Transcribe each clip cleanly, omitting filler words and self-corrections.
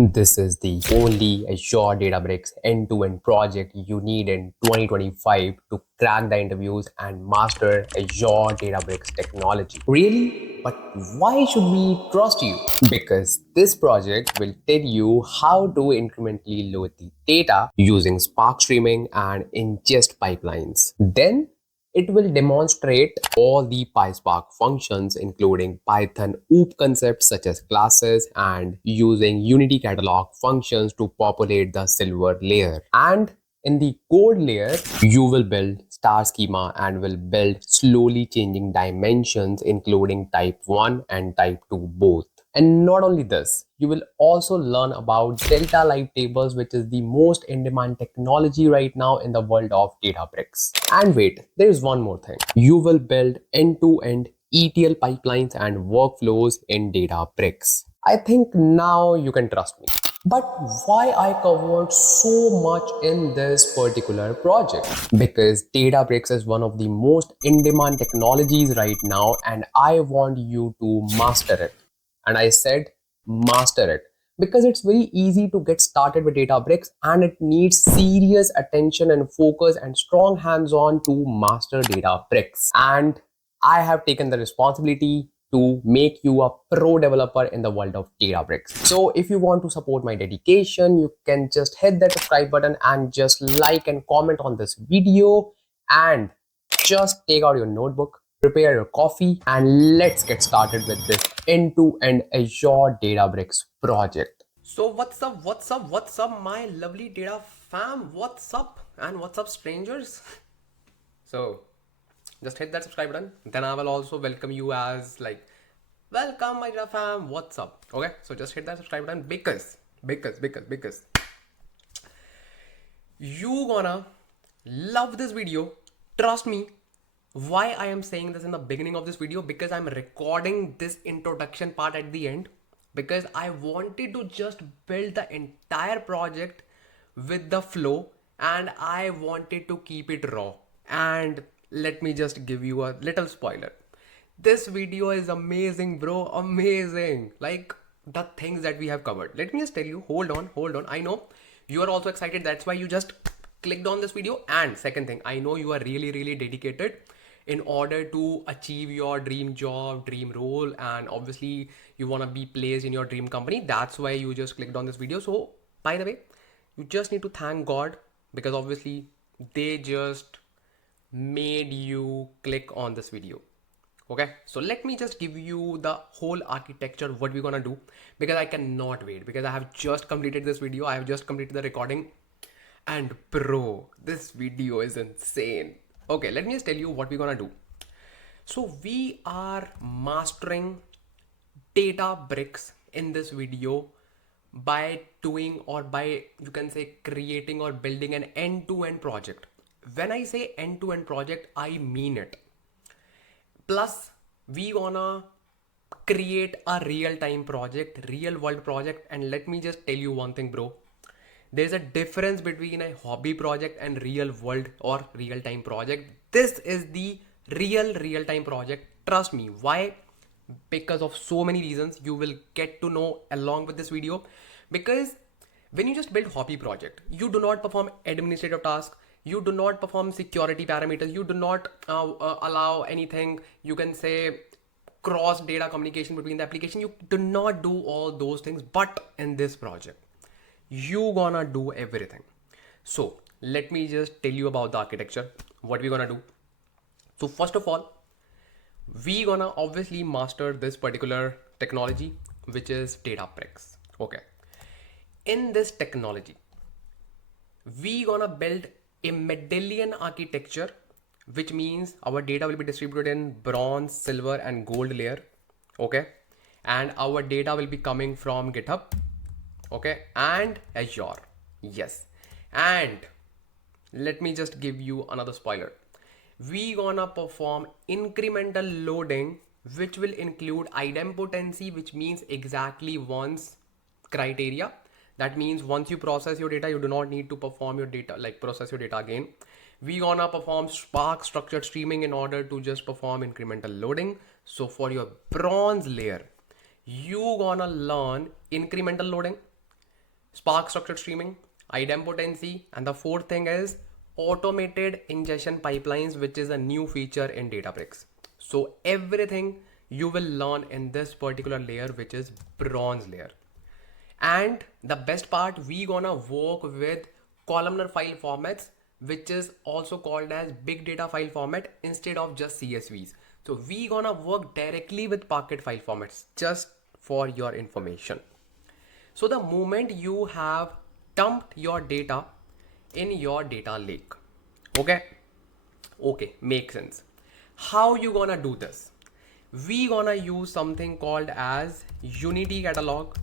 This is the only Azure Databricks end-to-end project you need in 2025 to crack the interviews and master Azure Databricks technology. Really? But why should we trust you? Because this project will tell you how to incrementally load the data using Spark streaming and ingest pipelines. Then it will demonstrate all the PySpark functions, including Python OOP concepts such as classes and using Unity catalog functions to populate the silver layer. And in the code layer, you will build star schema and will build slowly changing dimensions, including type 1 and type 2 both. And not only this, you will also learn about Delta Live tables, which is the most in-demand technology right now in the world of Databricks. And wait, there is one more thing. You will build end-to-end ETL pipelines and workflows in Databricks. I think now you can trust me. But why I covered so much in this particular project? Because Databricks is one of the most in-demand technologies right now, and I want you to master it. And I said, master it. Because it's very easy to get started with Databricks and it needs serious attention and focus and strong hands-on to master Databricks. And I have taken the responsibility to make you a pro developer in the world of Databricks. So if you want to support my dedication, you can just hit that subscribe button and just like and comment on this video, and just take out your notebook, prepare your coffee, and let's get started with this end-to-end Azure Databricks project. So what's up, my lovely data fam? What's up and what's up, strangers? So just hit that subscribe button. Then I will also welcome you as like, welcome my data fam. What's up? Okay, so just hit that subscribe button because you gonna love this video. Trust me. Why I am saying this in the beginning of this video? Because I'm recording this introduction part at the end, because I wanted to just build the entire project with the flow and I wanted to keep it raw. And let me just give you a little spoiler. This video is amazing, bro. Amazing. Like the things that we have covered. Let me just tell you, hold on. I know you are also excited. That's why you just clicked on this video. And second thing, I know you are really dedicated in order to achieve your dream job, dream role, and obviously you want to be placed in your dream company. That's why you just clicked on this video. So by the way, you just need to thank God, because obviously they just made you click on this video. Okay, so let me just give you the whole architecture, what we're gonna do, because I cannot wait, because I have just completed this video. I have just completed the recording, and bro, this video is insane. Okay, let me just tell you what we're gonna do. So we are mastering Databricks in this video by doing, or by, you can say, creating or building an end-to-end project. When I say end-to-end project, I mean it. Plus, we wanna create a real-time project, real-world project. And let me just tell you one thing, bro. There's a difference between a hobby project and real world or real time project. This is the real time project. Trust me. Why? Because of so many reasons you will get to know along with this video. Because when you just build hobby project, you do not perform administrative tasks. You do not perform security parameters. You do not allow anything, you can say, cross data communication between the application. You do not do all those things. But in this project, you gonna do everything. So let me just tell you about the architecture, what we're gonna do. So first of all, we gonna obviously master this particular technology, which is Databricks. Okay, in this technology, we gonna build a medallion architecture, which means our data will be distributed in bronze, silver, and gold layer. Okay, and our data will be coming from GitHub, okay, and Azure. Yes, and let me just give you another spoiler. We gonna perform incremental loading, which will include idempotency, which means exactly once criteria. That means once you process your data, you do not need to perform your data, like process your data again. We gonna perform Spark structured streaming in order to just perform incremental loading. So for your bronze layer, you gonna learn incremental loading, Spark structured streaming, idempotency, and the fourth thing is automated ingestion pipelines, which is a new feature in Databricks. So everything you will learn in this particular layer, which is bronze layer. And the best part, we gonna work with columnar file formats, which is also called as big data file format instead of just CSVs. So we gonna work directly with Parquet file formats, just for your information. So the moment you have dumped your data in your data lake, okay, makes sense. How you gonna do this? We gonna use something called as Unity Catalog,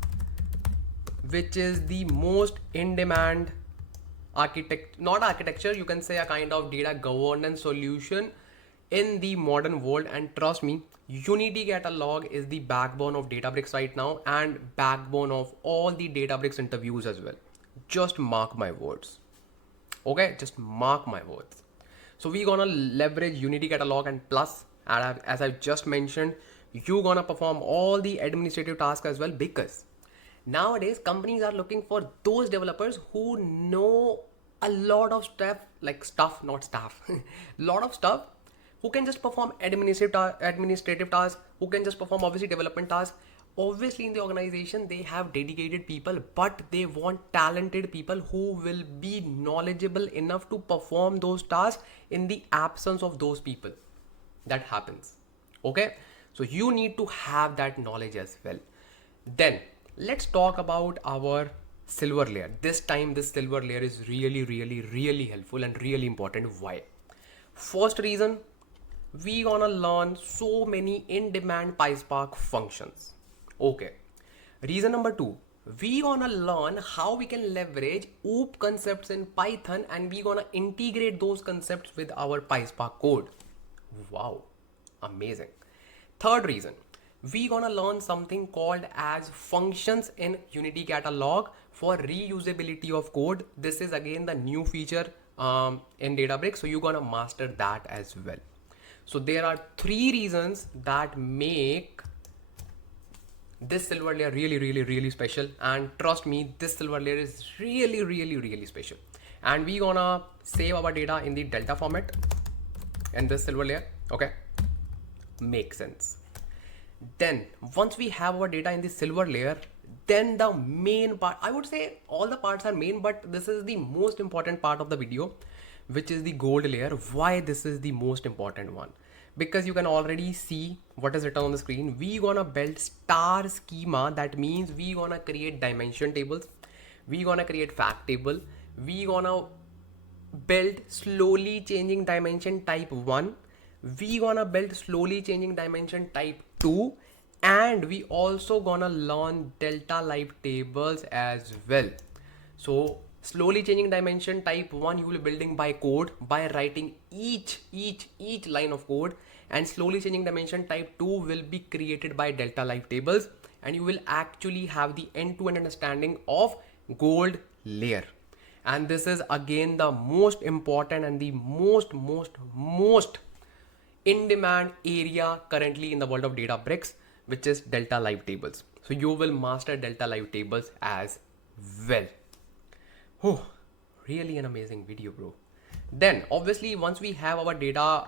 which is the most in-demand not architecture, you can say a kind of data governance solution in the modern world. And trust me, Unity Catalog is the backbone of Databricks right now and backbone of all the Databricks interviews as well. Just mark my words. Okay, just mark my words. So we're gonna leverage Unity Catalog, and plus, as I've just mentioned, you're gonna perform all the administrative tasks as well, because nowadays companies are looking for those developers who know a lot of stuff, like stuff, not staff, lot of stuff, who can just perform administrative tasks, who can just perform obviously development tasks. Obviously in the organization they have dedicated people, but they want talented people who will be knowledgeable enough to perform those tasks in the absence of those people. That happens. Okay, so you need to have that knowledge as well. Then let's talk about our silver layer. This time this silver layer is really helpful and really important. Why? First reason, we gonna learn so many in-demand PySpark functions. Okay. Reason number two, we gonna learn how we can leverage OOP concepts in Python, and we gonna integrate those concepts with our PySpark code. Wow, amazing. Third reason, we gonna learn something called as functions in Unity Catalog for reusability of code. This is again the new feature in Databricks, so you're gonna master that as well. So there are three reasons that make this silver layer really special, and trust me, this silver layer is really special. And we gonna save our data in the delta format in this silver layer. Okay, makes sense. Then once we have our data in the silver layer, then the main part, I would say all the parts are main, but this is the most important part of the video, which is the gold layer. Why this is the most important one? Because you can already see what is written on the screen. We gonna build star schema. That means we gonna create dimension tables, we gonna create fact table, we gonna build slowly changing dimension type 1, we gonna build slowly changing dimension type 2, and we also gonna learn delta live tables as well. So slowly changing dimension type 1 you will be building by code, by writing each line of code, and slowly changing dimension type 2 will be created by delta live tables, and you will actually have the end-to-end understanding of gold layer. And this is again the most important and the most in demand area currently in the world of Databricks, which is delta live tables. So you will master delta live tables as well. Oh, really an amazing video, bro. Then obviously once we have our data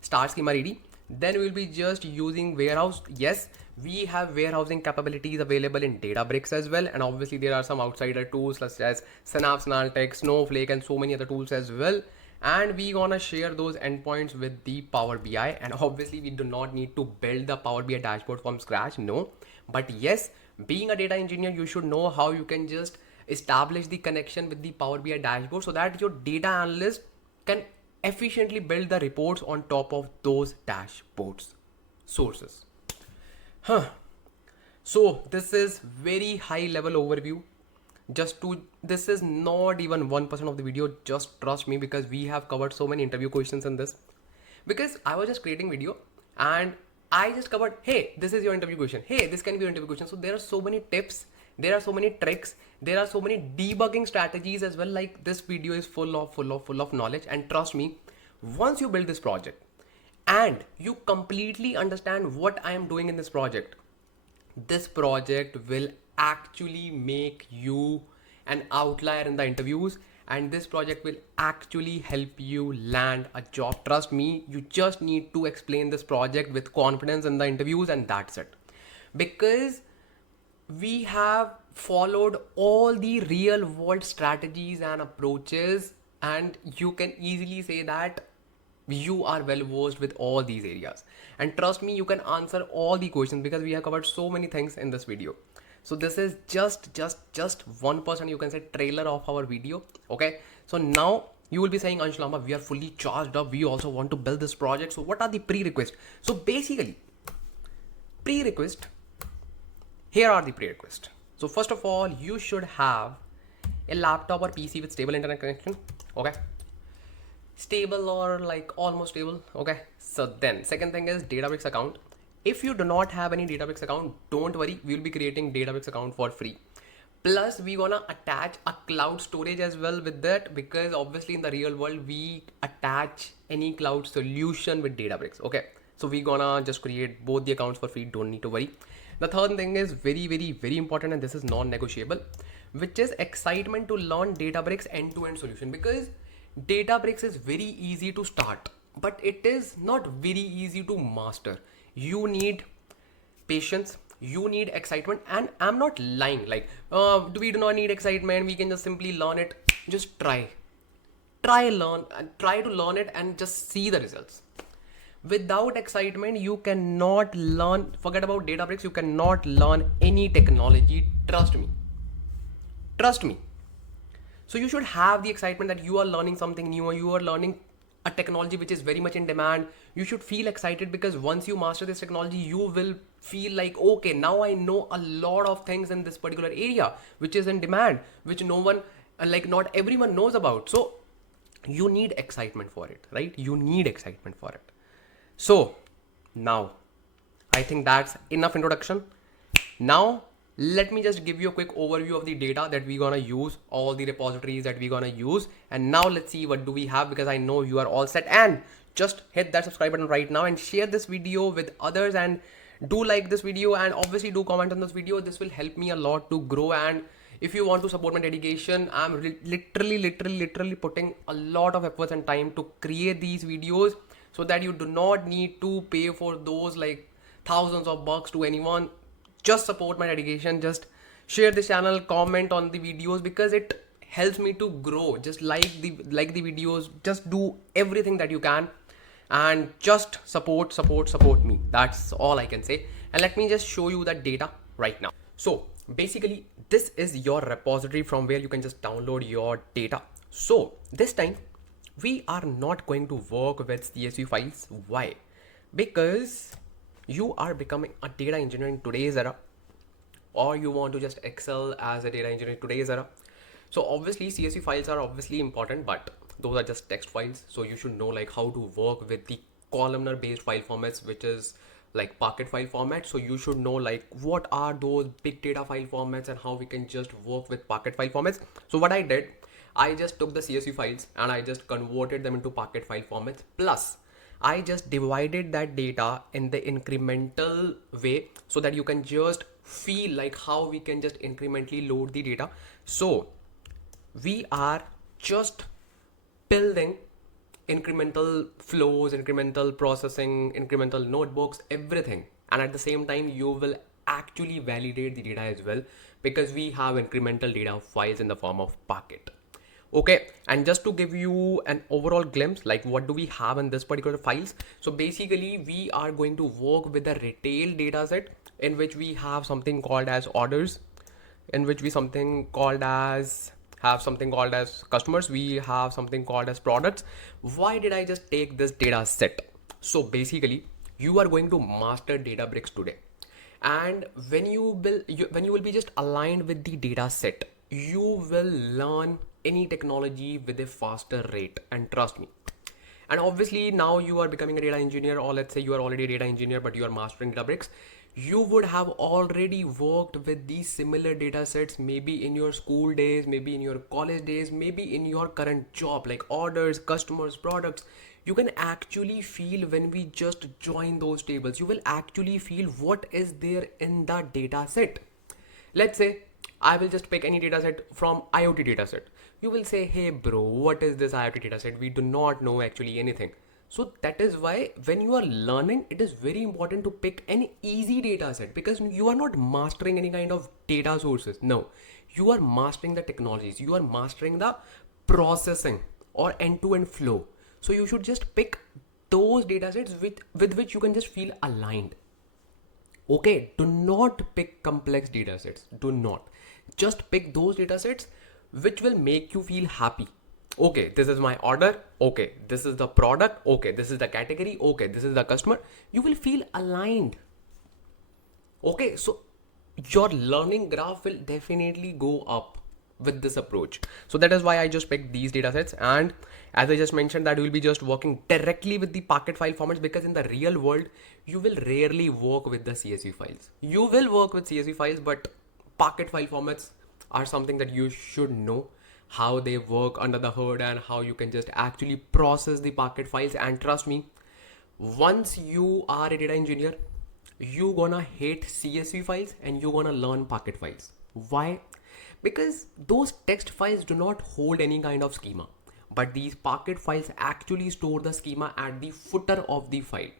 star schema ready, then we'll be just using warehouse. Yes, we have warehousing capabilities available in Databricks as well, and obviously there are some outsider tools such as Synapse Analytics, Snowflake, and so many other tools as well. And we gonna share those endpoints with the Power BI, and obviously we do not need to build the Power BI dashboard from scratch, no. But yes, being a data engineer, you should know how you can just establish the connection with the Power BI dashboard so that your data analyst can efficiently build the reports on top of those dashboards sources. So this is very high level overview. This is not even 1% of the video, just trust me, because we have covered so many interview questions in this. Because I was just creating video and I just covered, hey, this is your interview question, hey, this can be your interview question. So there are so many tips, there are so many tricks, there are so many debugging strategies as well. Like this video is full of knowledge, and trust me, once you build this project and you completely understand what I am doing in this project will actually make you an outlier in the interviews, and this project will actually help you land a job. Trust me, you just need to explain this project with confidence in the interviews, and that's it. Because we have followed all the real world strategies and approaches, and you can easily say that you are well versed with all these areas. And trust me, you can answer all the questions because we have covered so many things in this video. So this is just 1%, you can say, trailer of our video. Okay, so now you will be saying, Ansh, Lamba, we are fully charged up, we also want to build this project, so what are the prerequisites? So basically, prerequisite, here are the prerequisites. So first of all, you should have a laptop or PC with stable internet connection. Okay, stable or like almost stable. Okay, so then second thing is Databricks account. If you do not have any Databricks account, don't worry, we will be creating Databricks account for free. Plus we gonna attach a cloud storage as well with that, because obviously in the real world we attach any cloud solution with Databricks. Okay, so we gonna just create both the accounts for free, don't need to worry. The third thing is very important, and this is non-negotiable, which is excitement to learn Databricks end-to-end solution. Because Databricks is very easy to start, but it is not very easy to master. You need patience, you need excitement, and I'm not lying. Like, we do not need excitement, we can just simply learn it. Just try to learn it and just see the results. Without excitement, you cannot learn. Forget about Databricks, you cannot learn any technology. Trust me. So you should have the excitement that you are learning something new, or you are learning a technology which is very much in demand. You should feel excited, because once you master this technology, you will feel like, okay, now I know a lot of things in this particular area which is in demand, which no one, like not everyone knows about. So you need excitement for it, right? You need excitement for it. So now I think that's enough introduction. Now let me just give you a quick overview of the data that we're gonna use, all the repositories that we're gonna use. And now let's see what do we have, because I know you are all set. And just hit that subscribe button right now and share this video with others, and do like this video, and obviously do comment on this video. This will help me a lot to grow. And if you want to support my dedication, I'm literally putting a lot of efforts and time to create these videos, so that you do not need to pay for those like thousands of bucks to anyone. Just support my dedication, just share this channel, comment on the videos, because it helps me to grow. Just like the videos, just do everything that you can, and just support me. That's all I can say. And let me just show you that data right now. So basically, this is your repository from where you can just download your data. So this time we are not going to work with CSV files. Why? Because you are becoming a data engineer in today's era, or you want to just excel as a data engineer in today's era. So obviously CSV files are obviously important, but those are just text files. So you should know like how to work with the columnar based file formats, which is like Parquet file format. So you should know like what are those big data file formats and how we can just work with Parquet file formats. So what I did, I just took the CSV files and I just converted them into Parquet file formats. Plus I just divided that data in the incremental way, so that you can just feel like how we can just incrementally load the data. So we are just building incremental flows, incremental processing, incremental notebooks, everything. And at the same time, you will actually validate the data as well, because we have incremental data files in the form of Parquet. Okay, and just to give you an overall glimpse, like what do we have in this particular files. So basically we are going to work with a retail data set, in which we have something called as orders, in which we have something called as customers, we have something called as products. Why did I just take this data set? So basically you are going to master Databricks today, and when you will be just aligned with the data set, you will learn any technology with a faster rate. And trust me. And obviously now you are becoming a data engineer, or let's say you are already a data engineer but you are mastering Databricks. You would have already worked with these similar data sets, maybe in your school days, maybe in your college days, maybe in your current job, like orders, customers, products. You can actually feel when we just join those tables, you will actually feel what is there in the data set. Let's say I will just pick any dataset from IoT dataset. You will say, hey bro, what is this IoT dataset? We do not know actually anything. So that is why when you are learning, it is very important to pick an easy data set, because you are not mastering any kind of data sources. No, you are mastering the technologies. You are mastering the processing or end-to-end flow. So you should just pick those data sets with which you can just feel aligned. Okay, do not pick complex data sets. Do not. Just pick those data sets which will make you feel happy. Okay, this is my order. Okay, this is the product. Okay, this is the category. Okay, this is the customer. You will feel aligned. Okay, so your learning graph will definitely go up with this approach. So that is why I just picked these data sets. And as I just mentioned, that you will be just working directly with the packet file formats, because in the real world, you will rarely work with the CSV files. You will work with CSV files, but packet file formats are something that you should know how they work under the hood and how you can just actually process the packet files. And trust me, once you are a data engineer, you gonna hate CSV files and you gonna learn packet files. Why? Because those text files do not hold any kind of schema, but these packet files actually store the schema at the footer of the file.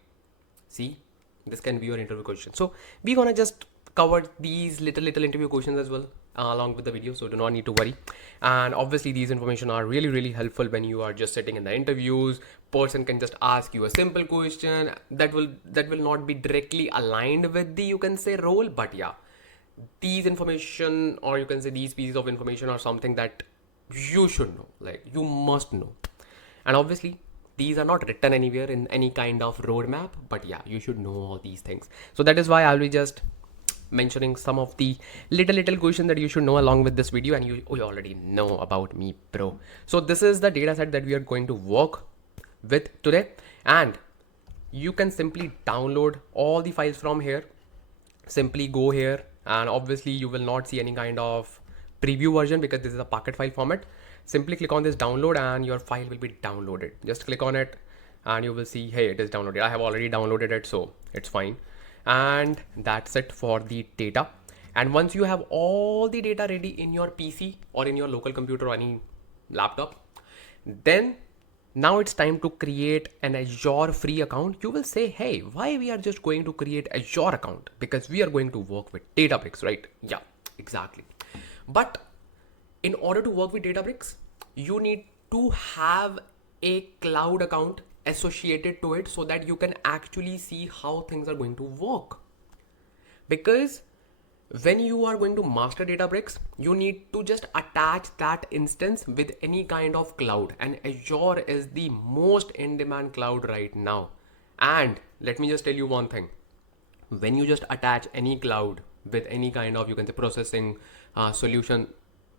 See, this can be your interview question. So we're gonna just cover these little interview questions as well along with the video, so do not need to worry. And obviously these information are really helpful when you are just sitting in the interviews. Person can just ask you a simple question that will not be directly aligned with the, you can say, role, but yeah, these information, or you can say these pieces of information, are something that you should know, like you must know. And obviously these are not written anywhere in any kind of roadmap, but yeah, you should know all these things. So that is why I'll be just mentioning some of the little questions that you should know along with this video, and you already know about me, bro. So this is the data set that we are going to work with today, and you can simply download all the files from here. Simply go here, and obviously you will not see any kind of preview version because this is a packet file format. Simply click on this download and your file will be downloaded. Just click on it and you will see, hey, it is downloaded. I have already downloaded it, so it's fine. And that's it for the data. And once you have all the data ready in your PC or in your local computer or any laptop, then now it's time to create an Azure free account. You will say, hey, why we are just going to create Azure account? Because we are going to work with Databricks, right? Yeah, exactly. But in order to work with Databricks, you need to have a cloud account associated to it so that you can actually see how things are going to work. Because when you are going to master Databricks, you need to just attach that instance with any kind of cloud, and Azure is the most in-demand cloud right now. And let me just tell you one thing. When you just attach any cloud with any kind of, you can say, processing solution,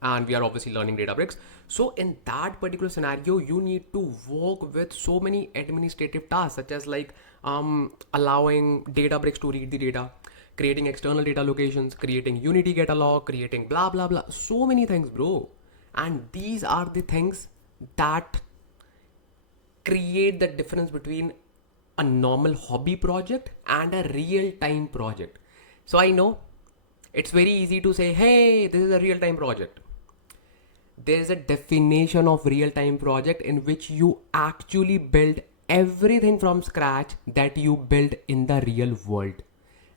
and we are obviously learning Databricks, so in that particular scenario, you need to work with so many administrative tasks, such as like allowing Databricks to read the data, creating external data locations, creating Unity catalog, creating blah blah blah, so many things, bro. And these are the things that create the difference between a normal hobby project and a real-time project. So I know it's very easy to say, hey, this is a real-time project. There is a definition of real-time project in which you actually build everything from scratch that you build in the real world.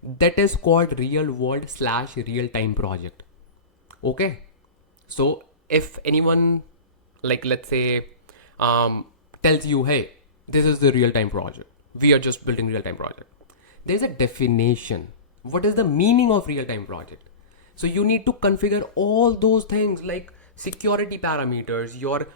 That is called real world / real time project. Okay. So if anyone, like, let's say, tells you, hey, this is the real time project, we are just building real time project, there's a definition. What is the meaning of real time project? So you need to configure all those things like security parameters, your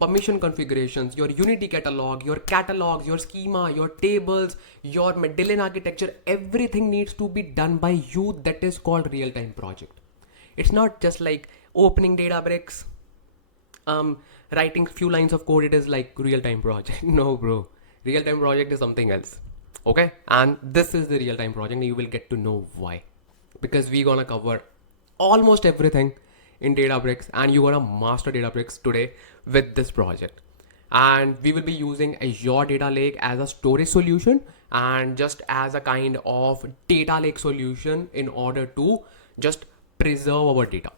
permission configurations, your Unity catalog, your catalogs, your schema, your tables, your Medallion architecture. Everything needs to be done by you. That is called real-time project. It's not just like opening Databricks, writing few lines of code. It is like real-time project. No, bro. Real-time project is something else. Okay, and this is the real-time project, and you will get to know why. Because we're gonna cover almost everything in Databricks, and you're gonna master Databricks today with this project. And we will be using Azure Data Lake as a storage solution and just as a kind of data lake solution in order to just preserve our data.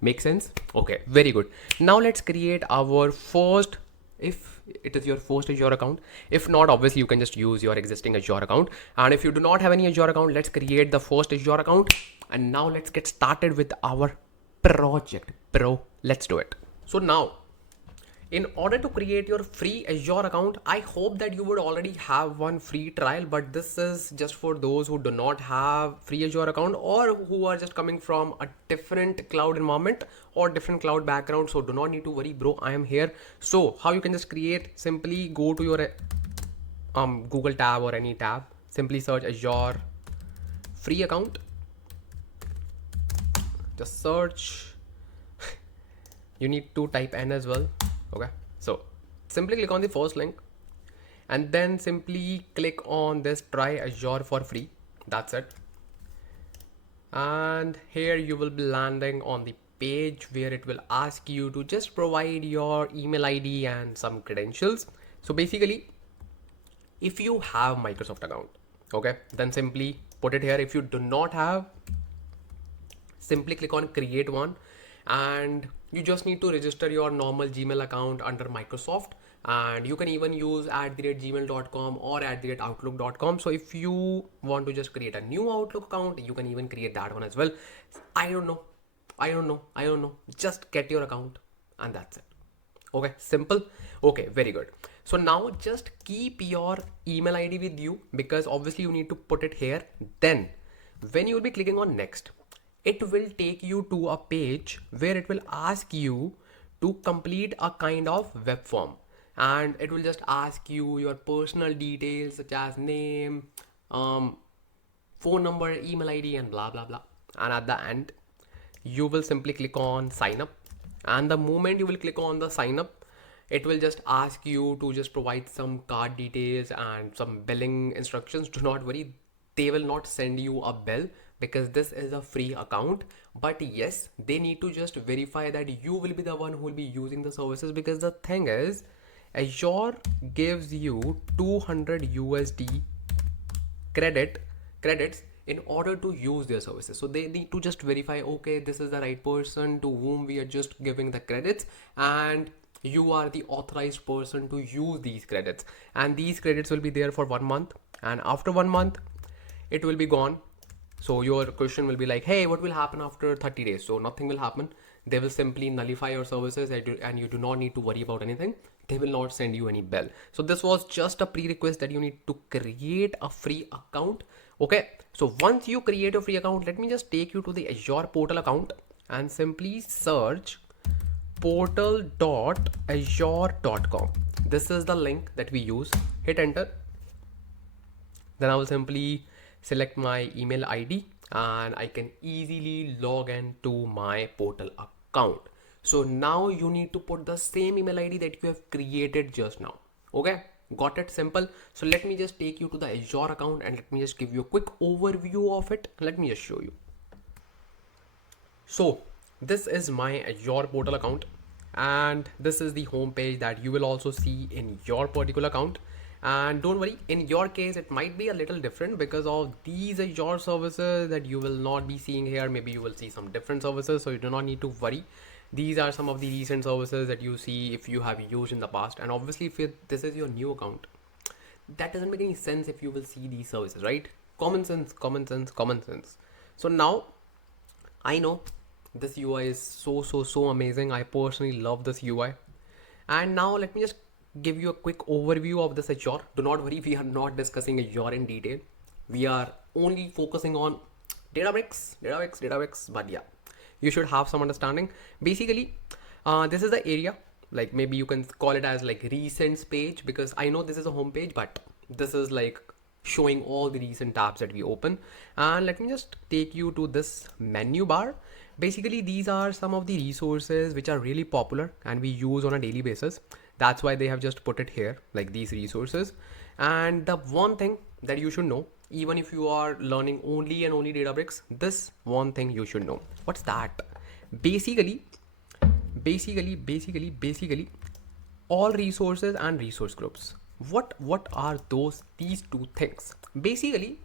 Make sense? Okay, very good. Now let's create our first, if it is your first Azure account. If not, obviously you can just use your existing Azure account. And if you do not have any Azure account, let's create the first Azure account. And now let's get started with our project. Bro, let's do it. So now, in order to create your free Azure account, I hope that you would already have one free trial, but this is just for those who do not have free Azure account or who are just coming from a different cloud environment or different cloud background. So do not need to worry, bro, I am here. So how you can just create, simply go to your Google tab or any tab, simply search Azure free account, just search. You need to type N as well. Okay, so simply click on the first link and then simply click on this try Azure for free. That's it. And here you will be landing on the page where it will ask you to just provide your email ID and some credentials. So basically, if you have Microsoft account, okay, then simply put it here. If you do not have, simply click on create one, and you just need to register your normal Gmail account under Microsoft, and you can even use @gmail.com or @outlook.com. So if you want to just create a new Outlook account, you can even create that one as well. I don't know. Just get your account and that's it. Okay, simple. Okay, very good. So now just keep your email ID with you, because obviously you need to put it here. Then when you will be clicking on next, it will take you to a page where it will ask you to complete a kind of web form, and it will just ask you your personal details such as name, phone number, email ID, and blah blah blah. And at the end, you will simply click on sign up, and the moment you will click on the sign up, it will just ask you to just provide some card details and some billing instructions. Do not worry, they will not send you a bill because this is a free account. But yes, they need to just verify that you will be the one who will be using the services, because the thing is, Azure gives you 200 USD credits in order to use their services. So they need to just verify, okay, this is the right person to whom we are just giving the credits, and you are the authorized person to use these credits. And these credits will be there for 1 month, and after 1 month it will be gone. So your question will be like, hey, what will happen after 30 days? So nothing will happen. They will simply nullify your services, and you do not need to worry about anything. They will not send you any bill. So this was just a prerequisite that you need to create a free account. Okay, so once you create a free account, let me just take you to the Azure portal account and simply search portal.azure.com. This is the link that we use. Hit enter. Then I will simply select my email ID and I can easily log into my portal account. So now you need to put the same email ID that you have created just now. Okay, got it? Simple. So let me just take you to the Azure account and let me just give you a quick overview of it. Let me just show you. So this is my Azure portal account, and this is the home page that you will also see in your particular account. And don't worry, in your case it might be a little different because of these Azure services that you will not be seeing here. Maybe you will see some different services, so you do not need to worry. These are some of the recent services that you see if you have used in the past. And obviously if this is your new account, that doesn't make any sense if you will see these services, right? Common sense. So now I know this UI is so amazing. I personally love this UI. And now let me just give you a quick overview of this Azure. Do not worry, we are not discussing Azure in detail. We are only focusing on Databricks. But yeah, you should have some understanding. Basically, this is the area, like maybe you can call it as like recents page, because I know this is a home page, but this is like showing all the recent tabs that we open. And let me just take you to this menu bar. Basically, these are some of the resources which are really popular and we use on a daily basis. That's why they have just put it here, like these resources. And the one thing that you should know, even if you are learning only and only Databricks, this one thing you should know. What's that? Basically, all resources and resource groups. What are these two things? Basically,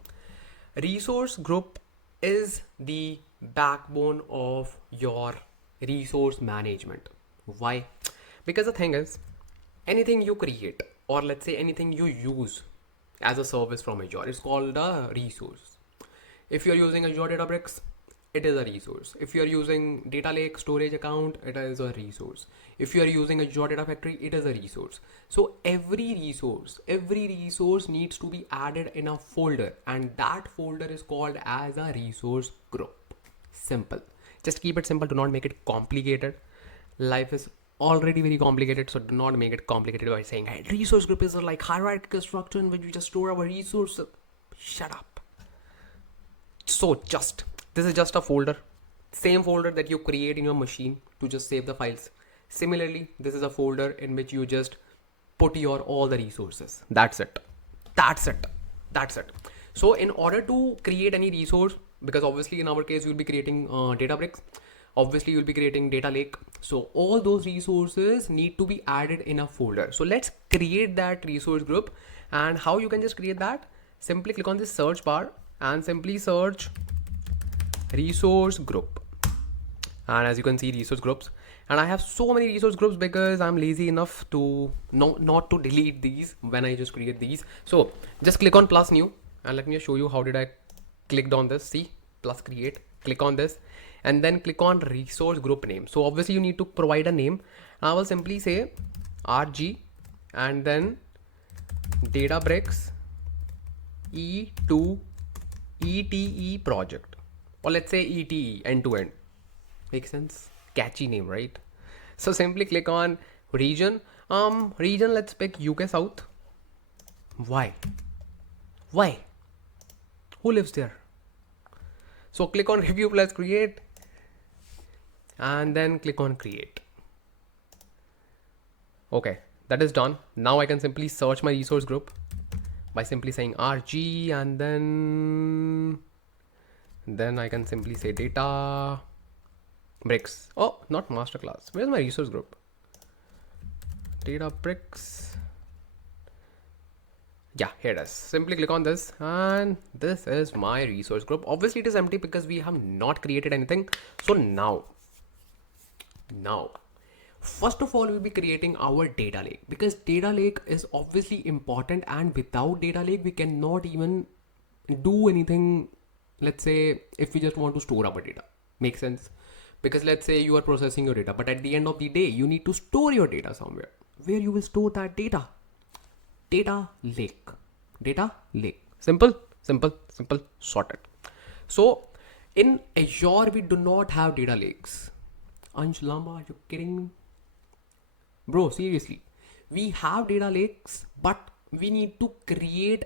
resource group is the backbone of your resource management. Why? Because the thing is, anything you create, or let's say anything you use as a service from Azure, is called a resource. If you're using Azure Databricks, it is a resource. If you're using data lake storage account, it is a resource. If you're using Azure Data Factory, it is a resource. So every resource needs to be added in a folder, and that folder is called as a resource group. Simple. Just keep it simple. Do not make it complicated. Life is already very complicated, so do not make it complicated by saying, hey, resource group is a like hierarchical structure in which we just store our resources. Shut up. So this is just a folder, same folder that you create in your machine to just save the files. Similarly, this is a folder in which you just put your all the resources. That's it. So in order to create any resource, because obviously in our case you'll be creating Databricks, obviously you'll be creating data lake, so all those resources need to be added in a folder. So let's create that resource group. And how you can just create that? Simply click on this search bar and simply search resource group. And as you can see, resource groups, and I have so many resource groups because I'm lazy enough to not to delete these when I just create these. So just click on plus new, and let me show you how did I clicked on this. See, plus create, click on this, and then click on resource group name. So obviously you need to provide a name. I will simply say RG and then Databricks E2 ETE project, or let's say ETE, end to end. Makes sense? Catchy name, right? So simply click on region. Region, let's pick UK South. Why? Who lives there? So click on review plus create, and then click on create. Okay, that is done. Now I can simply search my resource group by simply saying RG, and then I can simply say Databricks. Oh, not masterclass. Where's my resource group? Databricks. Yeah, here it is. Simply click on this, and this is my resource group. Obviously it is empty because we have not created anything. So now first of all, we'll be creating our data lake, because data lake is obviously important, and without data lake we cannot even do anything. Let's say if we just want to store our data, makes sense? Because let's say you are processing your data, but at the end of the day you need to store your data somewhere. Where you will store that data? Data lake. Simple, sorted. So in Azure we do not have data lakes. Ansh, Lamba, are you kidding me? Bro, seriously. We have data lakes, but we need to create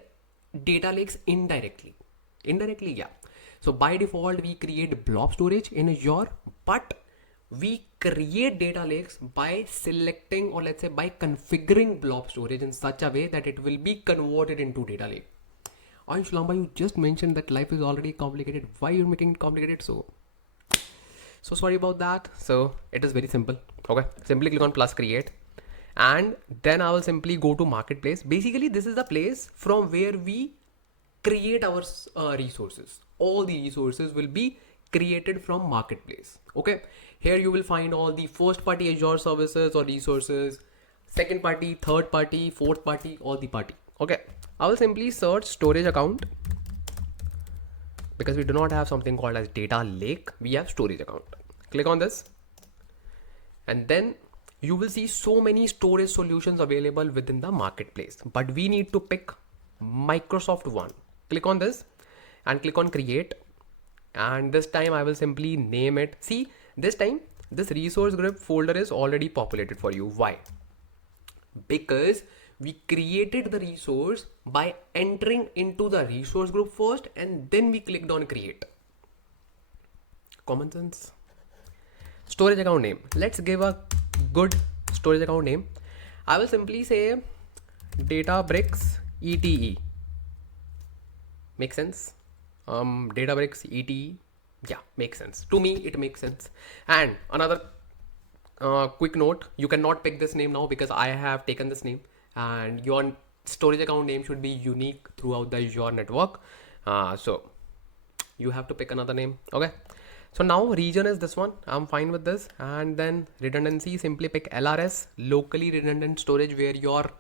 data lakes indirectly. Yeah. So by default, we create blob storage in Azure, but we create data lakes by selecting, or let's say by configuring blob storage in such a way that it will be converted into data lake. Ansh, Lamba, you just mentioned that life is already complicated. Why you're making it complicated? So sorry about that. So it is very simple. Okay, simply click on plus create, and then I will simply go to marketplace. Basically this is the place from where we create our resources. All the resources will be created from marketplace. Okay, here you will find all the first party Azure services or resources, second party, third party, fourth party, all the party. Okay, I will simply search storage account, because we do not have something called as data lake, we have storage account. Click on this, and then you will see so many storage solutions available within the marketplace, but we need to pick Microsoft one. Click on this and click on create, and this time I will simply name it. See, this time this resource group folder is already populated for you. Why? Because we created the resource by entering into the resource group first, and then we clicked on create. Common sense. Storage account name, let's give a good storage account name. I will simply say Databricks ETE. Make sense? Databricks ETE. Yeah, makes sense. To me, it makes sense. And another quick note, you cannot pick this name now because I have taken this name, and your storage account name should be unique throughout the Azure network. So you have to pick another name. Okay. So now region is this one. I'm fine with this. And then redundancy, simply pick LRS, locally redundant storage, where your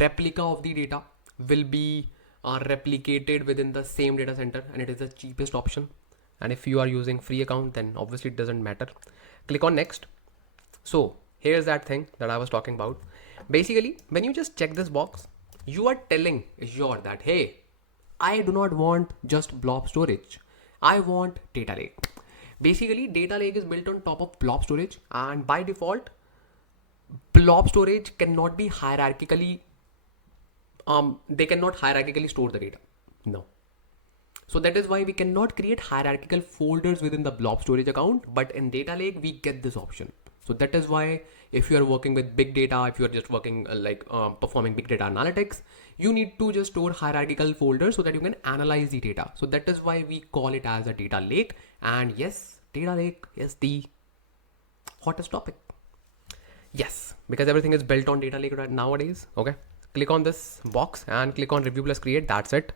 replica of the data will be replicated within the same data center, and it is the cheapest option. And if you are using free account, then obviously it doesn't matter. Click on next. So here's that thing that I was talking about. Basically, when you just check this box, you are telling Azure that, hey, I do not want just blob storage. I want data lake. Basically, data lake is built on top of blob storage, and by default, blob storage cannot be hierarchically, they cannot hierarchically store the data. No. So that is why we cannot create hierarchical folders within the blob storage account, but in data lake, we get this option. So that is why if you are working with big data, if you are just working performing big data analytics, you need to just store hierarchical folders so that you can analyze the data. So that is why we call it as a data lake. And yes, data lake is the hottest topic. Yes, because everything is built on data lake right nowadays. Okay. Click on this box and click on review plus create. That's it.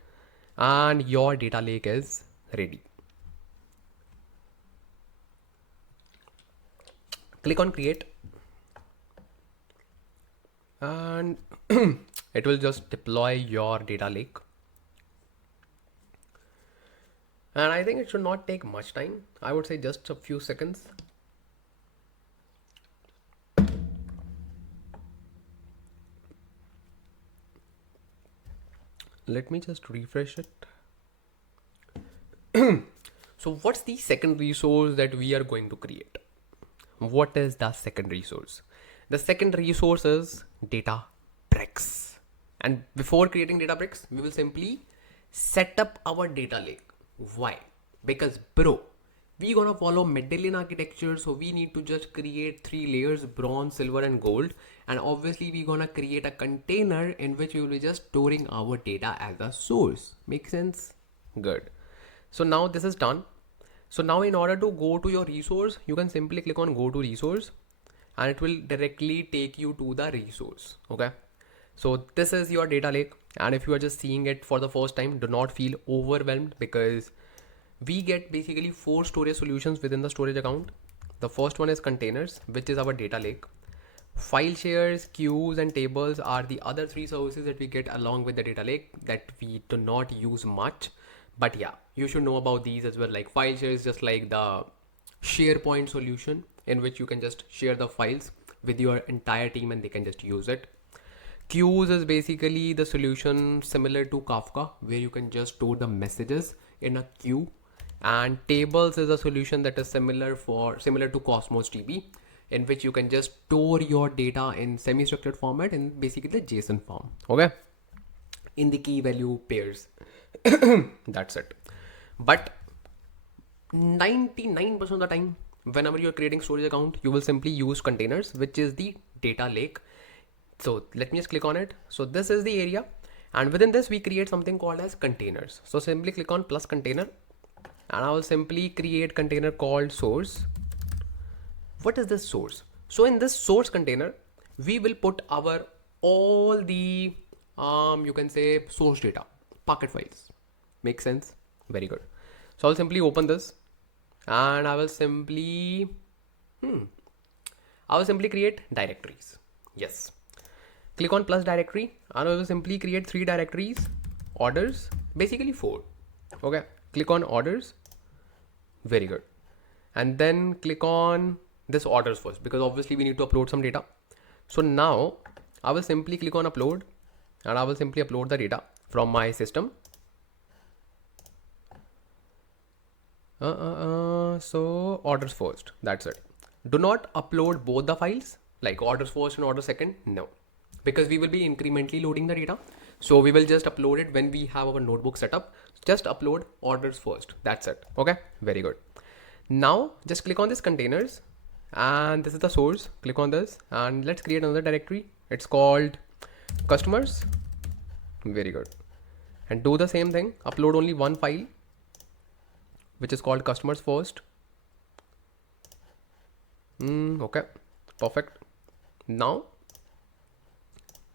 And your data lake is ready. Click on create and it will just deploy your data lake. And I think it should not take much time. I would say just a few seconds. Let me just refresh it. So what's the second resource that we are going to create? What is the second resource? The second resource is Databricks. And before creating Databricks, we will simply set up our data lake. Why? Because bro, we're gonna follow medallion architecture, so we need to just create 3 layers: bronze, silver and gold. And obviously we're gonna create a container in which we will be just storing our data as a source. Make sense? Good. So now this is done. So now in order to go to your resource, you can simply click on go to resource and it will directly take you to the resource. Okay. So this is your data lake. And if you are just seeing it for the first time, do not feel overwhelmed, because we get basically 4 storage solutions within the storage account. The first one is containers, which is our data lake. File shares, queues and tables are the other 3 services that we get along with the data lake that we do not use much. But yeah, you should know about these as well. Like file share is just like the SharePoint solution in which you can just share the files with your entire team and they can just use it. Queues is basically the solution similar to Kafka, where you can just store the messages in a queue. And tables is a solution that is similar to Cosmos DB, in which you can just store your data in semi-structured format in basically the JSON form. Okay, in the key value pairs. That's it. But 99% of the time, whenever you're creating storage account, you will simply use containers, which is the data lake. So let me just click on it. So this is the area, and within this we create something called as containers. So simply click on plus container and I will simply create container called source. What is this source? So in this source container, we will put our all the you can say source data, Packet files. Make sense? Very good. So I'll simply open this and I will simply create directories. Yes. Click on plus directory and I will simply create 3 directories, orders, basically 4. Okay. Click on orders. Very good. And then click on this orders first, because obviously we need to upload some data. So now I will simply click on upload and I will simply upload the data from my system. So orders first, that's it. Do not upload both the files, like orders first and orders second. No, because we will be incrementally loading the data. So we will just upload it when we have our notebook set up. Just upload orders first. That's it. Okay, very good. Now just click on this containers and this is the source. Click on this and let's create another directory. It's called customers. Very good. And do the same thing. Upload only one file, which is called customers first. Okay, perfect. Now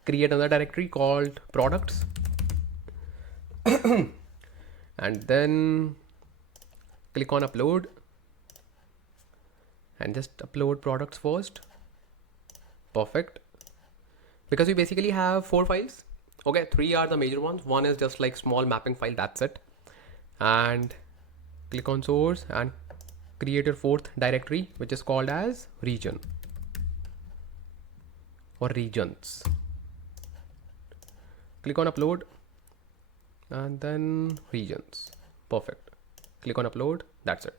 create another directory called products and then click on upload and just upload products first. Perfect. Because we basically have 4 files. Okay, 3 are the major ones. One is just like small mapping file, that's it. And click on source and create your 4th directory, which is called as region or regions. Click on upload and then regions. Perfect. Click on upload. That's it.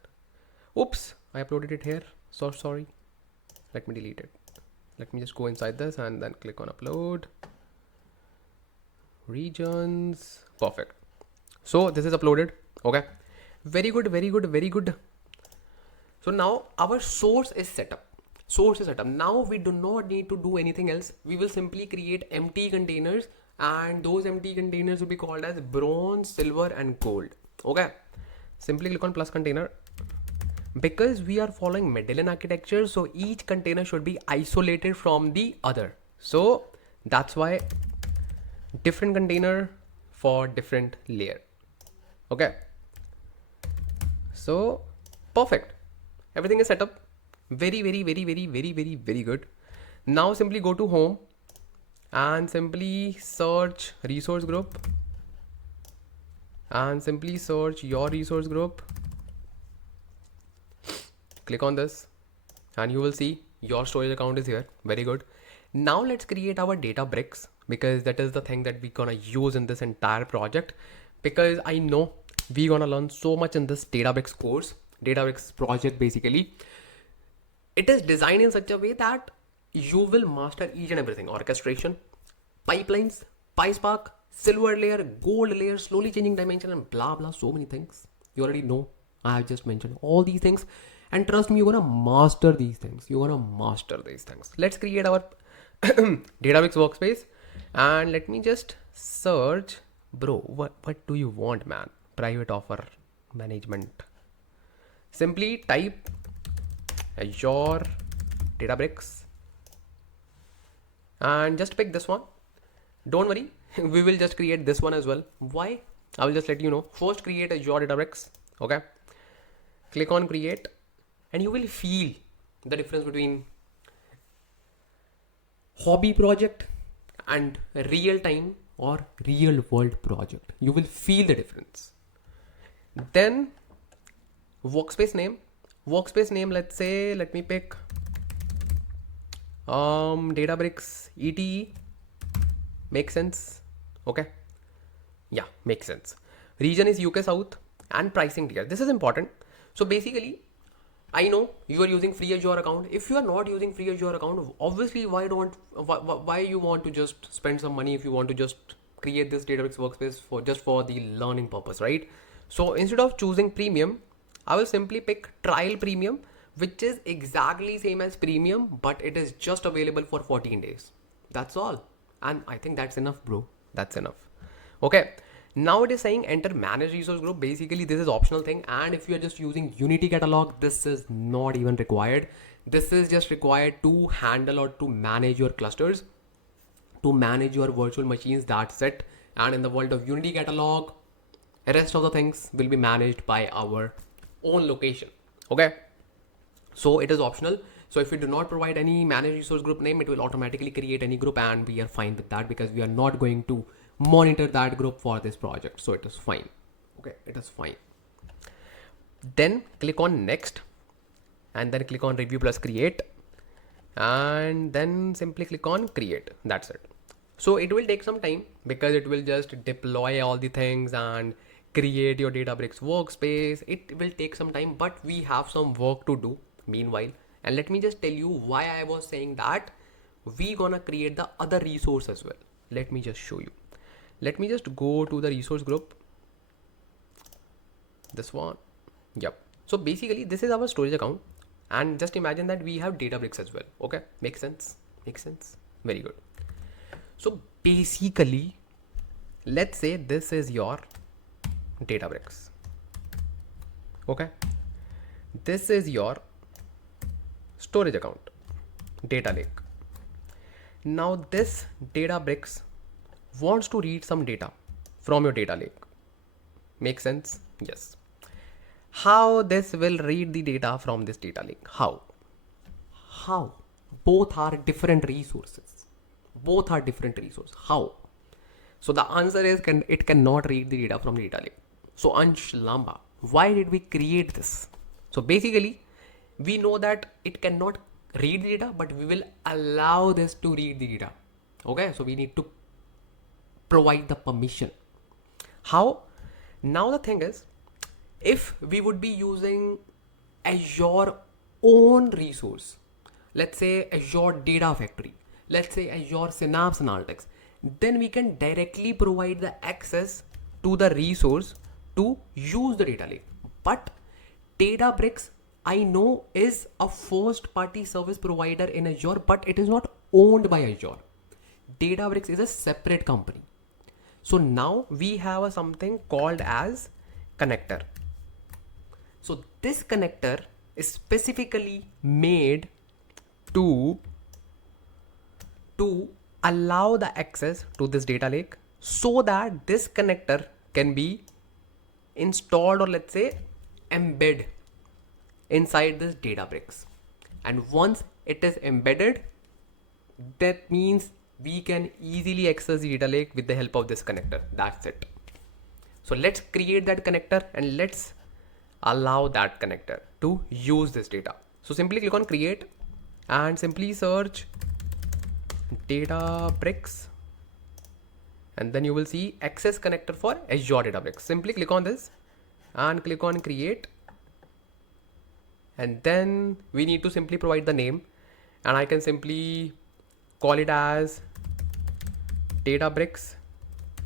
Oops, I uploaded it here. So sorry. Let me delete it. Let me just go inside this and then click on upload. Regions. Perfect. So this is uploaded. Okay. Very good, very good, very good. So now our source is set up. Source is set up. Now we do not need to do anything else. We will simply create empty containers, and those empty containers will be called as bronze, silver, and gold. Okay. Simply click on plus container. Because we are following Medallion architecture, so each container should be isolated from the other. So that's why different container for different layer. Okay. So perfect. Everything is set up. Very, very, very, very, very, very, very good. Now simply go to home and simply search resource group and simply search your resource group. Click on this and you will see your storage account is here. Very good. Now let's create our Databricks, because that is the thing that we're gonna use in this entire project, because I know we're gonna learn so much in this Databricks course, Databricks project. Basically, it is designed in such a way that you will master each and everything: orchestration, pipelines, PySpark, silver layer, gold layer, slowly changing dimension, and blah blah, so many things. You already know. I have just mentioned all these things. And trust me, you're gonna master these things. You're gonna master these things. Let's create our Databricks workspace. And let me just search. Bro, what do you want, man? Private offer management. Simply type Azure Databricks and just pick this one. Don't worry, we will just create this one as well. Why? I will just let you know. First, create Azure Databricks. Okay. Click on create and you will feel the difference between hobby project and real time or real world project. You will feel the difference. Then workspace name, let's say, let me pick Databricks ETE. Makes sense? Okay. Yeah, makes sense. Region is UK South and pricing tier. This is important. So basically, I know you are using free Azure account. If you are not using free Azure account, obviously why you want to just spend some money if you want to just create this Databricks workspace for the learning purpose, right? So instead of choosing premium, I will simply pick trial premium, which is exactly same as premium, but it is just available for 14 days. That's all. And I think that's enough, bro. That's enough. Okay. Now it is saying enter manage resource group. Basically, this is optional thing. And if you are just using Unity catalog, this is not even required. This is just required to handle or to manage your clusters, to manage your virtual machines. That's it. And in the world of Unity catalog, the rest of the things will be managed by our own location. Okay. So it is optional. So if we do not provide any manage resource group name, it will automatically create any group, and we are fine with that because we are not going to monitor that group for this project. So it is fine. Okay, it is fine. Then click on next and then click on review plus create and then simply click on create. That's it. So it will take some time because it will just deploy all the things and create your Databricks workspace. It will take some time, but we have some work to do meanwhile. And let me just tell you why I was saying that we gonna create the other resource as well. Let me just show you. Let me just go to the resource group. This one. Yep. So basically this is our storage account, and just imagine that we have Databricks as well. Okay. Makes sense. Makes sense. Very good. So basically, let's say this is your Databricks. Okay. This is your storage account, data lake. Now this Databricks wants to read some data from your data lake. Make sense? Yes. how this will read the data from this data lake. How both are different resources, both are different resources. How? So the answer is it cannot read the data from data lake. So Ansh, Lamba, why did we create this? So basically we know that it cannot read the data, but we will allow this to read the data. Okay, so we need to provide the permission. How? Now the thing is, if we would be using Azure own resource, let's say Azure Data Factory, let's say Azure Synapse Analytics, then we can directly provide the access to the resource to use the data lake. But Databricks, I know, is a first party service provider in Azure, but it is not owned by Azure. Databricks is a separate company. So now we have something called as connector. So this connector is specifically made to allow the access to this data lake, so that this connector can be installed, or let's say embed inside this Databricks. And once it is embedded, that means we can easily access the data lake with the help of this connector. That's it. So let's create that connector and let's allow that connector to use this data. So simply click on create and simply search Databricks, and then you will see access connector for Azure Databricks. Simply click on this and click on create, and then we need to simply provide the name, and I can simply call it as Databricks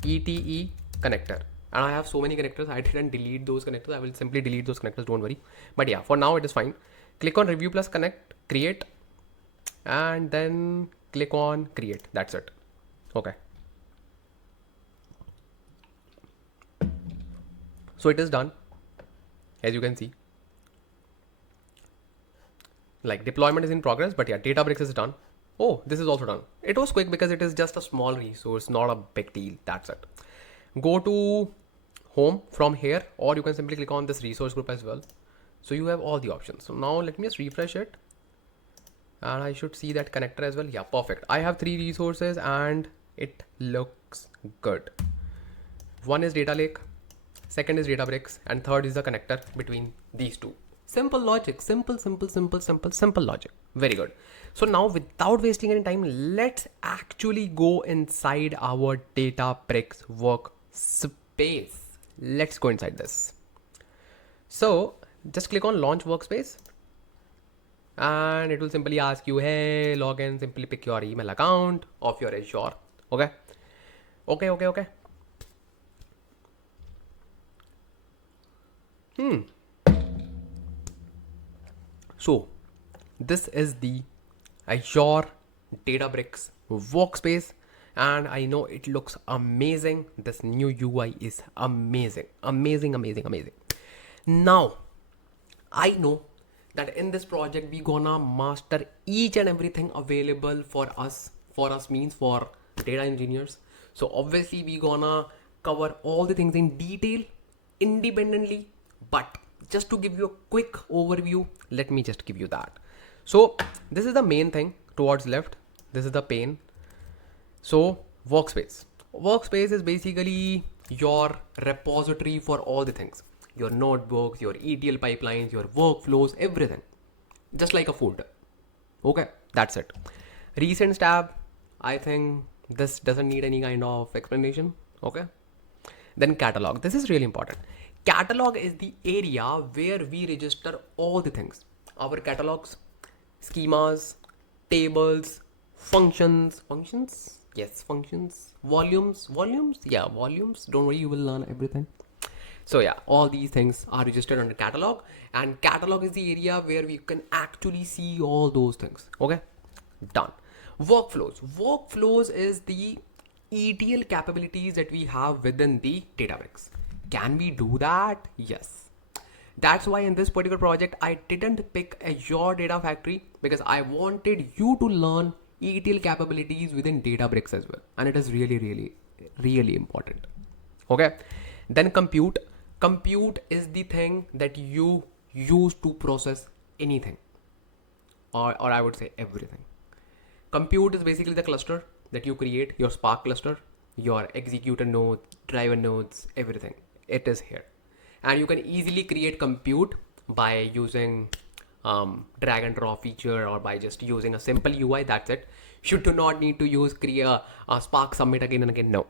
ETL connector. And I have so many connectors, I didn't delete those connectors. I will simply delete those connectors, don't worry. But yeah, for now it is fine. Click on review plus connect, create, and then click on create. That's it. Okay. So it is done, as you can see. Like deployment is in progress, but yeah, Databricks is done. Oh, this is also done. It was quick because it is just a small resource, not a big deal. That's it. Go to home from here, or you can simply click on this resource group as well. So you have all the options. So now let me just refresh it, and I should see that connector as well. Yeah, perfect. I have 3 resources and it looks good. One is data lake, second is Databricks, and third is the connector between these two. Simple logic, simple logic. Very good. So now without wasting any time, let's actually go inside our Databricks workspace. Let's go inside this. So just click on launch workspace, and it will simply ask you, hey, login, simply pick your email account of your Azure. Okay. So this is the Azure Databricks workspace, and I know it looks amazing. This new UI is amazing. Now I know that in this project we gonna master each and everything available for us means for data engineers. So obviously we gonna cover all the things in detail independently, but just to give you a quick overview, let me just give you that. So this is the main thing towards left. This is the pane. So workspace is basically your repository for all the things, your notebooks, your ETL pipelines, your workflows, everything, just like a folder. Okay, that's it. Recent tab, I think this doesn't need any kind of explanation. Okay, then catalog. This is really important. Catalog is the area where we register all the things, our catalogs, schemas, tables, functions, volumes, don't worry, you will learn everything. So yeah, all these things are registered under catalog, and catalog is the area where we can actually see all those things. Okay, done. Workflows is the ETL capabilities that we have within the Databricks. Can we do that? Yes. That's why in this particular project, I didn't pick Azure Data Factory, because I wanted you to learn ETL capabilities within Databricks as well. And it is really important. Okay. Then compute. Compute is the thing that you use to process anything, or I would say everything. Compute is basically the cluster that you create, your Spark cluster, your executor nodes, driver nodes, everything. It is here. And you can easily create compute by using drag and drop feature, or by just using a simple UI. That's it. You do not need to use create a Spark submit again and again. No.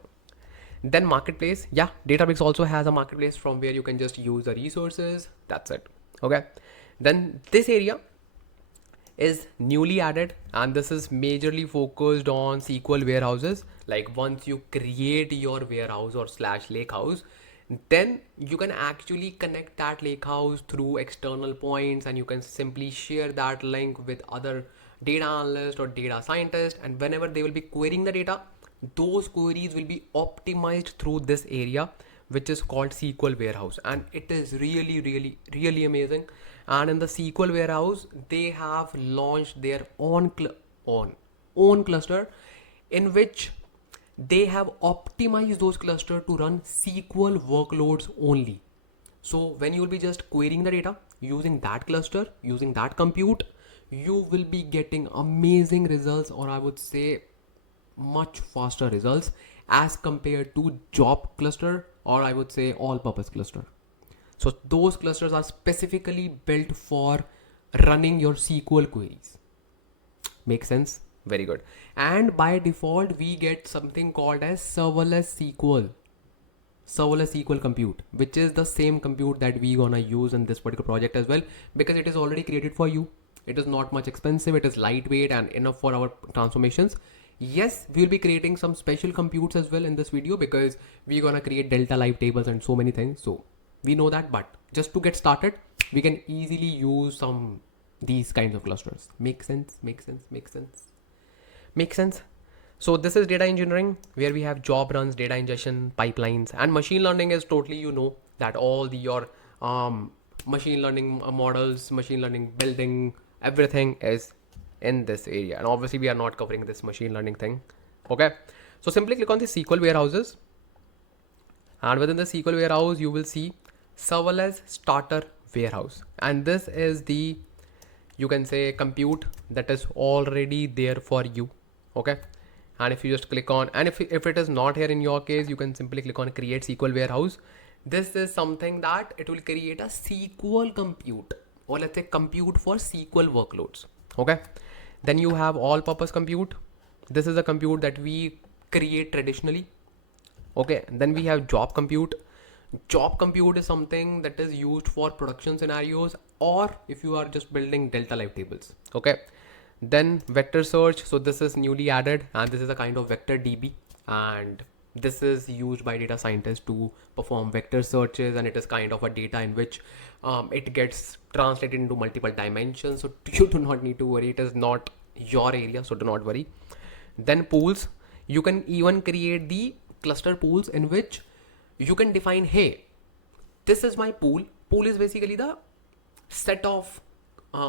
Then marketplace. Yeah, Databricks also has a marketplace from where you can just use the resources. That's it. Okay. Then this area is newly added, and this is majorly focused on SQL warehouses. Like once you create your warehouse or slash lakehouse, then you can actually connect that lakehouse through external points, and you can simply share that link with other data analyst or data scientist, and whenever they will be querying the data, those queries will be optimized through this area, which is called SQL warehouse. And it is really amazing. And in the SQL warehouse, they have launched their own cluster, in which they have optimized those clusters to run SQL workloads only. So when you will be just querying the data using that cluster, using that compute, you will be getting amazing results, or I would say much faster results as compared to job cluster, or I would say all purpose cluster. So those clusters are specifically built for running your SQL queries. Make sense? Very good. And by default, we get something called as serverless SQL compute, which is the same compute that we gonna use in this particular project as well, because it is already created for you. It is not much expensive. It is lightweight and enough for our transformations. Yes, we'll be creating some special computes as well in this video, because we're gonna create delta live tables and so many things. So we know that, but just to get started, we can easily use some these kinds of clusters. Make sense? Make sense? Make sense? Make sense? So this is data engineering, where we have job runs, data ingestion, pipelines, and machine learning is totally, you know, that all the your machine learning models, machine learning building, everything is in this area. And obviously we are not covering this machine learning thing. Okay. So simply click on the SQL warehouses, and within the SQL warehouse, you will see serverless starter warehouse. And this is the, you can say, compute that is already there for you. Okay. And if you just click on, and if it is not here in your case, you can simply click on create SQL warehouse. This is something that it will create a SQL compute, or let's say compute for SQL workloads. Okay. Then you have all purpose compute. This is a compute that we create traditionally. Okay. Then we have job compute. Job compute is something that is used for production scenarios, or if you are just building delta live tables. Okay. Then vector search. So this is newly added, and this is a kind of vector DB, and this is used by data scientists to perform vector searches, and it is kind of a data in which it gets translated into multiple dimensions. So you do not need to worry. It is not your area, so do not worry. Then pools. You can even create the cluster pools, in which you can define, hey, this is my pool. Pool is basically the set of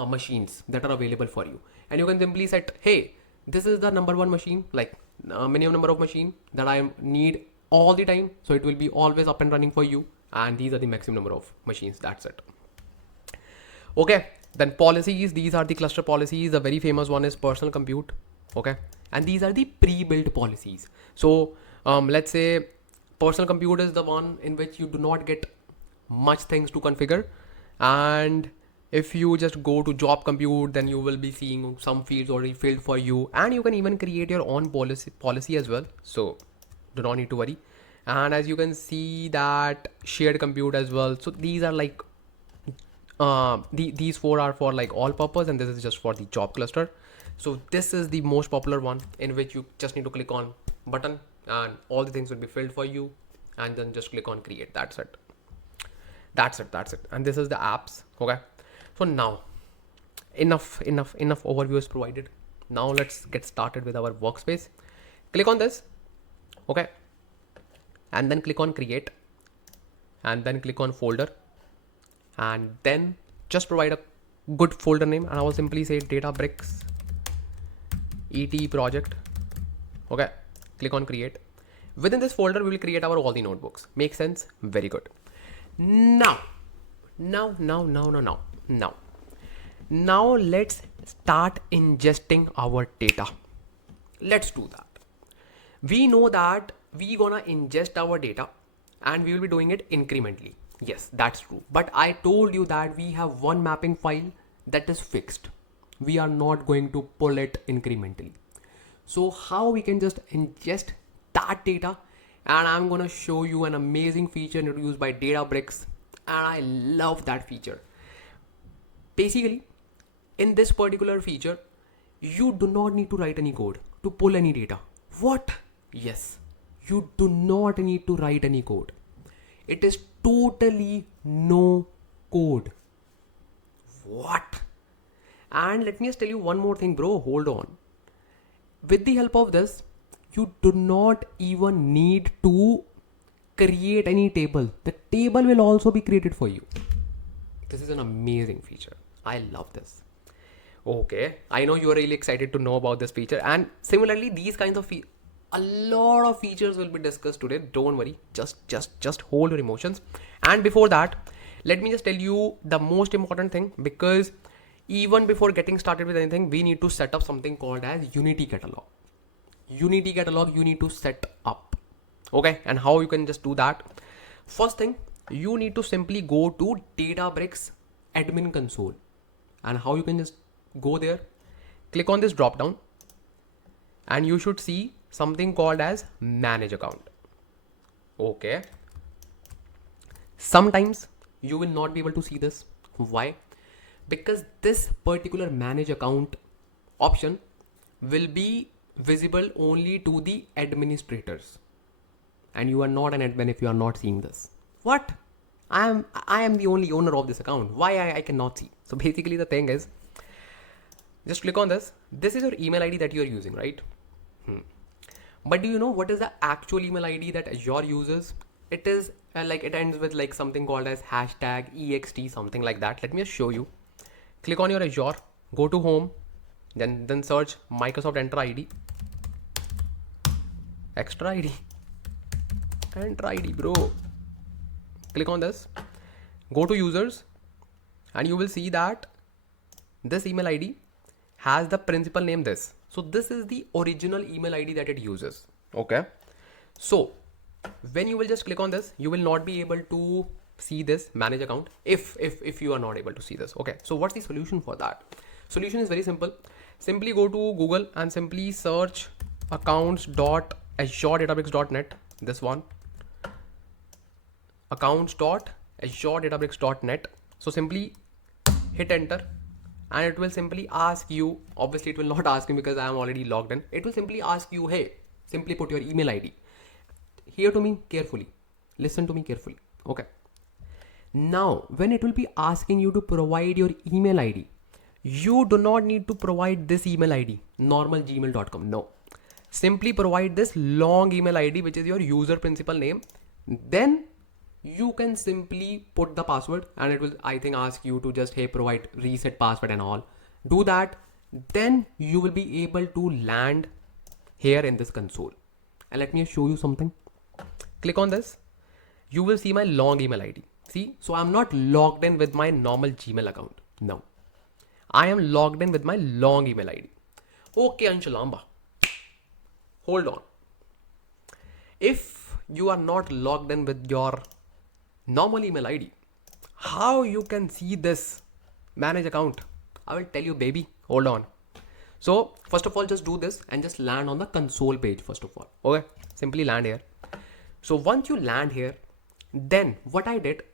machines that are available for you. And you can simply set, hey, this is the number one machine, like minimum number of machine that I need all the time. So it will be always up and running for you. And these are the maximum number of machines. That's it. Okay. Then policies. These are the cluster policies. The very famous one is personal compute. Okay. And these are the pre-built policies. So let's say personal compute is the one in which you do not get much things to configure. And if you just go to job compute, then you will be seeing some fields already filled for you, and you can even create your own policy as well. So do not need to worry. And as you can see, that shared compute as well. So these are like these four are for like all purpose, and this is just for the job cluster. So this is the most popular one, in which you just need to click on button, and all the things will be filled for you, and then just click on create. That's it. That's it. And this is the apps. Okay. So now enough overview is provided. Now let's get started with our workspace. Click on this. Okay. And then click on create, and then click on folder, and then just provide a good folder name. And I will simply say Databricks ET project. Okay. Click on create. Within this folder, we will create our all the notebooks. Make sense? Very good. Now, now, now let's start ingesting our data. Let's do that. We know that we gonna ingest our data and we will be doing it incrementally. Yes, that's true. But I told you that we have one mapping file that is fixed. We are not going to pull it incrementally. So how we can just ingest that data, and I'm gonna show you an amazing feature introduced by Databricks, and I love that feature. Basically, in this particular feature, you do not need to write any code to pull any data. What? Yes, you do not need to write any code. It is totally no code. What? And let me just tell you one more thing, bro. Hold on. With the help of this, you do not even need to create any table. The table will also be created for you. This is an amazing feature. I love this. Okay, I know you are really excited to know about this feature, and similarly, these kinds of a lot of features will be discussed today. Don't worry, just hold your emotions. And before that, let me just tell you the most important thing, because even before getting started with anything, we need to set up something called as Unity Catalog. Unity Catalog you need to set up. Okay, and how you can just do that? First thing, you need to simply go to Databricks admin console, and how you can just go there, click on this drop down, and you should see something called as manage account. Okay, sometimes you will not be able to see this. Why? Because this particular manage account option will be visible only to the administrators, and you are not an admin if you are not seeing this. What? I am the only owner of this account. Why I cannot see? So basically the thing is, just click on this. This is your email ID that you are using, right? But do you know what is the actual email ID that Azure uses? It is like, it ends with like something called as hashtag ext, something like that. Let me just show you. Click on your Azure, go to home, then search Microsoft Enter ID. Extra ID. Enter ID, bro. Click on this, go to users, and you will see that this email ID has the principal name this. So this is the original email ID that it uses. Okay. So when you will just click on this, you will not be able to see this manage account if you are not able to see this. Okay. So what's the solution for that? Solution is very simple. Simply go to Google and simply search accounts.azuredatabricks.net. This one. accounts.azuredatabricks.net. So simply hit enter, and it will simply ask you, obviously it will not ask me because I am already logged in. It will simply ask you, hey, simply put your email ID. Hear to me carefully. Listen to me carefully. Okay. Now, when it will be asking you to provide your email ID, you do not need to provide this email ID, normal gmail.com. No. Simply provide this long email ID, which is your user principal name. Then you can simply put the password, and it will, I think, ask you to just, hey, provide reset password and all. Do that. Then you will be able to land here in this console. And let me show you something. Click on this. You will see my long email ID. See, so I'm not logged in with my normal Gmail account. No, I am logged in with my long email ID. Okay, Ansh, Lamba. Hold on. If you are not logged in with your normal email ID, how you can see this manage account? I will tell you, baby. Hold on. So first of all, just do this and just land on the console page first of all. Okay, simply land here. So once you land here, then what I did,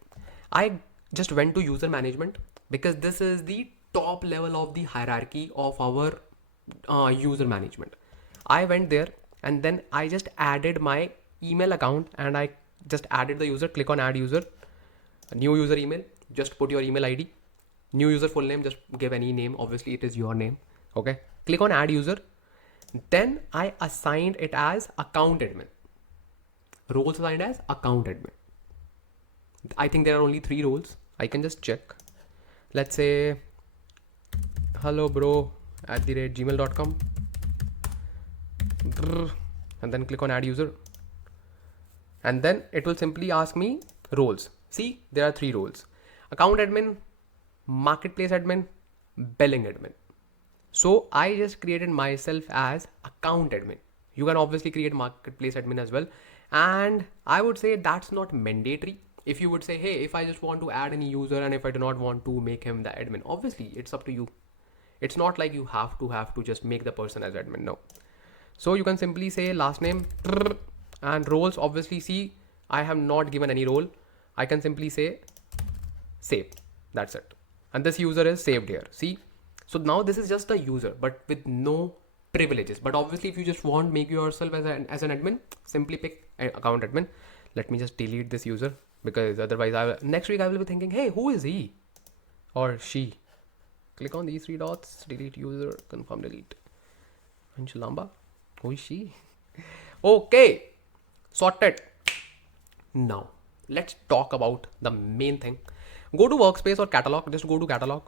I just went to user management, because this is the top level of the hierarchy of our user management. I went there, and then I just added my email account, and I just added the user. Click on add user, new user email, just put your email ID, new user full name, just give any name, obviously it is your name. Okay, click on add user. Then I assigned it as account admin, roles assigned as account admin. I think there are only 3 roles. I can just check. Let's say hello bro @gmail.com, and then click on add user, and then it will simply ask me roles. See, there are three roles: account admin, marketplace admin, billing admin. So I just created myself as account admin. You can obviously create marketplace admin as well. And I would say that's not mandatory. If you would say, hey, if I just want to add any user and if I do not want to make him the admin, obviously it's up to you. It's not like you have to just make the person as admin. No. So you can simply say last name and roles. Obviously, see, I have not given any role. I can simply say save. That's it. And this user is saved here. See, so now this is just a user, but with no privileges. But obviously, if you just want make yourself as an admin, simply pick account admin. Let me just delete this user because otherwise, next week I will be thinking, hey, who is he or she? Click on these three dots, delete user, confirm delete. Ansh Lamba, who is she? Okay, sorted. Now let's talk about the main thing. Go to workspace or catalog. Just go to catalog.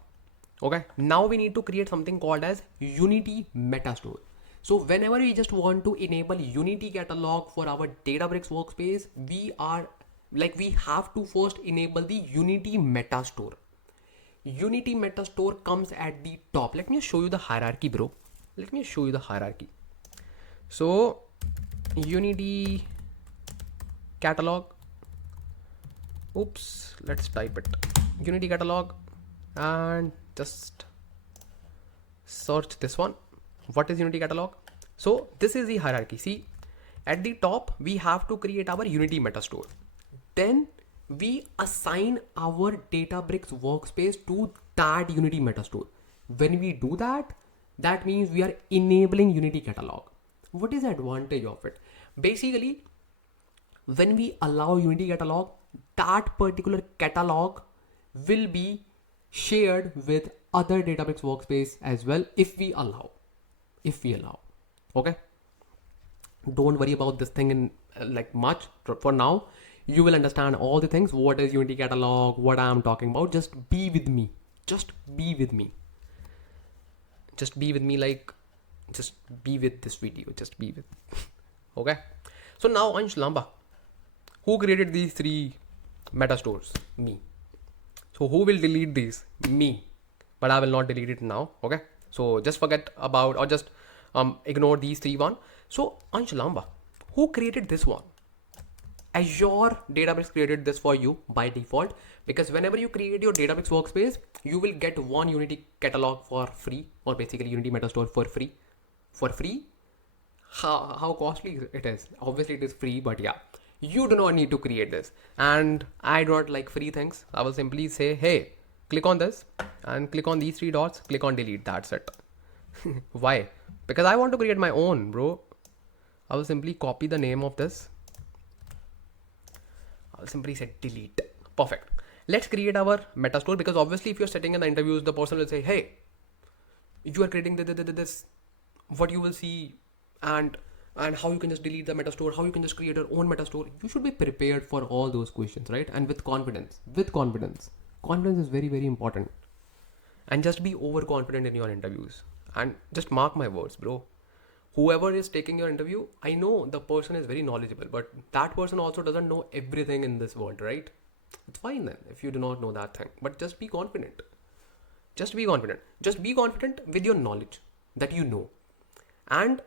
Okay, now we need to create something called as Unity Metastore. So whenever we just want to enable Unity catalog for our Databricks workspace, we have to first enable the Unity Metastore. Unity Metastore comes at the top. Let me show you the hierarchy, bro. Let me show you the hierarchy. So Unity catalog. Oops, let's type it. Unity catalog and just search this one. What is Unity catalog? So this is the hierarchy. See, at the top, we have to create our Unity Metastore. Then we assign our Databricks workspace to that Unity Metastore. When we do that, that means we are enabling Unity catalog. What is the advantage of it? Basically, when we allow Unity catalog, that particular catalog will be shared with other Databricks workspace as well if we allow. Okay, don't worry about this thing in like much. For now, you will understand all the things. What is Unity catalog, what I am talking about. Just be with me. Just be with me. Just be with me, like just be with this video. Just be with. Okay, so now Ansh Lamba, who created these three metastores? Me. So who will delete these? Me. But I will not delete it now. Okay, so just forget about or just ignore these three one. So Ansh Lamba, who created this one? Azure Databricks created this for you by default, because whenever you create your Databricks workspace, you will get one Unity catalog for free, or basically Unity Metastore for free. For free? How costly it is? Obviously it is free, but yeah, you do not need to create this. And I do not like free things. I will simply say, hey, click on this and click on these three dots, click on delete. That's it. Why? Because I want to create my own, bro. I will simply copy the name of this. I'll simply say delete. Perfect. Let's create our Metastore, because obviously if you're setting in the interviews, the person will say, hey, you are creating this, what you will see, and how you can just delete the Metastore, how you can just create your own Metastore. You should be prepared for all those questions, right? And with confidence. Confidence is very, very important. And just be overconfident in your interviews. And just mark my words, bro. Whoever is taking your interview, I know the person is very knowledgeable, but that person also doesn't know everything in this world, right? It's fine then if you do not know that thing, but just be confident. Just be confident. Just be confident with your knowledge that you know. And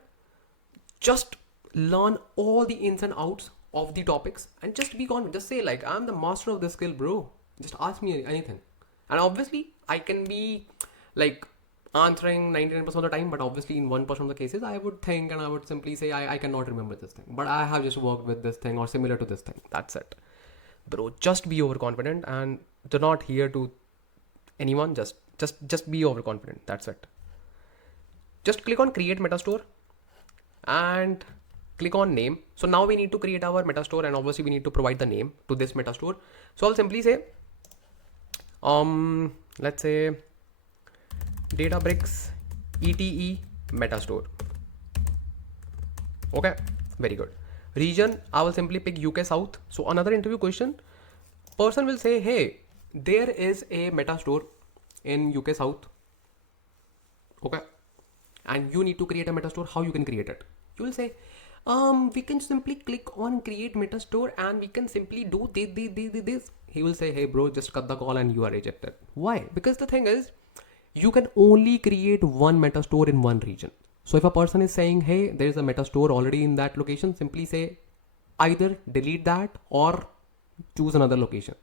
just learn all the ins and outs of the topics and just be confident. Just say like, I'm the master of this skill, bro. Just ask me anything. And obviously I can be like answering 99% of the time, but obviously in 1% of the cases I would think and I would simply say I cannot remember this thing, but I have just worked with this thing or similar to this thing. That's it, bro. Just be overconfident and do not hear to anyone. Just be overconfident. That's it. Just click on create Metastore and click on name. So now we need to create our Metastore, and obviously we need to provide the name to this Metastore. So I'll simply say let's say Databricks ETL Metastore. Okay, very good. Region, I will simply pick UK South. So another interview question, person will say, hey, there is a Metastore in UK South. Okay, and you need to create a Metastore. How you can create it? You will say, We can simply click on create metastore and we can simply do this. He will say, hey bro, just cut the call and you are rejected. Why? Because the thing is, you can only create one metastore in one region. So if a person is saying, hey, there is a metastore already in that location, simply say either delete that or choose another location,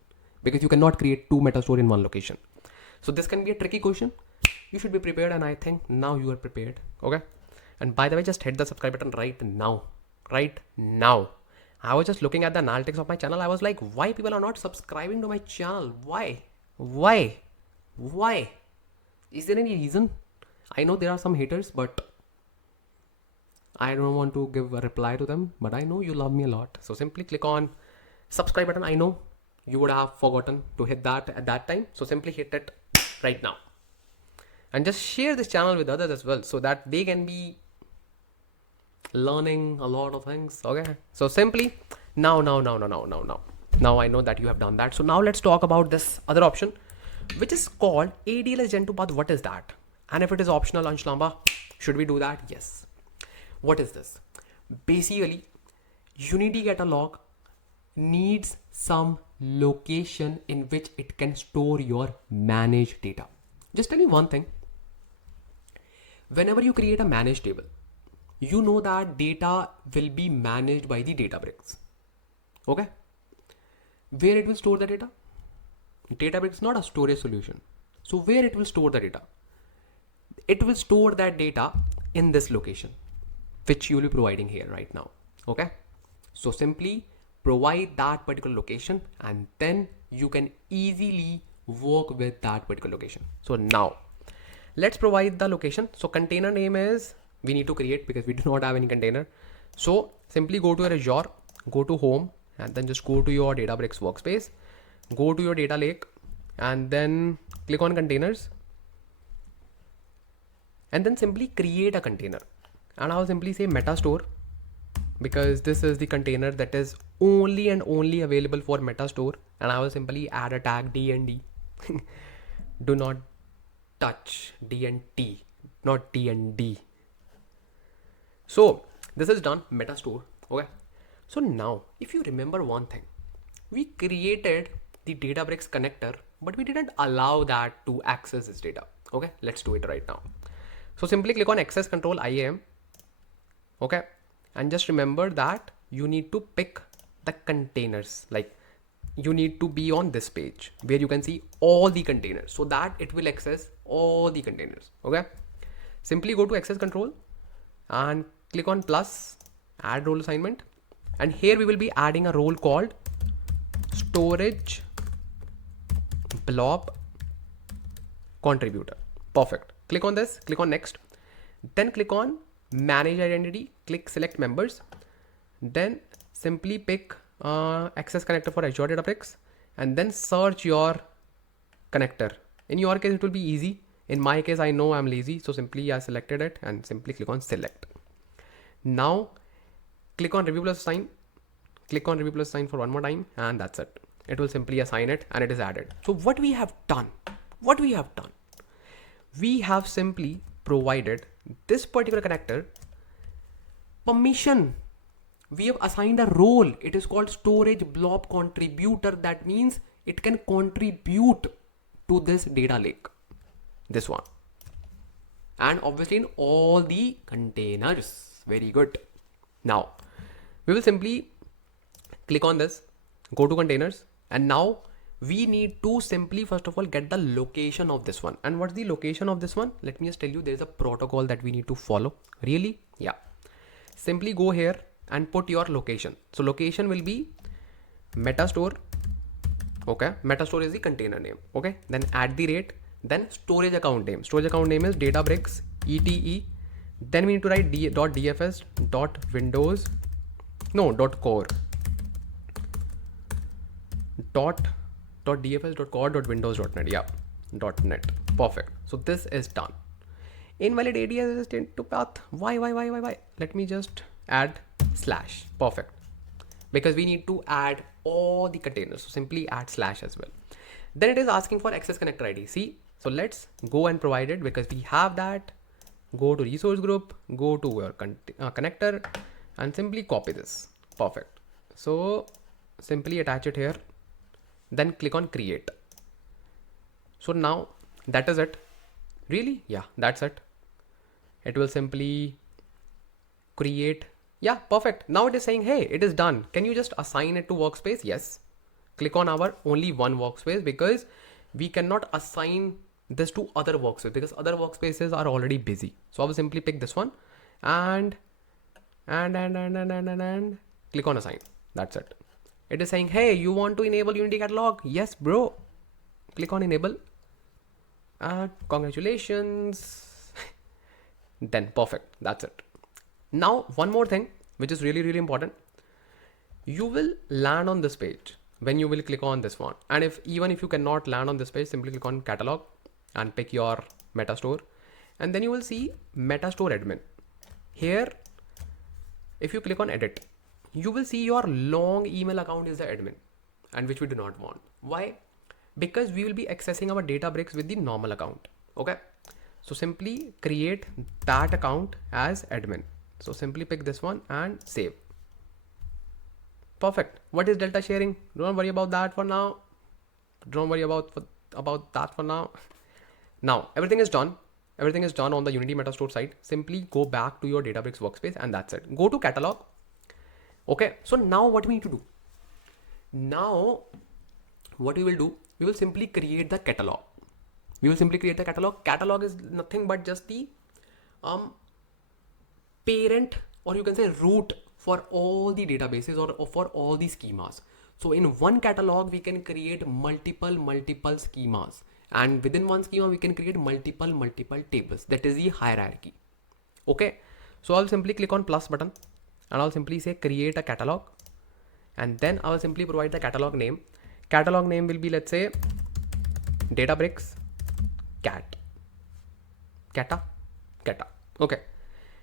because you cannot create two metastore in one location. So this can be a tricky question. You should be prepared, and I think now you are prepared. Okay. And by the way, just hit the subscribe button right now. Right now. I was just looking at the analytics of my channel. I was like, why people are not subscribing to my channel? Why? Why? Why? Is there any reason? I know there are some haters, but I don't want to give a reply to them. But I know you love me a lot. So simply click on subscribe button. I know you would have forgotten to hit that at that time. So simply hit it right now. And just share this channel with others as well, so that they can be learning a lot of things. Okay, so simply now I know that you have done that. So now let's talk about this other option, which is called ADLS Gen 2 path. What is that? And if it is optional, Ansh Lamba, should we do that? Yes. What is this? Basically, Unity catalog needs some location in which it can store your managed data. Just tell me one thing. Whenever you create a managed table, you know that data will be managed by the Databricks. Okay? Where it will store the data? Databricks is not a storage solution. So where it will store the data? It will store that data in this location, which you will be providing here right now. Okay? So simply provide that particular location and then you can easily work with that particular location. So now let's provide the location. So container name is, we need to create because we do not have any container. So simply go to your Azure, go to home, and then just go to your Databricks workspace, go to your data lake, and then click on containers, and then simply create a container. And I'll simply say metastore, because this is the container that is only and only available for metastore. And I will simply add a tag D and D. Do not touch D and T, not D and D. So this is done, metastore. Okay. So now, if you remember one thing, we created the Databricks connector, but we didn't allow that to access this data. Okay. Let's do it right now. So simply click on access control IAM. Okay. And just remember that you need to pick the containers. Like you need to be on this page where you can see all the containers, so that it will access all the containers. Okay. Simply go to access control and click on plus, add role assignment. And here we will be adding a role called storage blob contributor. Perfect. Click on this, click on next, then click on manage identity, click select members, then simply pick access connector for Azure Databricks and then search your connector. In your case, it will be easy. In my case, I know I'm lazy. So simply I selected it and simply click on select. Now click on review plus assign, click on review plus assign for one more time, and that's it. It will simply assign it and it is added. So what we have done, we have simply provided this particular connector permission. We have assigned a role. It is called storage blob contributor. That means it can contribute to this data lake, this one, and obviously in all the containers. Very good. Now we will simply click on this, go to containers, and now we need to simply first of all get the location of this one. And what's the location of this one? Let me just tell you, there's a protocol that we need to follow. Really? Yeah. Simply go here and put your location. So location will be metastore. Okay. Metastore is the container name. Okay. Then @ then storage account name. Storage account name is Databricks ETE. Then we need to write .dfs .windows, no, .core, .dfs .core .windows.net. Yeah, .net. Perfect. So this is done. Invalid ADS to path. Why? Let me just add slash. Perfect. Because we need to add all the containers. So simply add slash as well. Then it is asking for access connector ID. See, so let's go and provide it because we have that. Go to resource group, go to your connector, and simply copy this. Perfect. So simply attach it here, then click on create. So now that is it. Really? Yeah, that's it. It will simply create. Yeah, perfect. Now it is saying, hey, it is done. Can you just assign it to workspace? Yes. Click on our only one workspace because we cannot assign this to other workspaces because other workspaces are already busy. So I will simply pick this one and click on assign. That's it. It is saying, hey, you want to enable Unity Catalog? Yes, bro. Click on enable. Congratulations. Then perfect. That's it. Now, one more thing, which is really, really important. You will land on this page when you will click on this one. And even if you cannot land on this page, simply click on catalog and pick your Metastore. And then you will see Metastore admin. Here, if you click on edit, you will see your long email account is the admin, and which we do not want. Why? Because we will be accessing our Databricks with the normal account. Okay. So simply create that account as admin. So simply pick this one and save. Perfect. What is delta sharing? Don't worry about that for now. Don't worry about that for now. Now everything is done. Everything is done on the Unity Metastore side. Simply go back to your Databricks workspace and that's it. Go to catalog. Okay. So now what we need to do? Now what we will do? We will simply create the catalog. We will simply create the catalog. Catalog is nothing but just the parent, or you can say root for all the databases or for all the schemas. So in one catalog, we can create multiple schemas. And within one schema, we can create multiple tables. That is the hierarchy. Okay. So I'll simply click on plus button and I'll simply say create a catalog. And then I will simply provide the catalog name. Catalog name will be, let's say, Databricks Cata. Okay.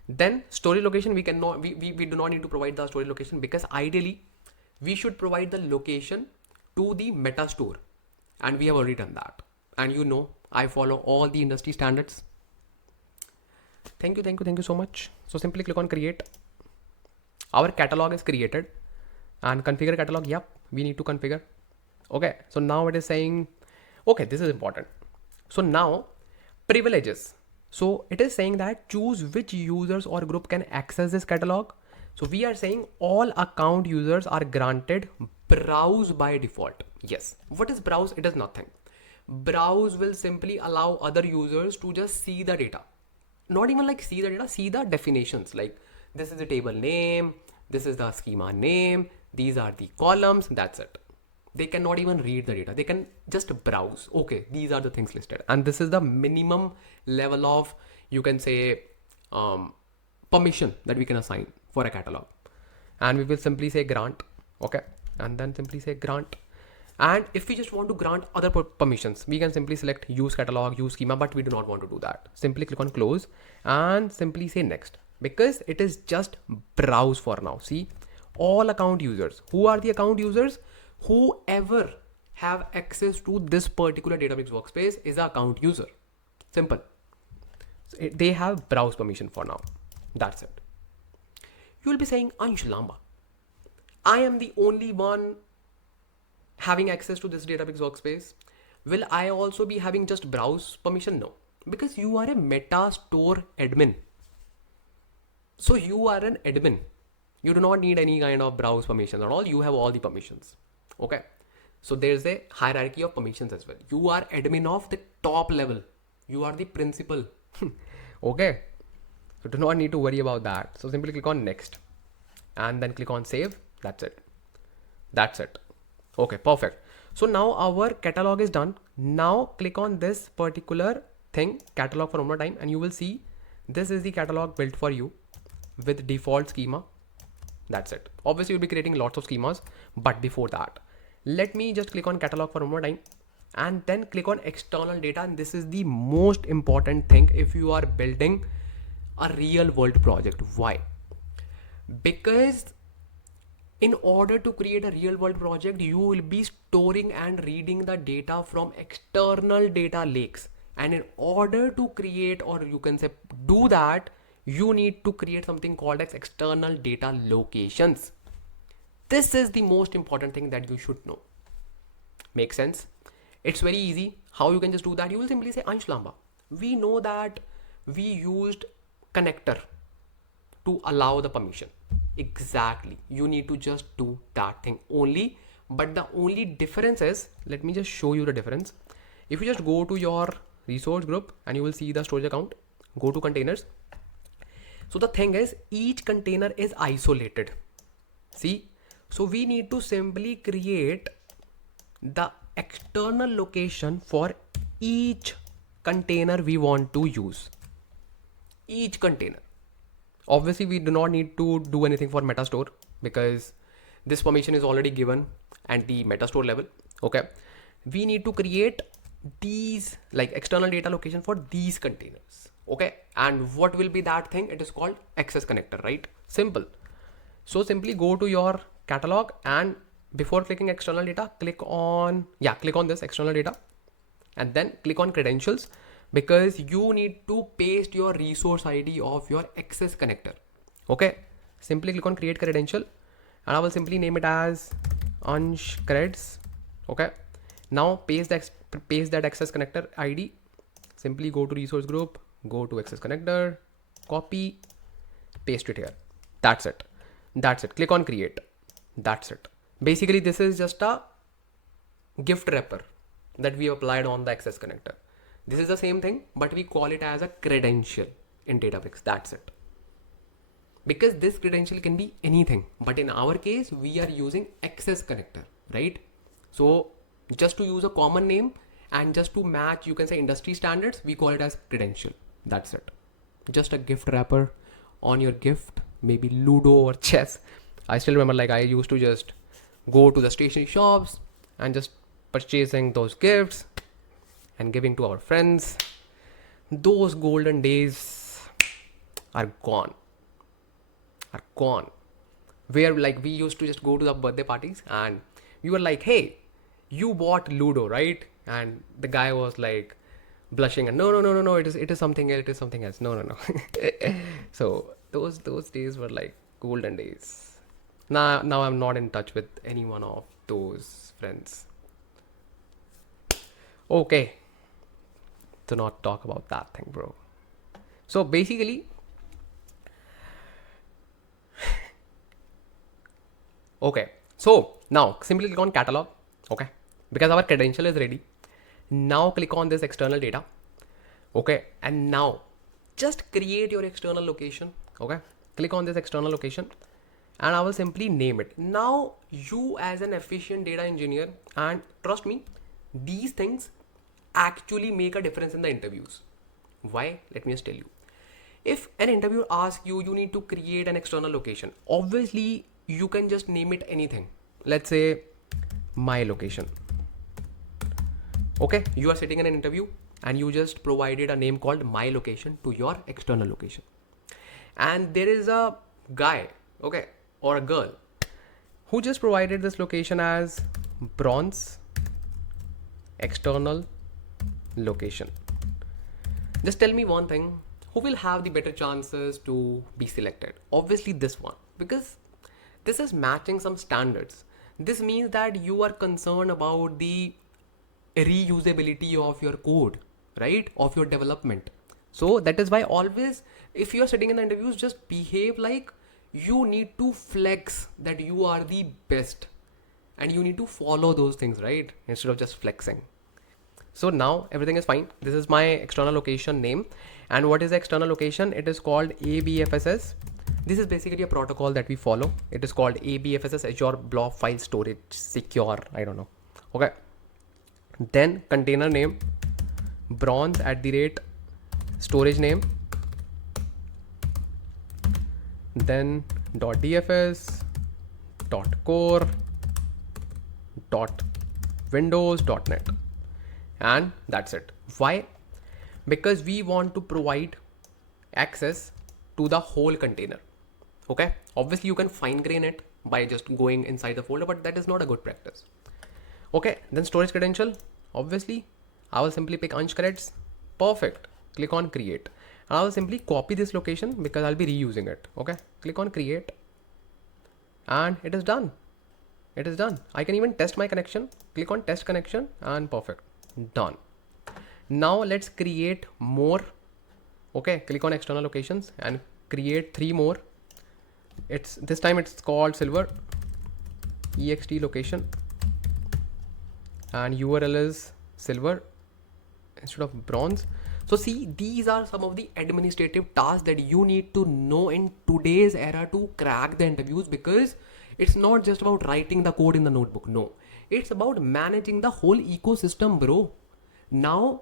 Then story location, we cannot, we do not need to provide the story location because ideally we should provide the location to the Metastore, and we have already done that. And you know, I follow all the industry standards. Thank you so much. So simply click on create. Our catalog is created, and configure catalog. Yep, we need to configure. Okay. So now it is saying, okay, this is important. So now privileges. So it is saying that choose which users or group can access this catalog. So we are saying all account users are granted browse by default. Yes. What is browse? It is nothing. Browse will simply allow other users to just see the data. Not even like see the data, see the definitions. Like this is the table name, this is the schema name, these are the columns, that's it. They cannot even read the data. They can just browse. Okay, these are the things listed. And this is the minimum level of, you can say, permission that we can assign for a catalog. And we will simply say grant. Okay. And then simply say grant. And if we just want to grant other permissions, we can simply select use catalog, use schema, but we do not want to do that. Simply click on close and simply say next, because it is just browse for now. See, all account users. Who are the account users? Whoever have access to this particular Databricks workspace is an account user. Simple. So they have browse permission for now. That's it. You will be saying, Ansh, Lamba, I am the only one having access to this Databricks workspace. Will I also be having just browse permission? No, because you are a Metastore admin. So you are an admin. You do not need any kind of browse permissions at all. You have all the permissions. Okay. So there's a hierarchy of permissions as well. You are admin of the top level. You are the principal. Okay. So do not need to worry about that. So simply click on next and then click on save. That's it. That's it. Okay, perfect. So now our catalog is done. Now click on this particular thing, catalog for one more time, and you will see this is the catalog built for you with default schema. That's it. Obviously you'll be creating lots of schemas, but before that, let me just click on catalog for one more time and then click on external data. And this is the most important thing if you are building a real world project. Why? Because in order to create a real world project, you will be storing and reading the data from external data lakes. And in order to create, or you can say do that, you need to create something called as external data locations. This is the most important thing that you should know. Make sense? It's very easy. How you can just do that? You will simply say Ansh Lamba. We know that we used connector to allow the permission. Exactly. You need to just do that thing only. But the only difference is, let me just show you the difference. If you just go to your resource group and you will see the storage account, go to containers. So the thing is, each container is isolated. See, so we need to simply create the external location for each container we want to use. Each container. Obviously, we do not need to do anything for Metastore because this permission is already given at the Metastore level. Okay. We need to create these like external data location for these containers. Okay. And what will be that thing? It is called access connector, right? Simple. So simply go to your catalog and before clicking external data, click on this external data and then click on credentials, because you need to paste your resource ID of your access connector. Okay. Simply click on create credential and I will simply name it as Ansh creds. Okay. Now paste that access connector ID. Simply go to resource group, go to access connector, copy, paste it here. That's it. That's it. Click on create. That's it. Basically, this is just a gift wrapper that we applied on the access connector. This is the same thing, but we call it as a credential in Databricks. That's it. Because this credential can be anything, but in our case, we are using access connector, right? So just to use a common name and just to match, you can say industry standards, we call it as credential. That's it. Just a gift wrapper on your gift, maybe Ludo or chess. I still remember, like, I used to just go to the stationery shops and just purchasing those gifts and giving to our friends. Those golden days are gone. Where like we used to just go to the birthday parties and we were like, hey, you bought Ludo, right? And the guy was like blushing and no, it is something else. No. So those days were like golden days. Now I'm not in touch with any one of those friends. Okay. To not talk about that thing, bro. So basically, okay. So now simply click on catalog. Okay. Because our credential is ready. Now click on this external data. Okay. And now just create your external location. Okay. Click on this external location and I will simply name it. Now you as an efficient data engineer, and trust me, these things actually make a difference in the interviews. Why? Let me just tell you. If an interviewer asks you, you need to create an external location. Obviously, you can just name it anything. Let's say my location. Okay, you are sitting in an interview and you just provided a name called my location to your external location. And there is a guy, okay, or a girl who just provided this location as bronze external location. Just tell me one thing, who will have the better chances to be selected? Obviously this one, because this is matching some standards. This means that you are concerned about the reusability of your code, right? Of your development. So that is why always, if you are sitting in the interviews, just behave like you need to flex that you are the best and you need to follow those things, right? Instead of just flexing. So now everything is fine. This is my external location name. And what is the external location? It is called ABFSS. This is basically a protocol that we follow. It is called ABFSS, Azure Blob File Storage Secure. I don't know. Okay. Then container name, bronze @ storage name. Then .dfs, .core, .windows.net. And that's it. Why? Because we want to provide access to the whole container. Okay. Obviously you can fine grain it by just going inside the folder, but that is not a good practice. Okay. Then storage credential. Obviously I will simply pick Ansh creds. Perfect. Click on create. And I'll simply copy this location because I'll be reusing it. Okay, click on create and it is done. It is done. I can even test my connection. Click on test connection and perfect. Done. Now let's create more. Okay, click on external locations and create 3 more. This time it's called silver ext location and URL is silver instead of bronze. So see, these are some of the administrative tasks that you need to know in today's era to crack the interviews, because it's not just about writing the code in the notebook. No, it's about managing the whole ecosystem, bro. Now,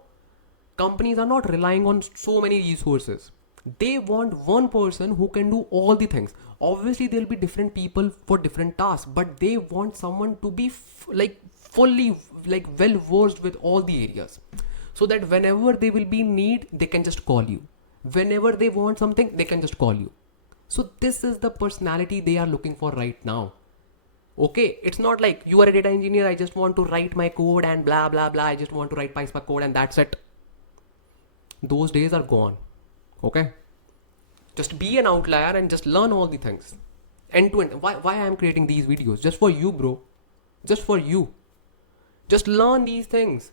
companies are not relying on so many resources. They want one person who can do all the things. Obviously, there'll be different people for different tasks, but they want someone to be fully well versed with all the areas, so that whenever they will be in need, they can just call you. Whenever they want something, they can just call you. So this is the personality they are looking for right now. Okay, it's not like you are a data engineer, I just want to write my code and blah blah blah, I just want to write PySpark code and that's it. Those days are gone. Okay, just be an outlier and just learn all the things end to end. Why I am creating these videos? Just for you, bro. Just for you. Just learn these things.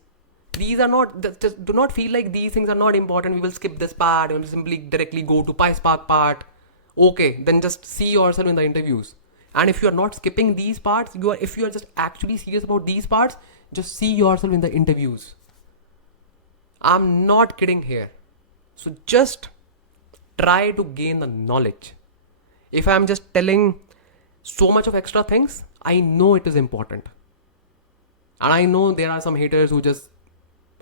These are not, just do not feel like these things are not important. We will skip this part and simply directly go to PySpark part. Okay, then just see yourself in the interviews. And if you are not skipping these parts, if you are just actually serious about these parts, just see yourself in the interviews. I'm not kidding here. So just try to gain the knowledge. If I'm just telling so much of extra things, I know it is important. And I know there are some haters who just,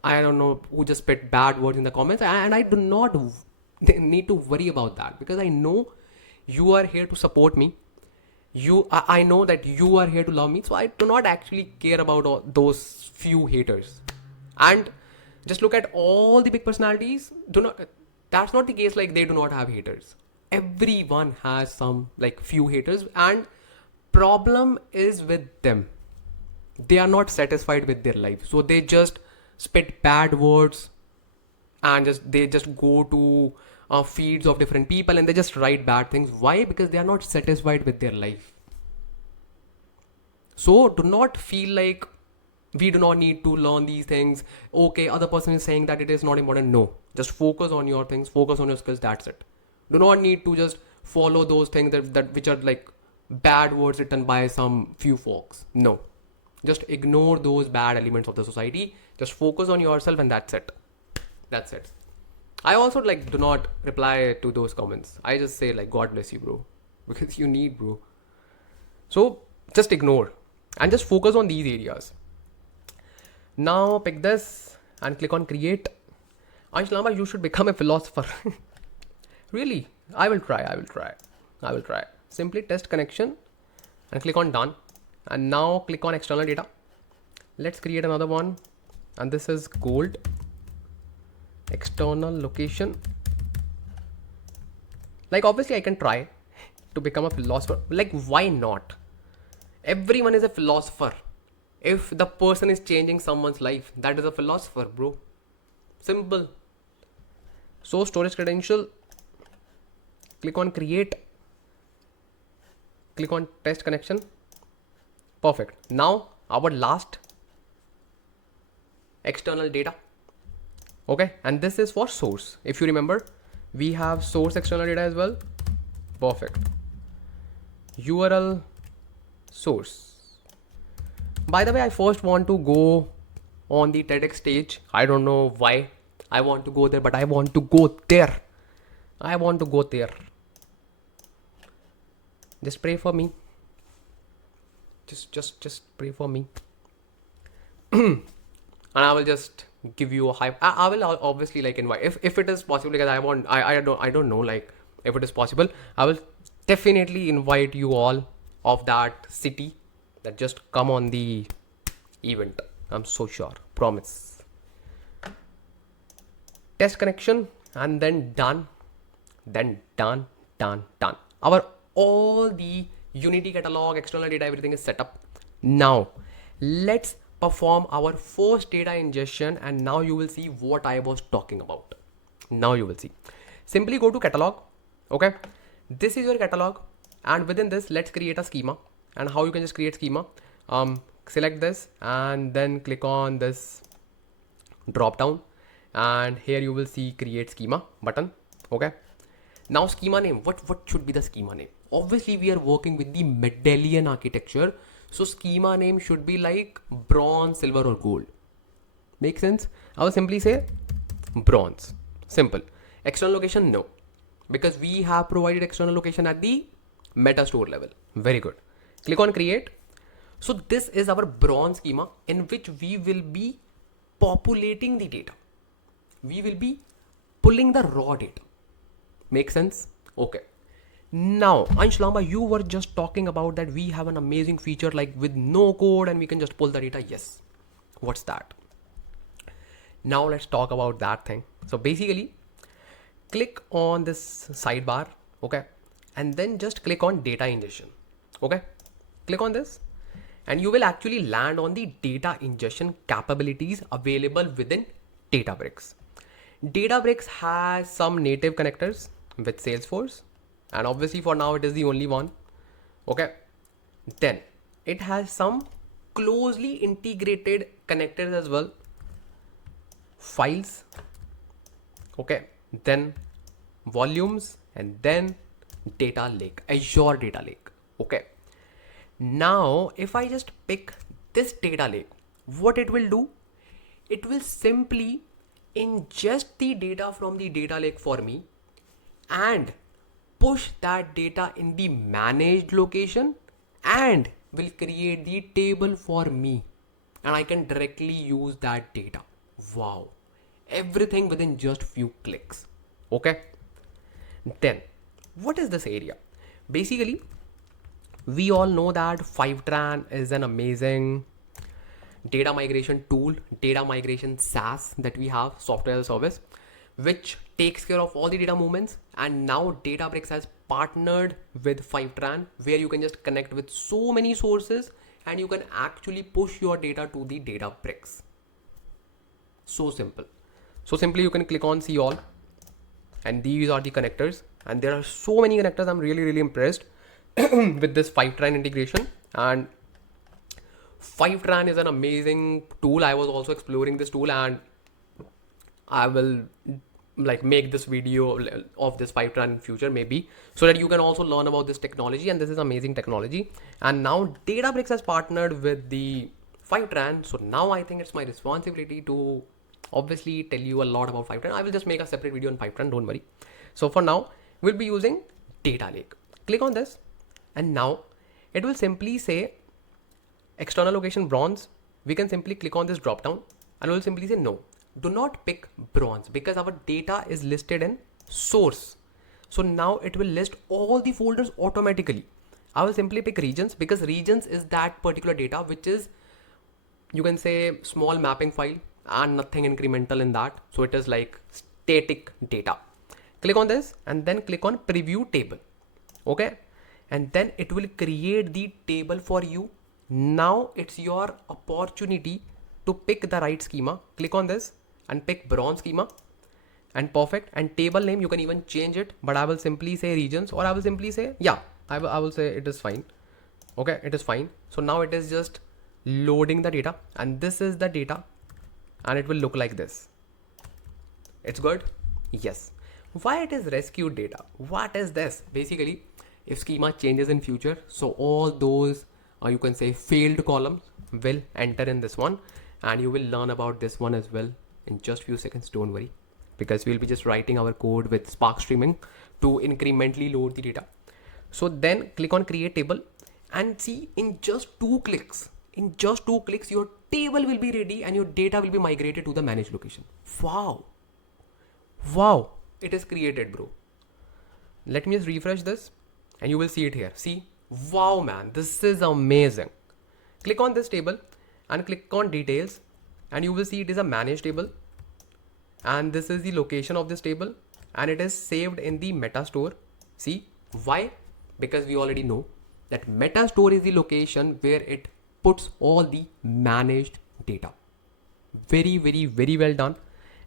I don't know, who just spit bad words in the comments. And I do not need to worry about that, because I know you are here to support me. I know that you are here to love me. So I do not actually care about all those few haters. And just look at all the big personalities. That's not the case, like they do not have haters. Everyone has some few haters, and problem is with them. They are not satisfied with their life. So they just spit bad words and they just go to feeds of different people and they just write bad things. Why? Because they are not satisfied with their life. So do not feel like we do not need to learn these things. Okay, other person is saying that it is not important. No, just focus on your things, focus on your skills. That's it. Do not need to just follow those things that which are like bad words written by some few folks. No, just ignore those bad elements of the society. Just focus on yourself and that's it. That's it. I also do not reply to those comments. I just say God bless you, bro, because you need, bro. So just ignore and just focus on these areas. Now pick this and click on create. Ansh Lamba, you should become a philosopher. Really? I will try. Simply test connection and click on done. And now click on external data. Let's create another one. And this is gold. External location. Obviously I can try to become a philosopher. Why not? Everyone is a philosopher. If the person is changing someone's life, that is a philosopher, bro. Simple. So storage credential. Click on create. Click on test connection. Perfect. Now our last external data. Okay, and this is for source. If you remember, we have source external data as well. Perfect. URL source. By the way, I first want to go on the TEDx stage. I don't know why I want to go there, but I want to go there. Just pray for me. Just pray for me. And I will just give you a hype. I will obviously invite if it is possible, because I don't know if it is possible. I will definitely invite you all of that city that just come on the event. I'm so sure. Promise. Test connection and then done. Done. Our all the Unity catalog, external data, everything is set up. Now let's perform our first data ingestion, and now you will see what I was talking about. Now you will see. simply go to catalog. Okay, this is your catalog, and within this, let's create a schema. And how you can just create schema? Select this and then click on this drop down, and here you will see create schema button. Okay, now schema name, what should be the schema name? Obviously we are working with the medallion architecture, so schema name should be like bronze, silver or gold. Make sense? I will simply say bronze. Simple. External location, no, because we have provided external location at the meta store level. Very good. Click on create. So this is our bronze schema in which we will be populating the data. We will be pulling the raw data. Make sense? Okay. Now, Ansh Lamba, you were just talking about that we have an amazing feature like with no code and we can just pull the data. Yes. What's that? Now let's talk about that thing. So basically, click on this sidebar, okay, and then just click on data ingestion. Okay, click on this and you will actually land on the data ingestion capabilities available within Databricks. Databricks has some native connectors with Salesforce, and obviously for now it is the only one. Okay, then it has some closely integrated connectors as well, files, okay, then volumes, and then data lake, Azure data lake. Okay, now if I just pick this data lake, what it will do, it will simply ingest the data from the data lake for me and push that data in the managed location and will create the table for me, and I can directly use that data. Wow, everything within just few clicks. Okay, then what is this area? Basically, we all know that Fivetran is an amazing data migration tool, data migration SaaS that we have, software as a service, which takes care of all the data movements. And now Databricks has partnered with Fivetran, where you can just connect with so many sources and you can actually push your data to the Databricks. So simple. So simply you can click on see all, and these are the connectors, and there are so many connectors. I'm really impressed with this Fivetran integration, and Fivetran is an amazing tool. I was also exploring this tool, and I will like make this video of this Fivetran in future maybe, so that you can also learn about this technology. And this is amazing technology, and now Databricks has partnered with the Fivetran, so now I think it's my responsibility to obviously tell you a lot about Fivetran. I will just make a separate video on Fivetran, don't worry. So for now, we'll be using data lake. Click on this, and now it will simply say external location bronze. We can simply click on this drop down and we'll simply say no, do not pick bronze, because our data is listed in source. So now it will list all the folders automatically. I will simply pick regions, because regions is that particular data which is, you can say, small mapping file and nothing incremental in that. So it is like static data. Click on this and then click on preview table. Okay, and then it will create the table for you. Now it's your opportunity to pick the right schema. Click on this and pick bronze schema, and perfect. And table name, you can even change it, but I will simply say regions, or I will simply say, yeah, I will say it is fine. Okay, it is fine. So now it is just loading the data, and this is the data, and it will look like this. It's good. Yes. Why it is rescued data? What is this? Basically, if schema changes in future, so all those you can say failed columns will enter in this one, and you will learn about this one as well in just few seconds. Don't worry, because we'll be just writing our code with Spark streaming to incrementally load the data. So then click on create table, and see, in just two clicks, your table will be ready and your data will be migrated to the managed location. Wow, it is created, bro. Let me just refresh this and you will see it here. See, wow, man, this is amazing. Click on this table and click on details, and you will see it is a managed table, and this is the location of this table, and it is saved in the meta store. See why? Because we already know that meta store is the location where it puts all the managed data. Very well done.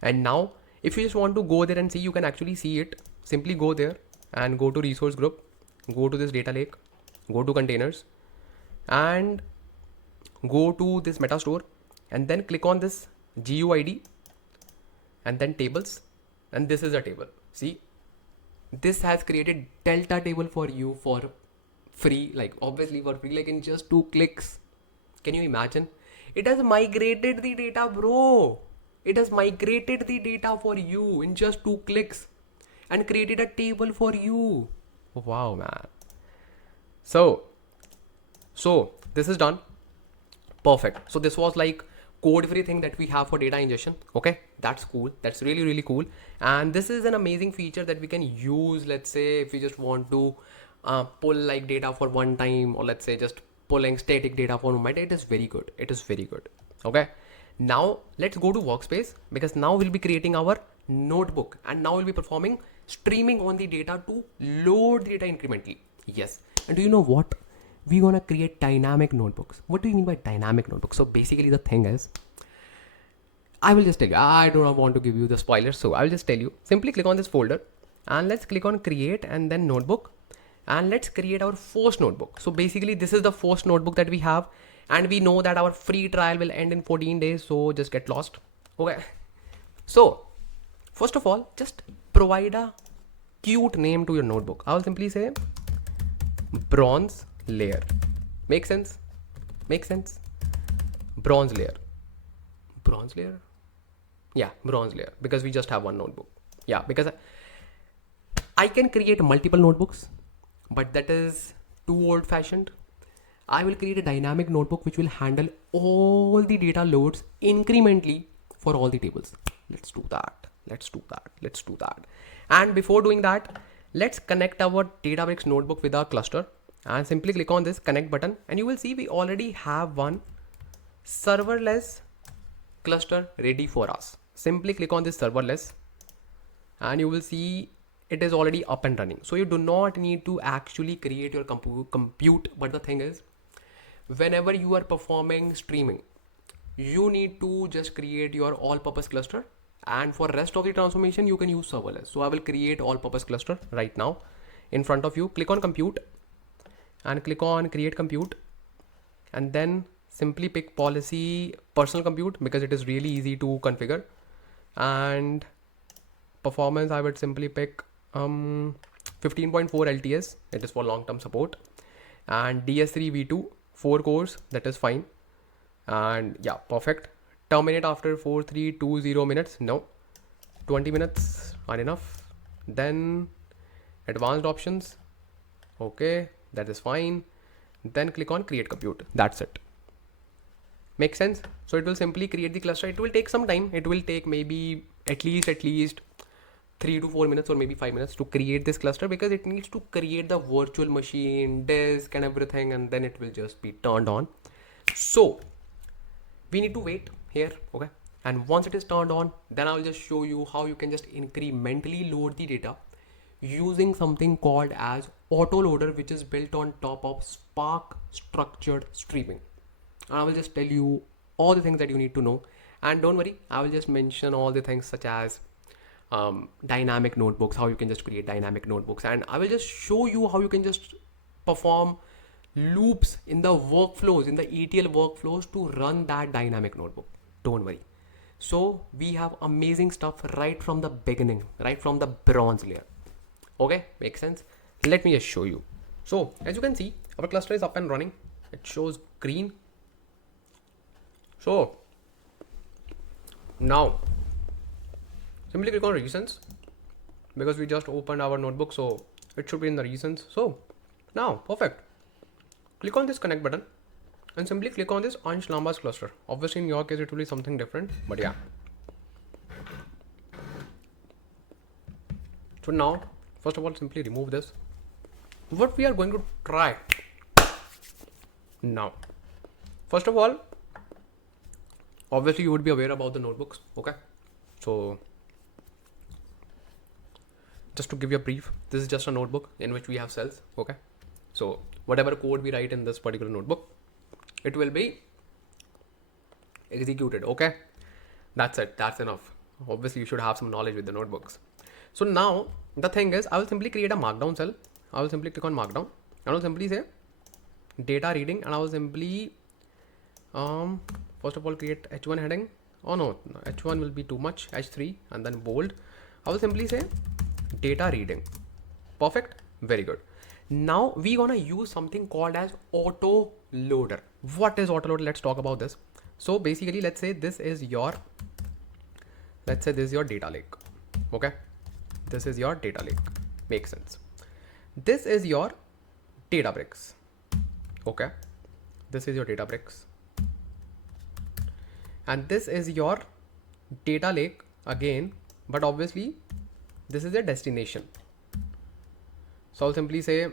And now if you just want to go there and see, you can actually see it. simply go there and go to resource group, go to this data lake, go to containers, and go to this meta store, and then click on this GUID and then tables, and this is a table. See, this has created delta table for you for free, like obviously for free, like in just 2 clicks. Can you imagine? It has migrated the data, bro. It has migrated the data for you in just 2 clicks and created a table for you. Wow, man. So this is done. Perfect. So this was like code free thing that we have for data ingestion. Okay, that's cool. That's really, really cool. And this is an amazing feature that we can use. Let's say if we just want to pull like data for one time, or let's say just pulling static data for a moment. It is very good. It is very good. Okay. Now let's go to workspace, because now we'll be creating our notebook, and now we'll be performing streaming on the data to load the data incrementally. Yes. And do you know what? We're gonna create dynamic notebooks. What do you mean by dynamic notebooks? So basically the thing is, I will just tell you, I don't want to give you the spoilers, so I'll just tell you, simply click on this folder and let's click on create and then notebook, and let's create our first notebook. So basically this is the first notebook that we have, and we know that our free trial will end in 14 days, so just get lost. Okay. So first of all, just provide a cute name to your notebook. I'll simply say bronze layer. Make sense? Make sense? Bronze layer. Bronze layer? Yeah, bronze layer, because we just have one notebook. Yeah, because I can create multiple notebooks, but that is too old fashioned. I will create a dynamic notebook which will handle all the data loads incrementally for all the tables. Let's do that. Let's do that. Let's do that. And before doing that, let's connect our Databricks notebook with our cluster, and simply click on this connect button, and you will see we already have one serverless cluster ready for us. Simply click on this serverless, and you will see it is already up and running. So you do not need to actually create your compute. But the thing is, whenever you are performing streaming, you need to just create your all-purpose cluster, and for rest of the transformation you can use serverless. So I will create all-purpose cluster right now in front of you. Click on compute and click on create compute, and then simply pick policy personal compute, because it is really easy to configure. And performance, I would simply pick 15.4 LTS, it is for long-term support, and DS3 V2 4 cores, that is fine. And yeah, perfect. Terminate after 4320 minutes. No, 20 minutes are enough. Then advanced options, okay, that is fine. Then click on create compute. That's it. Make sense? So it will simply create the cluster. It will take some time. It will take maybe at least 3 to 4 minutes or maybe 5 minutes to create this cluster, because it needs to create the virtual machine, disk and everything, and then it will just be turned on. So we need to wait here. Okay. And once it is turned on, then I will just show you how you can just incrementally load the data using something called as Autoloader, which is built on top of Spark structured streaming. And I will just tell you all the things that you need to know. And don't worry, I will just mention all the things such as dynamic notebooks, how you can just create dynamic notebooks, and I will just show you how you can just perform loops in the workflows, in the ETL workflows, to run that dynamic notebook. Don't worry. So we have amazing stuff right from the beginning, right from the bronze layer. Okay, makes sense. Let me just show you. So as you can see, our cluster is up and running. It shows green. So now simply click on recents, because we just opened our notebook, so it should be in the recents. So now, perfect. Click on this connect button and simply click on this Ansh Lamba's cluster. Obviously in your case it will be something different, but yeah. So now, first of all, simply remove this. What we are going to try now, first of all, obviously you would be aware about the notebooks. Okay, so just to give you a brief, this is just a notebook in which we have cells. Okay, so whatever code we write in this particular notebook, it will be executed. Okay, that's it. That's enough. Obviously you should have some knowledge with the notebooks. So now The thing is, I will simply create a markdown cell. I will simply click on markdown and I will simply say data reading, and I will simply first of all create h1 heading. Oh no, h1 will be too much, h3, and then bold. I will simply say data reading. Perfect, very good. Now we gonna use something called as autoloader. What is autoloader? Let's talk about this. So basically, let's say this is your data lake. Okay, this is your data lake. Makes sense. This is your Databricks. Okay, this is your Databricks, and this is your data lake again, but obviously this is a destination. So I'll simply say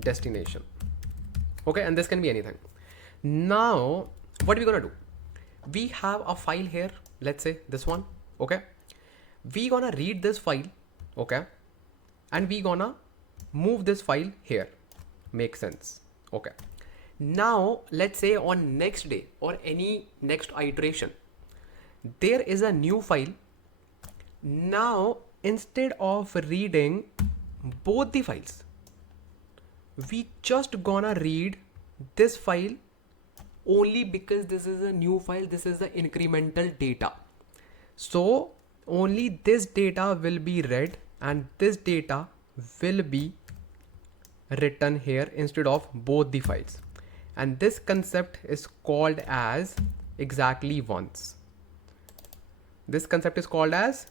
destination. Okay, and this can be anything. Now what are we gonna do? We have a file here, let's say this one. Okay, we gonna read this file. Okay, and we gonna move this file here. Makes sense. Okay, now let's say on next day or any next iteration, there is a new file. Now instead of reading both the files, we just gonna read this file only because this is a new file. This is the incremental data. So only this data will be read and this data will be written here instead of both the files. And this concept is called as exactly once. This concept is called as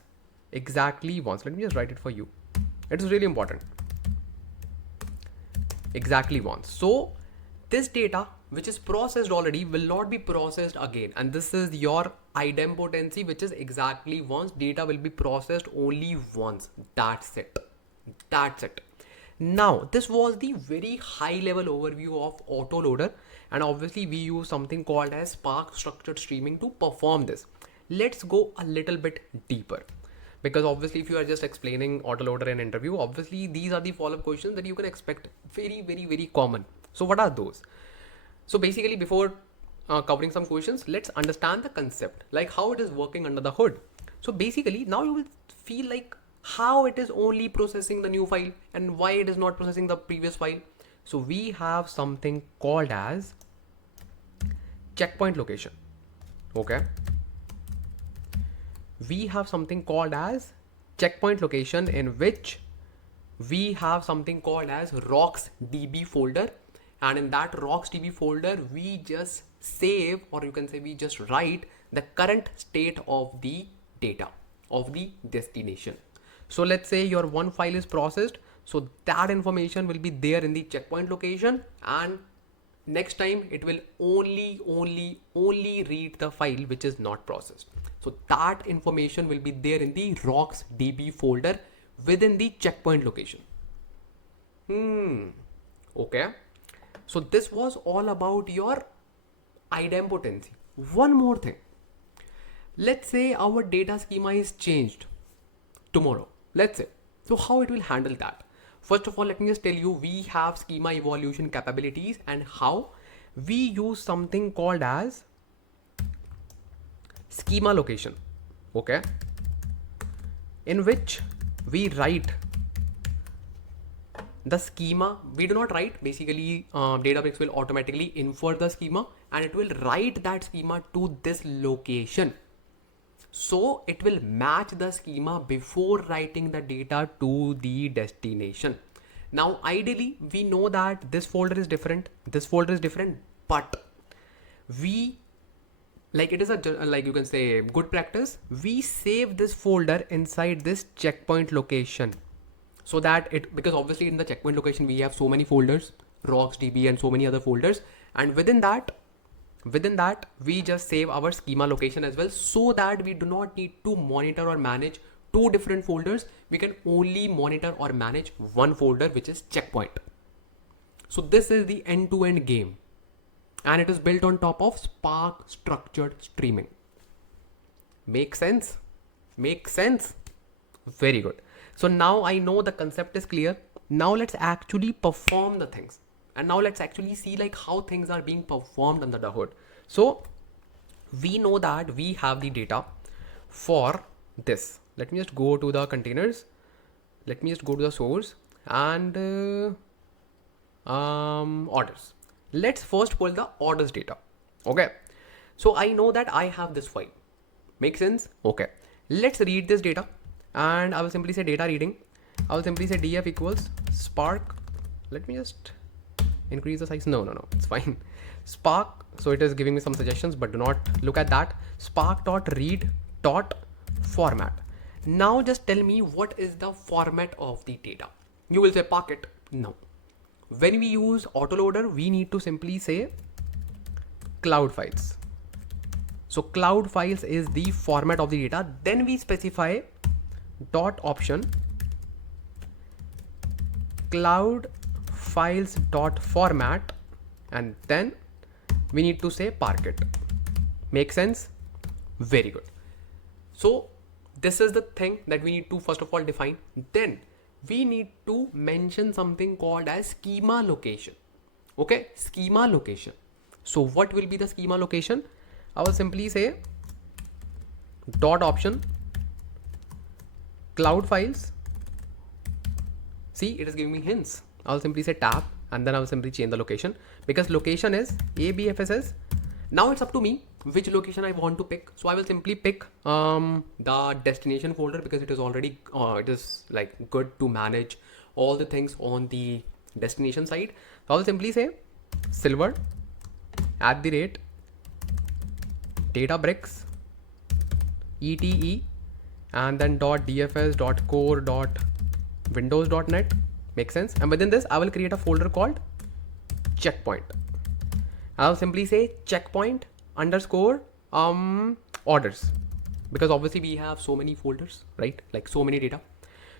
exactly once. Let me just write it for you. It is really important. Exactly once. So this data which is processed already will not be processed again. And this is your idempotency, which is exactly once. Data will be processed only once. That's it. That's it. Now, this was the very high level overview of autoloader, and obviously we use something called as Spark structured streaming to perform this. Let's go a little bit deeper, because obviously if you are just explaining autoloader in an interview, obviously these are the follow-up questions that you can expect, very common. So what are those? So basically, before covering some questions, let's understand the concept, like how it is working under the hood. So basically now you will feel like how it is only processing the new file and why it is not processing the previous file. So we have something called as checkpoint location. Okay, we have something called as checkpoint location, in which we have something called as rocks db folder, and in that rocks db folder we just save, or you can say we just write the current state of the data of the destination. So let's say your one file is processed, so that information will be there in the checkpoint location, and next time it will only read the file which is not processed. So that information will be there in the rocks db folder within the checkpoint location. Okay, so this was all about your idempotency. One more thing, let's say our data schema is changed tomorrow, let's say. So how it will handle that? First of all, let me just tell you, we have schema evolution capabilities and how we use something called as schema location. Okay, in which we write the schema. We do not write, basically Databricks will automatically infer the schema and it will write that schema to this location. So it will match the schema before writing the data to the destination. Now ideally we know that this folder is different, this folder is different, but we, like, it is a, like you can say, good practice, we save this folder inside this checkpoint location, so that it, because obviously in the checkpoint location we have so many folders, rocks db and so many other folders, and within that we just save our schema location as well, so that we do not need to monitor or manage two different folders. We can only monitor or manage one folder, which is checkpoint. So this is the end-to-end game, and it is built on top of Spark structured streaming. Make sense? Make sense? Very good. So now I know the concept is clear. Now let's actually perform the things. And now let's actually see like how things are being performed under the hood. So we know that we have the data for this. Let me just go to the containers. let me just go to the source and orders. Let's first pull the orders data. Okay, so I know that I have this file. Make sense? Okay, let's read this data, and I will simply say data reading. I will simply say df equals spark. Let me just increase the size. No, it's fine. Spark. So it is giving me some suggestions, but do not look at that. Spark dot read dot format. Now just tell me what is the format of the data. You will say Pocket. No. When we use Autoloader, we need to simply say cloud files. So cloud files is the format of the data. Then we specify dot option cloud files dot format, and then we need to say Parquet. Make sense? Very good. So this is the thing that we need to first of all define. Then we need to mention something called as schema location. Okay, schema location. So what will be the schema location? I will simply say dot option cloud files. See, it is giving me hints. I'll simply say tab, and then I will simply change the location, because location is ABFSS. Now it's up to me which location I want to pick. So I will simply pick the destination folder, because it is already it is like good to manage all the things on the destination side. So I will simply say silver @ Databricks ETE, and then .dfs.core.windows.net. Make sense? And within this, I will create a folder called checkpoint. I'll simply say checkpoint underscore orders, because obviously we have so many folders, right? Like so many data.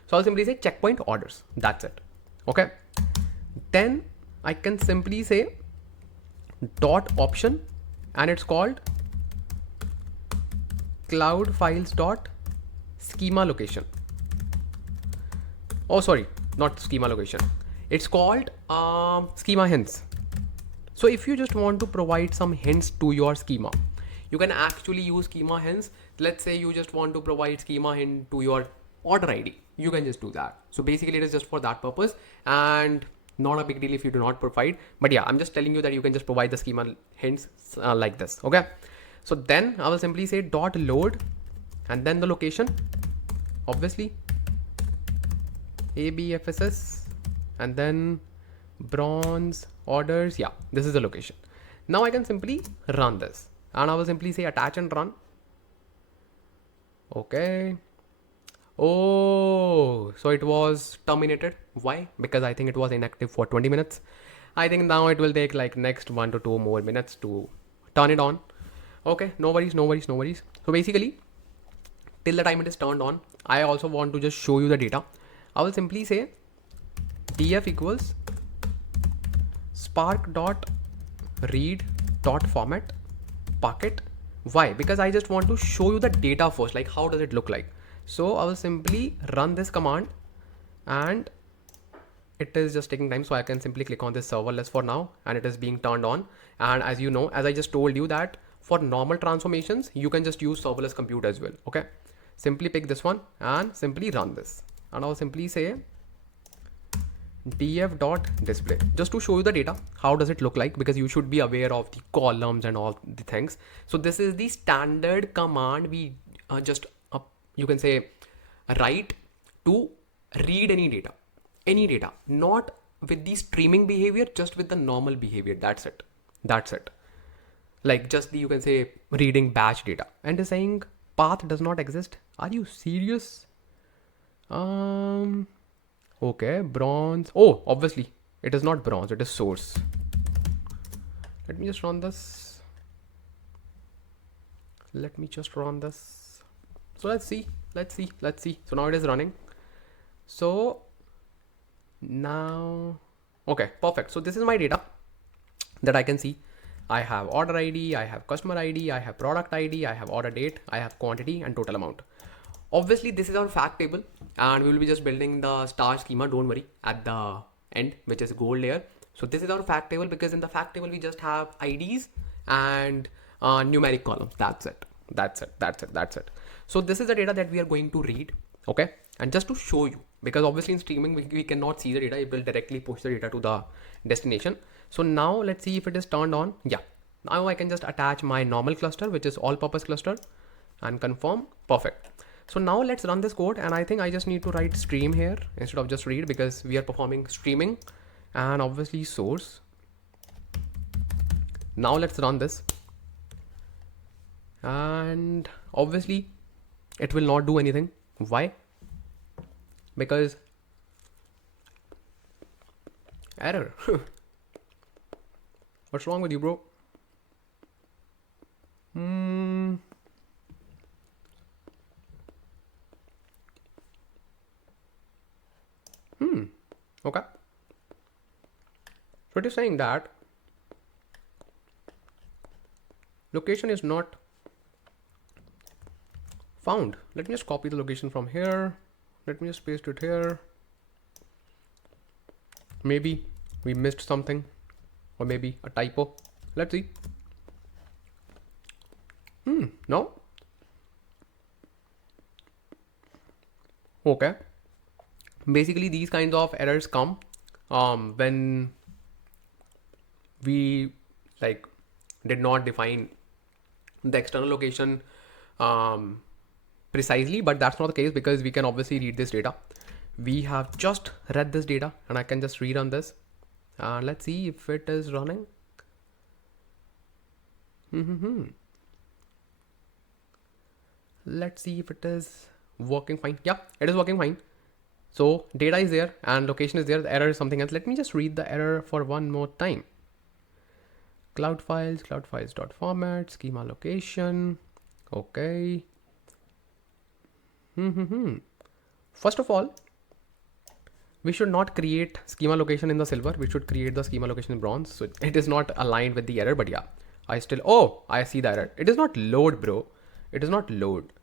So I'll simply say checkpoint orders. That's it. Okay. Then I can simply say dot option, and it's called cloud files dot schema location. Oh, sorry, not schema location. It's called schema hints. So if you just want to provide some hints to your schema, you can actually use schema hints. Let's say you just want to provide schema hint to your order ID. You can just do that. So basically it is just for that purpose, and not a big deal if you do not provide. But yeah, I'm just telling you that you can just provide the schema hints like this. Okay. So then I will simply say dot load, and then the location, obviously ABFSS, and then bronze orders. Yeah, this is the location. Now I can simply run this, and I will simply say attach and run. Okay. Oh, so it was terminated. Why? Because I think it was inactive for 20 minutes. I think now it will take like next 1 to 2 more minutes to turn it on. Okay, no worries. So basically, till the time it is turned on, I also want to just show you the data. I will simply say df equals spark dot read dot format Pocket. Why? Because I just want to show you the data first, like how does it look like. So I will simply run this command, and it is just taking time. So I can simply click on this serverless for now, and it is being turned on. And as you know, as I just told you that for normal transformations, you can just use serverless compute as well. Okay. Simply pick this one and simply run this. And I'll simply say df.display just to show you the data. How does it look like? Because you should be aware of the columns and all the things. So this is the standard command we you can say write to read any data, not with the streaming behavior, just with the normal behavior. That's it. Like just the, you can say, reading batch data, and is saying path does not exist. Are you serious? Okay, bronze. Oh, obviously it is not bronze, it is source. Let me just run this. So let's see. So now it is running. So now, okay, perfect. So this is my data that I can see. I have order ID, I have customer ID, I have product ID, I have order date, I have quantity and total amount. Obviously this is our fact table, and we will be just building the star schema, don't worry, at the end, which is gold layer. So this is our fact table, because in the fact table we just have IDs and numeric columns. That's it. So this is the data that we are going to read. Okay. And just to show you because obviously in streaming we cannot see the data. It will directly push the data to the destination. So now let's see if it is turned on. Yeah, now I can just attach my normal cluster, which is all purpose cluster, and confirm. Perfect. So now let's run this code, and I think I just need to write stream here instead of just read, because we are performing streaming, and obviously source. Now let's run this, and obviously it will not do anything. Why? Because error. What's wrong with you, bro? Okay. So it is saying that location is not found. Let me just copy the location from here. Let me just paste it here. Maybe we missed something, or maybe a typo. Let's see. No. Okay. Basically, these kinds of errors come when we did not define the external location precisely, but that's not the case, because we can obviously read this data. We have just read this data, and I can just rerun this, and let's see if it is running. Let's see if it is working fine. Yeah, it is working fine. So data is there and location is there. The error is something else. Let me just read the error for one more time. Cloud files dot format, schema location. Okay. First of all, we should not create schema location in the silver. We should create the schema location in bronze. So it is not aligned with the error, but yeah, I see the error. It is not load, bro. It is not load.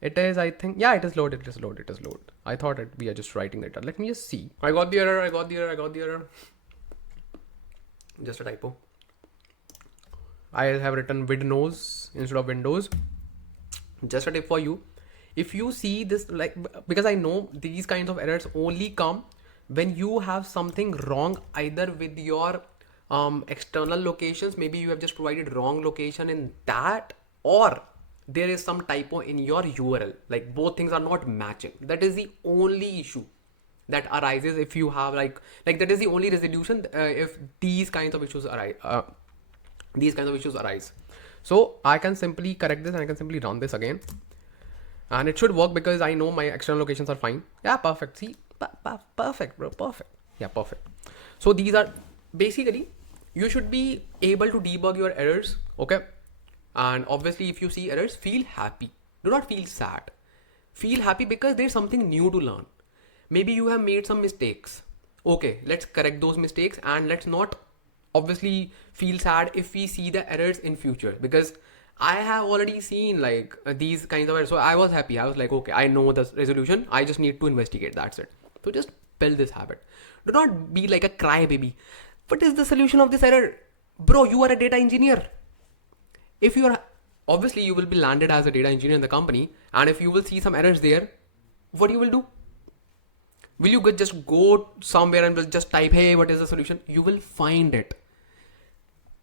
It is, I think, yeah, it is load. It is load. It is load. I thought we are just writing data. Let me just see. I got the error. Just a typo. I have written Windows instead of Windows. Just a tip for you. If you see this, because I know these kinds of errors only come when you have something wrong either with your external locations. Maybe you have just provided wrong location in that, or there is some typo in your URL. Like both things are not matching. That is the only issue that arises if you have like that is the only resolution if these kinds of issues arise. So I can simply correct this and I can simply run this again, and it should work because I know my external locations are fine. Yeah, perfect. See, perfect, bro. Perfect. Yeah, perfect. So these are basically, you should be able to debug your errors. Okay. And obviously, if you see errors, feel happy. Do not feel sad. Feel happy because there's something new to learn. Maybe you have made some mistakes. Okay, let's correct those mistakes, and let's not obviously feel sad if we see the errors in future, because I have already seen these kinds of errors. So I was happy. I was like, okay, I know the resolution. I just need to investigate. That's it. So just build this habit. Do not be like a crybaby. What is the solution of this error? Bro, you are a data engineer. If you are, obviously you will be landed as a data engineer in the company, and if you will see some errors there, what you will do? Will you just go somewhere and will just type, hey, what is the solution? You will find it.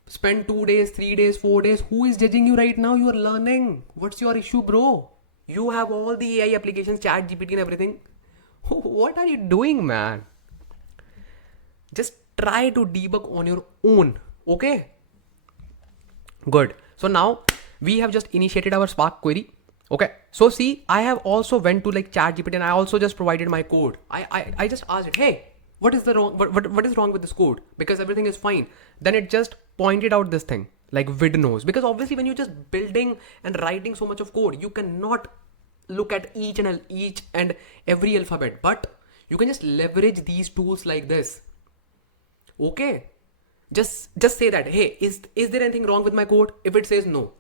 Spend 2 days, 3 days, 4 days. Who is judging you right now? You are learning. What's your issue, bro? You have all the AI applications, chat, GPT and everything. What are you doing, man? Just try to debug on your own. Okay? Good. So now we have just initiated our Spark query. Okay. So see, I have also went to chat GPT and I also just provided my code. I just asked it, hey, what is what is wrong with this code? Because everything is fine. Then it just pointed out this thing like vid knows, because obviously when you're just building and writing so much of code, you cannot look at each and every alphabet, but you can just leverage these tools like this. Okay. Just say that, hey, is there anything wrong with my code? If it says no,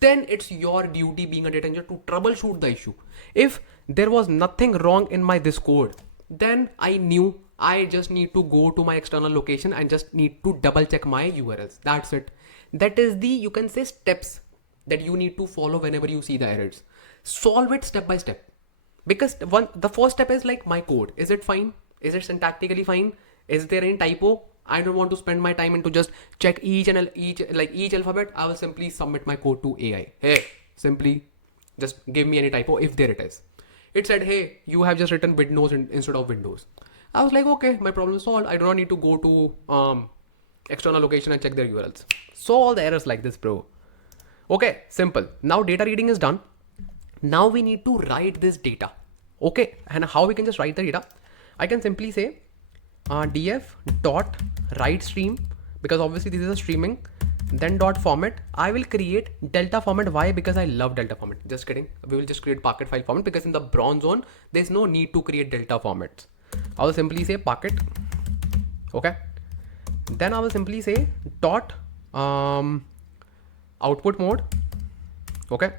then it's your duty being a data engineer to troubleshoot the issue. If there was nothing wrong in this code, then I knew I just need to go to my external location and just need to double check my URLs. That's it. That is the, you can say, steps that you need to follow whenever you see the errors. Solve it step by step. Because the first step is like my code. Is it fine? Is it syntactically fine? Is there any typo? I don't want to spend my time into just check each alphabet. I will simply submit my code to AI. Hey, simply just give me any typo if there it is. It said, hey, you have just written Windows instead of Windows. I was like, okay, my problem is solved. I do not need to go to external location and check their URLs. So all the errors like this, bro. Okay, simple. Now data reading is done. Now we need to write this data. Okay, and how we can just write the data? I can simply say df dot write stream, because obviously this is a streaming, then dot format. I will create delta format. Why? Because I love delta format. Just kidding. We will just create packet file format, because in the bronze zone there's no need to create delta formats. I will simply say packet. Okay, then I will simply say dot output mode. Okay,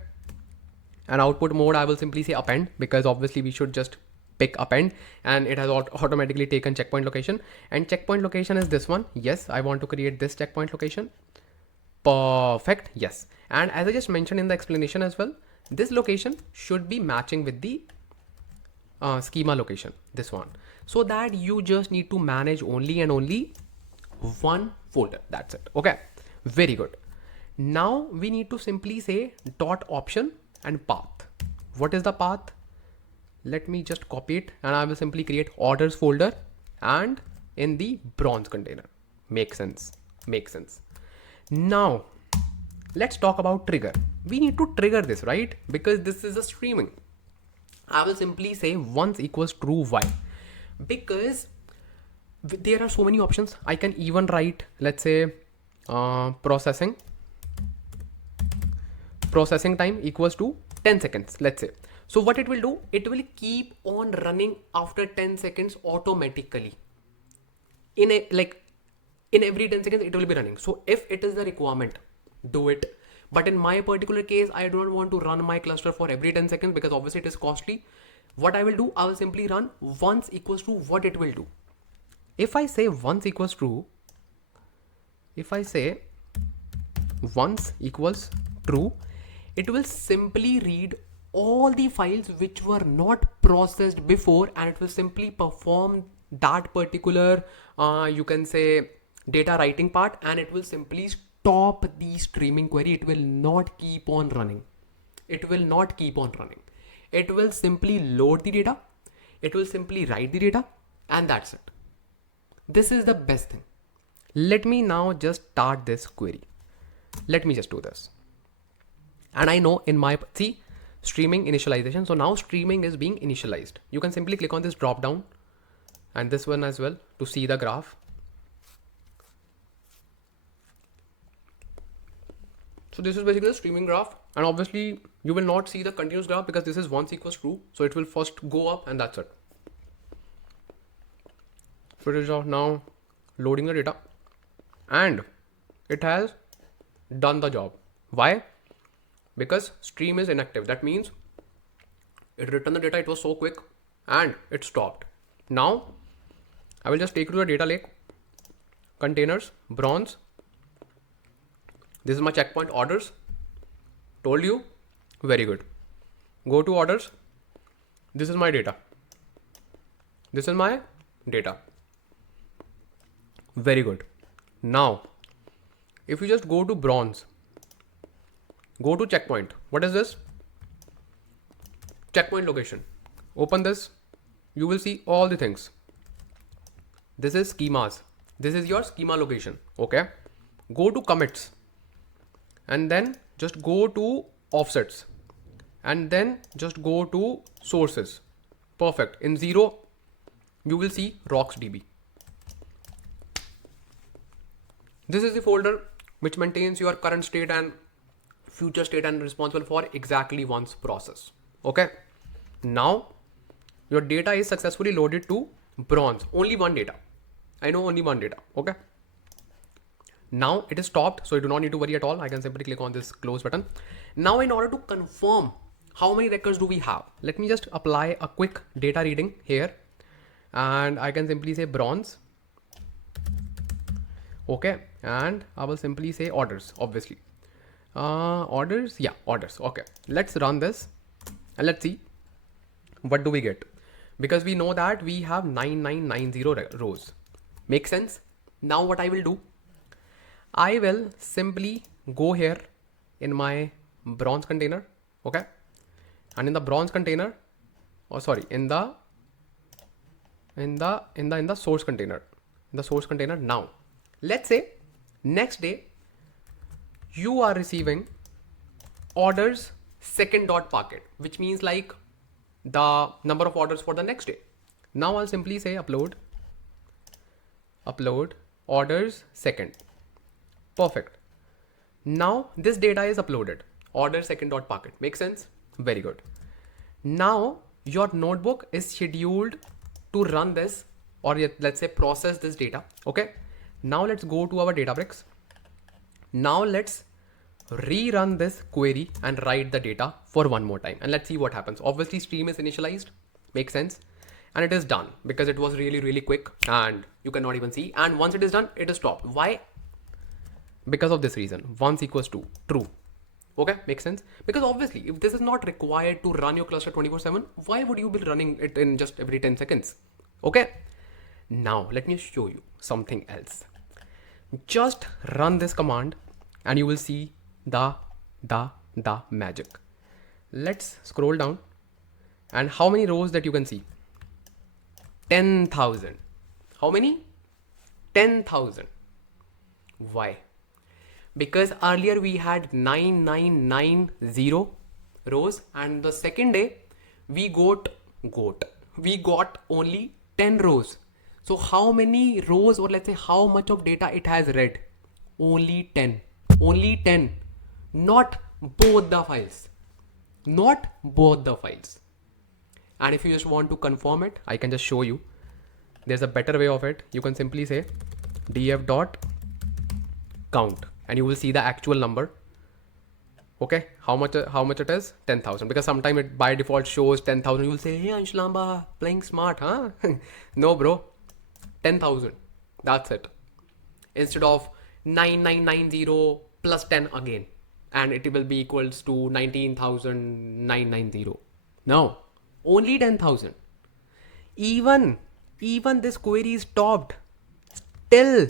and output mode I will simply say append, because obviously we should just pick append, and it has automatically taken checkpoint location, and checkpoint location is this one. Yes, I want to create this checkpoint location. Perfect. Yes, and as I just mentioned in the explanation as well, this location should be matching with the schema location, this one, so that you just need to manage only and only one folder. That's it. Okay, very good. Now we need to simply say dot option and path. What is the path? Let me just copy it, and I will simply create orders folder and in the bronze container. Makes sense. Makes sense. Now let's talk about trigger. We need to trigger this, right? Because this is a streaming. I will simply say once equals true. Why? Because there are so many options. I can even write, let's say, processing time equals to 10 seconds, let's say. So what it will do, it will keep on running after 10 seconds automatically. In every 10 seconds, it will be running. So if it is the requirement, do it. But in my particular case, I don't want to run my cluster for every 10 seconds, because obviously it is costly. What I will do, I will simply run once equals to what it will do. If I say once equals true, if I say once equals true, it will simply read all the files which were not processed before, and it will simply perform that particular, you can say, data writing part, and it will simply stop the streaming query. It will not keep on running. It will not keep on running. It will simply load the data. It will simply write the data, and that's it. This is the best thing. Let me now just start this query. Let me just do this. And I know in my, see, streaming initialization. So now streaming is being initialized. You can simply click on this drop down and this one as well to see the graph. So this is basically the streaming graph, and obviously you will not see the continuous graph because this is once equals true. So it will first go up, and that's it. So it is now loading the data, and it has done the job. Why? Because stream is inactive. That means it returned the data. It was so quick and it stopped. Now I will just take you to the data lake, containers, bronze. This is my checkpoint orders. Told you. Very good. Go to orders. This is my data. This is my data. Very good. Now, if you just go to bronze, go to checkpoint. What is this? Checkpoint location. Open this. You will see all the things. This is schemas. This is your schema location. Okay. Go to commits. And then just go to offsets. And then just go to sources. Perfect. In 0, you will see rocksdb. This is the folder which maintains your current state and future state and responsible for exactly one's process. Okay. Now your data is successfully loaded to bronze. Only one data. I know only one data. Okay. Now it is stopped, so you do not need to worry at all. I can simply click on this close button. Now in order to confirm how many records do we have, let me just apply a quick data reading here, and I can simply say bronze. Okay, and I will simply say orders, obviously. Orders, yeah, orders. Okay, let's run this and let's see what do we get? Because we know that we have 9990 rows. Make sense? Now what I will do, I will simply go here in my bronze container, okay? And in the bronze container, oh sorry, in the source container, now, let's say next day you are receiving orders second dot packet, which means like the number of orders for the next day. Now I'll simply say upload orders second. Perfect. Now this data is uploaded, order second dot packet. Make sense? Very good. Now your notebook is scheduled to run this, or let's say process this data. Okay. Now let's go to our Databricks. Now let's rerun this query and write the data for one more time. And let's see what happens. Obviously stream is initialized. Makes sense. And it is done because it was really, really quick and you cannot even see. And once it is done, it is stopped. Why? Because of this reason, once equals to true. Okay, makes sense. Because obviously if this is not required to run your cluster 24/7, why would you be running it in just every 10 seconds? Okay. Now let me show you something else. Just run this command and you will see the magic. Let's scroll down, and how many rows that you can see? 10,000. How many? 10,000. Why? Because earlier we had 9990 rows, and the second day we got only 10 rows. So how many rows, or let's say how much of data it has read? Only 10. Only 10. Not both the files. Not both the files. And if you just want to confirm it, I can just show you. There's a better way of it. You can simply say df.count and you will see the actual number. Okay, how much it is? 10,000. Because sometimes it by default shows 10,000. You will say, hey Ansh, Lamba, playing smart, huh? No bro, 10,000. That's it. Instead of 9990 plus 10 again, and it will be equals to 19,990. No, only 10,000. Even this query is stopped. Still,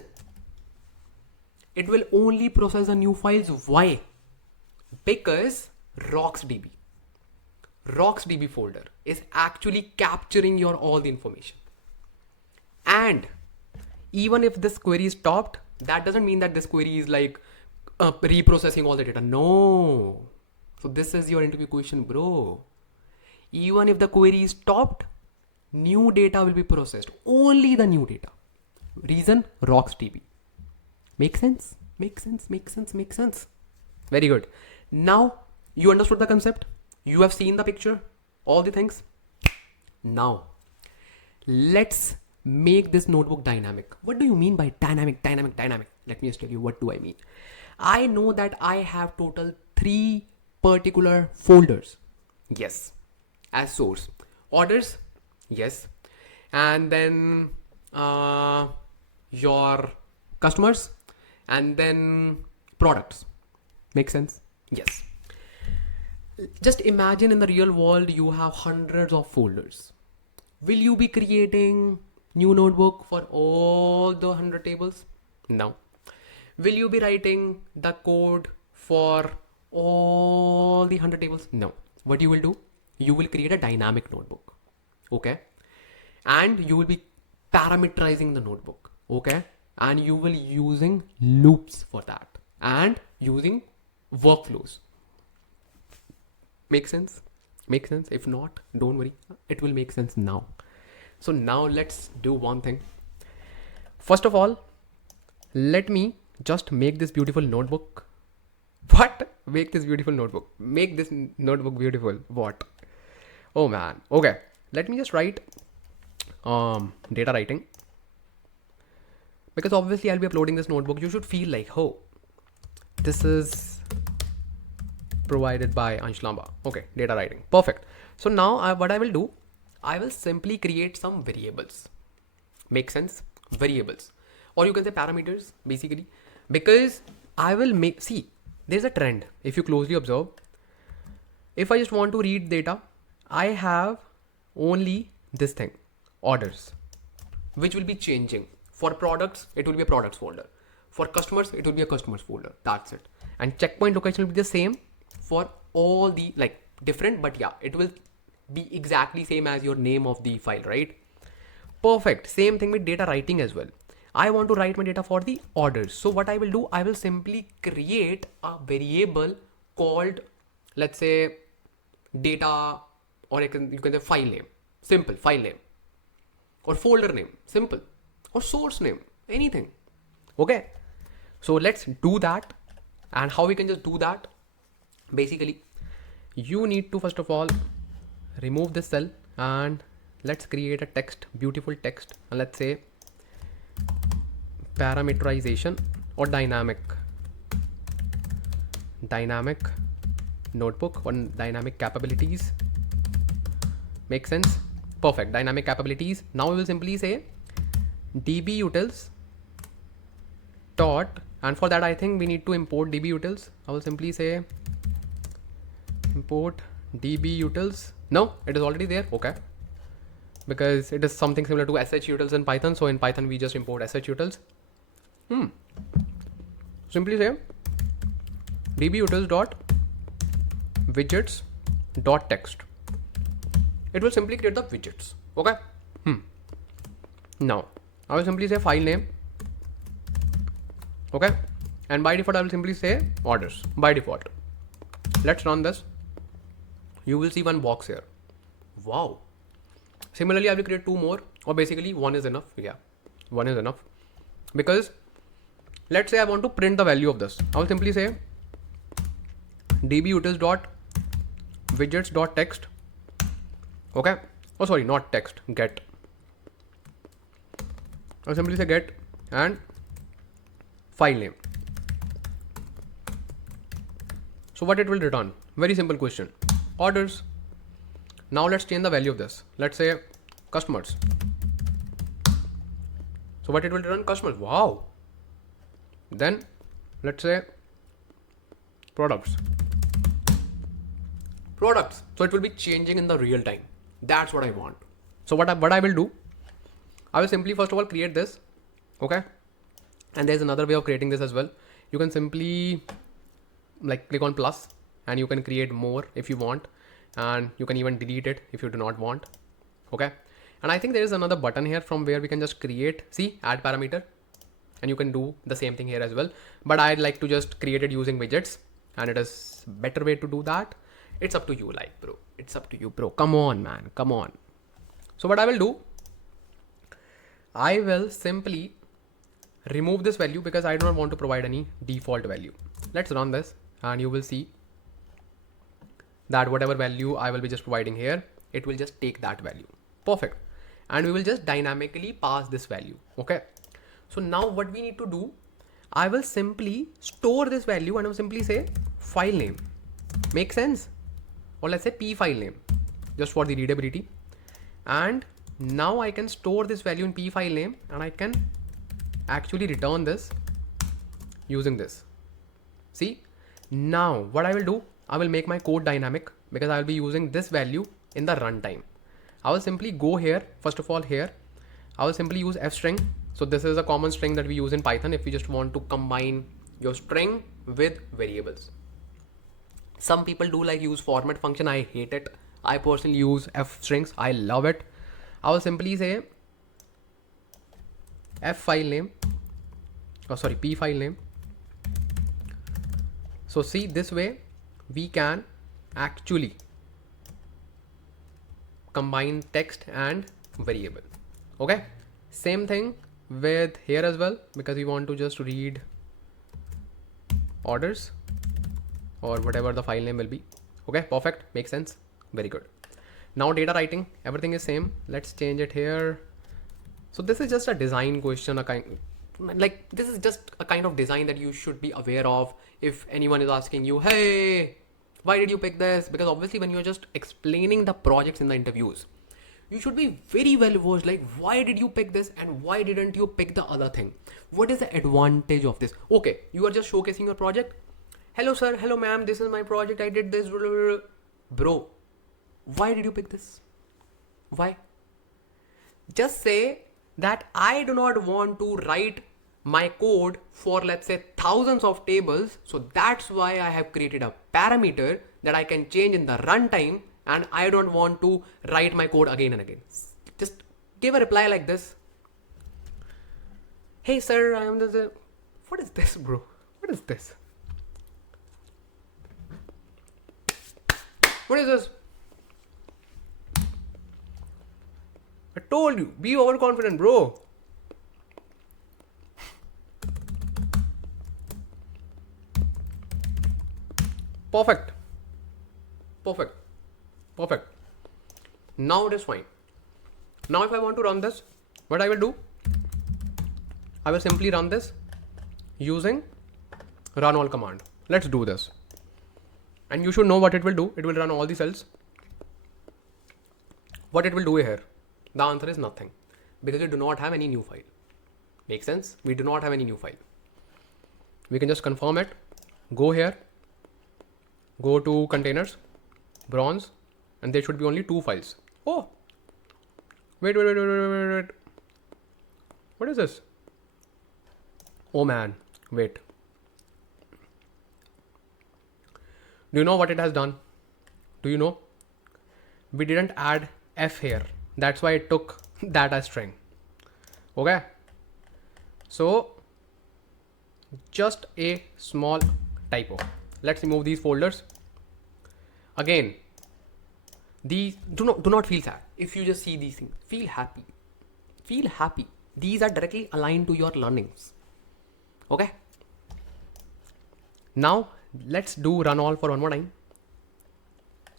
it will only process the new files. Why? Because RocksDB folder is actually capturing your all the information. And even if this query is stopped, that doesn't mean that this query is like reprocessing all the data. No. So this is your interview question, bro. Even if the query is stopped, new data will be processed. Only the new data. Reason? RocksDB. Make sense? Make sense? Make sense? Make sense? Very good. Now you understood the concept. You have seen the picture, all the things. Now let's make this notebook dynamic. What do you mean by dynamic? Let me just tell you what do I mean. I know that I have total 3 particular folders. Yes. As source. Orders. Yes. And then your customers, and then products. Make sense? Yes. Just imagine in the real world you have hundreds of folders. Will you be creating new notebook for all the 100 tables? No. Will you be writing the code for all the 100 tables? No. What you will do? You will create a dynamic notebook. Okay. And you will be parameterizing the notebook. Okay. And you will using loops for that and using workflows. Make sense? Make sense? If not, don't worry. It will make sense now. So now let's do one thing. First of all, let me just make this beautiful notebook. What? Make this beautiful notebook. Make this notebook beautiful. What? Oh man. Okay. Let me just write data writing. Because obviously I'll be uploading this notebook. You should feel like, oh, this is provided by Ansh Lamba. Okay, data writing. Perfect. So now what I will do, I will simply create some variables. Make sense? Variables. Or you can say parameters, basically. Because I will make, see, there's a trend. If you closely observe, if I just want to read data, I have only this thing, orders, which will be changing. For products, it will be a products folder. For customers, it will be a customers folder. That's it. And checkpoint location will be the same for all the like different, but yeah, it will be exactly same as your name of the file, right? Perfect. Same thing with data writing as well. I want to write my data for the orders. So what I will do, I will simply create a variable called, let's say, data, or you can say file name, simple file name, or folder name, simple, or source name, anything. Okay. So let's do that. And how we can just do that? Basically, you need to first of all remove this cell and let's create a text, beautiful text, and let's say parameterization or dynamic notebook or dynamic capabilities. Make sense? Perfect. Dynamic capabilities. Now we will simply say dbutils dot, and for that I think we need to import dbutils. I will simply say import dbutils. No, it is already there. Okay, because it is something similar to shutils in Python. So in Python we just import shutils. Simply say dbutils dot widgets dot text. It will simply create the widgets. Okay. Now I will simply say file name. Okay, and by default I will simply say orders by default. Let's run this. You will see one box here. Wow. Similarly, I will create two more, or basically one is enough. Yeah, one is enough, because let's say I want to print the value of this. I will simply say dbutils dot widgets dot text. Okay. Oh, sorry, not text, get. I'll simply say get and file name. So what it will return? Very simple question. Orders. Now let's change the value of this. Let's say customers. So what it will return? Customers. Wow. Then let's say products. Products. So it will be changing in the real time. That's what I want. So what I will do, I will simply first of all create this. Okay. And there's another way of creating this as well. You can simply like click on plus and you can create more if you want, and you can even delete it if you do not want. Okay. And I think there is another button here from where we can just create, see, add parameter, and you can do the same thing here as well. But I'd like to just create it using widgets, and it is better way to do that. It's up to you, like, bro. It's up to you, bro. Come on, man. Come on. So what I will do, I will simply remove this value because I do not want to provide any default value. Let's run this and you will see that whatever value I will be just providing here, it will just take that value. Perfect. And we will just dynamically pass this value. Okay. So now what we need to do, I will simply store this value and I will simply say file name. Make sense? Or let's say p file name, just for the readability. And now I can store this value in p file name and I can actually return this using this. See, now what I will do, I will make my code dynamic because I will be using this value in the runtime. I will simply go here. First of all, here, I will simply use f string. So this is a common string that we use in Python if you just want to combine your string with variables. Some people do like use format function. I hate it. I personally use f strings. I love it. I will simply say f file name, oh sorry, p file name. So see, this way we can actually combine text and variable. Okay. Same thing with here as well, because we want to just read orders or whatever the file name will be. Okay, perfect. Makes sense. Very good. Now data writing, everything is same. Let's change it here. So this is just a design question, this is just a kind of design that you should be aware of if anyone is asking you, hey, why did you pick this? Because obviously when you're just explaining the projects in the interviews, you should be very well versed, like why did you pick this and why didn't you pick the other thing? What is the advantage of this? Okay, you are just showcasing your project. Hello sir, hello ma'am, this is my project, I did this. Bro, why did you pick this? Why? Just say that I do not want to write my code for, let's say, thousands of tables. So that's why I have created a parameter that I can change in the runtime, and I don't want to write my code again and again. Just give a reply like this. Hey sir, I am the... What is this, bro? What is this? What is this? I told you, be overconfident, bro. Perfect. Perfect. Perfect. Now it is fine. Now if I want to run this, what I will do? I will simply run this using run all command. Let's do this. And you should know what it will do. It will run all the cells. What it will do here? The answer is nothing, because we do not have any new file. Make sense? We do not have any new file. We can just confirm it. Go here, go to containers, bronze, and there should be only 2 files. Oh, wait. What is this? Oh man, wait. Do you know what it has done? Do you know? We didn't add F here. That's why it took that as string. Okay. So just a small typo. Let's remove these folders. Again, these do not feel sad. If you just see these things, feel happy. Feel happy. These are directly aligned to your learnings. Okay. Now let's do run all for one more time.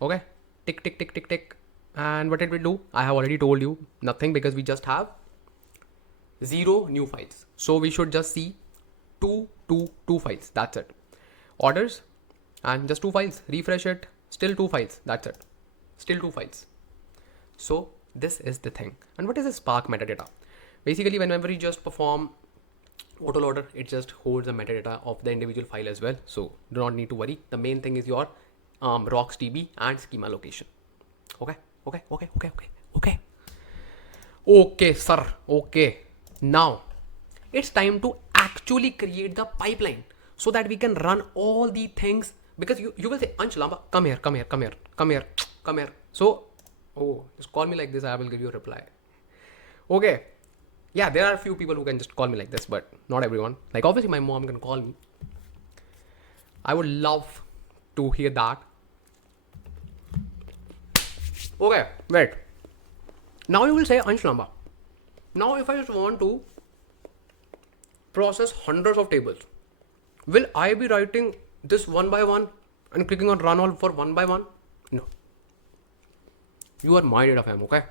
Okay. Tick, tick, tick, tick, tick. And what it will do, I have already told you, nothing, because we just have 0 new files. So we should just see two files. That's it. Orders and just 2 files. Refresh it. Still 2 files. That's it. Still 2 files. So this is the thing. And what is a Spark metadata? Basically, whenever you just perform autoloader, it just holds the metadata of the individual file as well. So do not need to worry. The main thing is your rocksdb and schema location. Okay. Okay, sir. Okay. Now it's time to actually create the pipeline so that we can run all the things, because you will say, Ansh, Lamba, come here. So, just call me like this. I will give you a reply. Okay. Yeah, there are a few people who can just call me like this, but not everyone. Like obviously my mom can call me. I would love to hear that. Okay, wait. Now you will say, Ansh, Lamba. Now if I just want to process hundreds of tables, will I be writing this one by one and clicking on run all for one by one? No. You are my data fam, okay?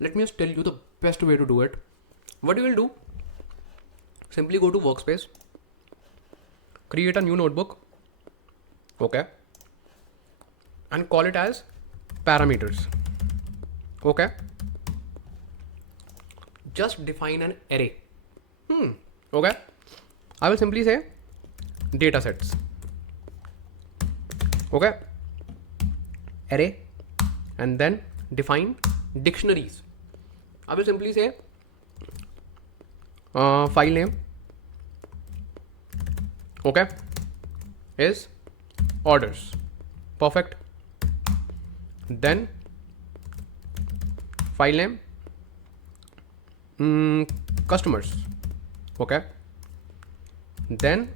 Let me just tell you the best way to do it. What you will do? Simply go to workspace, create a new notebook, okay, and call it as parameters. Okay. Just define an array. Okay. I will simply say datasets. Okay. Array, and then define dictionaries. I will simply say file name, okay, is orders. Perfect. Then file name customers. Okay. Then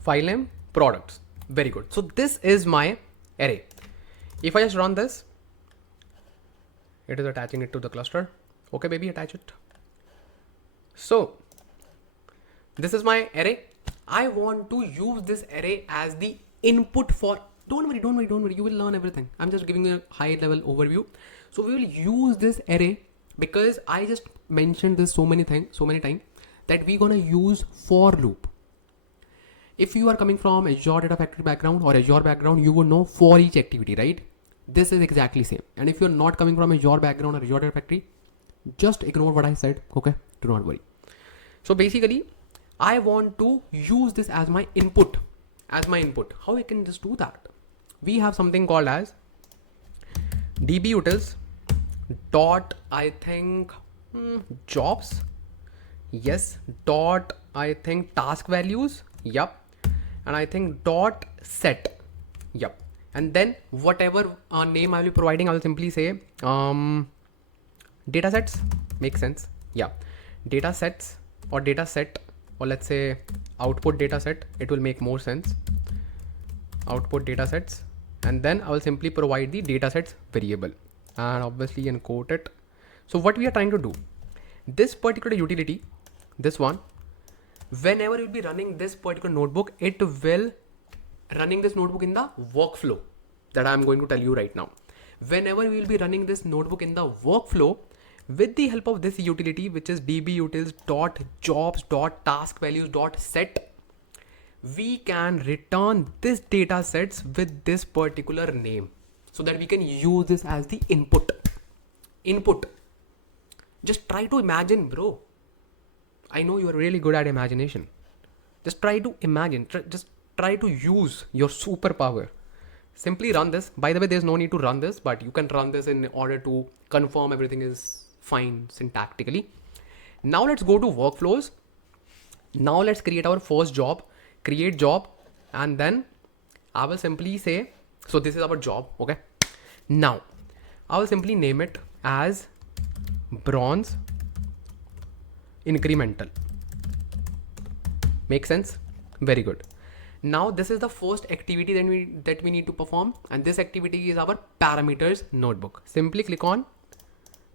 file name products. Very good. So this is my array. If I just run this, it is attaching it to the cluster. Okay, baby, attach it. So this is my array. I want to use this array as the input for, don't worry, you will learn everything. I'm just giving you a high level overview. So we will use this array because I just mentioned this so many times that we're gonna use for loop. If you are coming from Azure Data Factory background or Azure background, you would know for each activity, right? This is exactly same. And if you're not coming from Azure background or Azure Data Factory, just ignore what I said. Okay, do not worry. So basically, I want to use this as my input. How I can just do that? We have something called as DB utils dot I think jobs. Yes, dot I think task values. Yup. And I think dot set. Yup. And then whatever name I will be providing, I will simply say data sets. Makes sense. Yeah. Data sets or data set, or let's say output data set. It will make more sense. Output data sets. And then I will simply provide the data sets variable and obviously encode it. So what we are trying to do, this particular utility, this one, whenever you'll be running this particular notebook, it will running this notebook in the workflow that I'm going to tell you right now. Whenever we will be running this notebook in the workflow, with the help of this utility, which is dbutils.jobs.taskvalues.set, we can return this data sets with this particular name so that we can use this as the input. Just try to imagine, bro. I know you are really good at imagination. Just try to imagine. Just try to use your superpower. Simply run this. By the way, there's no need to run this, but you can run this in order to confirm everything is fine syntactically. Now let's go to workflows. Now let's create our first job. Create job, and then I will simply say, so this is our job. Okay. Now I will simply name it as bronze incremental. Make sense? Very good. Now this is the first activity that we need to perform, and this activity is our parameters notebook. Simply click on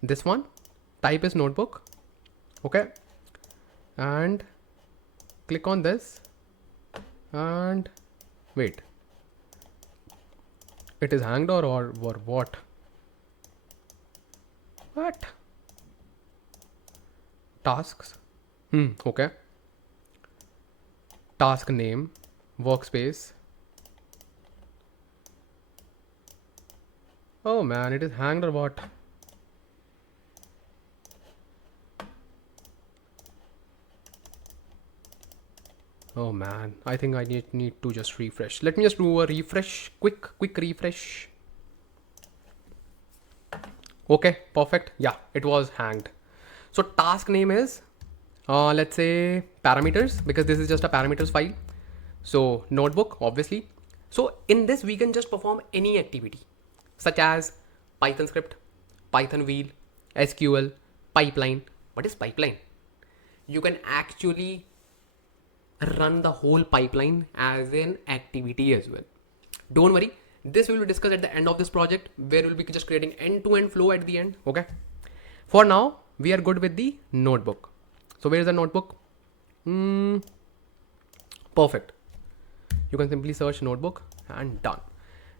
this one, type is notebook. Okay. And click on this and wait. It is hanged or what? What? Tasks. Okay. Task name, workspace. Oh man, it is hanged or what? Oh man, I think I need to just refresh. Let me just do a refresh, quick refresh. Okay, perfect. Yeah, it was hanged. So task name is, let's say parameters, because this is just a parameters file. So notebook, obviously. So in this, we can just perform any activity such as Python script, Python wheel, SQL, pipeline. What is pipeline? You can actually run the whole pipeline as an activity as well. Don't worry, this we will discuss at the end of this project, where we'll be just creating end-to-end flow at the end. Okay. For now, we are good with the notebook. So where is the notebook? Perfect. You can simply search notebook and done.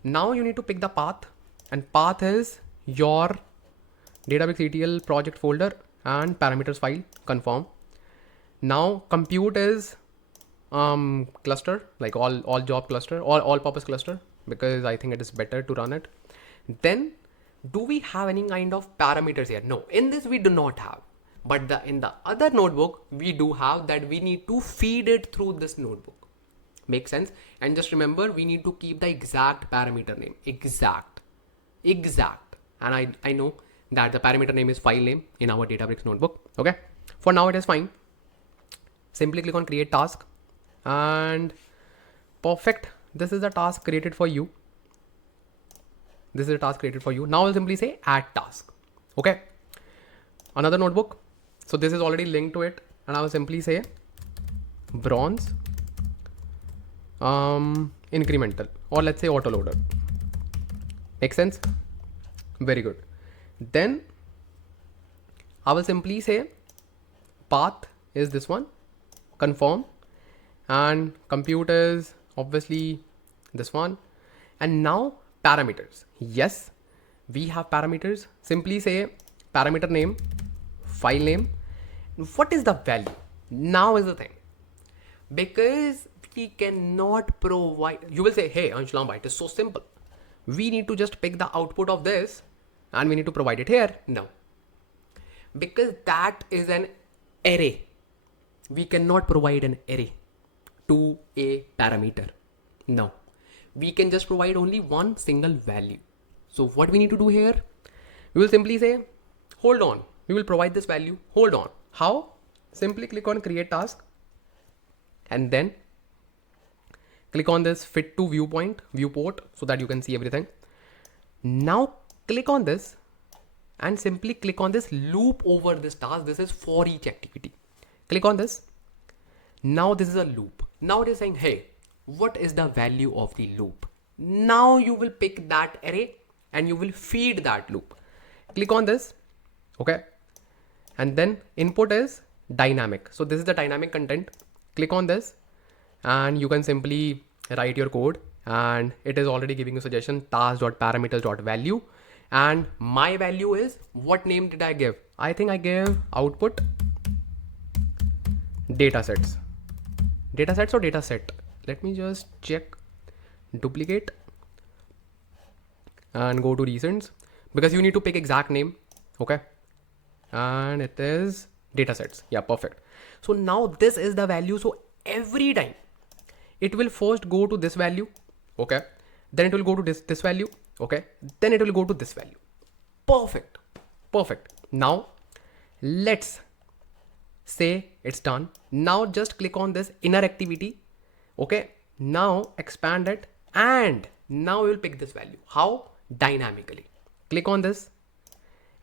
Now you need to pick the path, and path is your Databricks ETL project folder and parameters file, confirm. Now compute is cluster, like all job cluster or all purpose cluster, because I think it is better to run it. Then do we have any kind of parameters here? No, in this we do not have, but in the other notebook we do have that. We need to feed it through this notebook. Make sense? And just remember, we need to keep the exact parameter name, exact. And I know that the parameter name is file name in our Databricks notebook. Okay, for now it is fine. Simply click on create task, and perfect. This is a task created for you. Now I'll simply say add task. Okay, another notebook. So this is already linked to it, and I will simply say bronze incremental, or let's say autoloader. Make sense? Very good. Then I will simply say path is this one, confirm, and compute is obviously this one. And now parameters. Yes, we have parameters. Simply say parameter name, file name. What is the value? Now is the thing, because we cannot provide. You will say, hey Ansh, Lamba, it is so simple. We need to just pick the output of this and we need to provide it here. No, because that is an array. We cannot provide an array to a parameter. No, we can just provide only one single value. So what we need to do here, we will simply say, hold on, we will provide this value, hold on. How? Simply click on create task and then click on this fit to viewport so that you can see everything. Now click on this and simply click on this loop over this task. This is for each activity. Click on this. Now this is a loop. Now it is saying, hey, what is the value of the loop? Now you will pick that array and you will feed that loop. Click on this. Okay. And then input is dynamic. So this is the dynamic content. Click on this and you can simply write your code, and it is already giving you suggestion task.parameters.value. And my value is, what name did I give? I think I gave output datasets. Datasets or dataset? Let me just check. Duplicate and go to recents, because you need to pick exact name. Okay. And it is datasets. Yeah, perfect. So now this is the value. So every time it will first go to this value. Okay. Then it will go to this value. Okay. Then it will go to this value. Perfect. Perfect. Now let's say it's done. Now just click on this inner activity. Okay. Now expand it and now we will pick this value. How? Dynamically. Click on this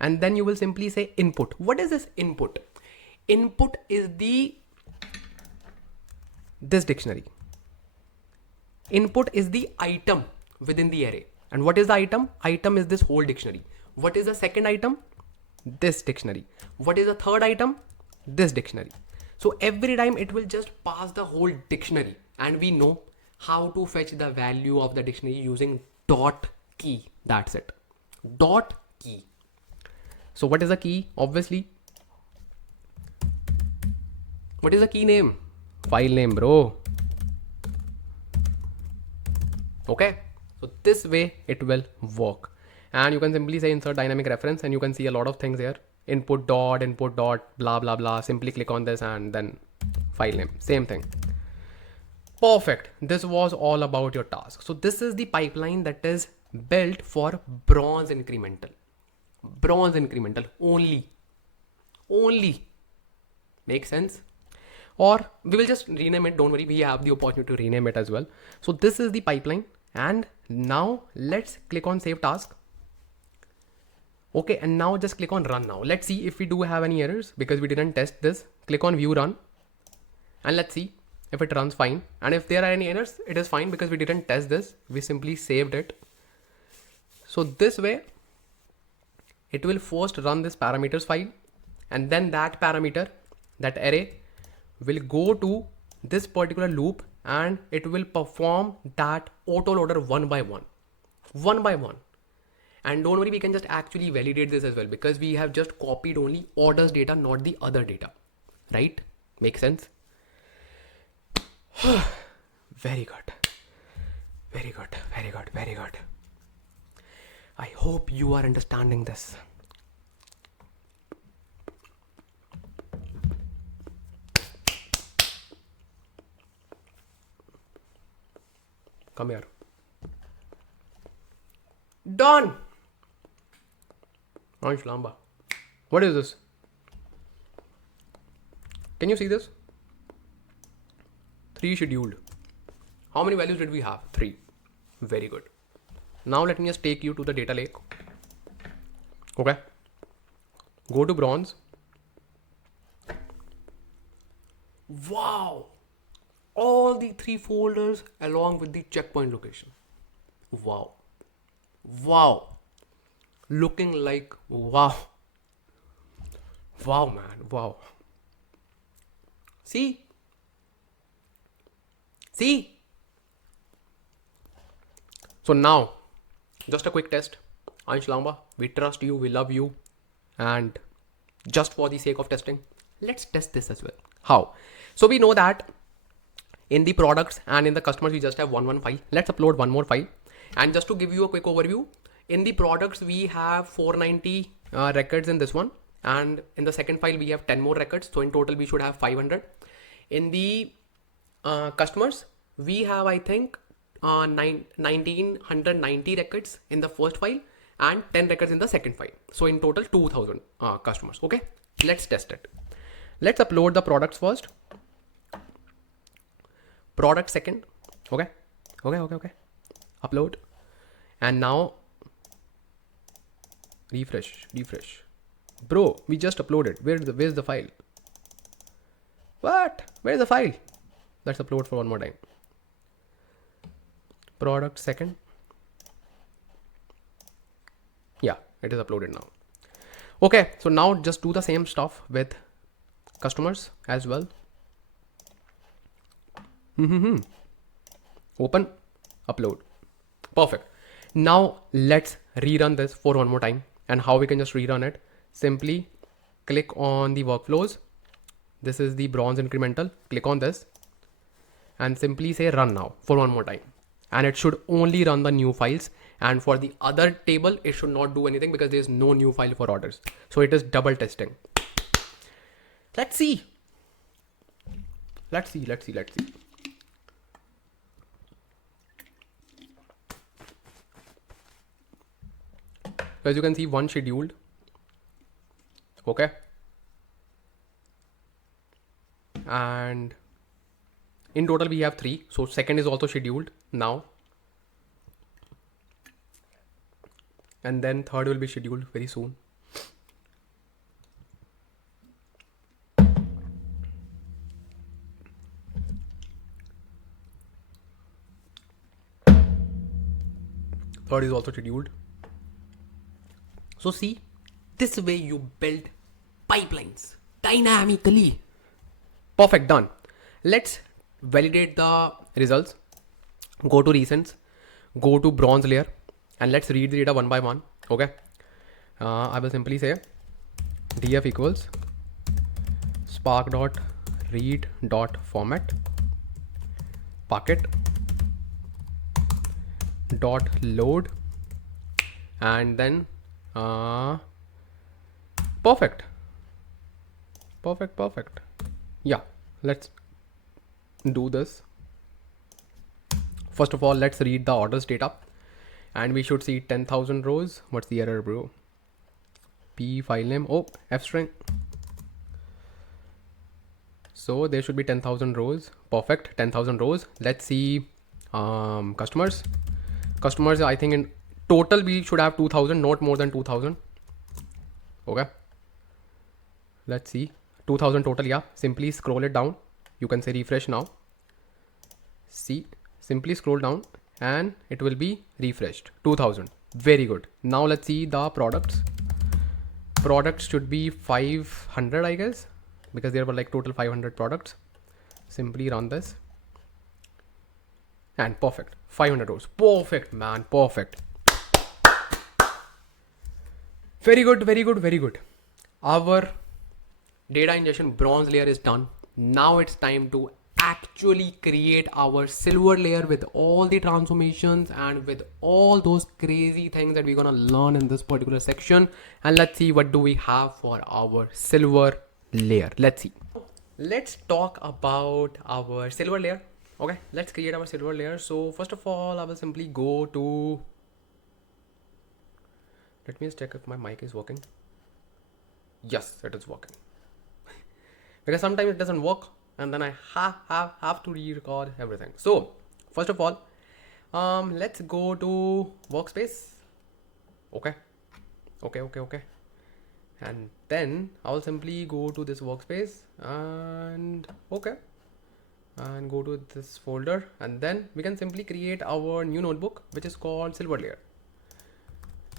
and then you will simply say input. What is this input? Input is this dictionary. Input is the item within the array. And what is the item? Item is this whole dictionary. What is the second item? This dictionary. What is the third item? This dictionary. So every time it will just pass the whole dictionary, and we know how to fetch the value of the dictionary using dot key. That's it. Dot key. So what is the key? Obviously, what is the key name? File name, bro. Okay. So this way it will work. And you can simply say insert dynamic reference and you can see a lot of things here. Input dot, blah, blah, blah. Simply click on this and then file name. Same thing. Perfect. This was all about your task. So this is the pipeline that is built for bronze incremental. Bronze incremental only. Only. Makes sense? Or we will just rename it. Don't worry. We have the opportunity to rename it as well. So this is the pipeline. And now let's click on save task. Okay. And now just click on run now. Let's see if we do have any errors because we didn't test this. Click on view run. And let's see if it runs fine. And if there are any errors, it is fine because we didn't test this. We simply saved it. So this way, it will first run this parameters file. And then that parameter, that array, will go to this particular loop and it will perform that autoloader one by one. One by one. And don't worry, we can just actually validate this as well because we have just copied only orders data, not the other data. Right? Make sense? Very good. Very good. Very good. Very good. I hope you are understanding this. Come here. Done. Ansh, Lamba. What is this? Can you see this? 3 scheduled. How many values did we have? 3. Very good. Now let me just take you to the data lake. Okay. Go to bronze. Wow. All the 3 folders along with the checkpoint location. Wow. Wow. Looking like wow. Wow, man. Wow. See? See? So now, just a quick test. Ansh Lamba, we trust you, we love you. And just for the sake of testing, let's test this as well. How? So we know that in the products and in the customers, we just have one file. Let's upload one more file. And just to give you a quick overview, in the products, we have 490 records in this one. And in the second file, we have 10 more records. So in total, we should have 500. In the customers, we have, I think, 1990 records in the first file. and 10 records in the second file. So in total 2000 customers. Okay, let's test it. Let's upload the products first, product second. Okay, upload, and now refresh. Bro, we just uploaded. Where's the file? What? Where's the file? Let's upload for one more time. Product second. Yeah, it is uploaded now. Okay, so now just do the same stuff with customers as well. Open, upload. Perfect. Now let's rerun this for one more time. And how we can just rerun it? Simply click on the workflows. This is the bronze incremental. Click on this and simply say run now for one more time. And it should only run the new files. And for the other table, it should not do anything because there is no new file for orders. So it is double testing. Let's see. As you can see, one scheduled. Okay. And in total we have 3. So second is also scheduled now. And then third will be scheduled very soon. Third is also scheduled. So see, this way you build pipelines dynamically. Perfect, done. Let's validate the results. Go to recents, go to bronze layer, and let's read the data one by one. Okay. I will simply say df equals spark.read.format bucket dot load, and then perfect. Yeah, let's do this. First of all, let's read the orders data, and we should see 10,000 rows. What's the error, bro? P file name, oh, F string. So there should be 10,000 rows. Perfect, 10,000 rows. Let's see customers. I think in total we should have 2,000, not more than 2,000. Okay, let's see, 2,000 total. Yeah, simply scroll it down. You can say refresh now. See, simply scroll down and it will be refreshed. 2,000. Very good. Now let's see the products. Products should be 500, I guess, because there were like total 500 products. Simply run this and perfect. 500 rows. Perfect, man. Perfect. Very good. Our data ingestion bronze layer is done. Now it's time to actually create our silver layer with all the transformations and with all those crazy things that we're gonna learn in this particular section. And let's see what do we have for our silver layer. Let's see. Let's talk about our silver layer. Okay, let's create our silver layer. So first of all, I will simply go to, let me just check if my mic is working. Yes, it is working. Because sometimes it doesn't work and then I have to re-record everything. So first of all, let's go to workspace. Okay. And then I'll simply go to this workspace and okay. And go to this folder, and then we can simply create our new notebook, which is called silver layer.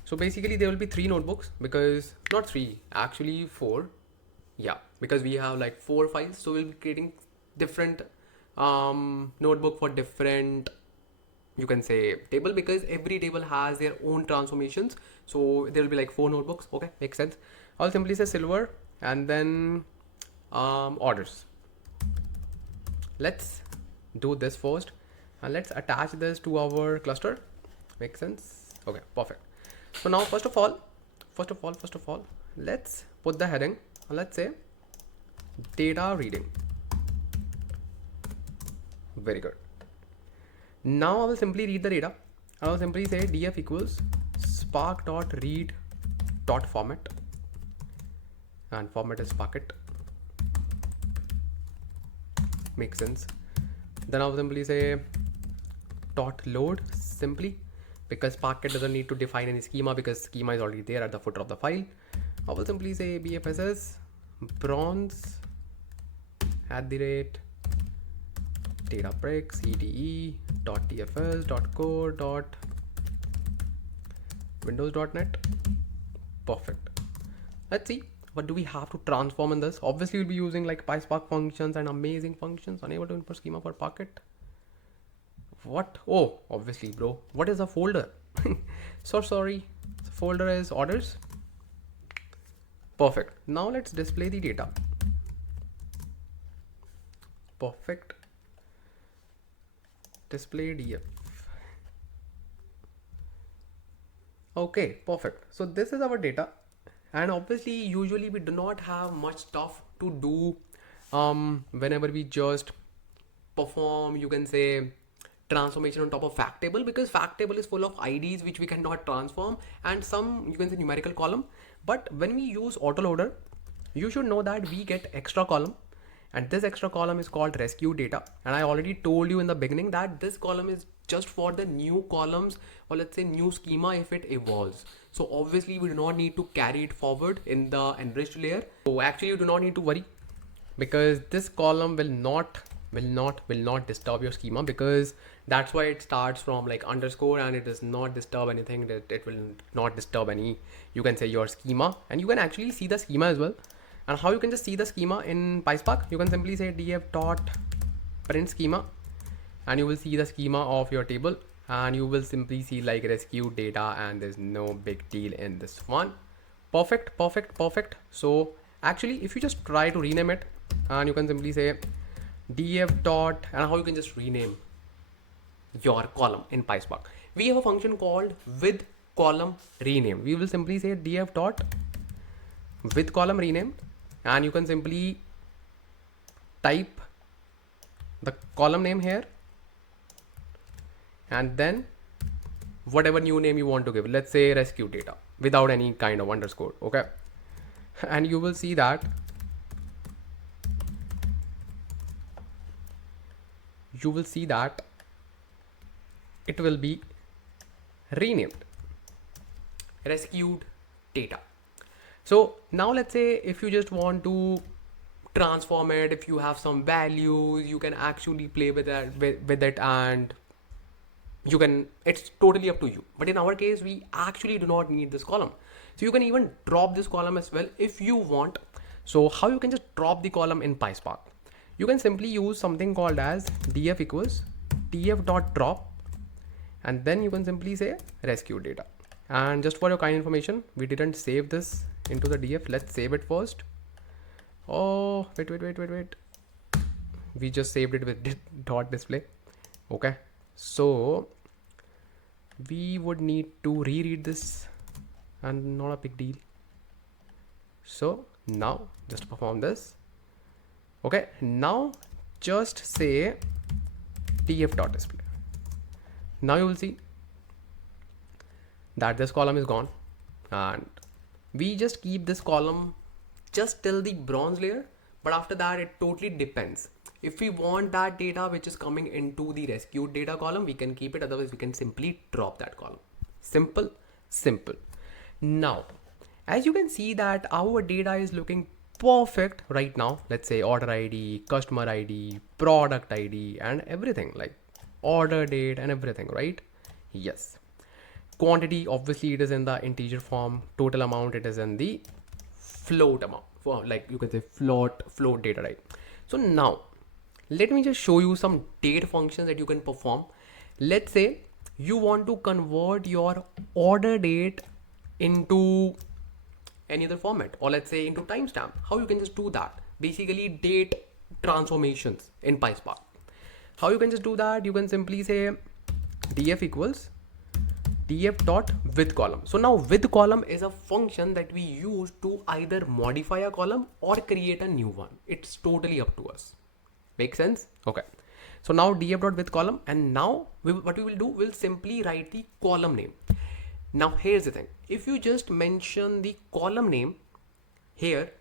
So basically there will be 3 notebooks, because not 3, actually 4. Yeah, because we have like 4 files. So we'll be creating different notebook for different, you can say, table, because every table has their own transformations. So there will be like 4 notebooks. Okay, makes sense. I'll simply say silver and then orders. Let's do this first and let's attach this to our cluster. Makes sense. Okay, perfect. So now first of all, let's put the heading. Let's say data reading. Very good. Now I will simply read the data. I will simply say df equals spark.read.format, and format is bucket. Makes sense. Then I'll simply say dot load simply, because Parquet doesn't need to define any schema because schema is already there at the footer of the file. I will simply say bfss bronze @ Databricks ede.tfs.core.windows.net. Perfect. Let's see, what do we have to transform in this? Obviously we'll be using like PySpark functions and amazing functions. Unable to import schema for Parquet. What? Oh, obviously, bro. What is a folder? So sorry. The folder is orders. Perfect. Now let's display the data. Perfect. Display df. Okay, perfect. So this is our data, and obviously usually we do not have much stuff to do whenever we just perform, you can say, transformation on top of fact table, because fact table is full of IDs which we cannot transform, and some, you can say, numerical column. But when we use autoloader, you should know that we get extra column, and this extra column is called rescue data. And I already told you in the beginning that this column is just for the new columns, or let's say new schema if it evolves. So obviously we do not need to carry it forward in the enriched layer. So actually you do not need to worry, because this column will not disturb your schema, because that's why it starts from like underscore, and it does not disturb anything. That it will not disturb any, you can say, your schema. And you can actually see the schema as well. And how you can just see the schema in PySpark, you can simply say df.print schema, and you will see the schema of your table, and you will simply see like rescue data, and there's no big deal in this one. Perfect, perfect, perfect. So actually if you just try to rename it, and you can simply say df dot, and how you can just rename your column in PySpark. We have a function called with column rename. We will simply say df dot with column rename, and you can simply type the column name here, and then whatever new name you want to give, let's say rescue data, without any kind of underscore. Okay, and you will see that it will be renamed rescued data. So now let's say if you just want to transform it, if you have some values, you can actually play with it, and you can, it's totally up to you. But in our case, we actually do not need this column. So you can even drop this column as well if you want. So how you can just drop the column in PySpark? You can simply use something called as df equals df.drop, and then you can simply say rescue data. And just for your kind information, we didn't save this into the df. Let's save it first. Oh, wait. We just saved it with dot display. Okay, so we would need to reread this, and not a big deal. So now just perform this. Okay, now just say df.display. Now you will see that this column is gone, and we just keep this column just till the bronze layer. But after that, it totally depends. If we want that data which is coming into the rescued data column, we can keep it. Otherwise we can simply drop that column. Simple. Now as you can see that our data is looking perfect right now. Let's say order ID, customer ID, product ID, and everything, like order date and everything, right? Yes. Quantity, obviously it is in the integer form. Total amount, it is in the float amount, for like you can say float data, right? So now let me just show you some date functions that you can perform. Let's say you want to convert your order date into any other format, or let's say into timestamp. How you can just do that? Basically date transformations in PySpark. How you can just do that? You can simply say df equals df.with column. So now with column is a function that we use to either modify a column or create a new one. It's totally up to us. Make sense? Okay. So now df.with column, and now what we will do, we'll simply write the column name. Now here's the thing. If you just mention the column name here,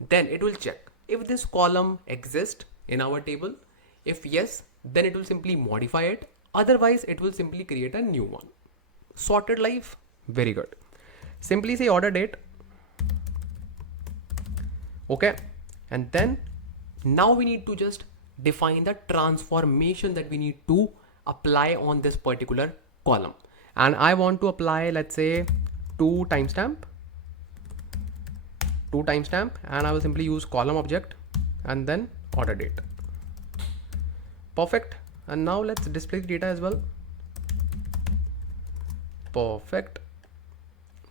then it will check if this column exists in our table. If yes, then it will simply modify it. Otherwise, it will simply create a new one. Sorted life, very good. Simply say order date. Okay. And then now we need to just define the transformation that we need to apply on this particular column. And I want to apply, let's say, two timestamp, and I will simply use column object and then order date. Perfect. And now let's display the data as well. Perfect.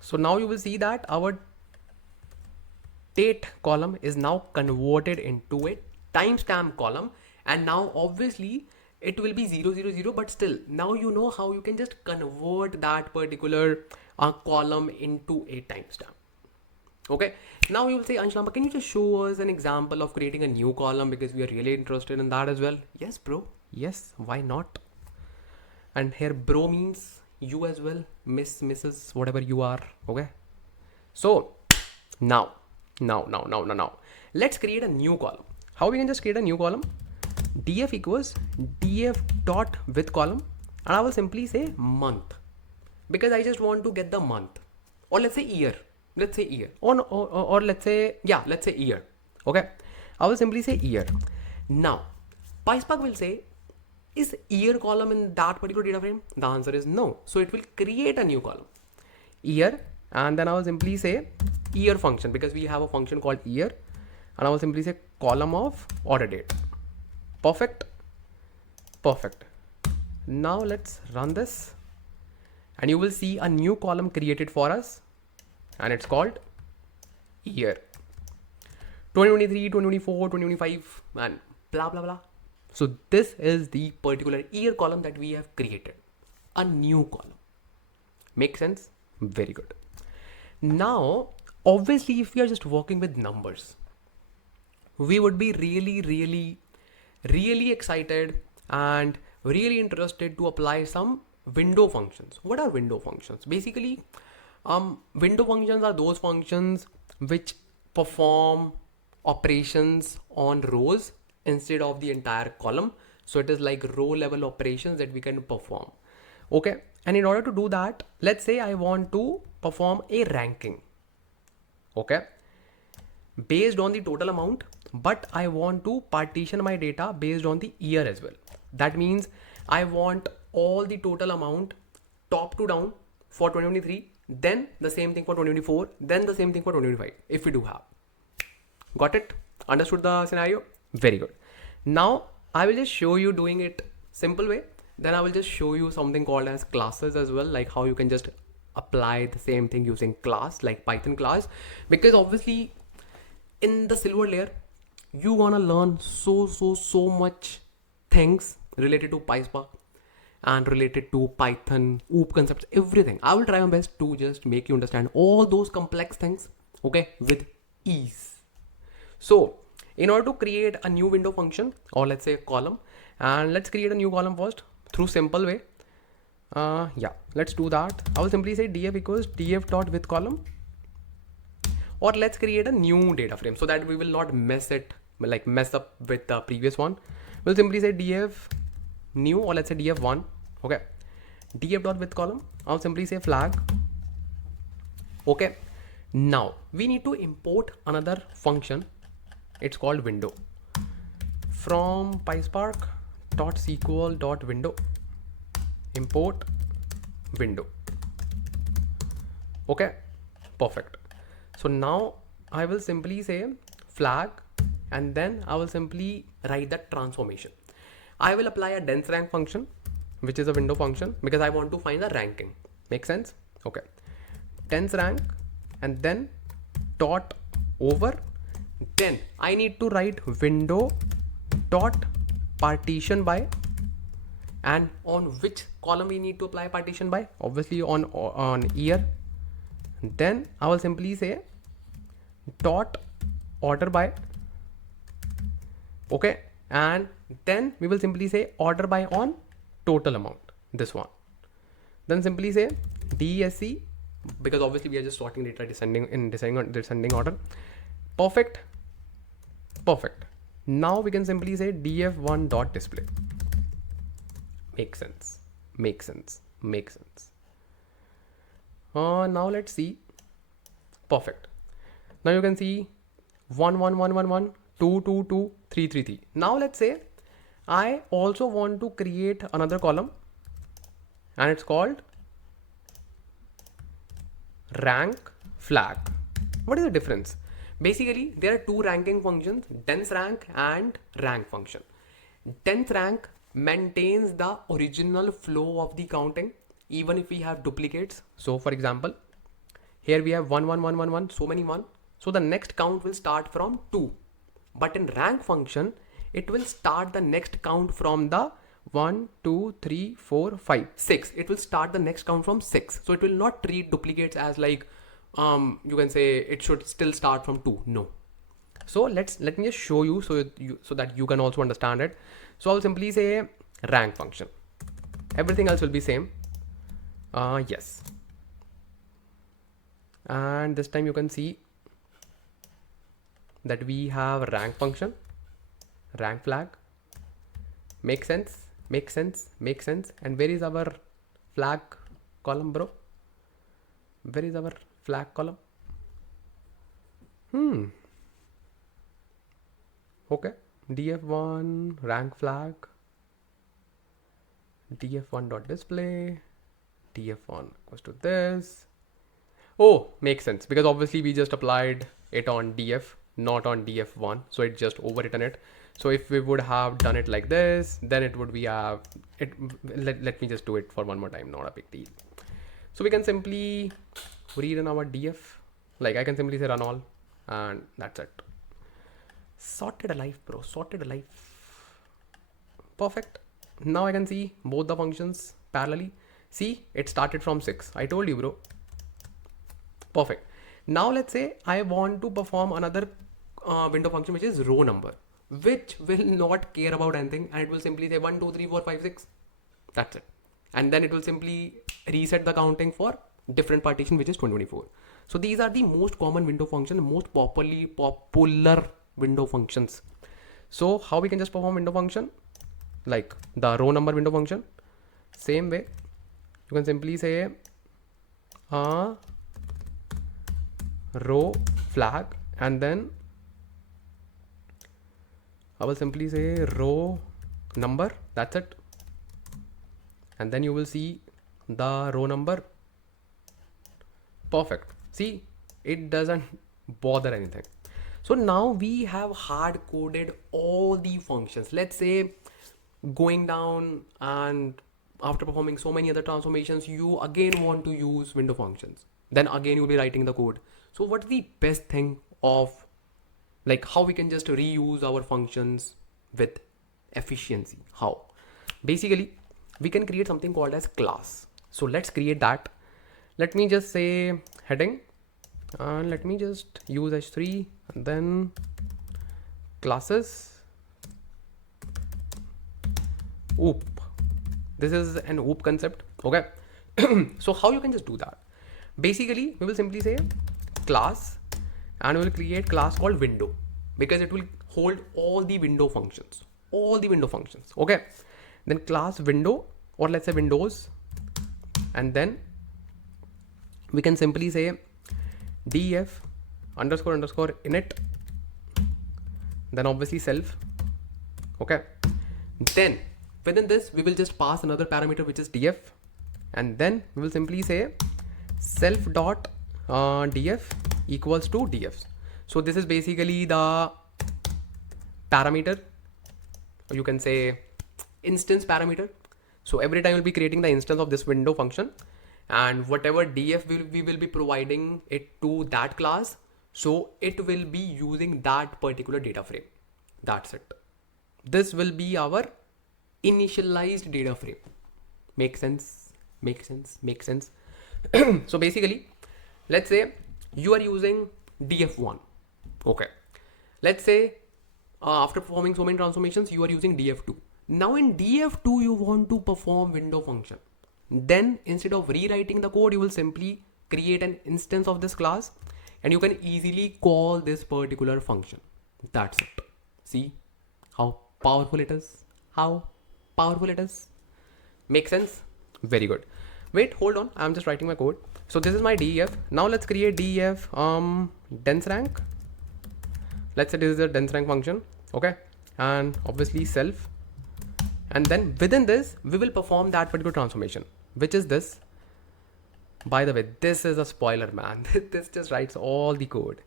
So now you will see that our date column is now converted into a timestamp column, and now obviously it will be 000, but still now you know how you can just convert that particular column into a timestamp. Okay, now you will say, Ansh Lamba, can you just show us an example of creating a new column, because we are really interested in that as well. Yes bro, yes, why not? And here bro means you as well, miss, mrs, whatever you are. Okay, so now let's create a new column. How we can just create a new column? Df equals df dot with column, and I will simply say month, because I just want to get the month, or let's say year. Let's say year, or let's say, yeah, let's say year. Okay, I will simply say year. Now PySpark will say, is year column in that particular data frame? The answer is no. So it will create a new column, year, and then I will simply say year function, because we have a function called year, and I will simply say column of order date. Perfect. Perfect. Now let's run this, and you will see a new column created for us, and it's called year 2023, 2024, 2025, and blah blah blah. So this is the particular year column that we have created, a new column. Make sense? Very good. Now obviously if we are just working with numbers, we would be really excited and really interested to apply some window functions. What are window functions? Basically, window functions are those functions which perform operations on rows instead of the entire column. So it is like row level operations that we can perform. Okay, and in order to do that, let's say I want to perform a ranking, okay, based on the total amount, but I want to partition my data based on the year as well. That means I want all the total amount top to down for 2023, then the same thing for 2024, then the same thing for 2025, if we do have. Got it? Understood the scenario? Very good. Now I will just show you doing it simple way. Then I will just show you something called as classes as well, like how you can just apply the same thing using class, like Python class, because obviously in the silver layer you wanna learn so much things related to PySpark and related to Python, OOP concepts, everything. I will try my best to just make you understand all those complex things, okay, with ease. So in order to create a new window function, or let's say a column, and let's create a new column first through simple way. Yeah, let's do that. I will simply say df equals df dot with column, or let's create a new data frame so that we will not mess up with the previous one. We'll simply say df new, or let's say df1. Okay, df dot with column, I'll simply say flag. Okay, now we need to import another function. It's called window from PySpark .sql.window, import window. Okay, perfect. So now I will simply say flag, and then I will simply write that transformation. I will apply a dense rank function, which is a window function, because I want to find the ranking. Make sense? Okay, dense rank, and then dot over. Then I need to write window dot partition by, and on which column we need to apply partition by? Obviously on year. Then I will simply say dot order by. Okay, and then we will simply say order by on total amount, this one. Then simply say DSC, because obviously we are just sorting data descending order. Perfect. Perfect. Now we can simply say df1 dot display. Makes sense. Makes sense. Makes sense. Now let's see. Perfect. Now you can see 1 1 1 1 1 2 2 2 3 3 3. Now let's say I also want to create another column, and it's called rank flag. What is the difference? Basically, there are two ranking functions, dense rank and rank function. Dense rank maintains the original flow of the counting even if we have duplicates. So for example, here we have 1 1 1 1 1, so many 1. So the next count will start from 2. But in rank function, it will start the next count from the 1 2 3 4 5 6. It will start the next count from 6. So it will not treat duplicates as like you can say it should still start from 2. No. So let me just show you so that you can also understand it. So I'll simply say rank function. Everything else will be same. Yes. And this time you can see that we have rank function, rank flag. Makes sense, makes sense, makes sense. And where is our flag column, bro? Where is our flag column? Okay, df1 rank flag, df1 dot display, df1 equals to this. Oh, makes sense, because obviously we just applied it on df, not on df1, so it just overwritten it. So if we would have done it like this, then it would be let me just do it for one more time, not a big deal. So we can simply rerun our df, like I can simply say run all, and that's it. Sorted a life, bro, sorted a life. Perfect. Now I can see both the functions parallelly. See, it started from 6. I told you, bro. Perfect. Now let's say I want to perform another window function, which is row number, which will not care about anything, and it will simply say 1 2 3 4 5 6. That's it. And then it will simply reset the counting for different partition, which is 2024. So these are the most common window function, most popular window functions. So how we can just perform window function, like the row number window function, same way you can simply say row flag, and then I will simply say row number. That's it. And then you will see the row number. Perfect. See, it doesn't bother anything. So now we have hard coded all the functions. Let's say going down, and after performing so many other transformations, you again want to use window functions. Then again you'll be writing the code. So what's the best thing of like how we can just reuse our functions with efficiency? How? Basically, we can create something called as class. So let's create that. Let me just say heading, and let me just use h3, and then classes. Oop. This is an oop concept. Okay. So how you can just do that? Basically, we will simply say class, and we will create class called window, because it will hold all the window functions. Okay. Then class window, or let's say windows, and then we can simply say df underscore underscore init, then obviously self. Okay. Then within this we will just pass another parameter, which is df, and then we will simply say self dot df equals to dfs. So this is basically the parameter, or you can say instance parameter. So every time we'll be creating the instance of this window function, and whatever df we will be providing it to that class, so it will be using that particular data frame. That's it. This will be our initialized data frame. Make sense? Make sense? Make sense? So basically, let's say you are using df1. Okay. Let's say after performing so many transformations, you are using df2. Now in df2, you want to perform window function. Then instead of rewriting the code, you will simply create an instance of this class and you can easily call this particular function. That's it. See how powerful it is? How powerful it is? Make sense? Very good. Wait, hold on. I'm just writing my code. So this is my DEF. Now let's create DEF dense rank. Let's say this is a dense rank function. Okay. And obviously self. And then within this, we will perform that particular transformation, which is this. By the way, this is a spoiler, man. This just writes all the code.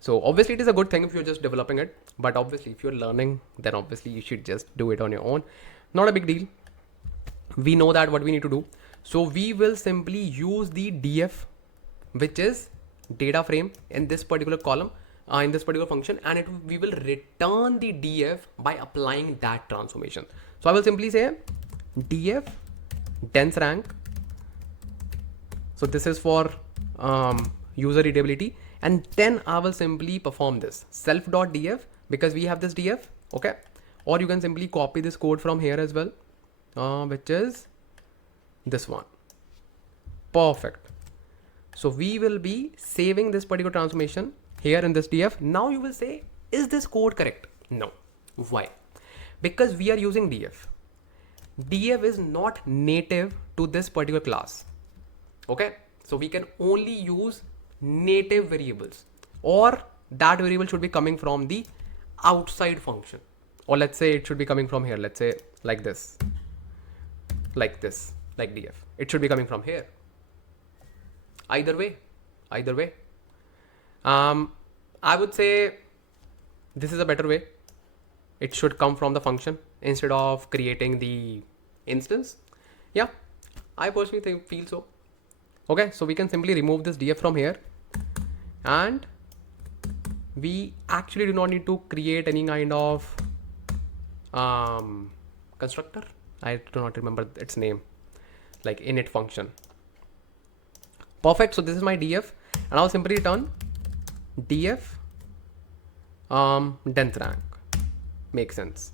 So obviously it is a good thing if you're just developing it, but obviously if you're learning, then obviously you should just do it on your own. Not a big deal. We know that what we need to do. So we will simply use the df, which is data frame in this particular column, in this particular function, and we will return the df by applying that transformation. So I will simply say df dense rank. So this is for user readability, and then I will simply perform this self.df because we have this df. Okay, or you can simply copy this code from here as well, which is this one. Perfect. So we will be saving this particular transformation here in this df. Now you will say, is this code correct? No. Why? Because we are using df. Df is not native to this particular class. Okay, so we can only use native variables, or that variable should be coming from the outside function, or let's say it should be coming from here. Let's say like this, like df. It should be coming from here. Either way. I would say this is a better way. It should come from the function instead of creating the instance. Yeah, I personally feel so. Okay, so we can simply remove this df from here, and we actually do not need to create any kind of constructor. I do not remember its name, like init function. Perfect. So this is my df, and I'll simply return df dense rank. Makes sense.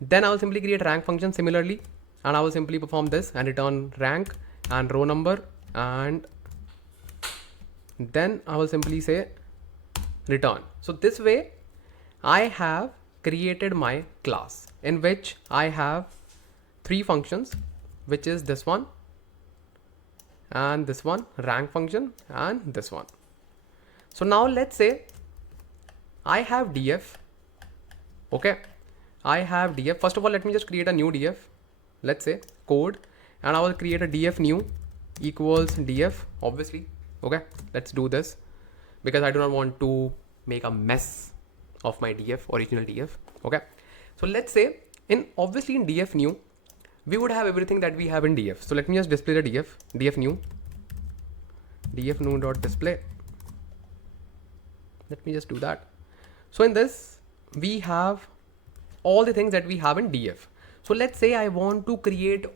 Then I will simply create rank function similarly, and I will simply perform this and return rank and row number, and then I will simply say return. So this way I have created my class in which I have three functions, which is this one and this one, rank function, and this one. So now let's say I have df. Okay, I have df. First of all, let me just create a new df. Let's say code, and I will create a df new equals df, obviously. Okay, let's do this because I do not want to make a mess of my df, original df. Okay, so let's say in df new, we would have everything that we have in df. So let me just display the df new dot display. Let me just do that. So in this, we have all the things that we have in df. So let's say I want to create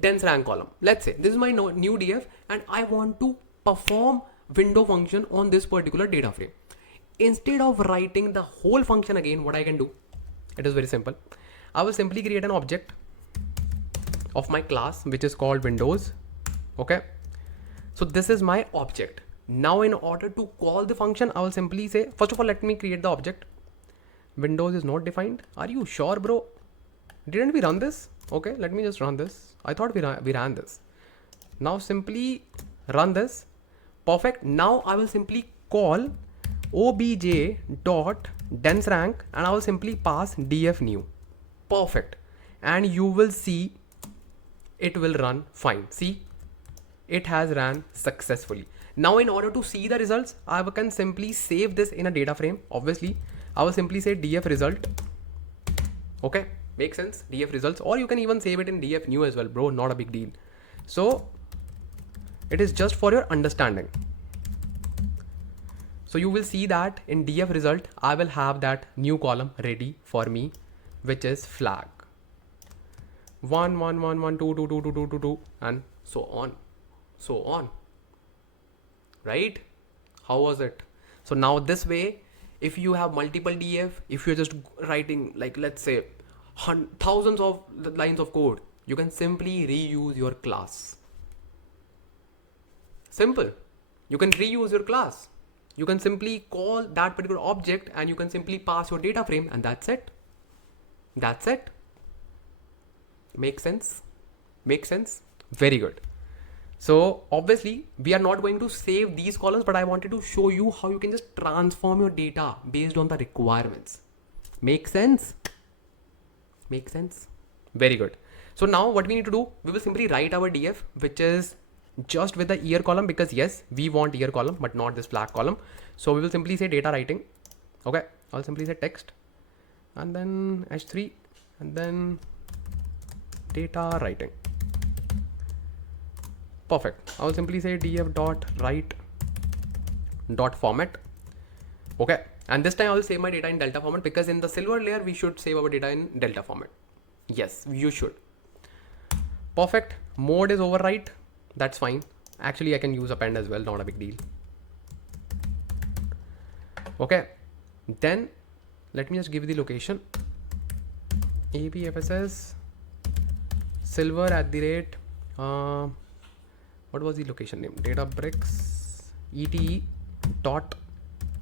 dense rank column. Let's say this is my new df, and I want to perform window function on this particular data frame. Instead of writing the whole function again, what I can do, it is very simple. I will simply create an object of my class, which is called windows. Okay, so this is my object. Now in order to call the function, I will simply say, first of all, let me create the object. Windows is not defined. Are you sure, bro? Didn't we run this? Okay, let me just run this. I thought we ran this. Now simply run this. Perfect. Now I will simply call obj dot dense rank, and I will simply pass df new. Perfect. And you will see it will run fine. See, it has ran successfully. Now in order to see the results, I can simply save this in a data frame. Obviously, I will simply say df result. Okay, makes sense, df results, or you can even save it in df new as well, bro, not a big deal. So it is just for your understanding. So you will see that in df result, I will have that new column ready for me, which is flag 1 1 1 1 2 2 2 2 2 2 2, and so on. Right? How was it? So now this way, if you have multiple df, if you're just writing like, let's say, thousands of lines of code, You can simply reuse your class. Simple. You can reuse your class. You can simply call that particular object and you can simply pass your data frame, and that's it. That's it. Make sense? Make sense? Very good. So obviously we are not going to save these columns, but I wanted to show you how you can just transform your data based on the requirements. Make sense? Make sense? Very good. So now what we need to do, we will simply write our df, which is just with the year column, because yes, we want year column, but not this black column. So we will simply say data writing. Okay. I'll simply say text and then h3 and then data writing. Perfect. I will simply say df dot write dot format. Okay. And this time I will save my data in delta format, because in the silver layer, we should save our data in delta format. Yes, you should. Perfect. Mode is overwrite. That's fine. Actually, I can use append as well. Not a big deal. Okay. Then let me just give the location. abfss silver at the rate. What was the location name? Databricks ETE dot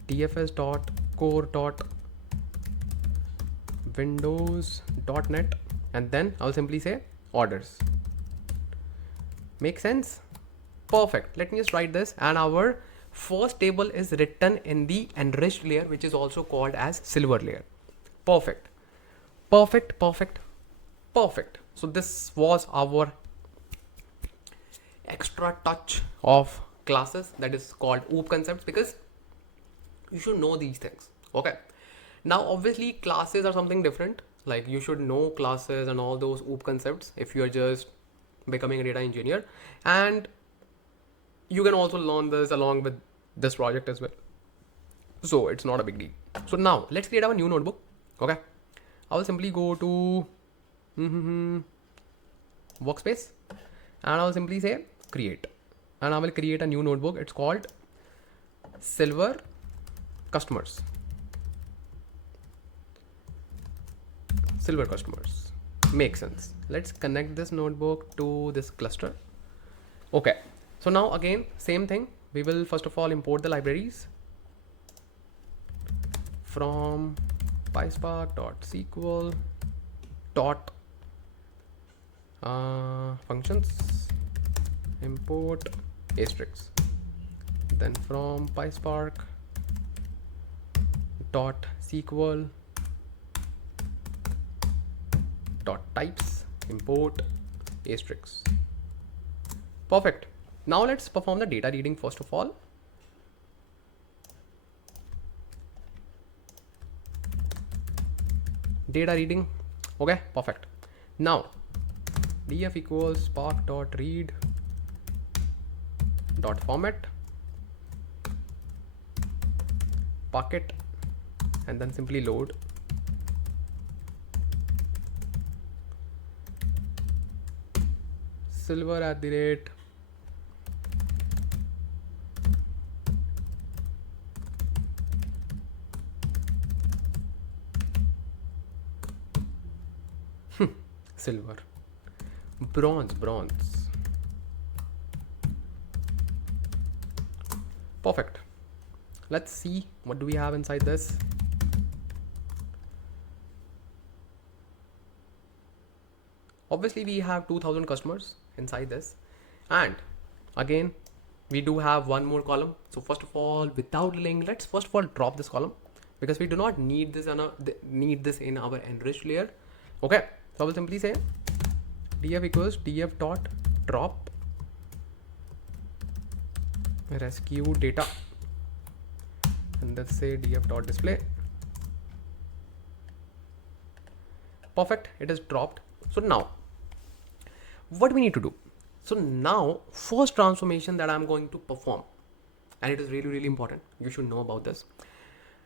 dfs dot core dot windows dot net, and then I'll simply say orders. Make sense? Perfect. Let me just write this, and our first table is written in the enriched layer, which is also called as silver layer. Perfect. Perfect, perfect, perfect. So this was our extra touch of classes, that is called OOP concepts, because you should know these things. Okay. Now obviously classes are something different. Like you should know classes and all those OOP concepts if you are just becoming a data engineer, and you can also learn this along with this project as well. So it's not a big deal. So now let's create our new notebook. Okay. I will simply go to workspace and I'll simply say create, and I will create a new notebook. It's called silver customers. Silver customers. Makes sense. Let's connect this notebook to this cluster. Okay. So now again, same thing. We will first of all import the libraries from PySpark.sql dot functions import asterisk. Then from PySpark dot SQL dot types import asterisk. Perfect. Now let's perform the data reading first of all. Data reading. Okay, perfect. Now df equals spark dot read dot format bucket, and then simply load. Silver at the rate silver, bronze. Perfect. Let's see what do we have inside this. Obviously we have 2000 customers inside this, and again we do have one more column. So first of all, without delaying, let's first of all drop this column, because we do not need this in our enriched layer. Okay, so I will simply say df equals df dot drop rescue data, and let's say df dot display. Perfect, it is dropped. So now what we need to do, so now first transformation that I'm going to perform, and it is really important, you should know about this,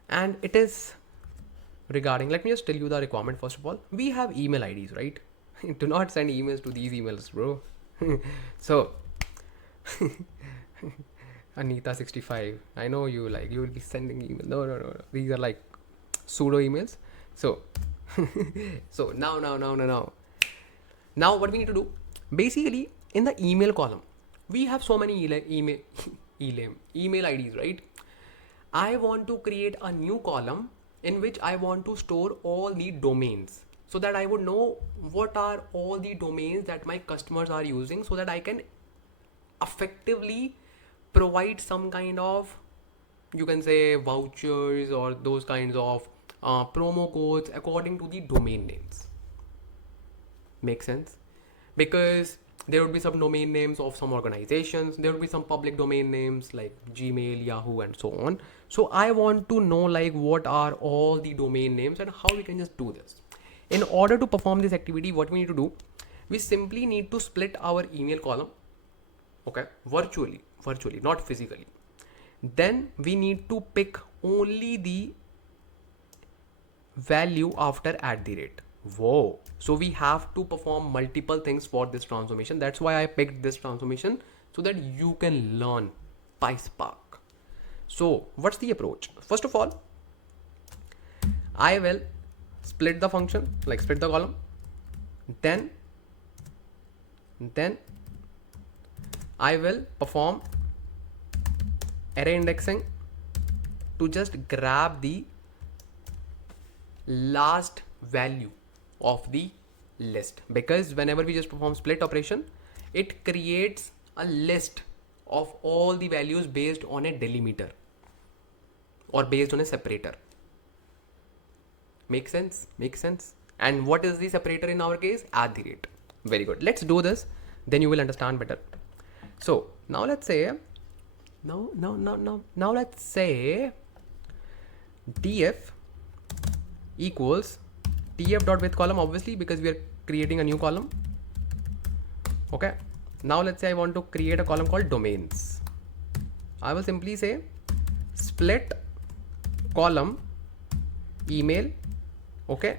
and it is regarding, let me just tell you the requirement. First of all, we have email IDs, right? Do not send emails to these emails, bro. So Anita 65, I know you will be sending email. No, these are like pseudo emails. So so now Now what we need to do, basically in the email column, we have so many email IDs, right? I want to create a new column in which I want to store all the domains so that I would know what are all the domains that my customers are using, so that I can effectively provide some kind of, you can say, vouchers or those kinds of promo codes according to the domain names. Make sense? Because there would be some domain names of some organizations, there would be some public domain names like Gmail, Yahoo, and so on. So I want to know like what are all the domain names and how we can just do this. In order to perform this activity, what we need to do, we simply need to split our email column, okay, virtually, not physically. Then we need to pick only the value after @. Whoa. So we have to perform multiple things for this transformation. That's why I picked this transformation, so that you can learn PySpark. So what's the approach? First of all, I will split the function, like split the column. Then I will perform array indexing to just grab the last value of the list, because whenever we just perform split operation, it creates a list of all the values based on a delimiter or based on a separator. Make sense? And what is the separator in our case? @. Very good. Let's do this, then you will understand better. So now let's say let's say df equals df.with column, obviously because we are creating a new column. Okay, now let's say I want to create a column called domains. I will simply say split column email. Okay,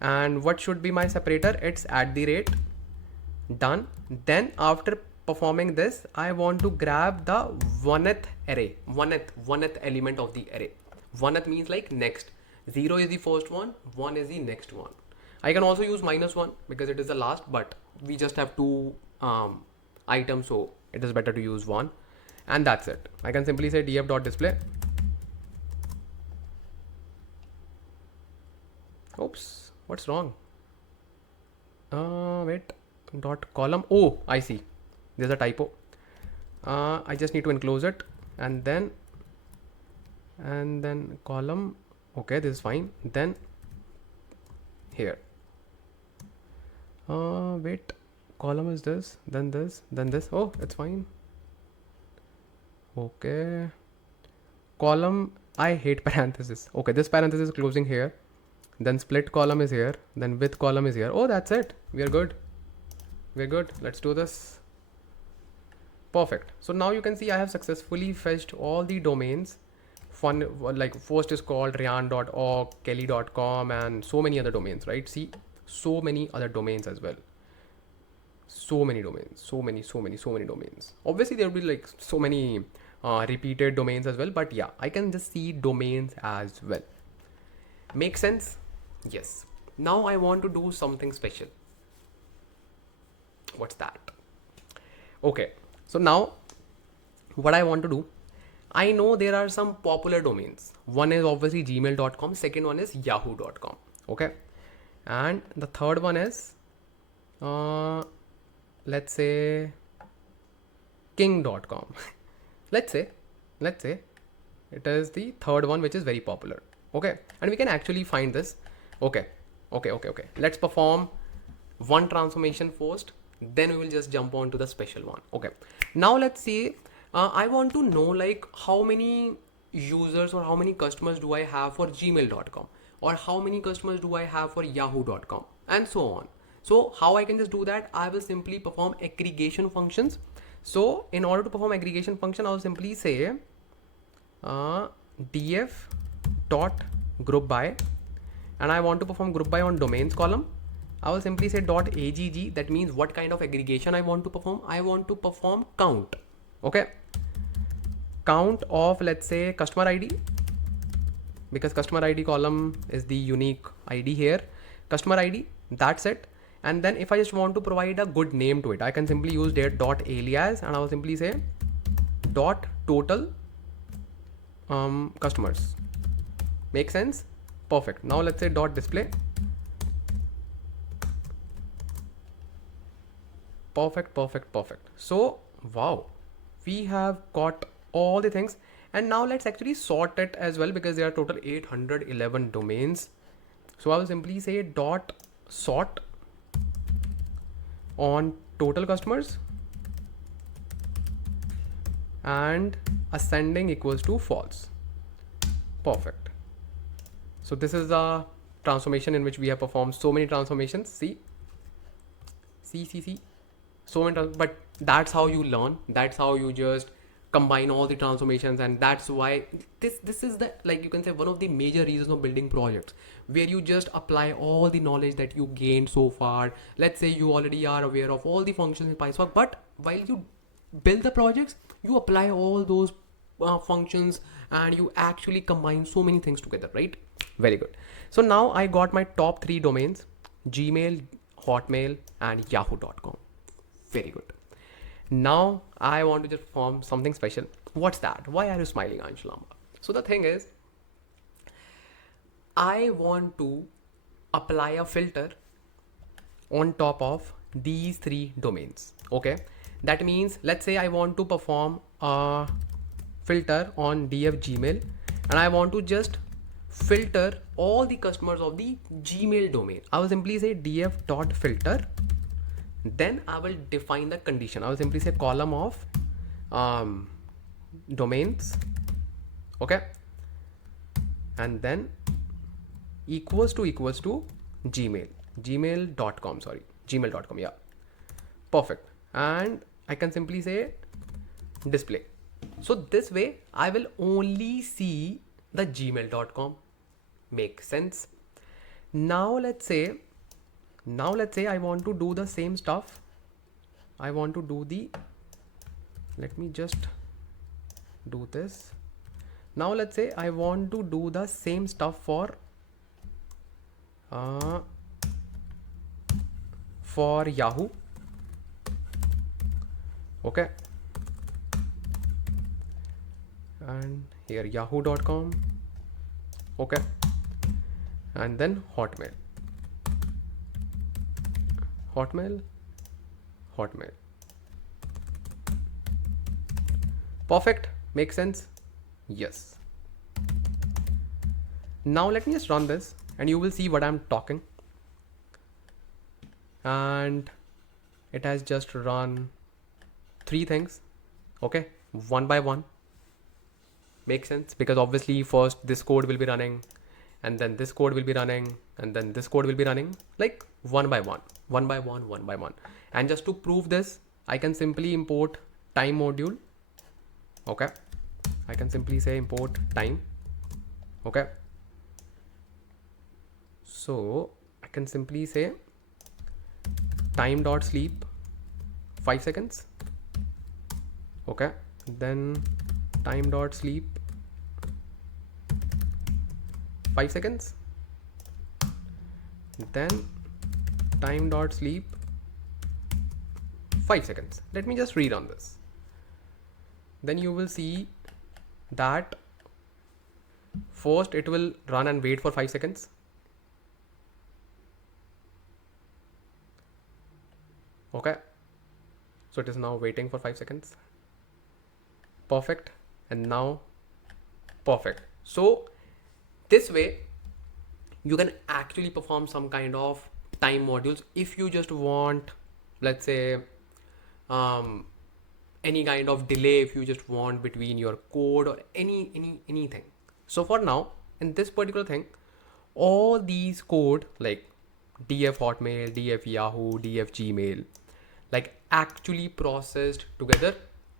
and what should be my separator? It's @. Done. Then after performing this, I want to grab the 1th array, 1th element of the array. 1th means like next. 0 is the first one, 1 is the next one. I can also use -1 because it is the last, but we just have two items, so it is better to use 1, and that's it. I can simply say df.display. Oops, what's wrong? Wait, dot column. Oh, I see. There's a typo. I just need to enclose it, and then column. Okay, this is fine. Then here. Wait, column is this, then this, then this. Oh, it's fine. Okay. Column, I hate parenthesis. Okay, this parenthesis is closing here. Then split column is here. Then with column is here. Oh, that's it. We are good. We're good. Let's do this. Perfect. So now you can see I have successfully fetched all the domains. Like first is called ryan.org, kelly.com, and so many other domains, right? See, so many other domains as well. So many domains, so many domains. Obviously there will be like so many repeated domains as well, but yeah, I can just see domains as well. Make sense? Yes. Now I want to do something special. What's that? Okay, so now what I want to do, I know there are some popular domains. One is obviously gmail.com, second one is yahoo.com. Okay, and the third one is let's say king.com. let's say it is the third one which is very popular. Okay, and we can actually find this. Okay, let's perform one transformation first, then we will just jump on to the special one. Okay, now let's see. I want to know like how many users or how many customers do I have for gmail.com, or how many customers do I have for yahoo.com, and so on. So how I can just do that? I will simply perform aggregation functions. So in order to perform aggregation function, I'll simply say df dot group by, and I want to perform group by on domains column. I will simply say dot agg. That means what kind of aggregation I want to perform. I want to perform count. Okay, count of, let's say, customer ID, because customer ID column is the unique ID here. Customer ID, that's it. And then if I just want to provide a good name to it, I can simply use dot alias, and I will simply say dot total customers. Make sense? Perfect. Now let's say dot display. Perfect, perfect, perfect. So wow, we have got all the things. And now let's actually sort it as well, because there are total 811 domains. So I will simply say dot sort on total customers, and ascending equals to false. Perfect. So this is a transformation in which we have performed so many transformations. See, so many, but that's how you learn. That's how you just combine all the transformations, and that's why this is the, like, you can say, one of the major reasons of building projects, where you just apply all the knowledge that you gained so far. Let's say you already are aware of all the functions in PySpark, but while you build the projects, you apply all those functions, and you actually combine so many things together, right? Very good. So now I got my top 3 domains: Gmail, Hotmail, and Yahoo.com. Very good. Now I want to just perform something special. What's that? Why are you smiling, Ansh Lamba? So the thing is, I want to apply a filter on top of these 3 domains. Okay. That means, let's say I want to perform a filter on DF Gmail, and I want to just filter all the customers of the Gmail domain. I will simply say df.filter. Then I will define the condition. I will simply say column of domains. Okay. And then equals to Gmail. Gmail.com. Sorry. Gmail.com. Yeah. Perfect. And I can simply say display. So this way I will only see the gmail.com. Make sense? Now let's say I want to do the same stuff. I want to do the, let me just do this. Now let's say I want to do the same stuff for Yahoo. Okay. And here yahoo.com. Okay. And then Hotmail. Perfect. Makes sense? Yes. Now let me just run this, and you will see what I'm talking. And it has just run 3 things. Okay. One by one. Makes sense? Because obviously first this code will be running, and then this code will be running, and then this code will be running, like one by one. And just to prove this, I can simply import time module. Okay. I can simply say import time. Okay. So I can simply say time.sleep 5 seconds. Okay. Then time.sleep 5 seconds. Then time.sleep 5 seconds. Let me just rerun this. Then you will see that first it will run and wait for 5 seconds. Okay. So it is now waiting for 5 seconds. Perfect. And now perfect. So this way you can actually perform some kind of time modules if you just want, let's say, any kind of delay, if you just want between your code or anything. So for now, in this particular thing, all these code like df hotmail, df yahoo, df gmail, like actually processed together,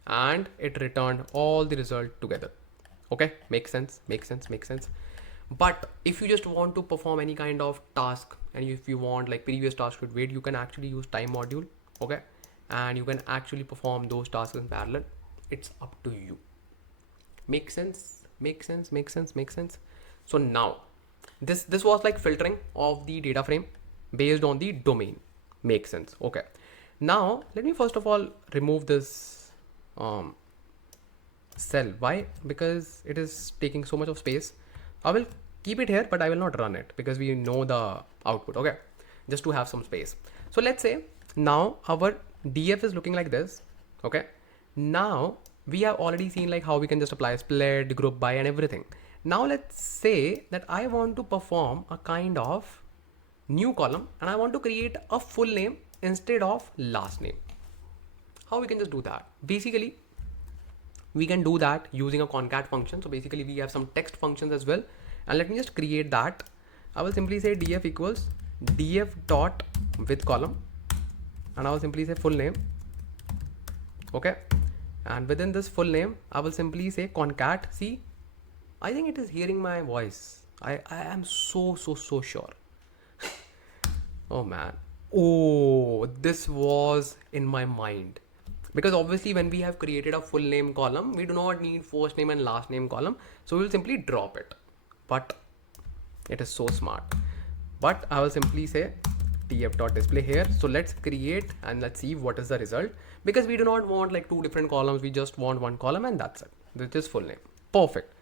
and it returned all the result together. Okay. Makes sense. But if you just want to perform any kind of task, and if you want like previous task should wait, you can actually use time module. Okay. And you can actually perform those tasks in parallel. It's up to you. Make sense. So now this was like filtering of the data frame based on the domain. Makes sense. Okay. Now let me first of all remove this cell. Why? Because it is taking so much of space. I will keep it here, but I will not run it because we know the output. Okay, just to have some space. So let's say now our df is looking like this. Okay, now we have already seen like how we can just apply split, group by, and everything. Now let's say that I want to perform a kind of new column and I want to create a full name instead of last name. How we can just do that? Basically, we can do that using a concat function. So basically we have some text functions as well. And let me just create that. I will simply say df equals df dot with column. And I will simply say full name. Okay. And within this full name, I will simply say concat. See, I think it is hearing my voice. I am so sure. Oh man. Oh, this was in my mind. Because obviously when we have created a full name column, we do not need first name and last name column. So we will simply drop it. But it is so smart. But I will simply say df.display here. So let's create and let's see what is the result. Because we do not want like two different columns. We just want one column and that's it. This is full name. Perfect.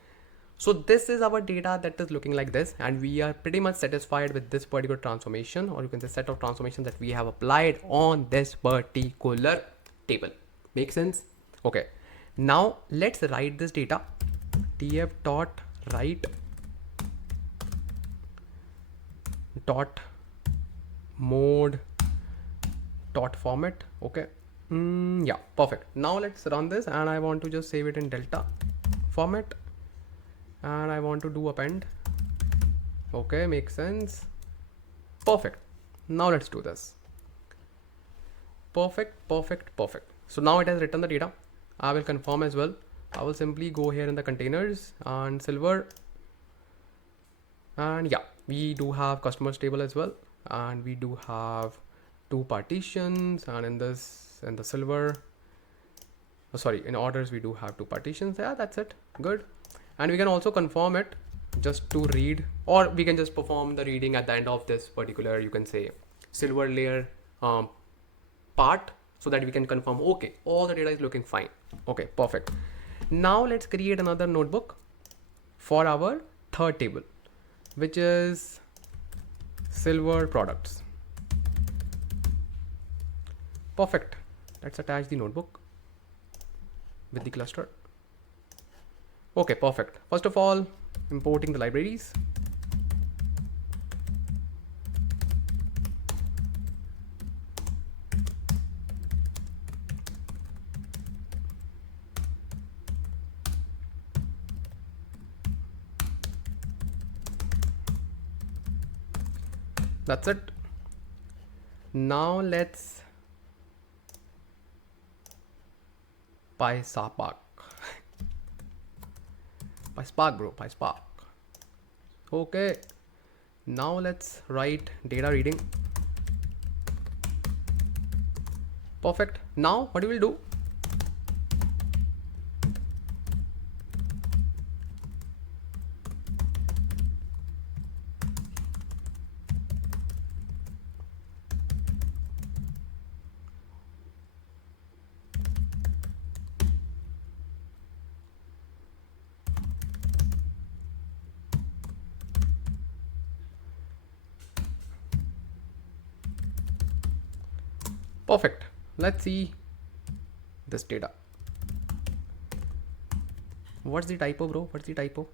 So this is our data that is looking like this, and we are pretty much satisfied with this particular transformation, or you can say set of transformations that we have applied on this particular table. Make sense? Okay. Now let's write this data. df dot write dot mode dot format. Okay. Yeah, perfect. Now let's run this, and I want to just save it in delta format. And I want to do append. Okay, makes sense. Perfect. Now let's do this. Perfect. So now it has written the data. I will confirm as well. I will simply go here in the containers and silver. And yeah, we do have customers table as well. And we do have two partitions, and in the silver, in orders, we do have two partitions. Yeah, that's it. Good. And we can also confirm it just to read, or we can just perform the reading at the end of this particular, you can say, silver layer part, so that we can confirm, okay, all the data is looking fine. Okay, perfect. Now let's create another notebook for our third table, which is silver products. Perfect. Let's attach the notebook with the cluster. Okay, perfect. First of all, importing the libraries. That's it. Now let's PySpark. PySpark, bro, PySpark. Okay. Now let's write data reading. Perfect. Now what you will do? Perfect. Let's see this data. What's the typo, bro? What's the typo?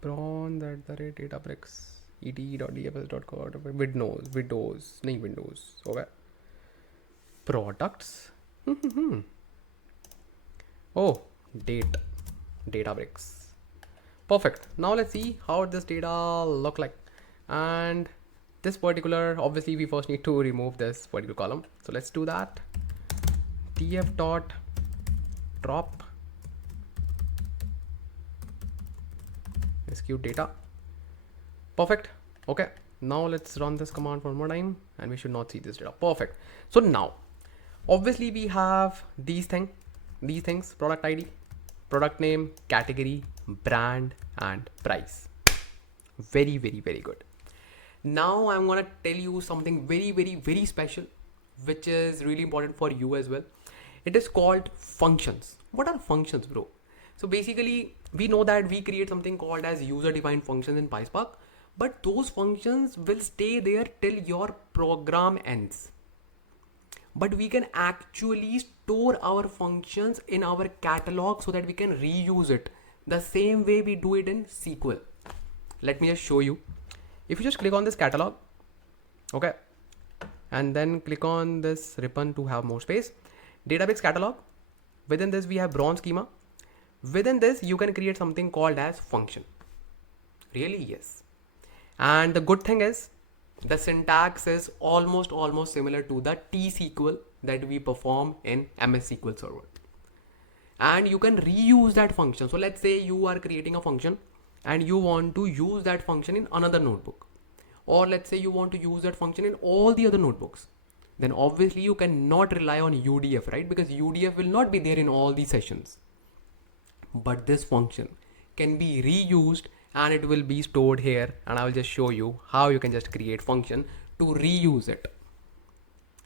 Prawn at the rate Databricks et.dfs.co. Windows. Okay. Products. Oh, Databricks. Perfect. Now let's see how this data look like. And this particular, obviously we first need to remove this particular column. So let's do that. df dot drop execute data. Perfect. Okay. Now let's run this command one more time and we should not see this data. Perfect. So now, obviously we have these things, product ID, product name, category, brand, and price. Very good. Now I'm gonna tell you something very, very, very special, which is really important for you as well. It is called functions. What are functions, bro? So basically, we know that we create something called as user-defined functions in PySpark, but those functions will stay there till your program ends. But we can actually store our functions in our catalog so that we can reuse it the same way we do it in SQL. Let me just show you. If you just click on this catalog, okay, and then click on this ribbon to have more space, Databricks catalog. Within this we have bronze schema. Within this you can create something called as function. Really? Yes. And the good thing is the syntax is almost similar to the T-SQL that we perform in MS SQL Server. And you can reuse that function. So let's say you are creating a function and you want to use that function in another notebook. Or let's say you want to use that function in all the other notebooks. Then obviously you cannot rely on UDF, right? Because UDF will not be there in all these sessions. But this function can be reused and it will be stored here, and I will just show you how you can just create function to reuse it.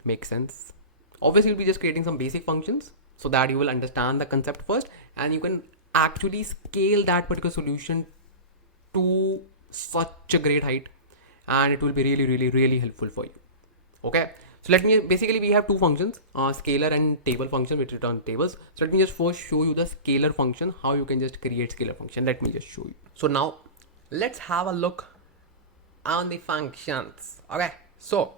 Make sense? Obviously you'll be just creating some basic functions so that you will understand the concept first, and you can actually scale that particular solution to such a great height, and it will be really helpful for you. Okay, so basically we have two functions, scalar and table function, which return tables. So let me just first show you the scalar function, how you can just create scalar function. Let me just show you. So now let's have a look on the functions. Okay, so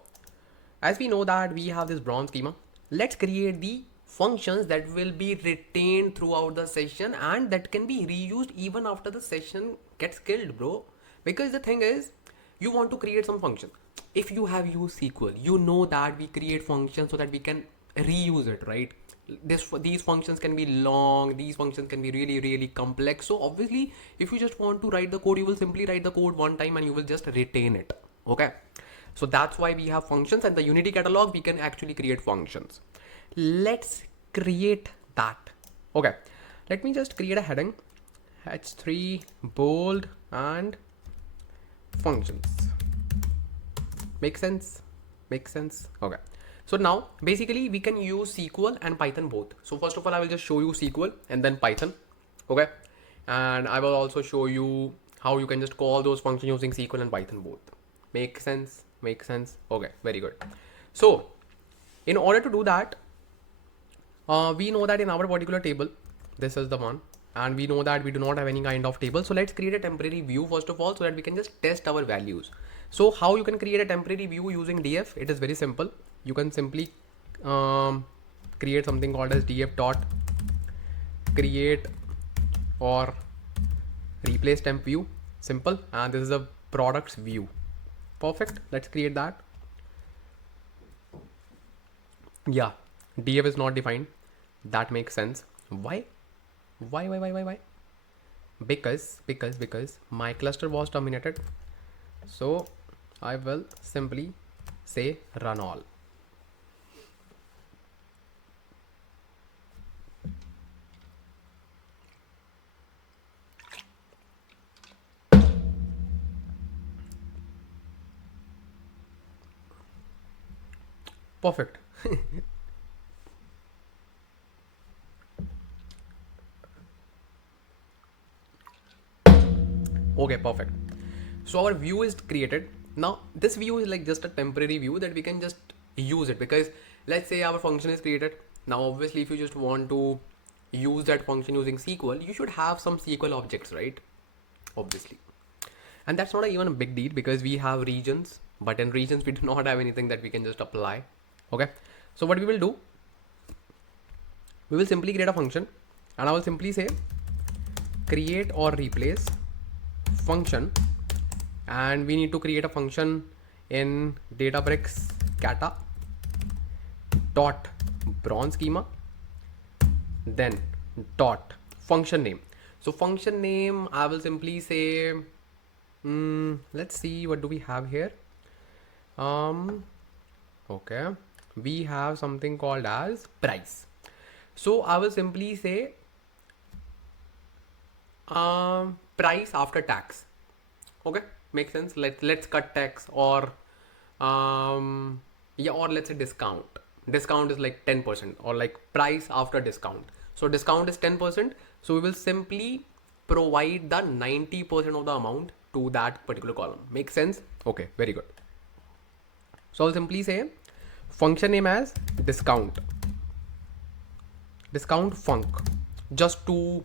as we know that we have this bronze schema, let's create the functions that will be retained throughout the session and that can be reused even after the session gets killed, bro. Because the thing is, you want to create some function. If you have used SQL, you know that we create functions so that we can reuse it, right? These functions can be long, these functions can be really complex. So obviously, if you just want to write the code, you will simply write the code one time and you will just retain it. Okay. So that's why we have functions, and the Unity catalog, we can actually create functions. Let's create that. Okay. Let me just create a heading, h3 bold and functions. Make sense? Make sense? Okay. So now basically we can use SQL and Python both. So first of all, I will just show you SQL and then Python. Okay. And I will also show you how you can just call those functions using SQL and Python both. Make sense? Make sense? Okay. Very good. So in order to do that, we know that in our particular table, this is the one, and we know that we do not have any kind of table. So let's create a temporary view first of all so that we can just test our values. So how you can create a temporary view using df? It is very simple. You can simply create something called as df dot create or replace temp view. Simple. And this is the products view. Perfect. Let's create that. Yeah, df is not defined. That makes sense. Why? Why? Because my cluster was terminated. So I will simply say run all. Perfect. Okay, perfect. So our view is created. Now this view is like just a temporary view that we can just use it, because let's say our function is created. Now obviously if you just want to use that function using SQL, you should have some SQL objects, right? Obviously. And that's not even a big deal because we have regions, but in regions we do not have anything that we can just apply. Okay. So what we will do, we will simply create a function, and I will simply say create or replace function, and we need to create a function in Databricks kata dot bronze schema, then dot function name. So function name, I will simply say let's see, what do we have here? Okay, we have something called as price. So I will simply say price after tax. Okay, Make sense? Let's cut tax, or yeah, or let's say discount. Discount is like 10%, or like price after discount. So discount is 10%. So we will simply provide the 90% of the amount to that particular column. Make sense? Okay, very good. So I'll simply say function name as discount func, just to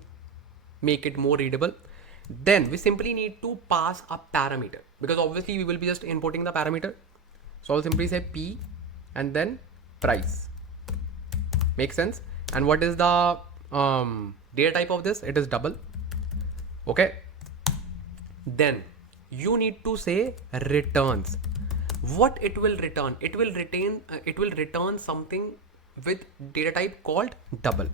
make it more readable. Then we simply need to pass a parameter, because obviously we will be just inputting the parameter. So I'll simply say p and then price. Make sense? And what is the data type of this? It is double. Okay. Then you need to say returns. What it will return? It will return something with data type called double.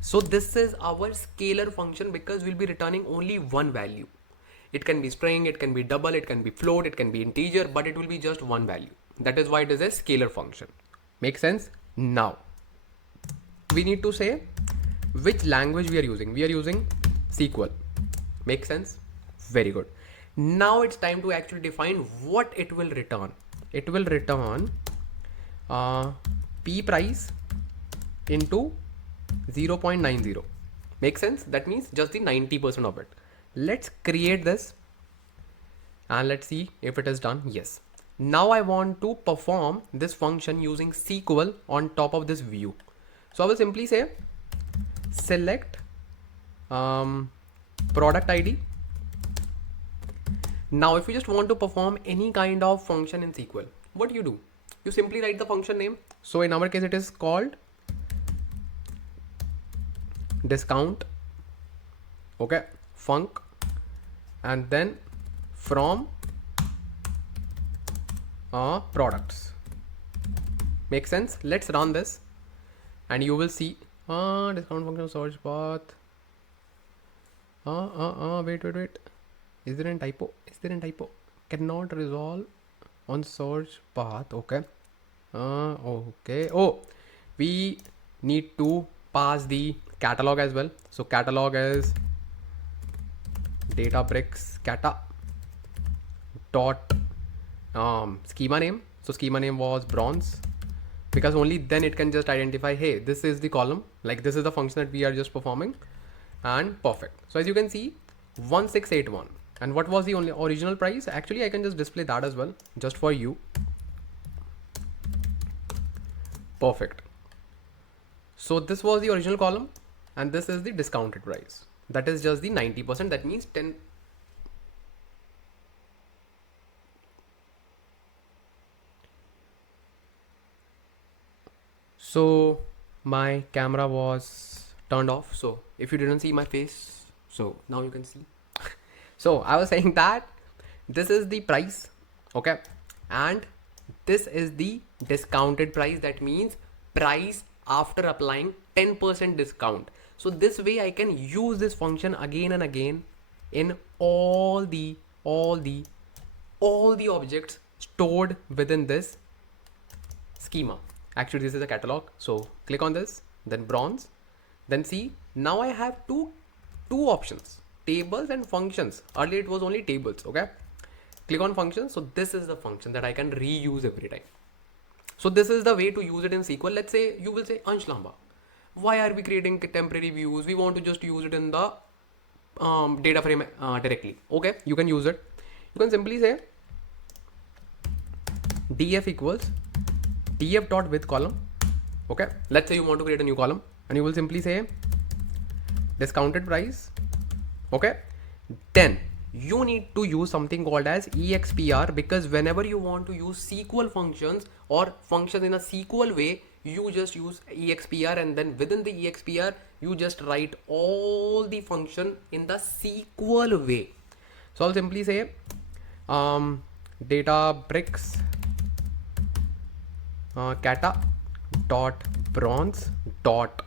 So this is our scalar function, because we'll be returning only one value. It can be string, it can be double, it can be float, it can be integer, but it will be just one value. That is why it is a scalar function. Make sense? Now we need to say which language we are using. We are using SQL. Make sense? Very good. Now it's time to actually define what it will return. It will return p price into 0.90. Make sense? That means just the 90% of it. Let's create this and let's see if it is done. Yes. Now I want to perform this function using SQL on top of this view. So I will simply say select product ID. Now if you just want to perform any kind of function in SQL, what do? You simply write the function name. So in our case it is called discount, okay, func, and then from products. Make sense? Let's run this and you will see discount function search path. Wait. Is there a typo? Cannot resolve on search path. Okay. Okay. Oh, we need to pass the catalog as well. So catalog is Databricks cata dot schema name. So schema name was bronze, because only then it can just identify, hey, this is the column, like this is the function that we are just performing, and perfect. So as you can see, 1681. And what was the only original price? Actually, I can just display that as well, just for you. Perfect. So this was the original column and this is the discounted price. That is just the 90%. That means 10. So my camera was turned off. So if you didn't see my face, so now you can see. So I was saying that this is the price, okay, and this is the discounted price. That means price after applying 10% discount. So this way I can use this function again and again in all the objects stored within this schema. Actually, this is a catalog. So click on this, then bronze, then see, now I have two options, tables and functions. Earlier it was only tables. Okay, click on functions. So this is the function that I can reuse every time. So this is the way to use it in SQL. Let's say you will say, Ansh, Lamba, why are we creating temporary views? We want to just use it in the data frame directly. Okay, you can use it. You can simply say df equals df dot with column. Okay, let's say you want to create a new column and you will simply say discounted price. Okay, then you need to use something called as expr, because whenever you want to use SQL functions or functions in a SQL way, you just use expr, and then within the expr you just write all the function in the SQL way. So I'll simply say Databricks cata dot bronze dot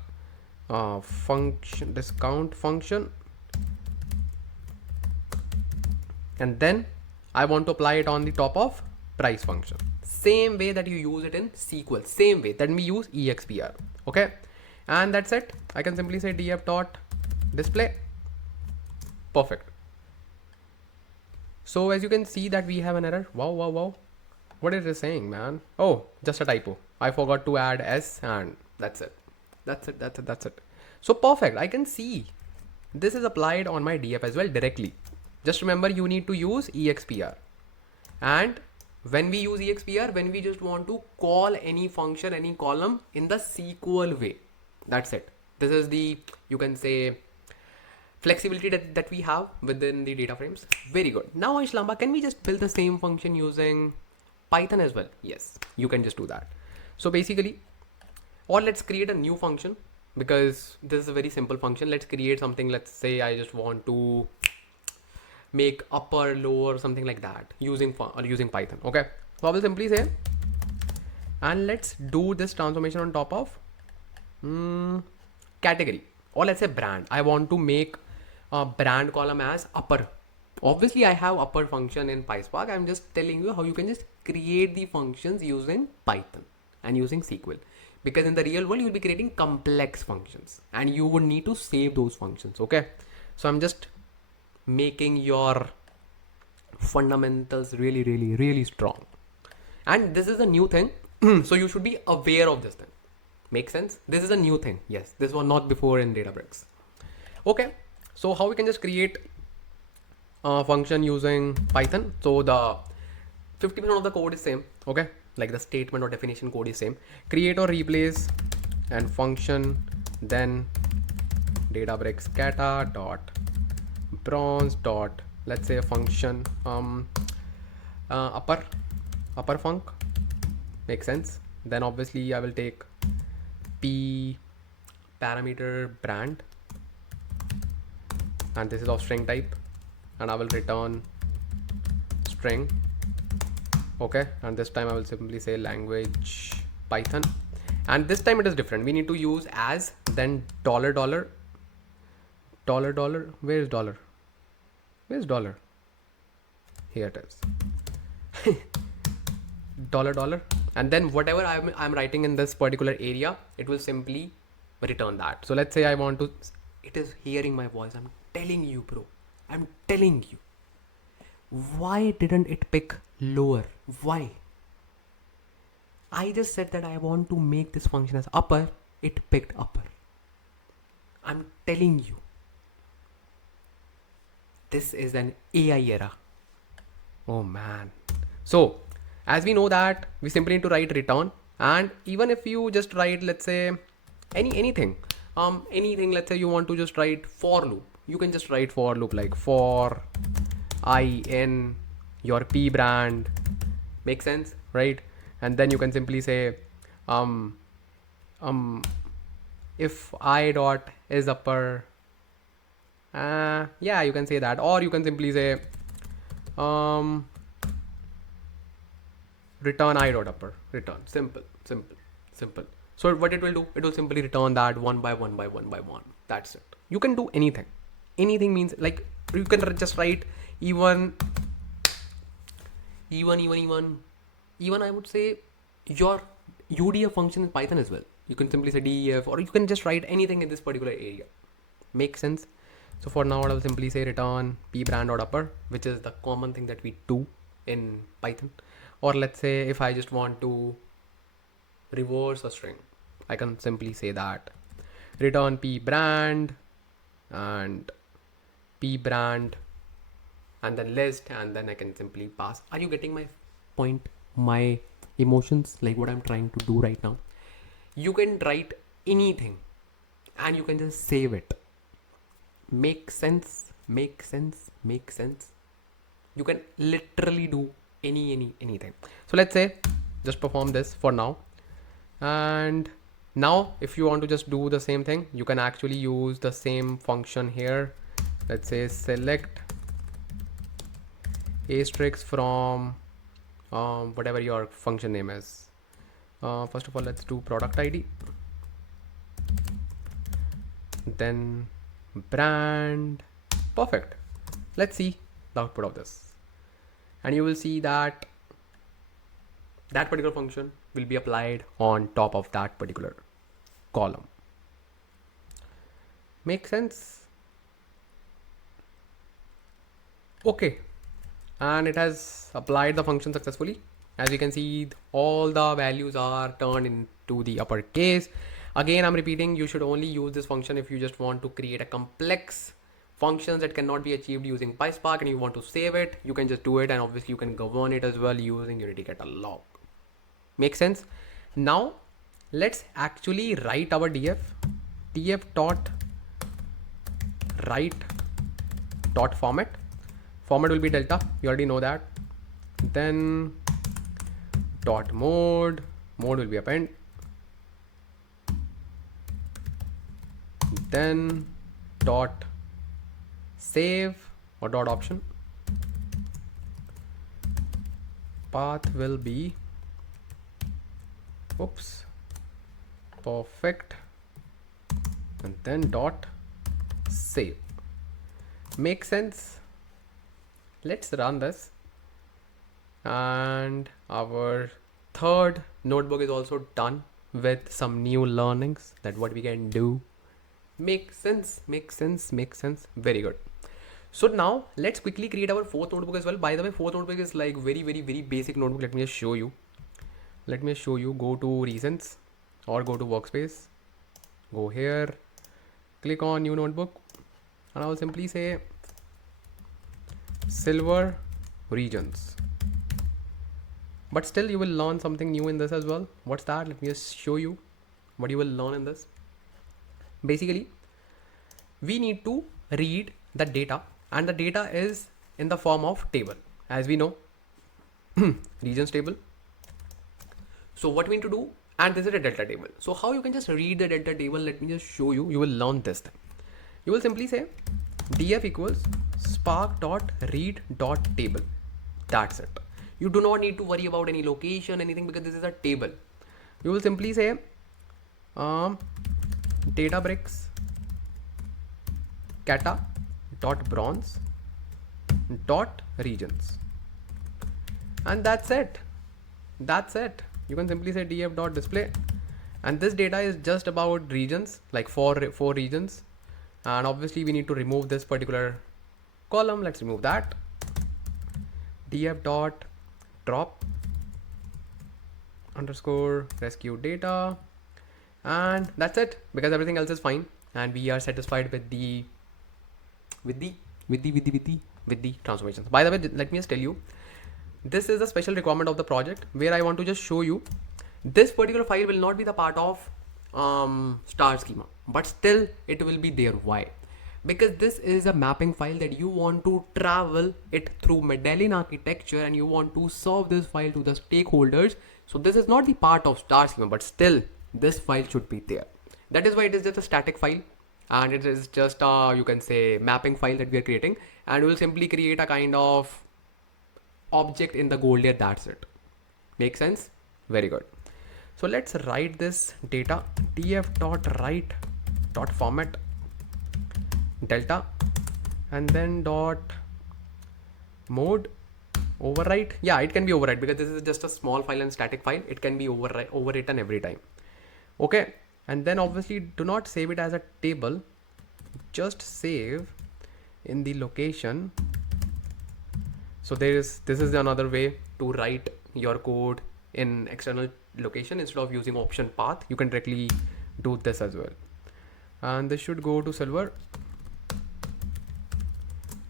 function discount function, and then I want to apply it on the top of price function. Same way that you use it in SQL, same way that we use expr. Okay, and that's it. I can simply say df dot display. Perfect. So as you can see that we have an error. Wow. What is it saying, man? Oh, just a typo. I forgot to add S and that's it. That's it. So perfect. I can see this is applied on my DF as well directly. Just remember you need to use EXPR. And when we use EXPR, when we just want to call any function, any column in the SQL way. That's it. This is the, you can say, flexibility that we have within the data frames. Very good. Now Ansh Lamba, can we just build the same function using Python as well? Yes, you can just do that. So basically, or let's create a new function, because this is a very simple function. Let's create something. Let's say I just want to make upper, lower, something like that using Python. Okay, so I will simply say, and let's do this transformation on top of category, or let's say brand. I want to make a brand column as upper. Obviously I have upper function in PySpark. I'm just telling you how you can just create the functions using Python and using SQL, because in the real world you'll be creating complex functions and you would need to save those functions. Okay, so I'm just making your fundamentals really strong, and this is a new thing. So you should be aware of this thing. Make sense? This is a new thing. Yes, this was not before in Databricks. Okay, so how we can just create a function using Python. So the 50% of the code is same. Okay, like the statement or definition code is same. Create or replace and function, then Databricks kata dot bronze dot, let's say a function upper func. Makes sense. Then obviously I will take p parameter brand, and this is of string type, and I will return string. Okay, and this time I will simply say language Python, and this time it is different. We need to use as, then dollar. Where is dollar? Where's dollar? Here it is. dollar, and then whatever I'm writing in this particular area, it will simply return that. So let's say I want to, it is hearing my voice. I'm telling you, bro. I'm telling you. Why didn't it pick lower? Why? I just said that I want to make this function as upper. It picked upper. I'm telling you. This is an AI era. Oh man. So as we know that we simply need to write return, and even if you just write, let's say anything, let's say you want to just write for loop, you can just write for loop like for I in your p brand. Make sense, right? And then you can simply say if I dot is upper, yeah, you can say that, or you can simply say return I dot upper, return. Simple. So what it will do, it will simply return that one by one. That's it. You can do anything. Anything means like you can just write even I would say your UDF function in Python as well. You can simply say DEF, or you can just write anything in this particular area. Make sense? So for now, I will simply say return p brand dot upper, which is the common thing that we do in Python. Or let's say if I just want to reverse a string, I can simply say that return p brand and p brand and then list, and then I can simply pass. Are you getting my point? My emotions, like what I'm trying to do right now? You can write anything and you can just save it. Make sense? You can literally do anything. So let's say just perform this for now, and now if you want to just do the same thing, you can actually use the same function here. Let's say select asterisk from whatever your function name is. First of all, let's do product ID, then brand. Perfect. Let's see the output of this, and you will see that that particular function will be applied on top of that particular column. Make sense? Okay, and it has applied the function successfully. As you can see, all the values are turned into the uppercase. Again, I'm repeating, you should only use this function if you just want to create a complex functions that cannot be achieved using PySpark and you want to save it. You can just do it, and obviously you can govern it as well using Unity Catalog. Make sense? Now let's actually write our df dot write dot format will be delta, you already know that. Then dot mode will be append, then dot save or dot option, path will be perfect, and then dot save. Make sense? Let's run this, and our third notebook is also done with some new learnings that what we can do. Make sense? Very good. So now let's quickly create our fourth notebook as well. By the way, fourth notebook is like very basic notebook. Let me just show you. Go to reasons or go to workspace, go here, click on new notebook, and I will simply say silver regions. But still you will learn something new in this as well. What's that? Let me just show you what you will learn in this. Basically, we need to read the data, and the data is in the form of table, as we know. Regions table. So what we need to do, and this is a delta table. So how you can just read the delta table, let me just show you. You will learn this thing. You will simply say df equals spark.read.table. That's it. You do not need to worry about any location, anything, because this is a table. You will simply say Databricks cata.bronze dot regions, and that's it. You can simply say df dot display, and this data is just about regions, like four regions, and obviously we need to remove this particular column. Let's remove that. Df dot drop underscore rescue data, and that's it, because everything else is fine and we are satisfied with the transformations. By the way, let me just tell you, this is a special requirement of the project where I want to just show you this particular file will not be the part of star schema, but still it will be there. Why? Because this is a mapping file that you want to travel it through medallion architecture, and you want to serve this file to the stakeholders. So this is not the part of star schema, but still this file should be there. That is why it is just a static file, and it is just a, you can say, mapping file that we are creating, and we will simply create a kind of object in the goal layer. That's it. Make sense? Very good. So let's write this data df.write.format delta, and then dot mode overwrite. Yeah, it can be overwrite because this is just a small file and static file. It can be overwritten every time. Okay, and then obviously do not save it as a table, just save in the location. So this is another way to write your code in external location. Instead of using option path, you can directly do this as well, and this should go to silver.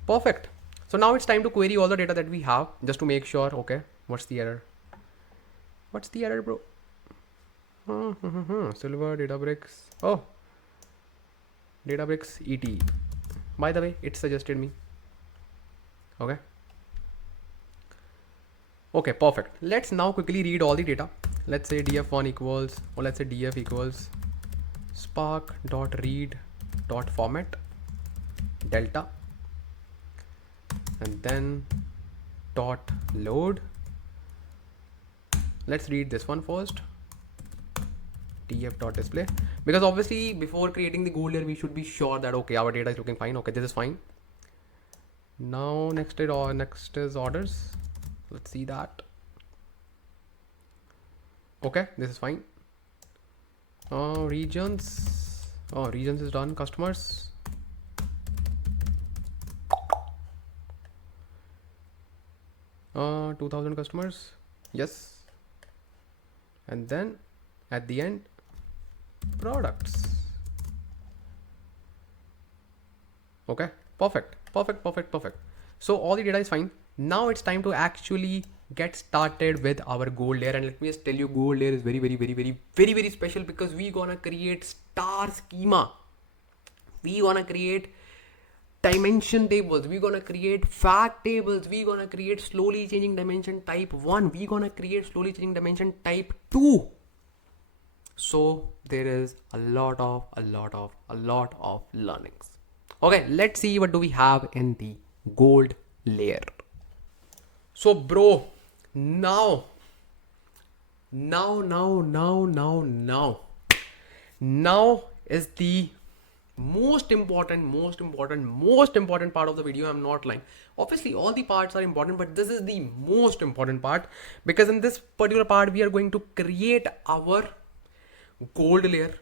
Perfect. So now it's time to query all the data that we have, just to make sure. Okay, what's the error, bro? Silver Databricks. Oh, Databricks ETL. By the way, it suggested me. Okay, perfect. Let's now quickly read all the data. Let's say df1 equals, or let's say df equals spark.read.format delta, and then dot load. Let's read this one first. df.display, because obviously before creating the goal layer we should be sure that okay, our data is looking fine. Okay, this is fine. Now next is orders. Let's see that. Okay, this is fine. Regions. Regions is done. Customers. 2000 customers. Yes. And then at the end, products. Okay, perfect, perfect, perfect, perfect. So all the data is fine. Now it's time to actually get started with our gold layer. And let me just tell you, gold layer is very, very, very, very, very, very special because we gonna create star schema. We gonna create dimension tables. We gonna create fact tables. We gonna create slowly changing dimension type 1. We gonna create slowly changing dimension type 2. So there is a lot of learnings. Okay, let's see what do we have in the gold layer. So bro, now is the most important part of the video. I'm not lying. Obviously all the parts are important, but this is the most important part because in this particular part we are going to create our gold layer,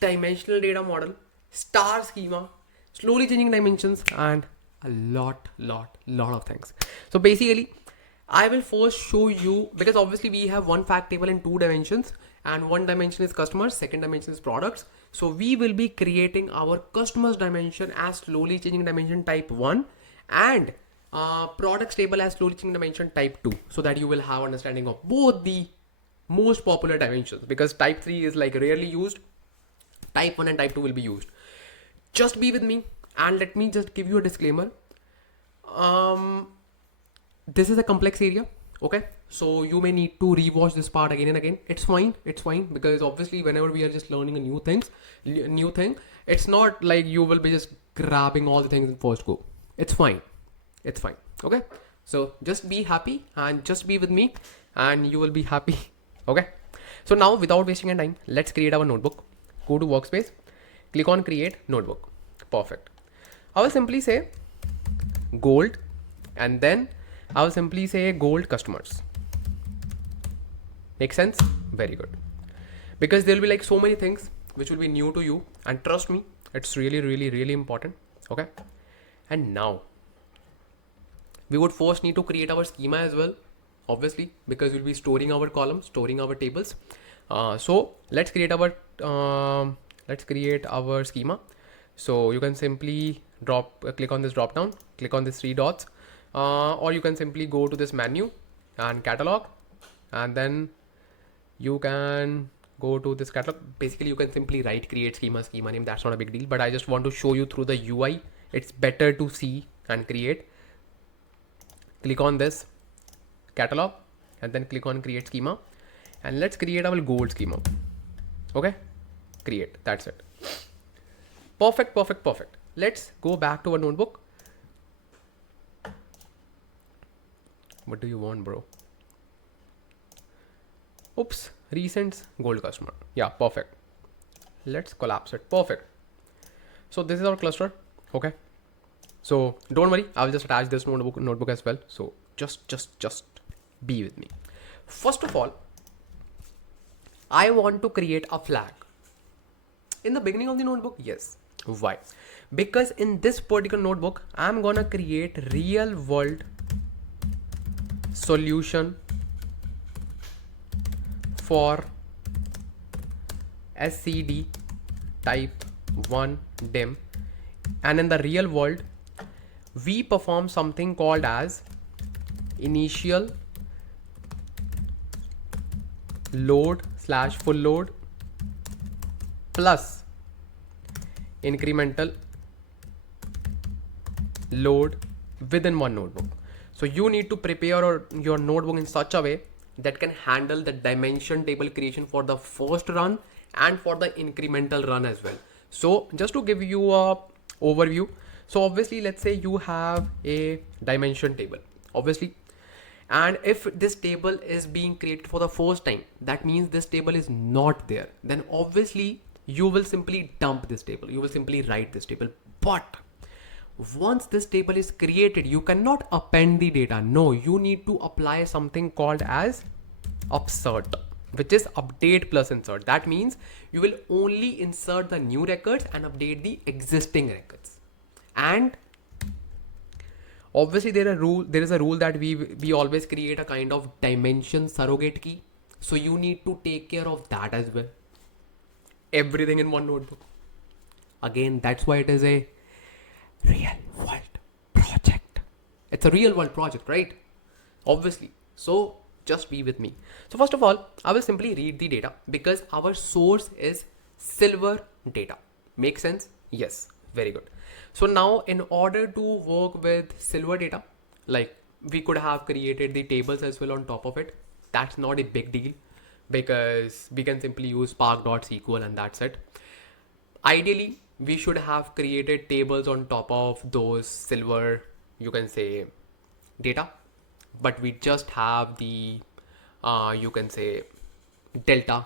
dimensional data model, star schema, slowly changing dimensions, and a lot of things. So basically I will first show you, because obviously we have one fact table in 2 dimensions and one dimension is customers, second dimension is products. So we will be creating our customers dimension as slowly changing dimension type 1 and products table as slowly changing dimension type 2, so that you will have understanding of both the most popular dimensions, because type 3 is like rarely used, type 1 and type 2 will be used. Just be with me and let me just give you a disclaimer. This is a complex area, okay? So you may need to rewatch this part again and again. It's fine, because obviously whenever we are just learning a new thing, it's not like you will be just grabbing all the things in first go. It's fine, okay? So just be happy and just be with me and you will be happy. Okay, so now without wasting your time, let's create our notebook. Go to workspace, click on create notebook. Perfect. I will simply say gold and then I will simply say gold customers. Make sense? Very good. Because there will be like so many things which will be new to you, and trust me, it's really important. Okay, and now we would first need to create our schema as well, obviously, because we'll be storing our columns, storing our tables. So let's create our schema. So you can simply click on this drop down, click on these 3 dots, or you can simply go to this menu and catalog, and then you can go to this catalog. Basically you can simply write create schema name. That's not a big deal, but I just want to show you through the UI. It's better to see and create. Click on this catalog and then click on create schema, and let's create our gold schema. Okay, create. That's it. Perfect. Let's go back to our notebook. What do you want, bro? Oops, recent gold customer. Yeah, perfect. Let's collapse it. Perfect. So this is our cluster. Okay, so don't worry, I'll just attach this notebook as well. So just be with me. First of all, I want to create a flag in the beginning of the notebook. Yes. Why? Because in this particular notebook, I'm gonna create real world solution for SCD type 1 dim, and in the real world we perform something called as initial load / full load plus incremental load within one notebook. So you need to prepare your notebook in such a way that can handle the dimension table creation for the first run and for the incremental run as well. So just to give you a overview, so obviously let's say you have a dimension table, obviously, and if this table is being created for the first time, that means this table is not there. Then obviously you will simply dump this table, you will simply write this table. But once this table is created, you cannot append the data. No, you need to apply something called as upsert, which is update plus insert. That means you will only insert the new records and update the existing records. And Obviously there is a rule that we always create a kind of dimension surrogate key, so you need to take care of that as well. Everything in one notebook. Again, that's why it is a real world project. It's a real world project, right? Obviously. So just be with me. So first of all, I will simply read the data because our source is silver data. Make sense? Yes. Very good. So now in order to work with silver data, like we could have created the tables as well on top of it. That's not a big deal because we can simply use spark.sql and that's it. Ideally, we should have created tables on top of those silver, you can say, data, but we just have the, you can say, delta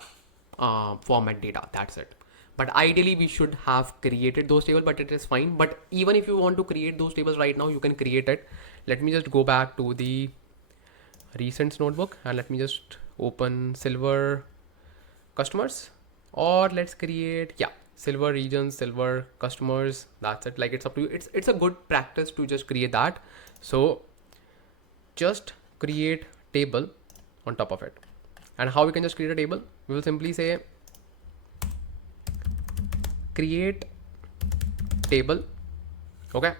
format data. That's it. But ideally, we should have created those tables, but it is fine. But even if you want to create those tables right now, you can create it. Let me just go back to the recent notebook and let me just open silver customers, or let's create, yeah, silver regions, silver customers. That's it. Like it's up to you. It's a good practice to just create that. So just create table on top of it. And how we can just create a table? We will simply say create table. Okay.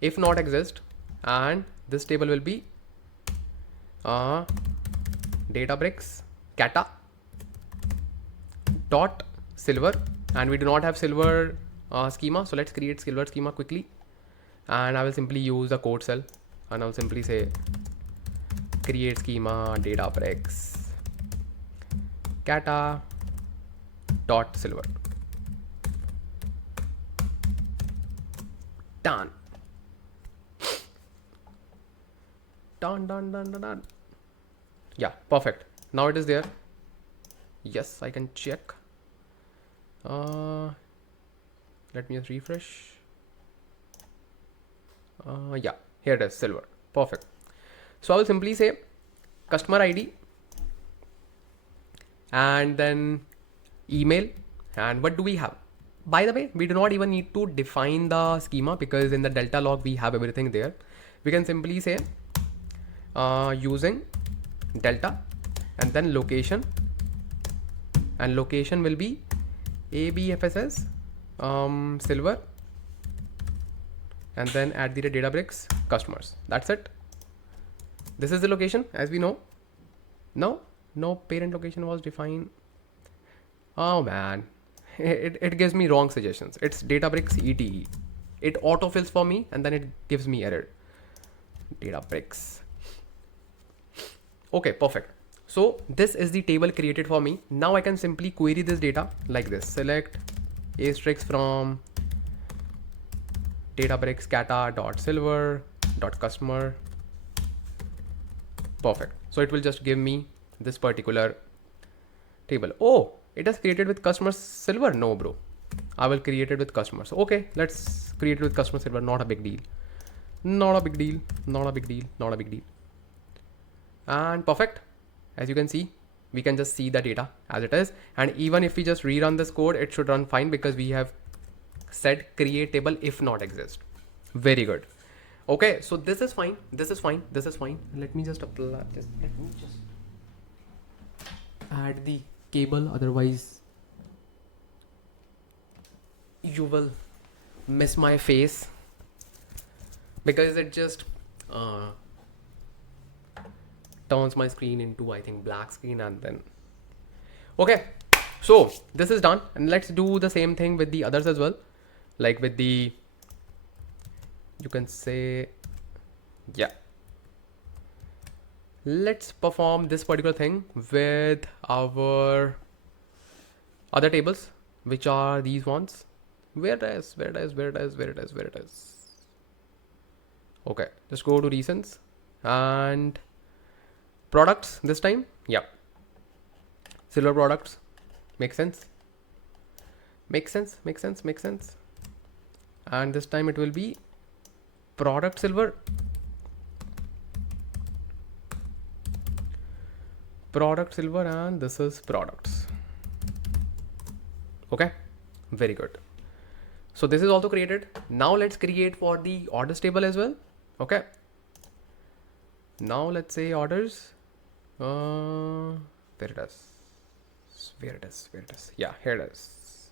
If not exist, and this table will be Databricks kata dot silver, and we do not have silver schema, so let's create silver schema quickly. And I will simply use the code cell and I'll simply say create schema Databricks kata dot silver. Done. Done. Yeah, perfect. Now it is there. Yes, I can check. Let me just refresh. Yeah, here it is, silver. Perfect. So I will simply say customer ID and then email. And what do we have? By the way, we do not even need to define the schema because in the delta log we have everything there. We can simply say using delta and then location, and location will be ABFSS silver and then at the Databricks customers. That's it. This is the location as we know. No parent location was defined. Oh man, it gives me wrong suggestions. It's Databricks ETE. It autofills for me and then it gives me error. Databricks. Okay, perfect. So this is the table created for me. Now I can simply query this data like this. Select asterisk from Databricks kata dot silver dot customer. Perfect. So it will just give me this particular table. Oh, it has created with customer silver. No, bro. I will create it with customers. Okay, let's create it with customer silver. Not a big deal. Not a big deal. Not a big deal. Not a big deal. And perfect. As you can see, we can just see the data as it is. And even if we just rerun this code, it should run fine because we have said create table if not exist. Very good. Okay, so this is fine. This is fine. This is fine. Let me just apply this. Let me just add the cable. Otherwise, you will miss my face because it just turns my screen into, I think, black screen. And then okay, so this is done, and let's do the same thing with the others as well, like with the, you can say, yeah, let's perform this particular thing with our other tables, which are these ones. Where it is. Okay, just go to recents and products this time. Yeah, silver products. Makes sense. And this time it will be product silver, and this is products. Okay, very good. So this is also created. Now let's create for the orders table as well. Okay. Now let's say orders. There it is. Where it is? Where it is? Yeah, here it is.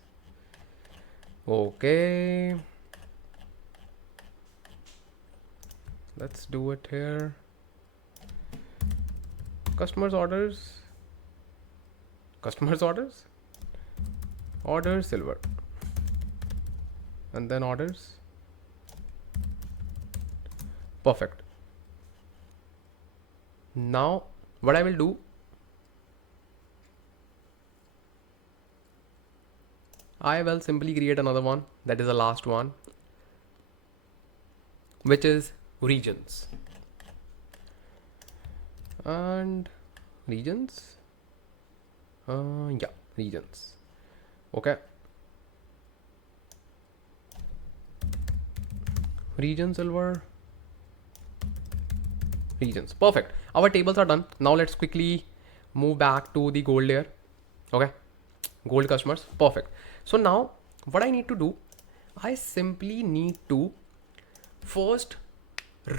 Okay. Let's do it here. Customers orders. Customers orders. Orders silver. And then orders. Perfect. Now what I will do, I will simply create another one, that is the last one, which is regions. And regions, yeah, regions. Okay, region silver, regions. Perfect. Our tables are done. Now let's quickly move back to the gold layer. Okay, gold customers. Perfect. So now what I need to do, I simply need to first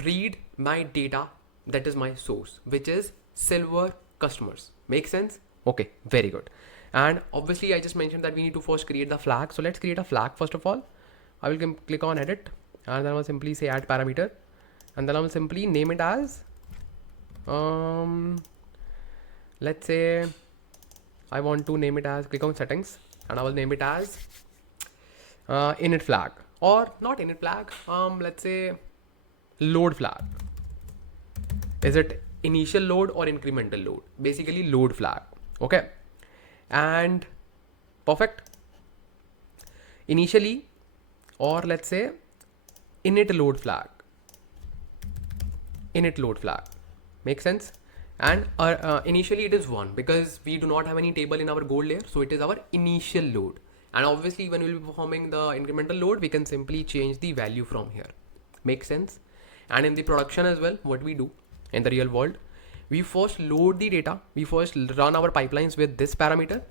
read my data, that is my source, which is silver customers. Make sense? Okay, very good. And obviously I just mentioned that we need to first create the flag. So let's create a flag first of all. I will click on edit, and then I will simply say add parameter, and then I will simply name it as let's say I want to name it as, click on settings, and I will name it as init flag, or not init flag, let's say load flag. Is it initial load or incremental load? Basically load flag. Okay, and perfect. Initially, or let's say init load flag. Init load flag. Make sense? And initially it is 1 because we do not have any table in our gold layer, so it is our initial load. And obviously when we will be performing the incremental load, we can simply change the value from here. Make sense? And in the production as well, what we do in the real world, we first load the data, we first run our pipelines with this parameter,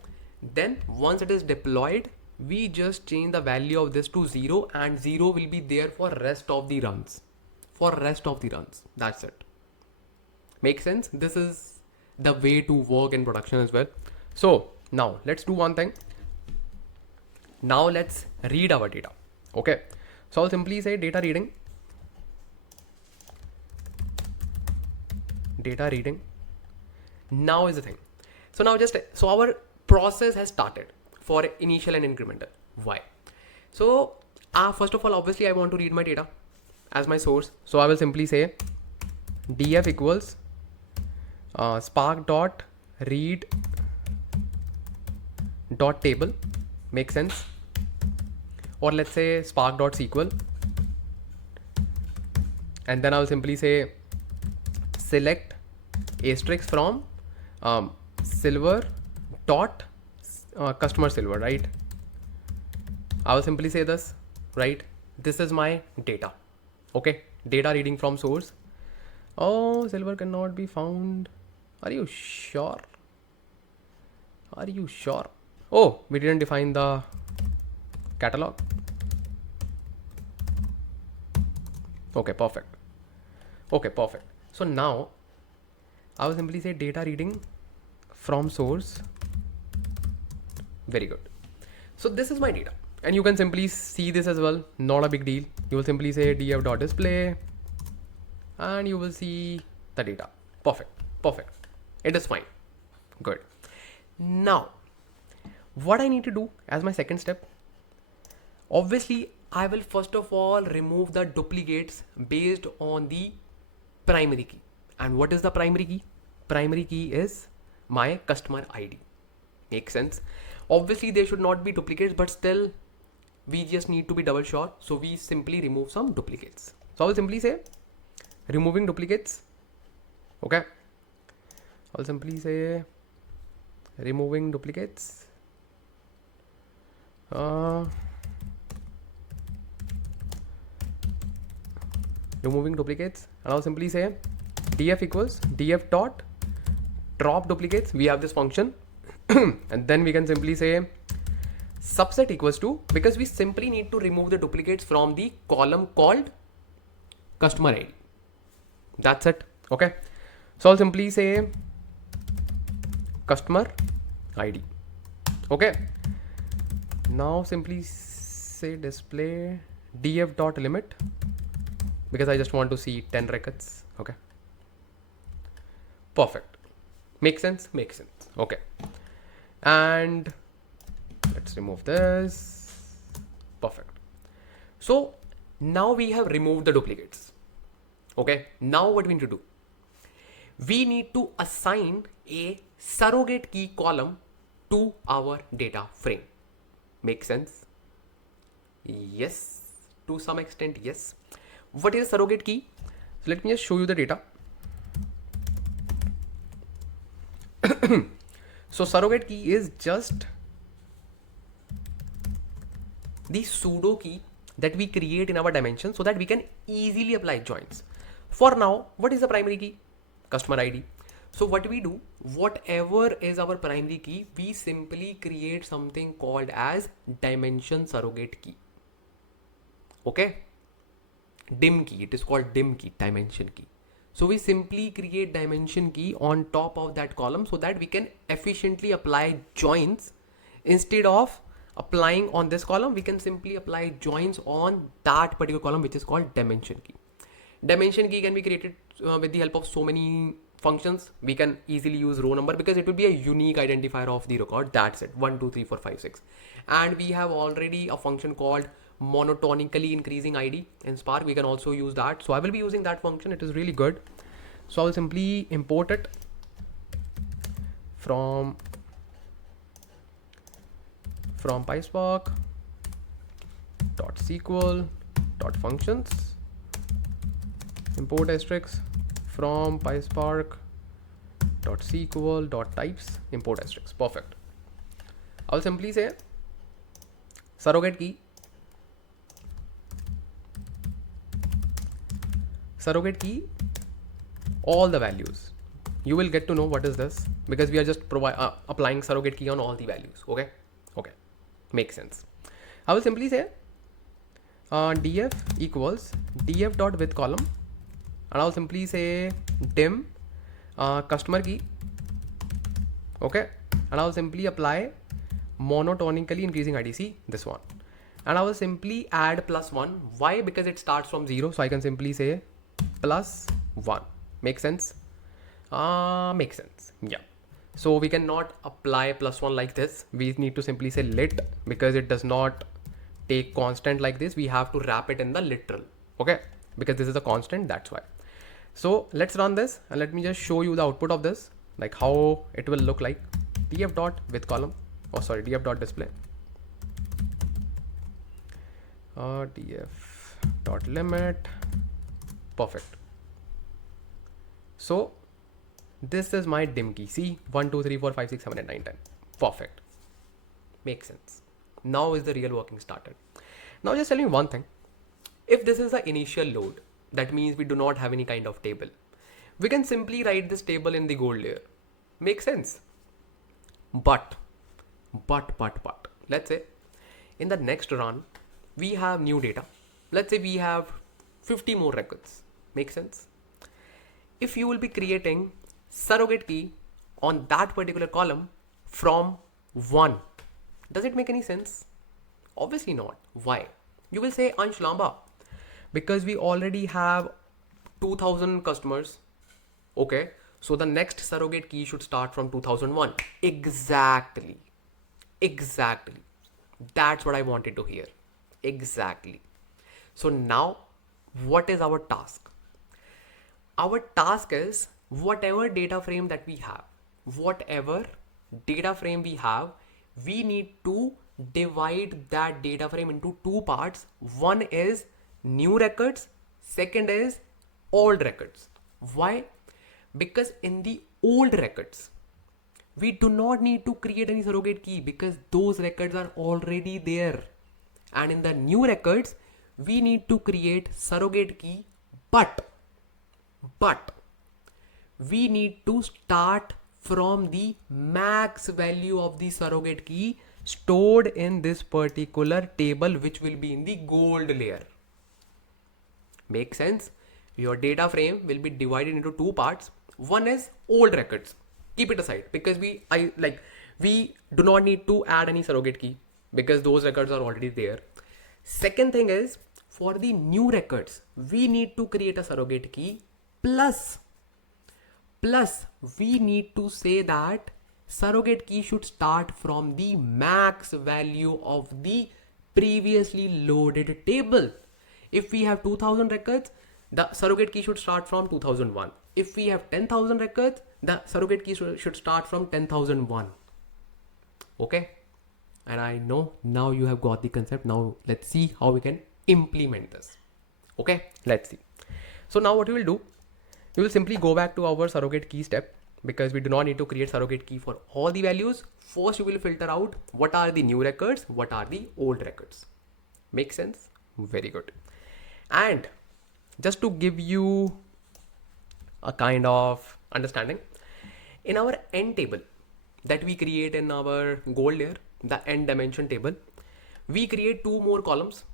then once it is deployed, we just change the value of this to 0, and 0 will be there for rest of the runs. For rest of the runs. That's it. Make sense? This is the way to work in production as well. So now let's do one thing. Now let's read our data. Okay, so I'll simply say data reading. Data reading. Now is the thing. So now so our process has started for initial and incremental. Why? So first of all, obviously I want to read my data as my source. So I will simply say df equals spark dot read dot table. Make sense? Or let's say spark dot SQL, and then I'll simply say select asterisk from silver dot customer silver, right? I will simply say this, right? This is my data. Okay, data reading from source. Oh, silver cannot be found. Are you sure? Are you sure? Oh, we didn't define the catalog. Okay, perfect. Okay, perfect. So now I will simply say data reading from source. Very good. So this is my data, and you can simply see this as well. Not a big deal. You will simply say df.display, and you will see the data. Perfect. Perfect. It is fine. Good. Now, what I need to do as my second step, obviously I will first of all remove the duplicates based on the primary key. And what is the primary key? Primary key is my customer ID. Makes sense? Obviously there should not be duplicates, but still we just need to be double sure. So we simply remove some duplicates. So I will simply say removing duplicates. Okay. I'll simply say removing duplicates. Removing duplicates, and I'll simply say df equals df dot drop duplicates. We have this function and then we can simply say subset equals to, because we simply need to remove the duplicates from the column called customer ID. That's it. Okay. So I'll simply say customer ID. Okay. Now simply say display df.limit because I just want to see 10 records. Okay. Perfect. Make sense? Makes sense. Okay. And let's remove this. Perfect. So now we have removed the duplicates. Okay. Now what we need to do? We need to assign a surrogate key column to our data frame. Make sense? Yes. To some extent, yes. What is a surrogate key? So let me just show you the data. So surrogate key is just the pseudo key that we create in our dimension so that we can easily apply joins. For now, what is the primary key? Customer ID. So what we do, whatever is our primary key, we simply create something called as dimension surrogate key. Okay. Dim key. It is called dim key, dimension key. So we simply create dimension key on top of that column so that we can efficiently apply joins. Instead of applying on this column, we can simply apply joins on that particular column, which is called dimension key. Dimension key can be created with the help of so many functions. We can easily use row number because it will be a unique identifier of the record. That's it. 1, 2, 3, 4, 5, 6. And we have already a function called monotonically increasing ID in Spark. We can also use that. So I will be using that function. It is really good. So I will simply import it from PySpark .sql .functions, import asterisk from PySpark .sql .types, import asterisk. Perfect. I'll simply say surrogate key all the values. You will get to know what is this because we are just applying surrogate key on all the values. Okay. Makes sense. I will simply say df equals df.with column, and I'll simply say dim customer key. Okay. And I'll simply apply monotonically increasing ID. See this one. And I will simply add +1. Why? Because it starts from 0. So I can simply say +1. Make sense? Makes sense. Yeah. So we cannot apply +1 like this. We need to simply say lit because it does not take constant like this. We have to wrap it in the literal. Okay. Because this is a constant. That's why. So let's run this and let me just show you the output of this, like how it will look like. df.with column. Oh, sorry. df.display. df.limit. Perfect. So this is my dim key. See 1, 2, 3, 4, 5, 6, 7, 8, 9, 10. Perfect. Makes sense. Now is the real working started. Now just tell me one thing. If this is the initial load, that means we do not have any kind of table. We can simply write this table in the gold layer. Makes sense. But, let's say in the next run, we have new data. Let's say we have 50 more records. Make sense? If you will be creating surrogate key on that particular column from 1, does it make any sense? Obviously not. Why? You will say Ansh Lamba, because we already have 2000 customers. Okay. So the next surrogate key should start from 2001. Exactly. That's what I wanted to hear. Exactly. So now what is our task? Our task is whatever data frame that we have, we need to divide that data frame into 2 parts. One is new records, second is old records. Why? Because in the old records, we do not need to create any surrogate key because those records are already there. And in the new records, we need to create surrogate key, but we need to start from the max value of the surrogate key stored in this particular table, which will be in the gold layer. Make sense? your data frame will be divided into two parts. One is old records. Keep it aside because we do not need to add any surrogate key because those records are already there. Second thing is for the new records, we need to create a surrogate key plus we need to say that surrogate key should start from the max value of the previously loaded table. If we have 2000 records, the surrogate key should start from 2001. If we have 10,000 records, the surrogate key should start from 10,001. Okay. And I know now you have got the concept. Now let's see how we can implement this. Okay, let's see. So now what we will do, we will simply go back to our surrogate key step because we do not need to create surrogate key for all the values. First, we will filter out what are the new records, what are the old records. Make sense? Very good. And just to give you a kind of understanding, in our n table that we create in our goal layer, the n dimension table, we create two more columns.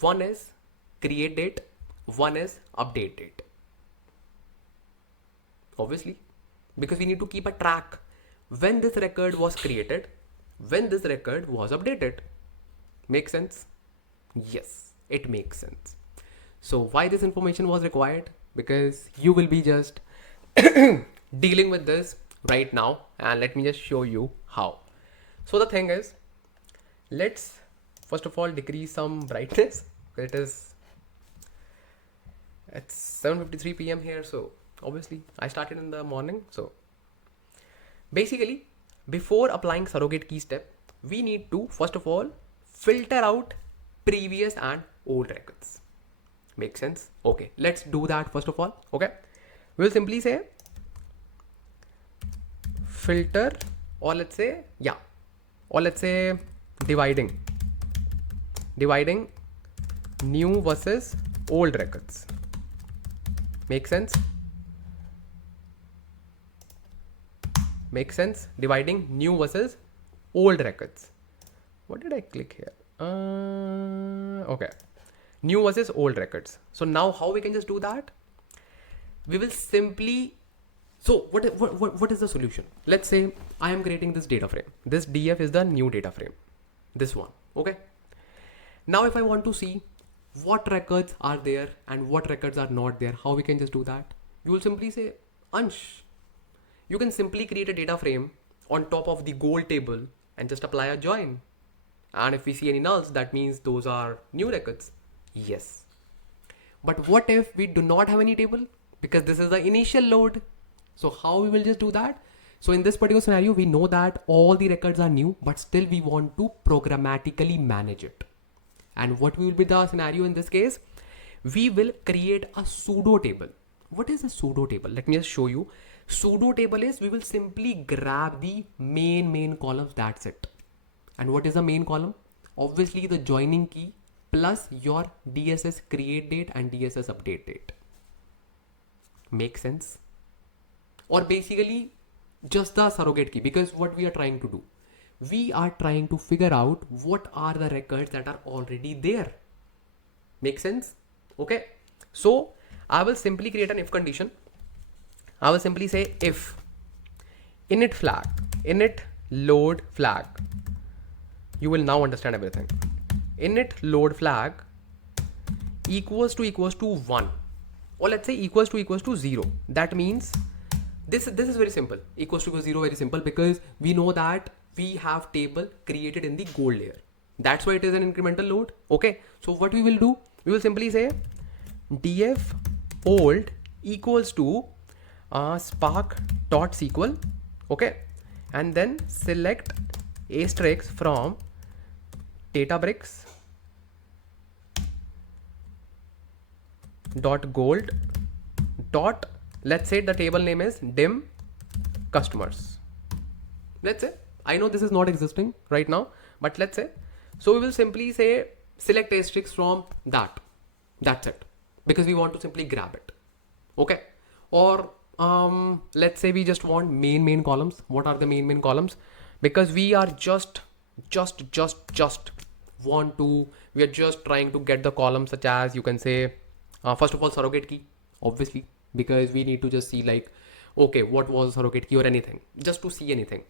One is create date, one is update date. Obviously, because we need to keep a track when this record was created, when this record was updated. Make sense? Yes, it makes sense. So why this information was required? Because you will be just dealing with this right now, and let me just show you how. So the thing is, let's first of all decrease some brightness. It's 7:53 p.m. here, so obviously I started in the morning. So basically, before applying surrogate key step, we need to first of all filter out previous and old records. Make sense? Okay, let's do that first of all. Okay, we'll simply say filter, or let's say dividing new versus old records. Make sense? Make sense? Dividing new versus old records. What did I click here? Okay. New versus old records. So now how we can just do that? We will simply, so what is the solution? Let's say I am creating this data frame. This DF is the new data frame. This one. Okay. Now if I want to see what records are there and what records are not there, how we can just do that? You will simply say, Ansh, you can simply create a data frame on top of the goal table and just apply a join. And if we see any nulls, that means those are new records. Yes. But what if we do not have any table? Because this is the initial load. So how we will just do that? So in this particular scenario, we know that all the records are new, but still we want to programmatically manage it. And what will be the scenario in this case? We will create a pseudo table. What is a pseudo table? Let me just show you. Pseudo table is we will simply grab the main columns. That's it. And what is the main column? Obviously the joining key plus your DSS create date and DSS update date. Make sense? Or basically just the surrogate key, because what we are trying to do, we are trying to figure out what are the records that are already there. Make sense? Okay. So I will simply create an if condition. I will simply say if init flag, init load flag. You will now understand everything. Init load flag equals to 1, or let's say equals to 0. That means this is very simple. Equals to 0, very simple, because we know that we have table created in the goal layer. That's why it is an incremental load. Okay. So what we will do, we will simply say df old equals to spark.sql. Okay. And then select asterisk from Databricks .gold. Let's say the table name is dim customers. Let's say, I know this is not existing right now, but let's say, so we will simply say select asterisk from that. That's it, because we want to simply grab it. Okay. Or let's say we just want main columns. What are the main columns? Because we are we are just trying to get the columns, such as you can say, first of all, surrogate key. obviously, because we need to just see like, okay, what was surrogate key or anything, just to see anything.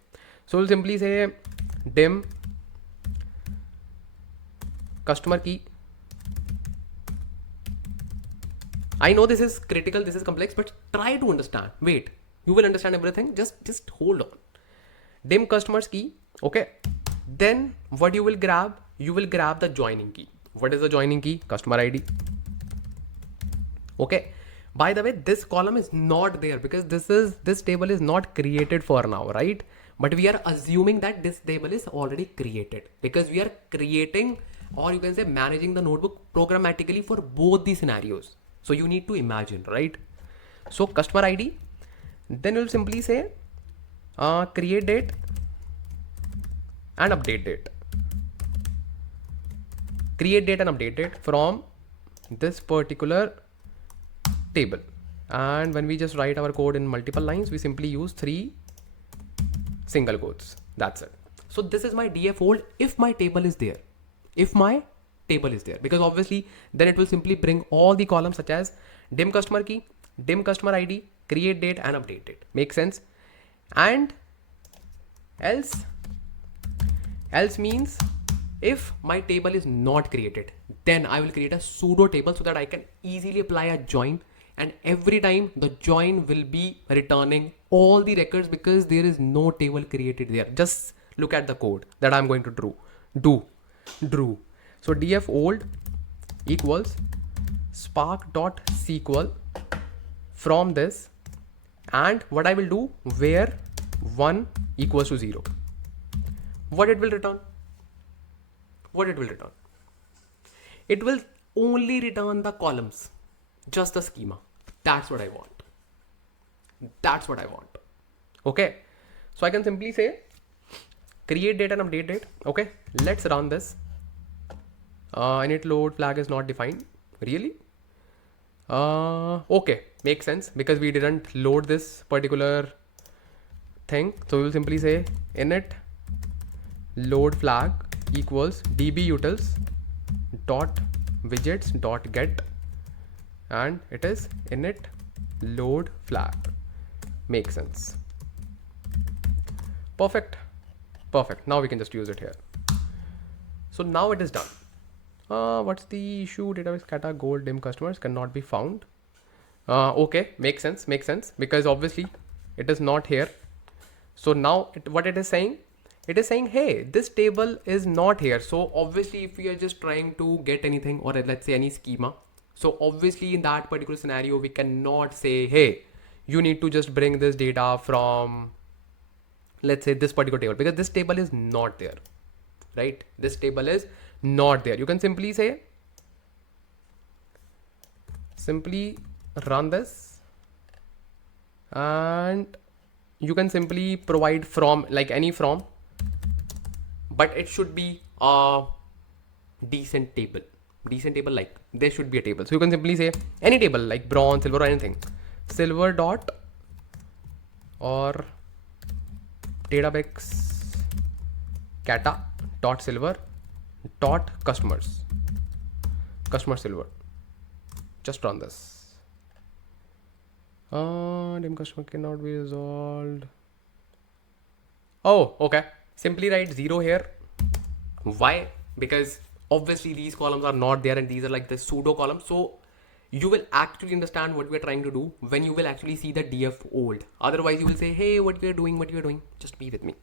So we'll simply say dim customer key. I know this is critical, this is complex, but try to understand. Wait, you will understand everything. Just hold on. Dim customers key. Okay. Then what you will grab? You will grab the joining key. What is the joining key? Customer ID. Okay. By the way, this column is not there because this table is not created for now, right? But we are assuming that this table is already created because we are creating, or you can say managing the notebook programmatically for both the scenarios. So you need to imagine, right? So customer ID, then you'll simply say create date and update date. Create date and update date from this particular table. And when we just write our code in multiple lines, we simply use 3 single quotes. That's it. So this is my df old if my table is there. If my table is there, because obviously then it will simply bring all the columns such as dim customer key, dim customer ID, create date and update date. Make sense? And else means if my table is not created, then I will create a pseudo table so that I can easily apply a join, and every time the join will be returning all the records because there is no table created there. Just look at the code that I'm going to do. So df old equals spark.sql from this, and what I will do, where 1 equals to 0. What it will return? It will only return the columns, just the schema. That's what I want. Okay. So I can simply say create date and update date. Okay. Let's run this. Init load flag is not defined. Really? Okay. Makes sense because we didn't load this particular thing. So we will simply say init load flag equals dbutils dot widgets dot get, and it is init load flag. Makes sense. Perfect. Now we can just use it here. So now it is done. What's the issue? Database kata gold dim customers cannot be found. Okay, makes sense because obviously it is not here. So now what it is saying? It is saying, hey, this table is not here. So obviously if we are just trying to get anything, or let's say any schema, so obviously in that particular scenario, we cannot say, hey, you need to just bring this data from, let's say, this particular table, because this table is not there, right? This table is not there. You can simply say, simply run this, and you can simply provide from, like any from, but it should be a decent table, like there should be a table. So you can simply say any table like bronze, silver, or anything, silver dot or Databricks kata dot silver dot customer silver. Just run this. Dim customer cannot be resolved. Oh, okay. Simply write 0 here. Why? Because obviously these columns are not there and these are like the pseudo columns. So you will actually understand what we are trying to do when you will actually see the df old. Otherwise you will say, hey, what you are doing? Just be with me.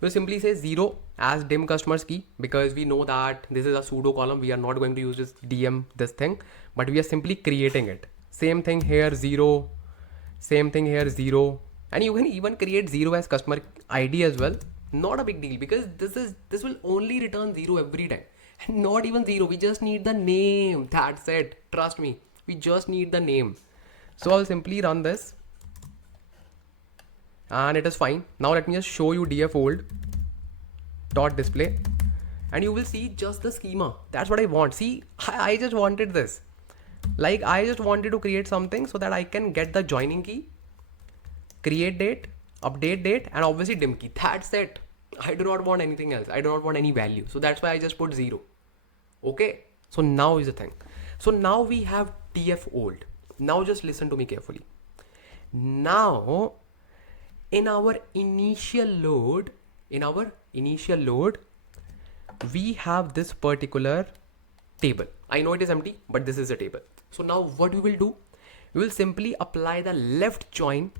We'll simply say 0 as dim customers key, because we know that this is a pseudo column. We are not going to use this DM this thing, but we are simply creating it. Same thing here, 0. Same thing here, 0. And you can even create 0 as customer ID as well. Not a big deal, because this will only return 0 every time. And not even 0. We just need the name. That's it. Trust me. We just need the name. So I'll simply run this. And it is fine. Now let me just show you df old dot display, and you will see just the schema. That's what I want. See, I just wanted this. Like I just wanted to create something so that I can get the joining key, create date, update date, and obviously dim key. That's it. I do not want anything else. I do not want any value. So that's why I just put 0. Okay. So now is the thing. So now we have df old. Now just listen to me carefully. Now in our initial load, we have this particular table. I know it is empty, but this is a table. So now what we will do, we will simply apply the left join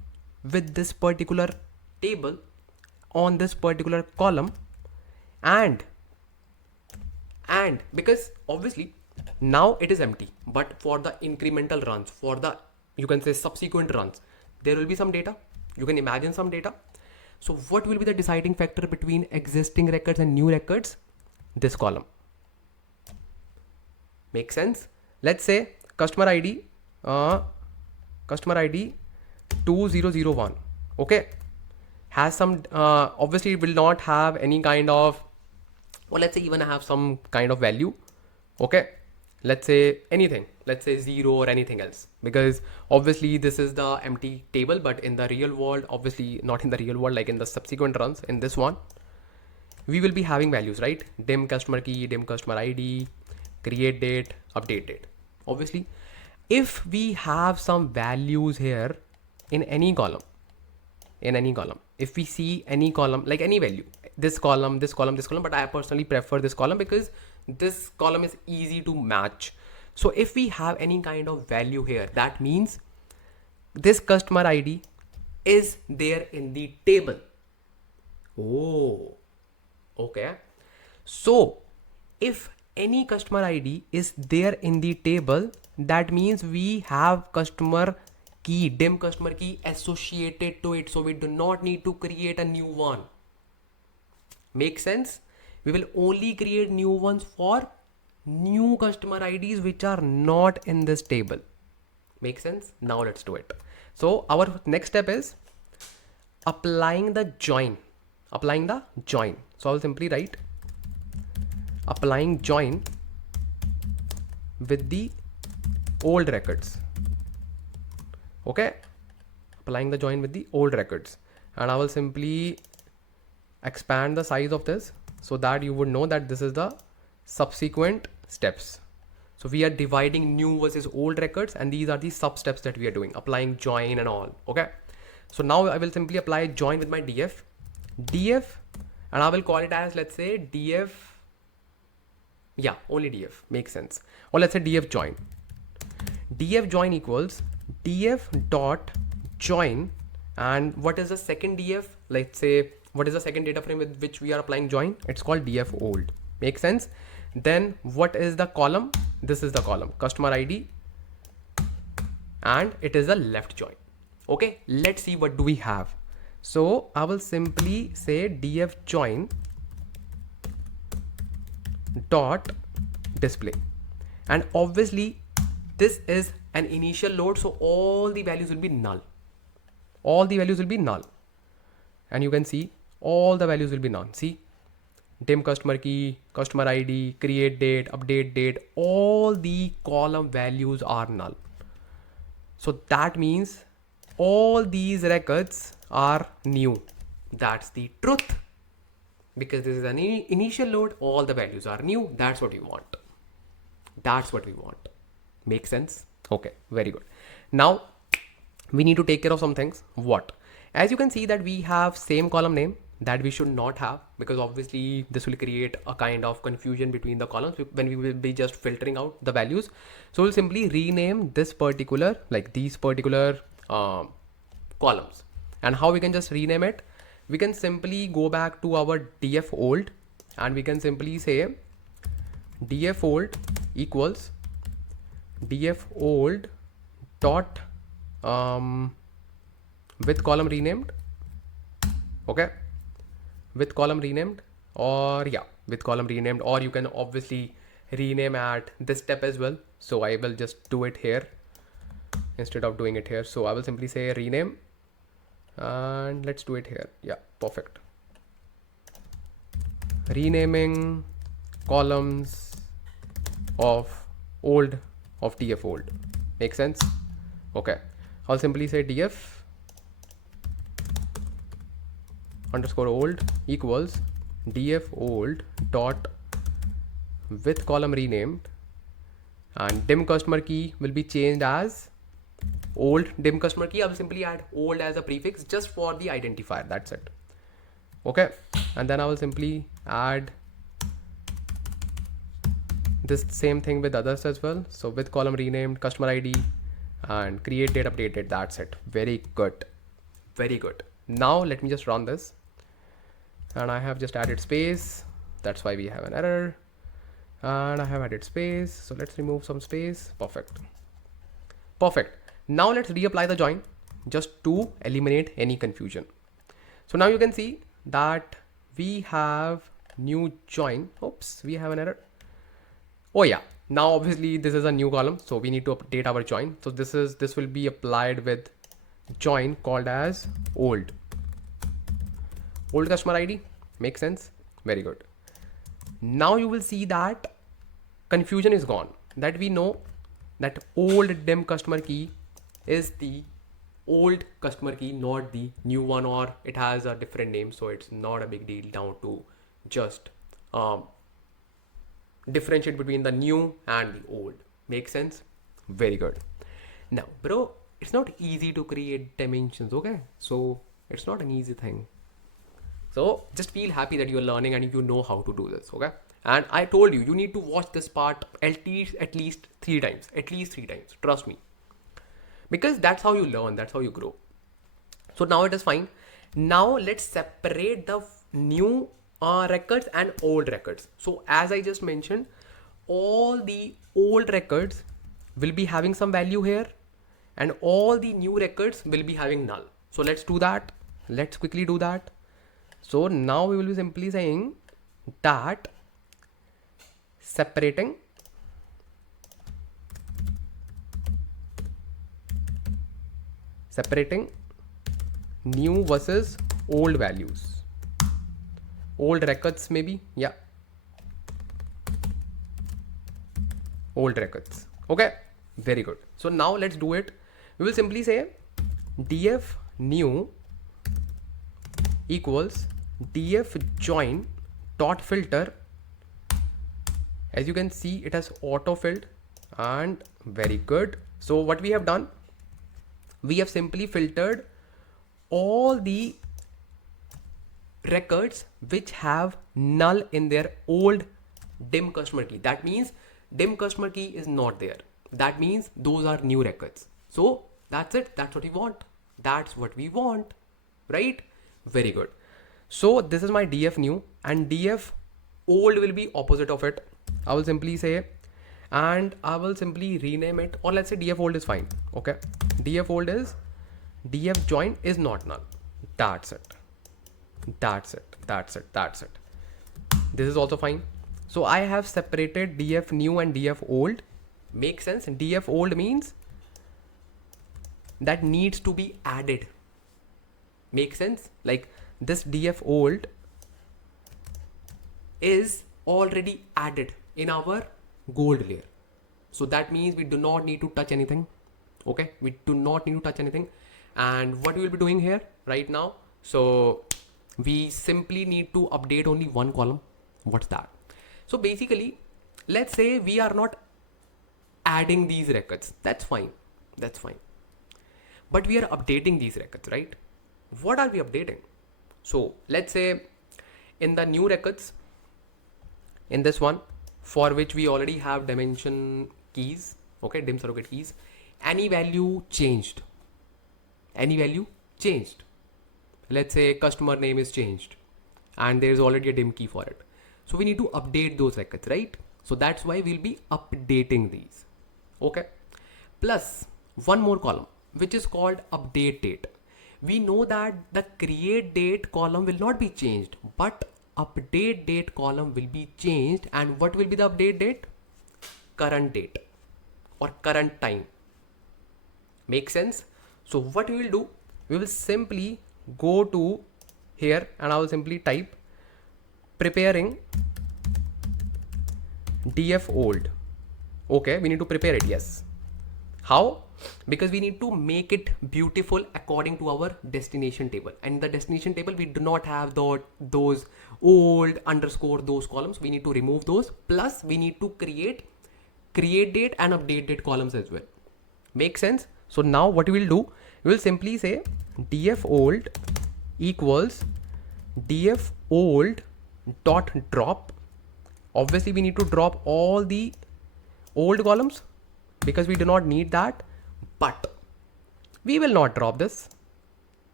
with this particular table on this particular column, and because obviously now it is empty, but for the incremental runs, for the, you can say, subsequent runs, there will be some data. You can imagine some data. So what will be the deciding factor between existing records and new records? This column. Make sense? Let's say customer ID 2001, okay, has some obviously it will not have any kind of, or let's say even have some kind of value, okay, let's say anything, let's say 0 or anything else, because obviously this is the empty table, but in the real world, obviously not in the real world, like in the subsequent runs, in this one we will be having values, right? Dim customer key, dim customer ID, create date, update date. Obviously if we have some values here in any column, if we see any column, like any value, this column, but I personally prefer this column because this column is easy to match. So if we have any kind of value here, that means this customer ID is there in the table. Oh, okay. So if any customer ID is there in the table, that means we have customer key, dim customer key associated to it. So we do not need to create a new one. Make sense? We will only create new ones for new customer IDs which are not in this table. Make sense? Now let's do it. So our next step is applying the join. So I'll simply write applying join with the old records. Okay, applying the join with the old records, and I will simply expand the size of this so that you would know that this is the subsequent steps. So we are dividing new versus old records, and these are the sub steps that we are doing, applying join and all. Okay, so now I will simply apply join with my df, and I will call it as, let's say, df, yeah, only df, makes sense, or let's say df join equals df dot join. And what is the second df? Let's say, what is the second data frame with which we are applying join? It's called df old. Makes sense? Then what is the column? This is the column customer ID, and it is a left join. Okay, let's see what do we have. So I will simply say df join dot display, and obviously this is an initial load, so all the values will be null. And you can see all the values will be null. See, dim customer key, customer ID, create date, update date, all the column values are null. So that means all these records are new. That's the truth, because this is an initial load, all the values are new. That's what we want. Make sense? Okay, very good. Now we need to take care of some things. What? As you can see that we have same column name that we should not have, because obviously this will create a kind of confusion between the columns when we will be just filtering out the values. So we'll simply rename this particular, like these particular columns. And how we can just rename it? We can simply go back to our df old, and we can simply say df old equals df old dot with column renamed. Okay, with column renamed, or yeah, with column renamed, or you can obviously rename at this step as well. So I will just do it here instead of doing it here. So I will simply say rename, and let's do it here. Yeah, perfect. Renaming columns of old of df old. Make sense? Okay, I'll simply say df underscore old equals df old dot with column renamed, and dim customer key will be changed as old dim customer key, I will simply add old as a prefix just for the identifier. That's it. Okay. And then I will simply add this same thing with others as well. So with column renamed, customer ID, and create date, update date. That's it. Very good. Very good. Now let me just run this. And I have just added space. That's why we have an error. And I have added space. So let's remove some space. Perfect. Perfect. Now let's reapply the join just to eliminate any confusion. So now you can see that we have new join. Oops, we have an error. Oh yeah. Now obviously this is a new column, so we need to update our join. So this will be applied with join called as old customer ID. Makes sense? Very good. Now you will see that confusion is gone, that we know that old dim customer key is the old customer key, not the new one, or it has a different name. So it's not a big deal now to just differentiate between the new and the old. Makes sense? Very good. Now, bro, it's not easy to create dimensions, okay? So it's not an easy thing. So just feel happy that you're learning and you know how to do this, okay? And I told you, you need to watch this part at least 3 times, trust me. Because that's how you learn, that's how you grow. So now it is fine. Now let's separate the new records and old records. So as I just mentioned, all the old records will be having some value here and all the new records will be having null. So let's do that. Let's quickly do that. So now we will be simply saying that separating new versus old values, old records maybe, yeah, old records. Okay, very good. So now let's do it. We will simply say df new equals df join dot filter. As you can see, it has auto filled, and very good. So what we have done, we have simply filtered all the records which have null in their old dim customer key. That means dim customer key is not there. That means those are new records. So that's it. That's what we want. That's what we want, right? Very good. So this is my df new, and df old will be opposite of it. I will simply say, and I will simply rename it, or let's say df old is fine. Okay, df old is df join is not null. That's it. That's it. That's it. That's it. This is also fine. So I have separated df new and df old. Makes sense? Df old means that needs to be added. Makes sense? Like this df old is already added in our gold layer. So that means we do not need to touch anything. Okay, we do not need to touch anything. And what we will be doing here right now, so we simply need to update only one column. What's that? So basically, let's say we are not adding these records. That's fine. That's fine. But we are updating these records, right? What are we updating? So let's say in the new records, in this one, for which we already have dimension keys, okay, dim surrogate keys, any value changed. Any value changed. Let's say customer name is changed and there is already a dim key for it. So we need to update those records, right? So that's why we'll be updating these. Okay. Plus one more column, which is called update date. We know that the create date column will not be changed, but update date column will be changed. And what will be the update date? Current date or current time. Make sense? So what we will do, we will simply go to here and I will simply type preparing df old. Okay, we need to prepare it. Yes. How? Because we need to make it beautiful according to our destination table. And the destination table, we do not have those old underscore those columns. We need to remove those. Plus we need to create date and update date columns as well. Make sense? So now what we will do, we will simply say df old equals df old dot drop. Obviously we need to drop all the old columns because we do not need that, but we will not drop this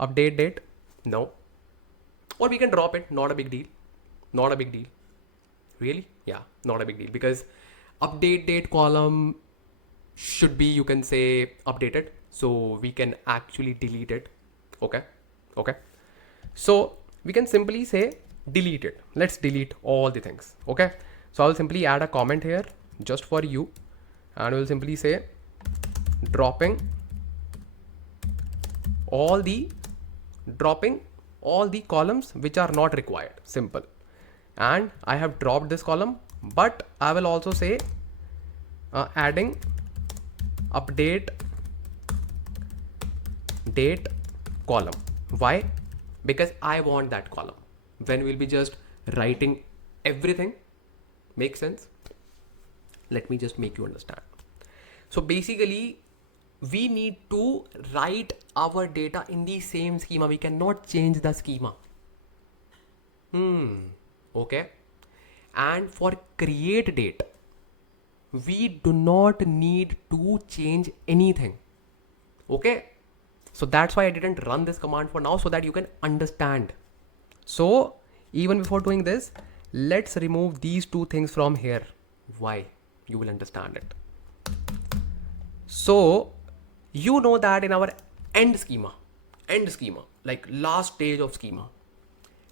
update date. No, or we can drop it, not a big deal. Not a big deal. Really? Yeah, not a big deal, because update date column should be, you can say, updated, so we can actually delete it. Okay, okay, so we can simply say delete it. Let's delete all the things. Okay, so I'll simply add a comment here just for you, and we'll simply say dropping all the columns which are not required. Simple. And I have dropped this column, but I will also say adding update date column. Why? Because I want that column when we'll be just writing everything. Make sense? Let me just make you understand. So basically, we need to write our data in the same schema. We cannot change the schema. Okay. And for create date, we do not need to change anything. Okay. So that's why I didn't run this command for now, so that you can understand. So even before doing this, let's remove these two things from here. Why? You will understand it. So you know that in our end schema, like last stage of schema,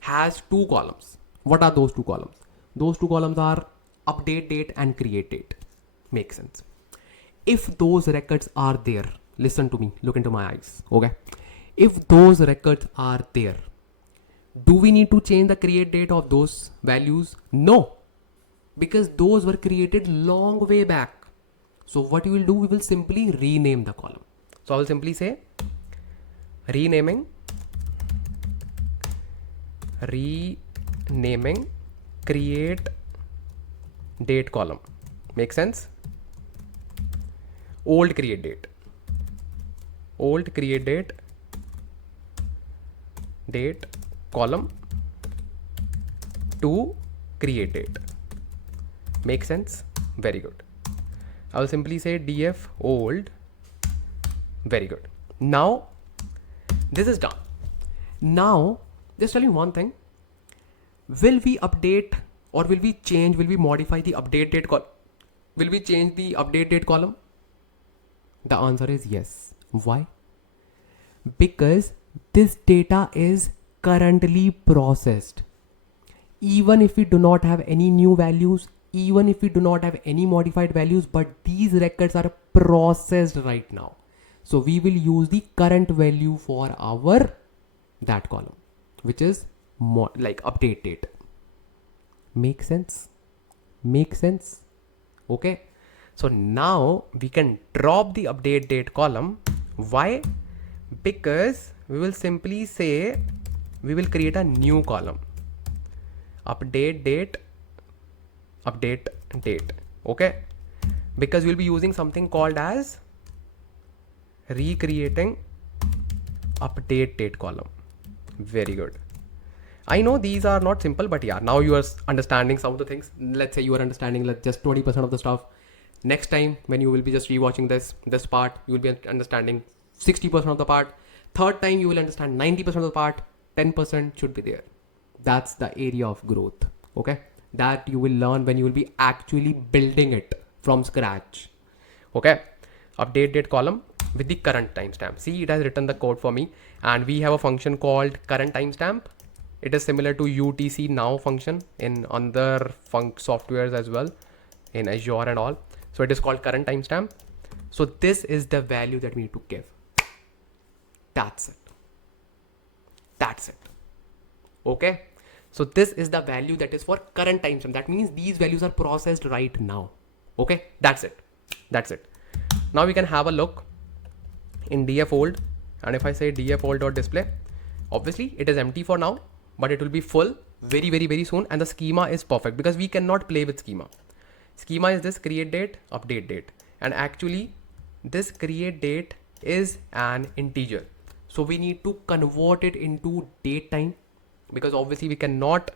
has two columns. What are those two columns? Those two columns are update date and create date. Makes sense. If those records are there, listen to me, look into my eyes. Okay. If those records are there, do we need to change the create date of those values? No, because those were created long way back. So what you will do, we will simply rename the column. So I will simply say renaming create date column. Make sense? Old create date column to create date. Make sense? Very good. I will simply say df old. Very good. Now this is done. Now just tell me one thing. Will we update, or will we change, will we modify the update date column? Will we change the update date column? The answer is yes. Why? Because this data is currently processed. Even if we do not have any new values, even if we do not have any modified values, but these records are processed right now. So we will use the current value for our that column, which is more like update date. Make sense? Make sense? Okay. So now we can drop the update date column. Why? Because we will simply say we will create a new column. Update date. Okay. Because we'll be using something called as recreating update date column. Very good. I know these are not simple, but yeah, now you are understanding some of the things. Let's say you are understanding just 20% of the stuff. Next time when you will be just rewatching this part, you will be understanding 60% of the part. Third time you will understand 90% of the part. 10% should be there. That's the area of growth. Okay, that you will learn when you will be actually building it from scratch. Okay, update date column with the current timestamp. See, it has written the code for me, and we have a function called current timestamp. It is similar to UTC now function in other softwares as well, in Azure and all. So it is called current timestamp. So this is the value that we need to give. That's it. That's it. Okay. So this is the value that is for current timestamp. That means these values are processed right now. Okay. That's it. That's it. Now we can have a look in df old, and if I say df old.display, obviously it is empty for now, but it will be full very soon, and the schema is perfect because we cannot play with schema. Schema is this create date, update date, and actually this create date is an integer. So we need to convert it into date time, because obviously we cannot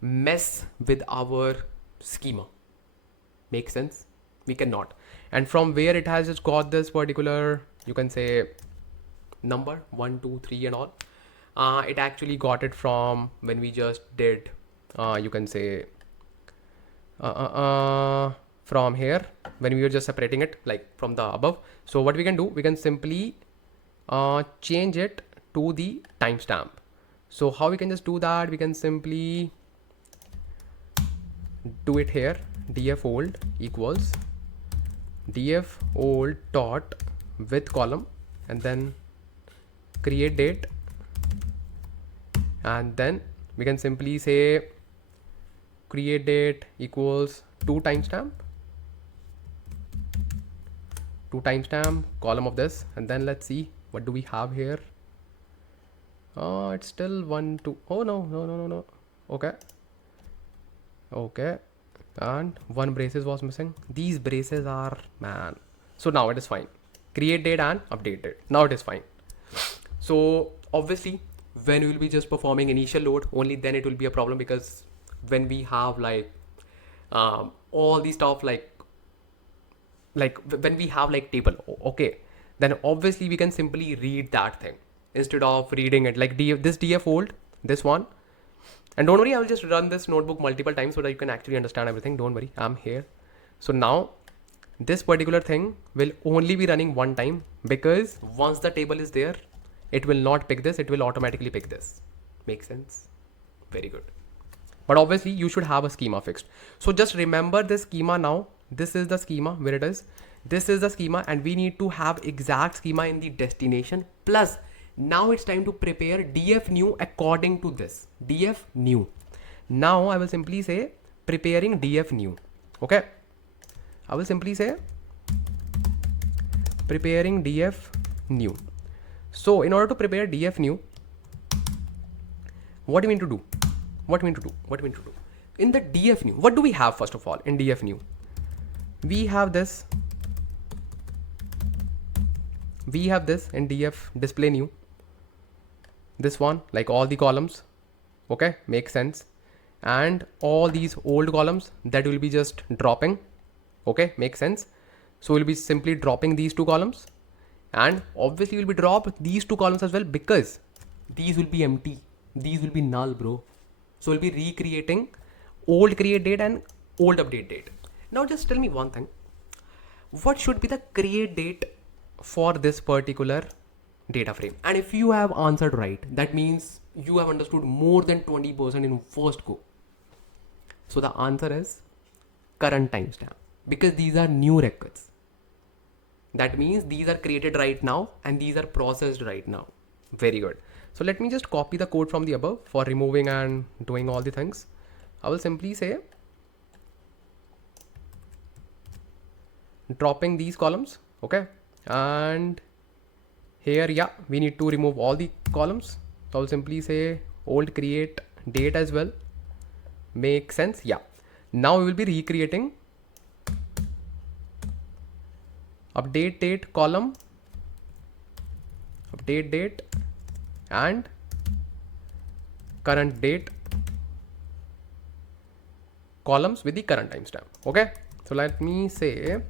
mess with our schema. Make sense? We cannot. And from where it has just got this particular, you can say, number 1, 2, 3 and all. It actually got it from when we just did, you can say, from here, when we were just separating it like from the above. So what we can do, we can simply change it to the timestamp. So how we can just do that? We can simply do it here. Df old equals df old dot with column, and then create date, and then we can simply say create date equals to timestamp column of this, and then let's see what do we have here. It's still 1 2. Oh no. Okay, and one braces was missing. These braces are, man. So now it is fine. Create date and update date. Now it is fine. So obviously when we will be just performing initial load, only then it will be a problem, because when we have like all these stuff like when we have like table, okay, then obviously we can simply read that thing instead of reading it like this df old, this one. And don't worry, I will just run this notebook multiple times so that you can actually understand everything. Don't worry, I'm here. So now this particular thing will only be running one time, because once the table is there, it will not pick this, it will automatically pick this. Make sense? Very good. But obviously you should have a schema fixed. So just remember this schema now. This is the schema where it is. This is the schema, and we need to have exact schema in the destination. Plus now it's time to prepare df new according to this df new. Now I will simply say preparing df new. Okay, I will simply say preparing df new. So in order to prepare df new, what do we need to do? In the df new, what do we have? First of all, in df new, we have this in df display new, this one, like all the columns. Okay, makes sense. And all these old columns that will be just dropping. Okay, makes sense. So we'll be simply dropping these two columns, and obviously we'll be drop these two columns as well, because these will be empty, these will be null, bro. So we'll be recreating old create date and old update date. Now just tell me one thing, what should be the create date for this particular data frame? And if you have answered right, that means you have understood more than 20% in first go. So the answer is current timestamp, because these are new records. That means these are created right now and these are processed right now. Very good. So let me just copy the code from the above for removing and doing all the things. I will simply say dropping these columns. Okay, and here, yeah, we need to remove all the columns. So I'll simply say old create date as well. Make sense? Yeah. Now we will be recreating update date column, update date, and current date columns with the current timestamp. Okay, so let me say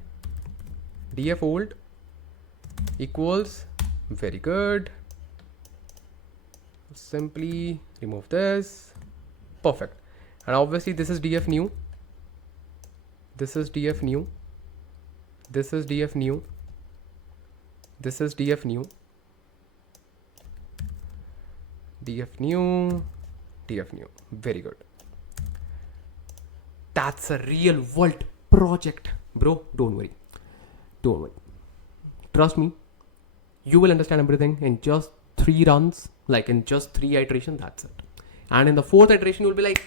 df old equals, very good, simply remove this. Perfect. And obviously this is df new, this is df new, this is df new, this is df new, df new, df new. Very good. That's a real world project, bro. Don't worry, trust me, you will understand everything in just 3 runs, like in just 3 iterations. That's it. And in the 4th iteration you'll be like,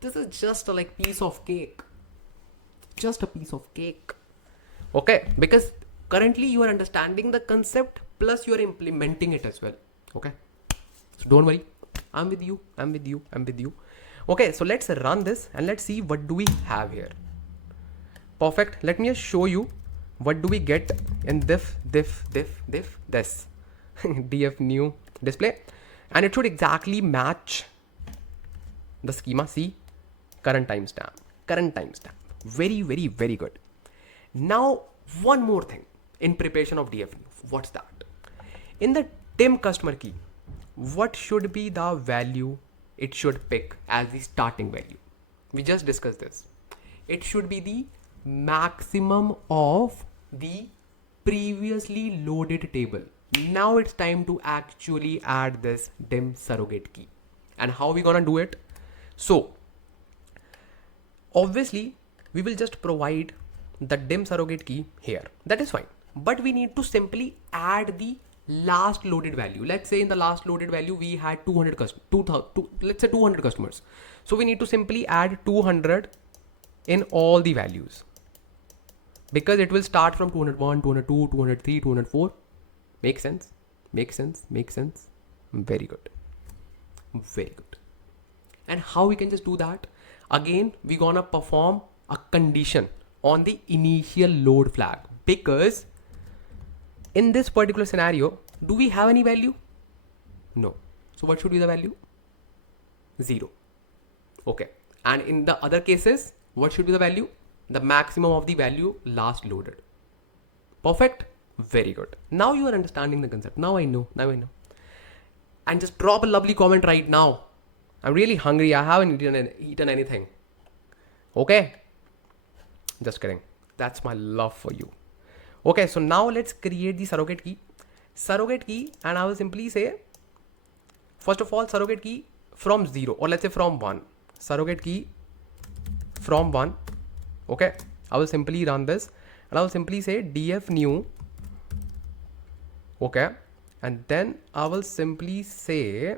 this is just a like piece of cake, just a piece of cake. Okay, because currently you are understanding the concept, plus you are implementing it as well. Okay, so don't worry, I'm with you. Okay, so let's run this and let's see what do we have here. Perfect. Let me just show you what do we get in this df new display, and it should exactly match the schema. See, current timestamp, very good. Now one more thing in preparation of df new, what's that? In the dim customer key, what should be the value it should pick as the starting value? We just discussed this. It should be the maximum of the previously loaded table. Now it's time to actually add this dim surrogate key. And how we gonna do it? So obviously we will just provide the dim surrogate key here. That is fine. But we need to simply add the last loaded value. Let's say in the last loaded value we had 200 customers. So we need to simply add 200 in all the values, because it will start from 201, 202, 203, 204. Make sense? Very good. And how we can just do that? Again, we gonna perform a condition on the initial load flag, because in this particular scenario, do we have any value? No. So what should be the value? 0. Okay. And in the other cases, what should be the value? The maximum of the value last loaded. Perfect. Very good. Now you are understanding the concept. Now I know. And just drop a lovely comment right now. I'm really hungry. I haven't eaten anything. Okay. Just kidding. That's my love for you. Okay, so now let's create the surrogate key. And I will simply say, first of all, surrogate key from 0, or let's say from 1. Surrogate key from 1. Okay, I will simply run this and I will simply say df new. Okay, and then I will simply say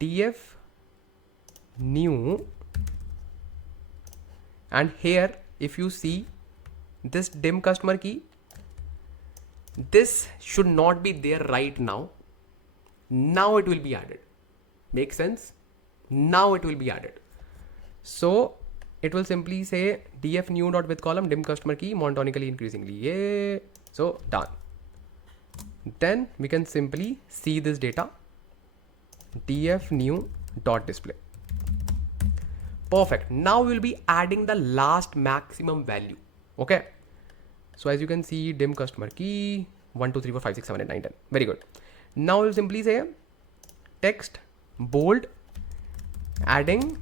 df new, and here if you see this dim customer key, this should not be there right now. Now it will be added. Make sense? Now it will be added. So it will simply say df new dot with column dim customer key monotonically increasingly. Yeah. So done. Then we can simply see this data, df new dot display. Perfect. Now we'll be adding the last maximum value. Okay. So as you can see, dim customer key 1 2 3 4 5 6 7 8 9 10. Very good. Now we'll simply say text bold adding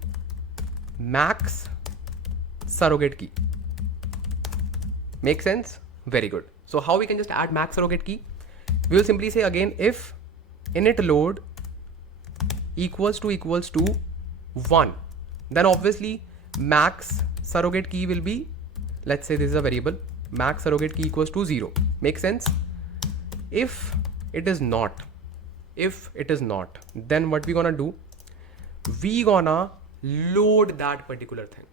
max surrogate key. Make sense? Very good. So how we can just add max surrogate key? We will simply say again, if init load equals to 1, then obviously max surrogate key will be, let's say this is a variable, max surrogate key equals to 0. Make sense? If it is not, then what we gonna do? We gonna load that particular thing.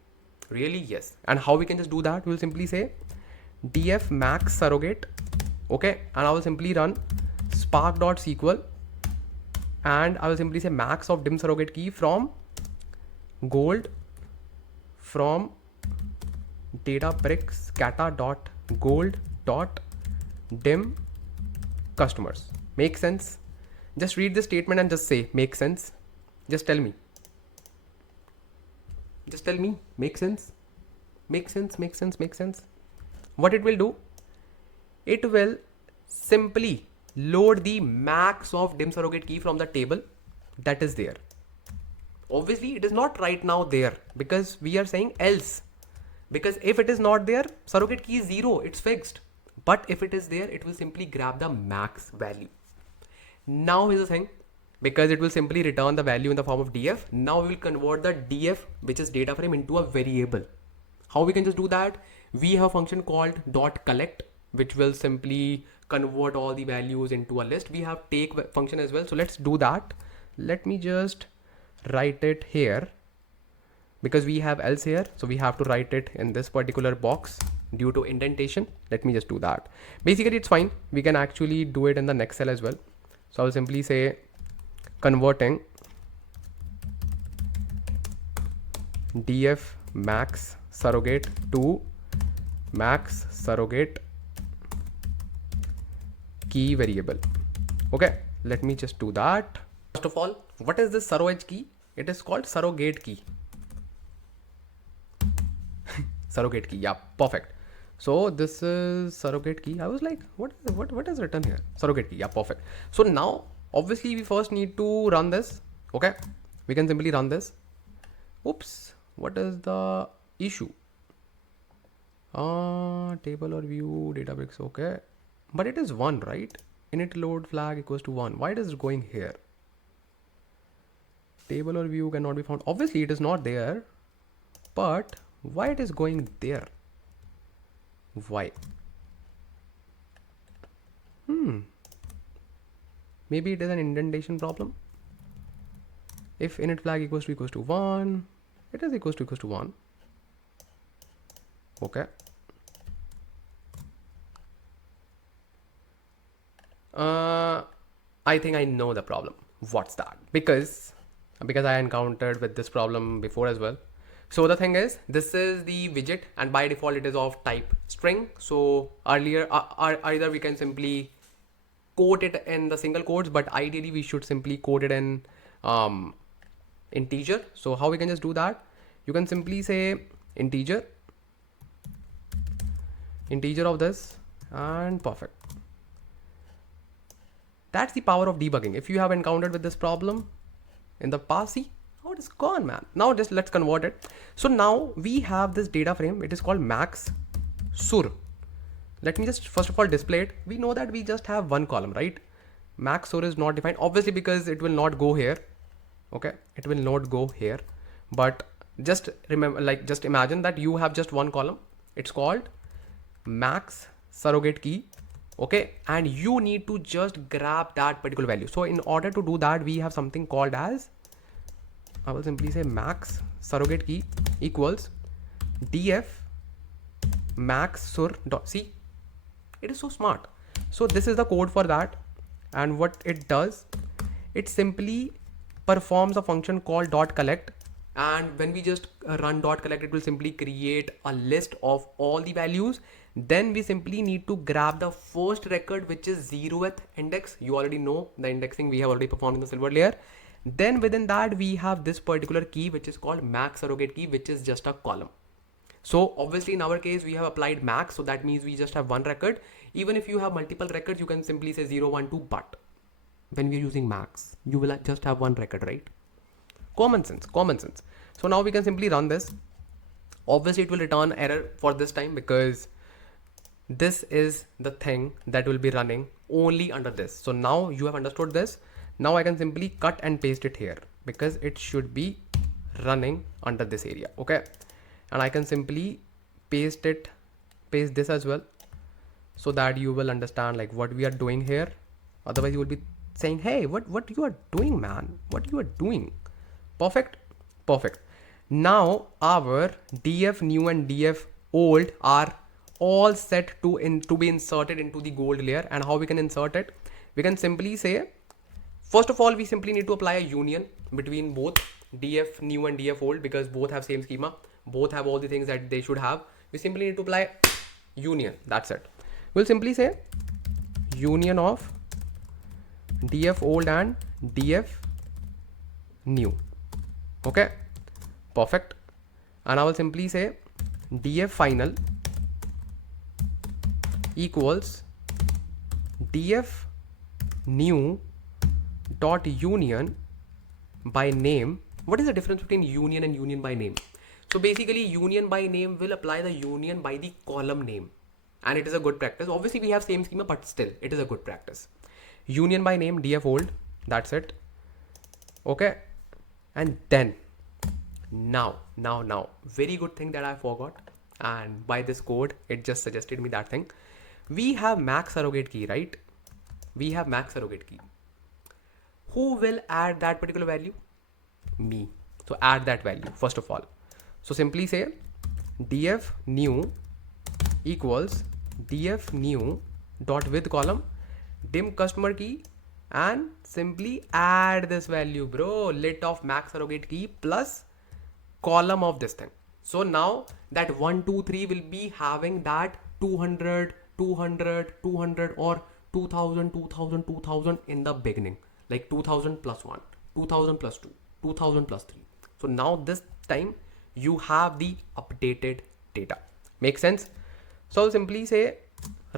Really? Yes. And how we can just do that? We'll simply say df max surrogate. Okay, and I will simply run spark.sql, and I will simply say max of dim surrogate key from gold from Databricks kata.gold.dim customers. Make sense? Just read the statement and just say make sense. Just tell me. Make sense? Make sense? What it will do? It will simply load the max of dim surrogate key from the table that is there. Obviously it is not right now there, because we are saying else, because if it is not there, surrogate key is 0, it's fixed. But if it is there, it will simply grab the max value. Now here's the thing, because it will simply return the value in the form of df. Now we will convert the df, which is data frame, into a variable. How we can just do that? We have a function called .collect, which will simply convert all the values into a list. We have take function as well. So let's do that. Let me just write it here, because we have else here. So we have to write it in this particular box due to indentation. Let me just do that. Basically it's fine. We can actually do it in the next cell as well. So I'll simply say converting df max surrogate to max surrogate key variable. Okay, let me just do that. First of all, what is this surrogate key? It is called surrogate key. Surrogate key, yeah, perfect. So this is surrogate key. I was like, what is written here? Surrogate key, yeah, perfect. So now obviously we first need to run this. Okay, we can simply run this. Oops, what is the issue? Table or view Databricks, okay, but it is one, right? Init load flag equals to 1. Why does it going here? Table or view cannot be found. Obviously it is not there, but why it is going there? Why? Maybe it is an indentation problem. If init flag equals to 1, it is equals to 1. Okay. I think I know the problem. What's that? Because I encountered with this problem before as well. So the thing is, this is the widget and by default it is of type string. So earlier, either we can simply quote it in the single quotes, but ideally we should simply quote it in integer. So how we can just do that? You can simply say integer of this, and perfect. That's the power of debugging. If you have encountered with this problem in the past, see how it is gone, man. Now just let's convert it. So now we have this data frame. It is called max sur. Let me just first of all display it. We know that we just have one column, right? Max sur is not defined, obviously, because it will not go here. Okay, it will not go here. But just remember, like, just imagine that you have just one column. It's called max surrogate key. Okay, and you need to just grab that particular value. So in order to do that, we have something called as, I will simply say max surrogate key equals df max sur dot. See, it is so smart. So this is the code for that, and what it does, it simply performs a function called dot collect, and when we just run dot collect, it will simply create a list of all the values. Then we simply need to grab the first record, which is 0th index. You already know the indexing we have already performed in the silver layer. Then within that we have this particular key, which is called max surrogate key, which is just a column. So obviously in our case we have applied max, so that means we just have one record. Even if you have multiple records, you can simply say 0, 1, 2, but when we are using max, you will just have one record, right? Common sense, common sense. So now we can simply run this. Obviously it will return error for this time, because this is the thing that will be running only under this. So now you have understood this. Now I can simply cut and paste it here, because it should be running under this area. Okay, and I can simply paste this as well, so that you will understand like what we are doing here. Otherwise you will be saying, hey, what you are doing, man, what you are doing. Perfect, perfect. Now our df new and df old are all set to be inserted into the gold layer. And how we can insert it? We can simply say, first of all, we simply need to apply a union between both df new and df old, because both have same schema, both have all the things that they should have. We simply need to apply union. That's it. We'll simply say union of df old and df new. Okay, perfect. And I will simply say df final equals df new dot union by name. What is the difference between union and union by name? So basically union by name will apply the union by the column name, and it is a good practice. Obviously we have same schema, but still it is a good practice. Union by name df old, that's it. Okay, and then now very good thing that I forgot, and by this code it just suggested me that thing. We have max surrogate key, right? We have max surrogate key. Who will add that particular value? Me. So add that value first of all. So simply say df new equals df new dot with column dim customer key, and simply add this value, bro, lit of max surrogate key plus column of this thing. So now that 123 will be having that 200, 200, 200 or 2000, 2000, 2000 in the beginning, like 2000 plus 1, 2000 plus 2, 2000 plus 3. So now this time you have the updated data. Make sense? So I'll simply say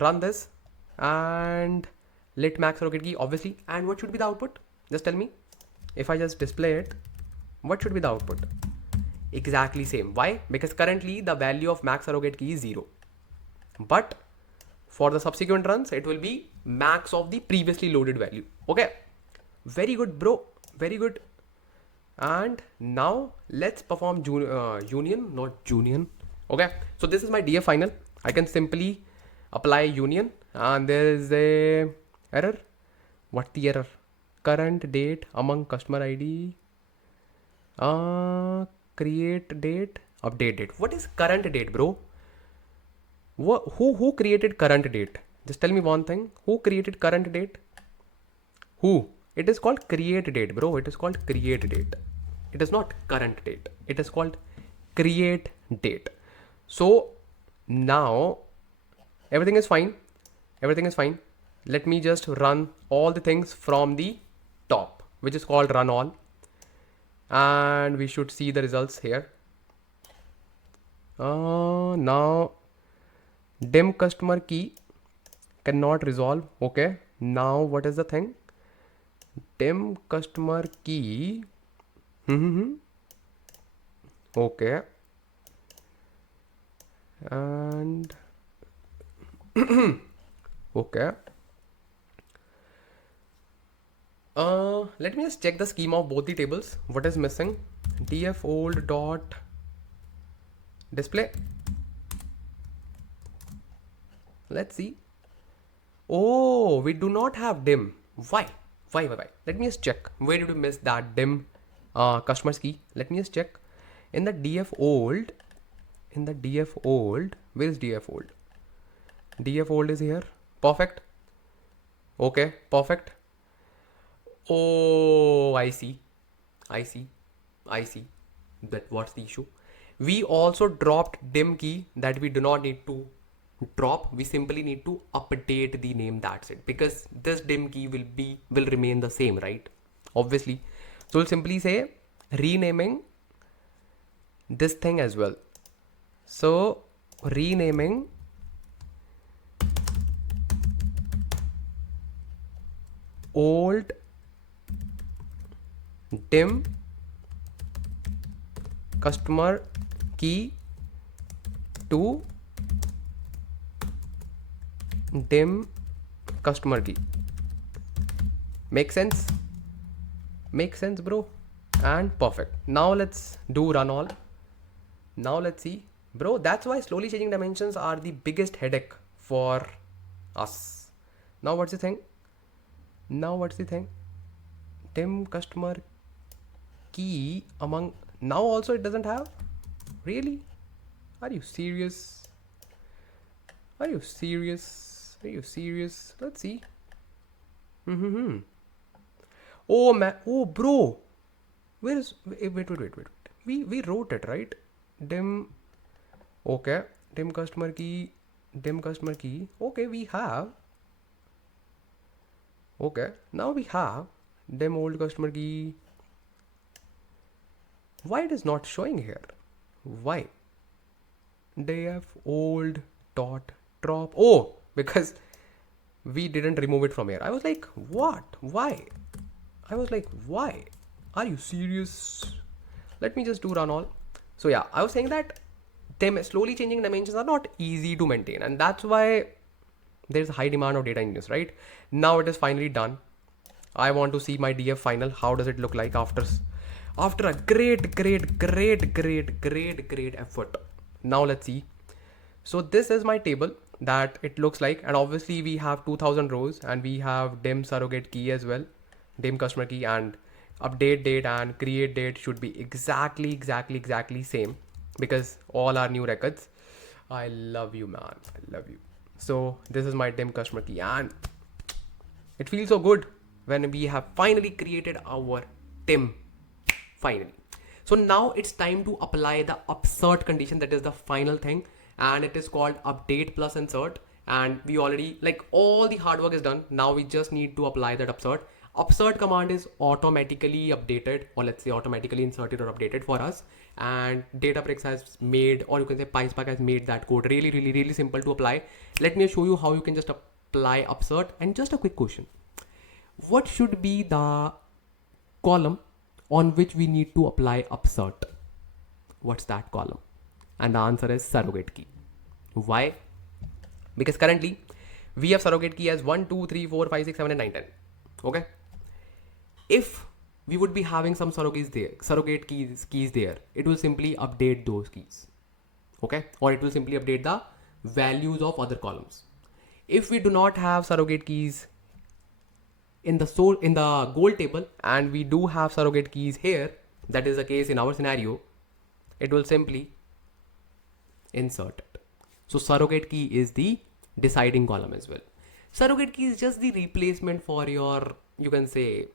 run this and let max rocket key obviously. And what should be the output? Just tell me. If I just display it, what should be the output? Exactly same. Why? Because currently the value of max surrogate key is 0. But for the subsequent runs, it will be max of the previously loaded value. Okay. Very good, bro. Very good. And now let's perform union, not union. Okay. So this is my DF final. I can simply apply union and there is a error. What the error? Current date among customer ID. Create date, update date. What is current date, bro? Who created current date? Just tell me one thing. Who created current date? Who? It is called create date, bro. It is called create date. It is not current date. It is called create date. So now everything is fine. Everything is fine. Let me just run all the things from the top, which is called run all. And we should see the results here. Now dim customer key cannot resolve. Okay. Now what is the thing? Dim customer key. Okay. And okay. Let me just check the schema of both the tables. What is missing? df old dot display. Let's see. Oh, we do not have dim. Why? Why? Let me just check. Where did we miss that dim customers key? Let me just check. In the df old, where is df old? df old is here. Perfect. Okay, perfect. Oh, I see. That what's the issue? We also dropped dim key that we do not need to drop. We simply need to update the name. That's it. Because this dim key will remain the same, right? Obviously. So we'll simply say renaming this thing as well. So renaming old dim customer key to dim customer key. Make sense? Make sense, bro? And perfect. Now let's do run all. Now let's see. Bro, that's why slowly changing dimensions are the biggest headache for us. Now what's the thing? Dim customer key among. Now also it doesn't have. Really? Are you serious? Let's see. Oh man. Oh bro. Where is wait. We wrote it, right? Dim. Okay. Dim customer key. Okay, we have. Okay. Now we have dim old customer key. Why it is not showing here? Why? df old dot drop. Oh, because we didn't remove it from here. I was like, what? Why? Why? Are you serious? Let me just do run all. So yeah, I was saying that them slowly changing dimensions are not easy to maintain, and that's why there's a high demand of data engineers, right? Now it is finally done. I want to see my DF final. How does it look like after a great effort? Now let's see. So this is my table that it looks like, and obviously we have 2000 rows and we have dim surrogate key as well, dim customer key, and update date and create date should be exactly same because all are new records. I love you, man. I love you. So this is my dim customer key, and it feels so good when we have finally created our dim. Finally. So now it's time to apply the upsert condition, that is the final thing, and it is called update plus insert. And we already, like, all the hard work is done. Now we just need to apply that upsert. Upsert command is automatically updated, or let's say automatically inserted or updated for us. And Databricks has made, or you can say PySpark has made that code really simple to apply. Let me show you how you can just apply upsert. And just a quick question: what should be the column on which we need to apply upsert? What's that column? And the answer is surrogate key. Why? Because currently we have surrogate key as 1, 2, 3, 4, 5, 6, 7, and 9, 10. Okay. If we would be having some surrogate keys there, it will simply update those keys. Okay. Or it will simply update the values of other columns. If we do not have surrogate keys in the goal table, and we do have surrogate keys here, that is the case in our scenario, it will simply insert it. So surrogate key is the deciding column as well. Surrogate key is just the replacement for your, you can say,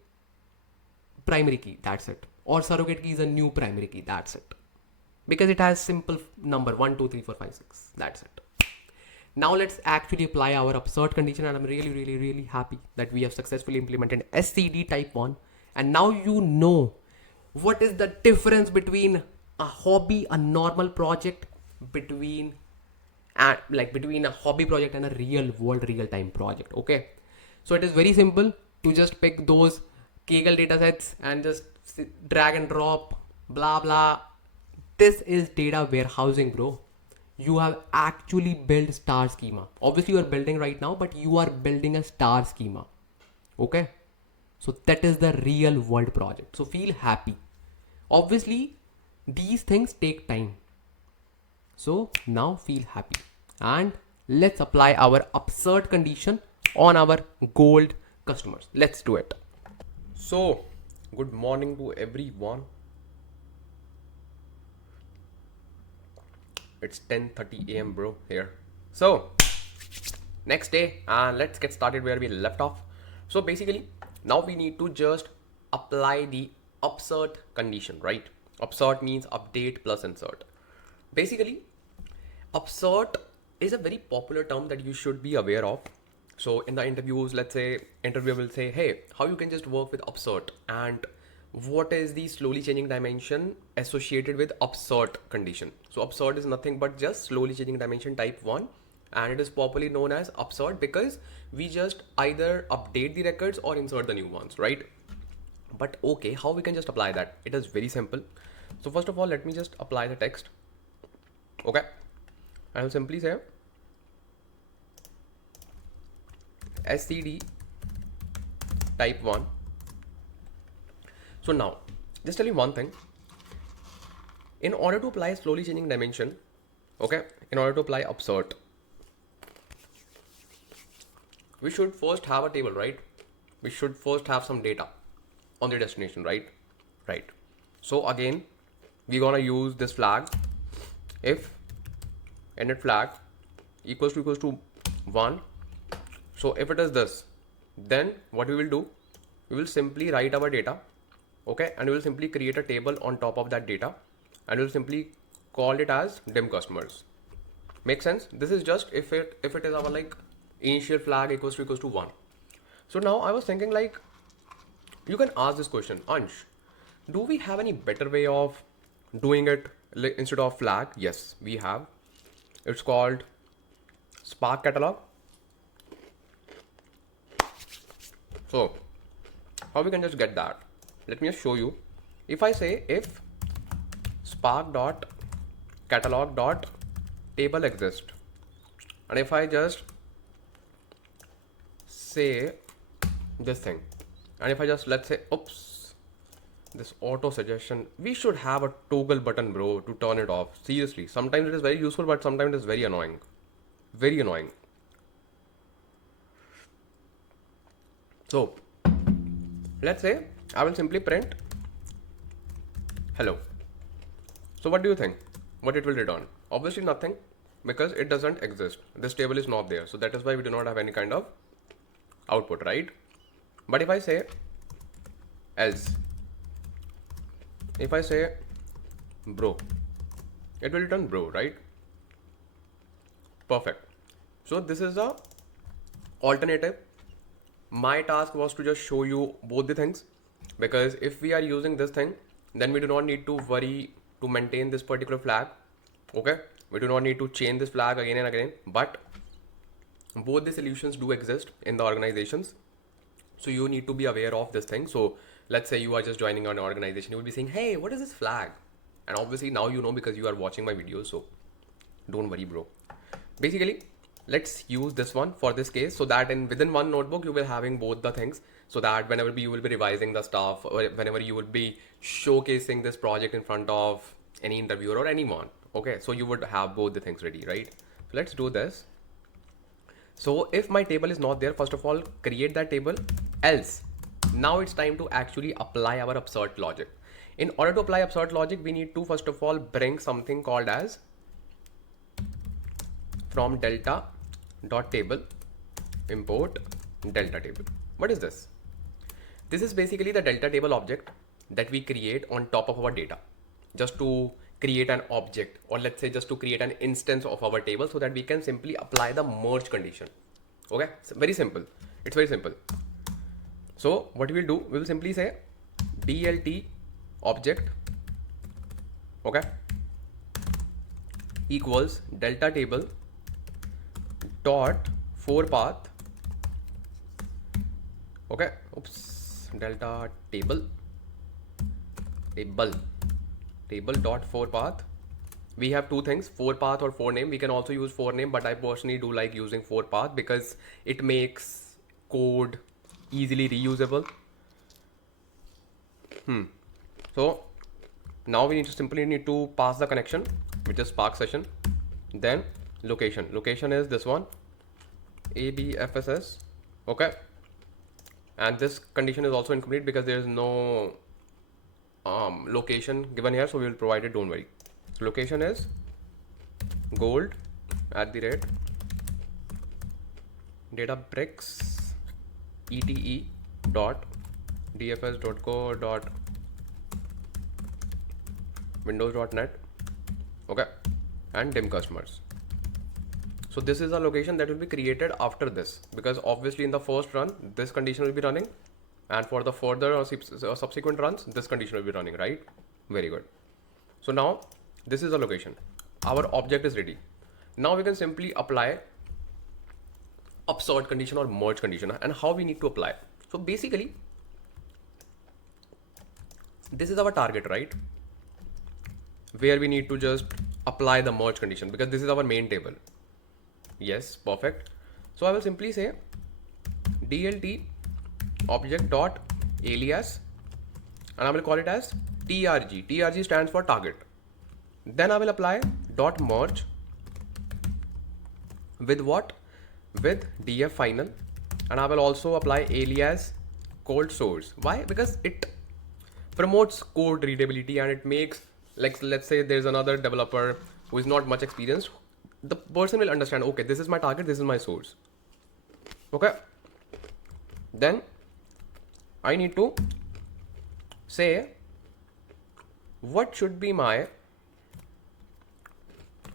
primary key. That's it. Or surrogate key is a new primary key. That's it. Because it has simple number 1, 2, 3, 4, 5, 6. That's it. Now let's actually apply our upsert condition, and I'm really happy that we have successfully implemented SCD type 1. And now you know what is the difference between a hobby, a normal project, between a hobby project and a real world real time project. Okay, so it is very simple to just pick those Kaggle datasets and just drag and drop, blah blah. This is data warehousing, bro. You have actually built star schema. Obviously you are building right now, but you are building a star schema. Okay, so that is the real world project. So feel happy. Obviously these things take time, so now feel happy, and let's apply our upsert condition on our gold customers. Let's do it. So good morning to everyone. It's 10:30 a.m. bro here. So next day, and let's get started where we left off. So basically now we need to just apply the upsert condition, right? Upsert means update plus insert. Basically upsert is a very popular term that you should be aware of. So in the interviews, let's say interviewer will say, hey, how you can just work with upsert, and what is the slowly changing dimension associated with upsert condition. So upsert is nothing but just slowly changing dimension type 1, and it is popularly known as upsert because we just either update the records or insert the new ones, right? But okay, how we can just apply that? It is very simple. So first of all, let me just apply the text. Okay, I will simply say SCD type 1. So now just tell you one thing. In order to apply slowly changing dimension, okay, in order to apply upsert, we should first have a table, right? We should first have some data on the destination, right? Right. So again, we're gonna use this flag. If init flag equals to 1. So if it is this, then what we will do, we will simply write our data, okay, and we will simply create a table on top of that data, and we'll simply call it as dim customers. Make sense? This is just if it is our like initial flag equals to 1. So now I was thinking, like, you can ask this question, Ansh, do we have any better way of doing it instead of flag? Yes, we have. It's called Spark catalog. So how we can just get that? Let me just show you. If I say if spark dot catalog dot table exist, and if I just say this thing, and if I just, let's say, oops, this auto suggestion, we should have a toggle button, bro, to turn it off. Seriously, sometimes it is very useful, but sometimes it is very annoying. Very annoying. So let's say I will simply print hello. So what do you think? What it will return? Obviously nothing, because it doesn't exist. This table is not there. So that is why we do not have any kind of output, right? But if I say else, if I say bro. It will return bro, right? Perfect. So this is the alternative. My task was to just show you both the things, because if we are using this thing, then we do not need to worry to maintain this particular flag. Okay, we do not need to change this flag again and again, but both the solutions do exist in the organizations, so you need to be aware of this thing. So let's say you are just joining an organization, you will be saying, hey, what is this flag? And obviously now you know because you are watching my videos, so don't worry, bro. Basically, let's use this one for this case, so that within one notebook you will having both the things, so that whenever you will be revising the stuff, or whenever you will be showcasing this project in front of any interviewer or anyone, okay, so you would have both the things ready, right? So let's do this. So if my table is not there, first of all, create that table. Else, now it's time to actually apply our absurd logic. In order to apply absurd logic, we need to first of all bring something called as from delta dot table import delta table. What is this? This is basically the delta table object that we create on top of our data, just to create an object, or let's say just to create an instance of our table, so that we can simply apply the merge condition. Okay, so very simple. It's very simple. So what we will do, we will simply say DLT object, okay, equals delta table dot for path, okay, oops, delta table dot for path. We have two things, for path or for name. We can also use for name, but I personally do like using for path because it makes code easily reusable. So now we simply need to pass the connection, which is Spark session. Then location is this one, abfss, okay, and this condition is also incomplete because there is no location given here, so we will provide it, don't worry. So location is gold @ Databricks ETE dot dfs.co dot windows.net, okay, and dim customers. So this is a location that will be created after this, because obviously in the first run this condition will be running, and for the further or subsequent runs this condition will be running, right? Very good. So now this is a location, our object is ready. Now we can simply apply absurd condition or merge condition. And how we need to apply? So basically this is our target, right, where we need to just apply the merge condition, because this is our main table. Yes, perfect. So I will simply say DLT object dot alias, and I will call it as TRG. TRG stands for target. Then I will apply dot merge with what? With df final, and I will also apply alias code source. Why? Because it promotes code readability, and it makes, like, let's say there's another developer who is not much experienced, the person will understand, okay, this is my target, this is my source, okay. Then I need to say what should be my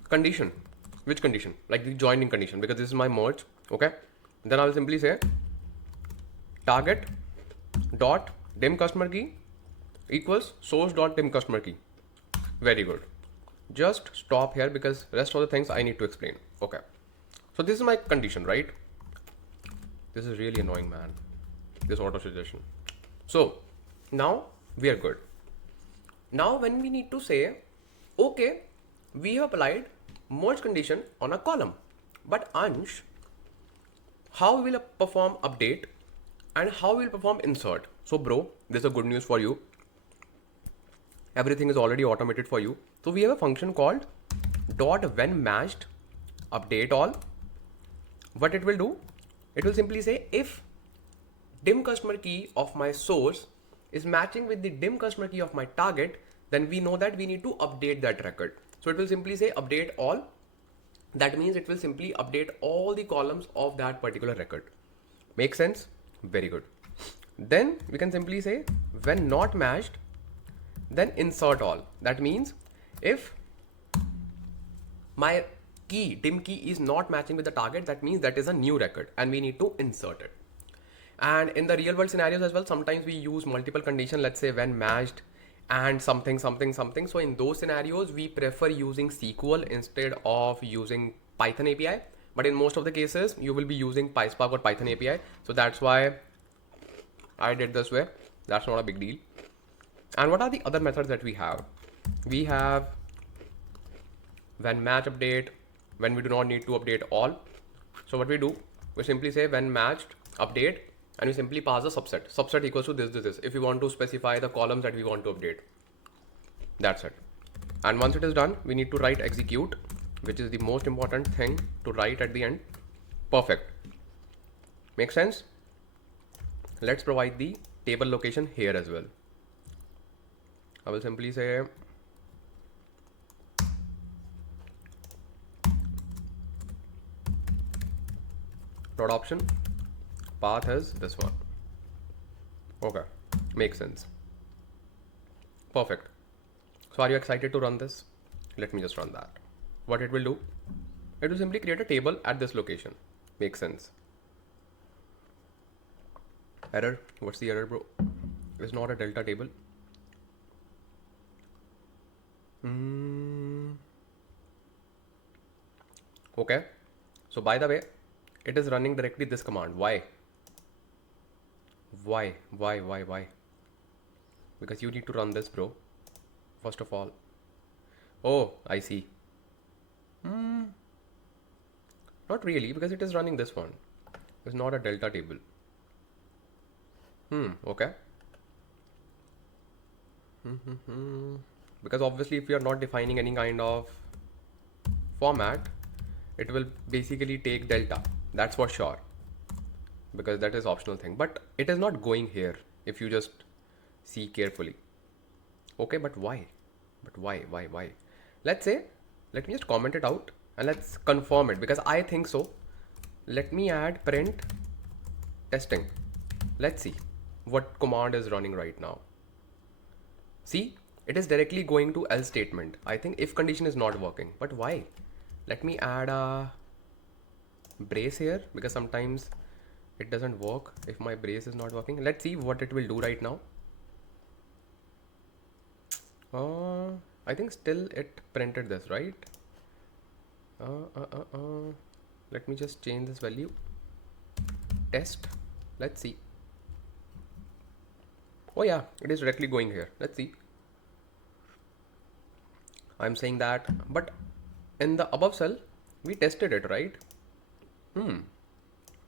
condition. Which condition? Like the joining condition, because this is my merge, okay. Then I will simply say target dot dim customer key equals source dot dim customer key. Very good. Just stop here because rest of the things I need to explain. Okay, so this is my condition, right? This is really annoying, man, this auto suggestion. So now we are good. Now when we need to say, okay, we have applied merge condition on a column, but Ansh, how will perform update and how will perform insert? So bro, this is a good news for you. Everything is already automated for you. So we have a function called dot when matched update all. What it will do? It will simply say if dim customer key of my source is matching with the dim customer key of my target, then we know that we need to update that record. So it will simply say update all. That means it will simply update all the columns of that particular record. Make sense? Very good. Then we can simply say when not matched, then insert all. That means If my key, dim key is not matching with the target, that means that is a new record and we need to insert it. And in the real world scenarios as well, sometimes we use multiple condition, let's say when matched and something, something, something. So in those scenarios, we prefer using SQL instead of using Python API. But in most of the cases, you will be using PySpark or Python API. So that's why I did this way. That's not a big deal. And what are the other methods that we have? We have when match update, when we do not need to update all. So what we do, we simply say when matched update, and we simply pass a subset. Subset equals to this. If we want to specify the columns that we want to update, that's it. And once it is done, we need to write execute, which is the most important thing to write at the end. Perfect. Makes sense? Let's provide the table location here as well. I will simply say dot option path is this one. Okay, makes sense. Perfect. So are you excited to run this? Let me just run that. What it will do, it will simply create a table at this location. Makes sense. Error. What's the error, bro? It's not a delta table. Okay. So by the way, it is running directly this command. Why? Why? Because you need to run this, bro. First of all. Oh, I see. Not really, because it is running this one. It's not a delta table. Okay. Because obviously if you are not defining any kind of format, it will basically take delta. That's for sure. Because that is optional thing. But it is not going here if you just see carefully. Okay, but why? But why? Let's say, let me just comment it out and let's confirm it because I think so. Let me add print testing. Let's see what command is running right now. See, it is directly going to else statement. I think if condition is not working, but why? Let me add a brace here because sometimes it doesn't work if my brace is not working. Let's see what it will do right now. I think still it printed this, right? Let me just change this value. Test. Let's see. Oh yeah, it is directly going here. Let's see. I'm saying that, but in the above cell, we tested it, right?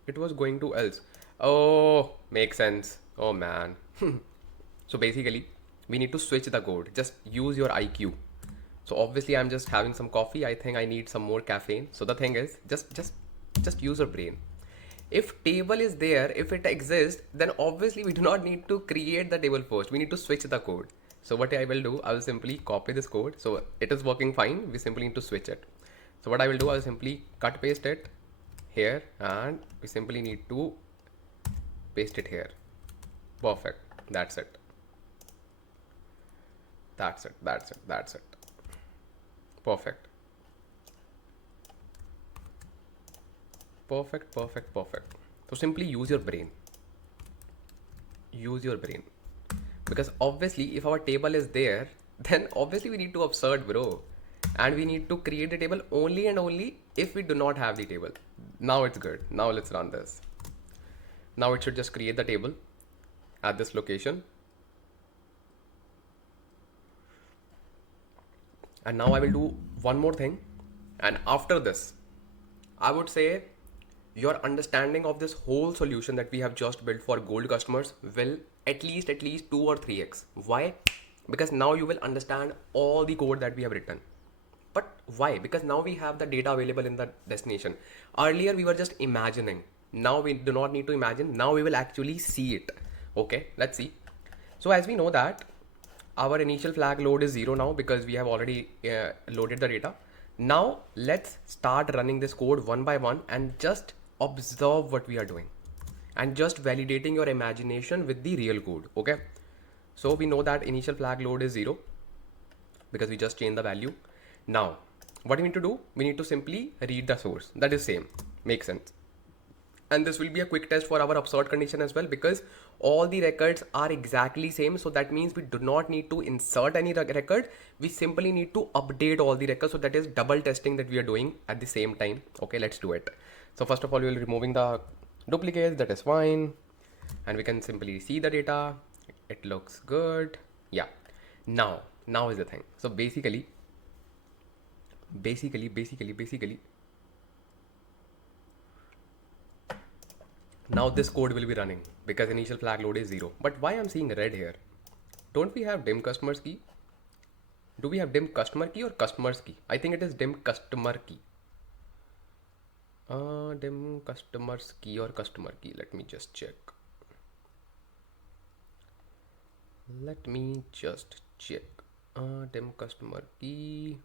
It was going to else. Oh, makes sense. Oh man. So basically, we need to switch the code. Just use your IQ. So obviously, I'm just having some coffee. I think I need some more caffeine. So the thing is, just use your brain. If table is there, if it exists, then obviously we do not need to create the table first. We need to switch the code. So what I will do, I will simply copy this code. So it is working fine. We simply need to switch it. So what I will do, I will simply cut paste it here and we simply need to paste it here. Perfect. That's it. That's it. Perfect. So simply use your brain. Because obviously if our table is there, then obviously we need to observe, bro. And we need to create the table only and only if we do not have the table. Now it's good. Now let's run this. Now it should just create the table at this location. And now I will do one more thing. And after this, I would say your understanding of this whole solution that we have just built for gold customers will at least 2 or 3x. Why? Because now you will understand all the code that we have written. But why? Because now we have the data available in the destination. Earlier we were just imagining. Now we do not need to imagine. Now we will actually see it. Okay, let's see. So as we know that our initial flag load is 0 now because we have already loaded the data. Now let's start running this code one by one and just observe what we are doing and just validating your imagination with the real code. Okay, so we know that initial flag load is 0. because we just changed the value. Now, what we need to do, we need to simply read the source. That is same, makes sense. And this will be a quick test for our absurd condition as well, because all the records are exactly same. So that means we do not need to insert any record. We simply need to update all the records. So that is double testing that we are doing at the same time. Okay, let's do it. So first of all, we will removing the duplicates. That is fine. And we can simply see the data. It looks good. Yeah. Now is the thing. So basically, now this code will be running because initial flag load is 0. But why I'm seeing red here? Don't we have dim customers key? Do we have dim customer key or customers key? I think it is dim customer key. Dim customers key or customer key. Let me just check. Dim customer key.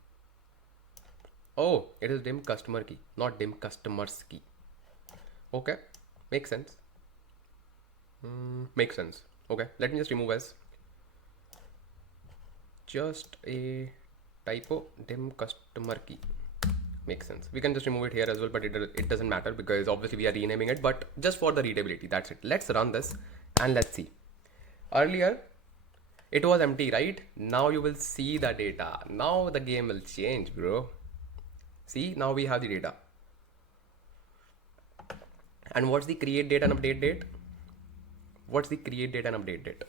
Oh, it is dim customer key, not dim customers key. Okay, makes sense. Makes sense. Okay, let me just remove as just a typo, dim customer key. Makes sense. We can just remove it here as well, but it doesn't matter because obviously we are renaming it, but just for the readability, that's it. Let's run this and let's see. Earlier, it was empty, right? Now you will see the data. Now the game will change, bro. See, now we have the data. And what's the create date and update date? What's the create date and update date?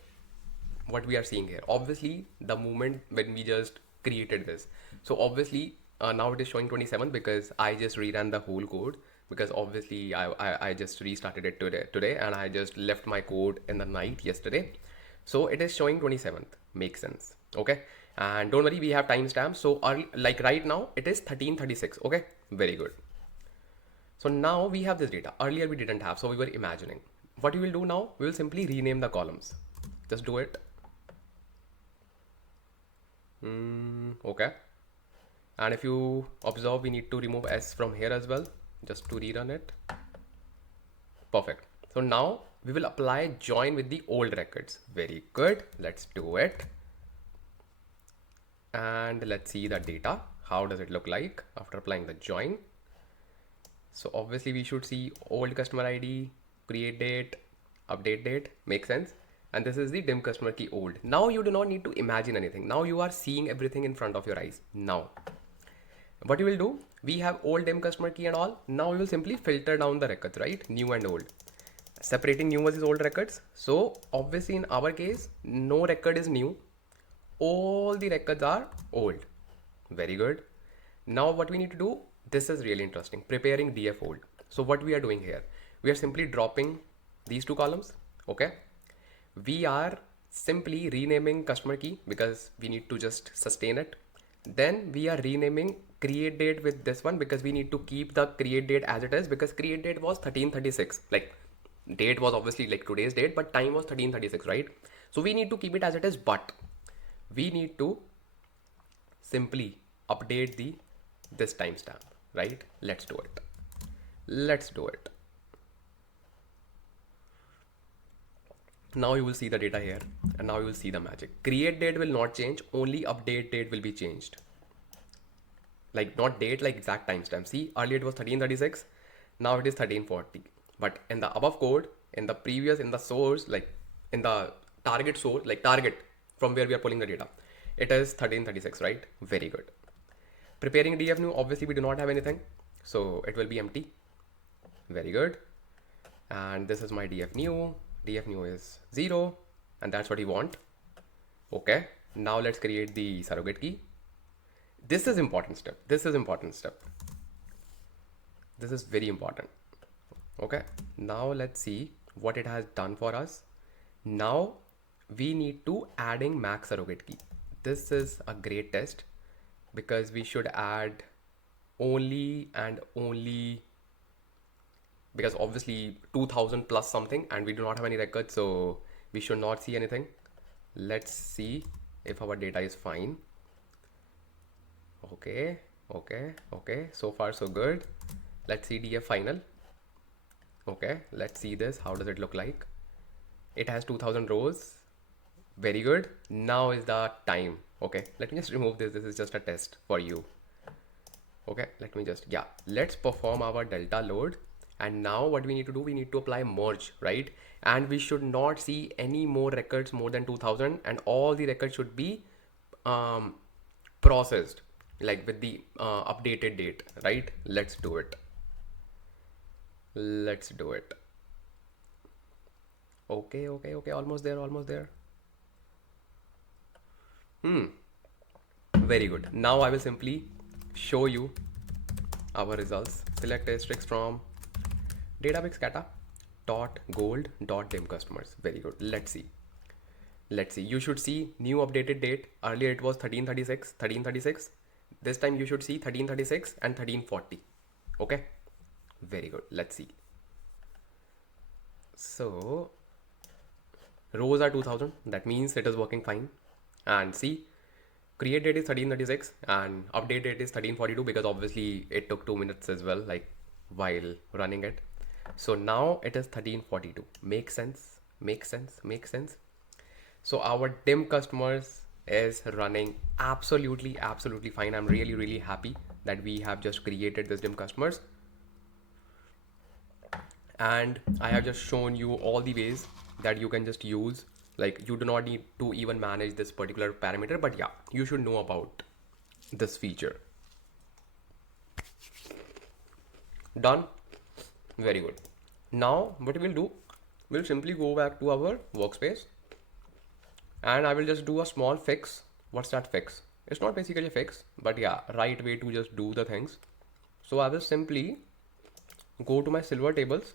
What we are seeing here, obviously the moment when we just created this. So obviously now it is showing 27 because I just reran the whole code, because obviously I just restarted it today and I just left my code in the night yesterday. So it is showing 27th. Makes sense. Okay. And don't worry, we have timestamps. So like right now it is 1336. Okay. Very good. So now we have this data. Earlier we didn't have, so we were imagining. What we will do now, we will simply rename the columns. Just do it. Okay. And if you observe, we need to remove S from here as well, just to rerun it. Perfect. So now we will apply join with the old records. Very good. Let's do it. And let's see the data. How does it look like after applying the join? So obviously we should see old customer ID, create date, update date. Makes sense. And this is the dim customer key old. Now you do not need to imagine anything. Now you are seeing everything in front of your eyes. Now what you will do, we have old dim customer key and all. Now we will simply filter down the records, right? New and old. Separating new versus old records. So obviously in our case, no record is new. All the records are old. Very good. Now what we need to do, this is really interesting. Preparing DF old. So what we are doing here, we are simply dropping these two columns. Okay. We are simply renaming customer key because we need to just sustain it. Then we are renaming create date with this one because we need to keep the create date as it is, because create date was 1336. Like date was obviously like today's date, but time was 1336, right? So we need to keep it as it is, but we need to simply update this timestamp, right? Let's do it. Let's do it. Now you will see the data here, and now you will see the magic. Create date will not change, only update date will be changed. Like not date, like exact timestamp. See, earlier it was 1336, now it is 1340. But in the above code, in the previous, in the source, like in the target source, like target from where we are pulling the data, it is 1336, right? Very good. Preparing DF new, obviously we do not have anything, so it will be empty. Very good. And this is my DF new. DF new is 0, and that's what we want. Okay. Now let's create the surrogate key. This is important step. This is important step. This is very important. Okay. Now let's see what it has done for us. Now we need to adding max surrogate key. This is a great test because we should add only and only, because obviously 2000 plus something and we do not have any records, so we should not see anything. Let's see if our data is fine. Okay. So far so good. Let's see DF final. Okay, let's see this. How does it look like? It has 2000 rows. Very good. Now is the time. Okay, let me just remove this. This is just a test for you. Okay, let me just, yeah, let's perform our delta load. And now what we need to do, we need to apply merge, right? And we should not see any more records more than 2000, and all the records should be processed like with the updated date, right? Let's do it. Let's do it. Okay, almost there, almost there. Very good. Now I will simply show you our results. Select asterisk from Databricks Kata dot gold dot dim customers. Very good. Let's see. Let's see. You should see new updated date. Earlier it was 1336, 1336. This time you should see 1336 and 1340. Okay. Very good. Let's see. So rows are 2000. That means it is working fine. And see, create date is 1336 and update date is 1342, because obviously it took 2 minutes as well, like while running it. So now it is 1342. Makes sense, makes sense, makes sense. So our dim customers is running absolutely fine. I'm really happy that we have just created this dim customers. And I have just shown you all the ways that you can just use, like you do not need to even manage this particular parameter, but yeah, you should know about this feature. Done. Very good. Now what we'll do, we'll simply go back to our workspace and I will just do a small fix. What's that fix? It's not basically a fix, but yeah, right way to just do the things. So I will simply go to my silver tables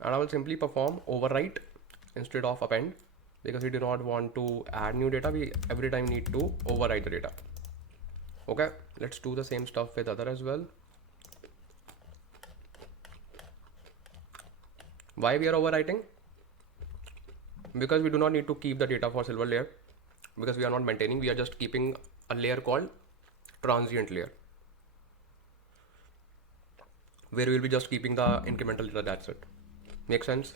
and I will simply perform overwrite instead of append, because we do not want to add new data. We every time need to overwrite the data. Okay, let's do the same stuff with other as well. Why we are overwriting? Because we do not need to keep the data for silver layer, because we are not maintaining, we are just keeping a layer called transient layer, where we will be just keeping the incremental data. That's it. Make sense?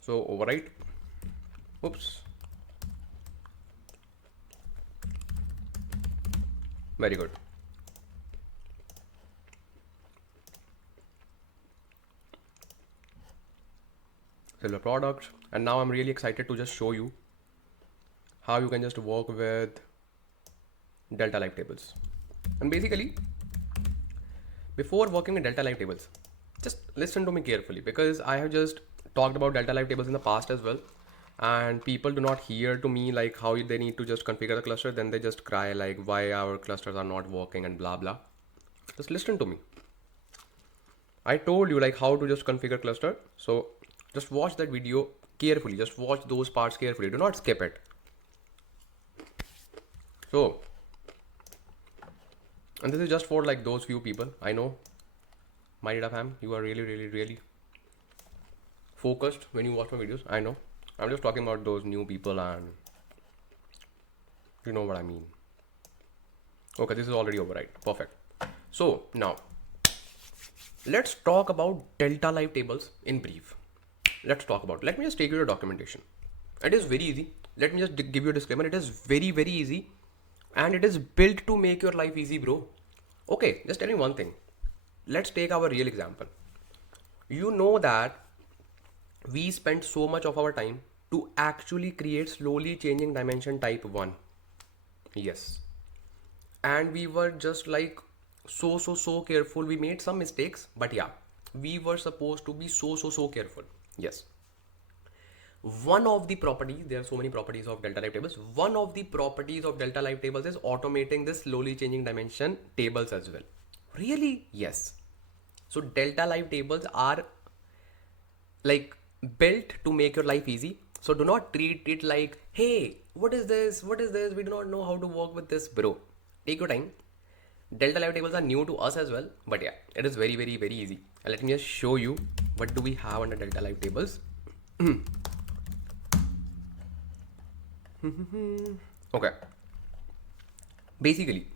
So overwrite. Oops. Very good. Silver products. And now I'm really excited to just show you how you can just work with delta live tables. And basically, before working with delta live tables, just listen to me carefully, because I have just talked about delta live tables in the past as well, and people do not hear to me like how they need to just configure the cluster. Then they just cry like why our clusters are not working and blah blah. Just listen to me. I told you like how to just configure cluster. So just watch that video carefully. Just watch those parts carefully. Do not skip it. So, and this is just for like those few people. I know, my data fam, you are really focused when you watch my videos. I know. I'm just talking about those new people, and you know what I mean. Okay, this is already override. Perfect. So now let's talk about delta live tables in brief. Let's talk about, let me just take you to documentation. It is very easy. Let me just give you a disclaimer. It is very easy, and it is built to make your life easy, bro. Okay, just tell me one thing. Let's take our real example. You know that we spent so much of our time to actually create slowly changing dimension type 1. Yes. And we were just like so careful. We made some mistakes, but yeah, we were supposed to be so careful. Yes. One of the properties, there are so many properties of delta live tables. One of the properties of delta live tables is automating this slowly changing dimension tables as well. Really? Yes. So delta live tables are like built to make your life easy. So do not treat it like, hey, what is this? What is this? We do not know how to work with this, bro. Take your time. Delta live tables are new to us as well, but yeah, it is very easy. And let me just show you what do we have under delta live tables. Okay. Basically,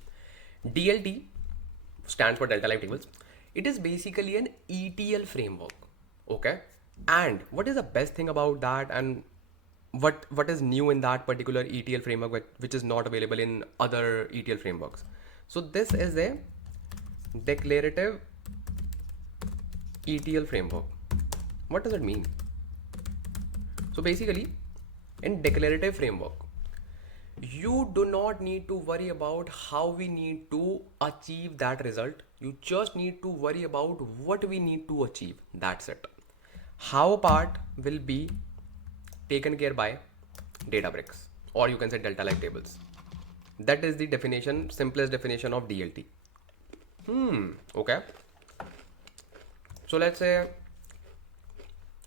DLT stands for delta live tables. It is basically an ETL framework. Okay. And what is the best thing about that, and what is new in that particular ETL framework which is not available in other ETL frameworks. So this is a declarative ETL framework. What does it mean? So basically, in declarative framework, you do not need to worry about how we need to achieve that result. You just need to worry about what we need to achieve. That's it. How part will be taken care by Databricks, or you can say Delta Like tables. That is the definition, simplest definition of DLT. Okay. So let's say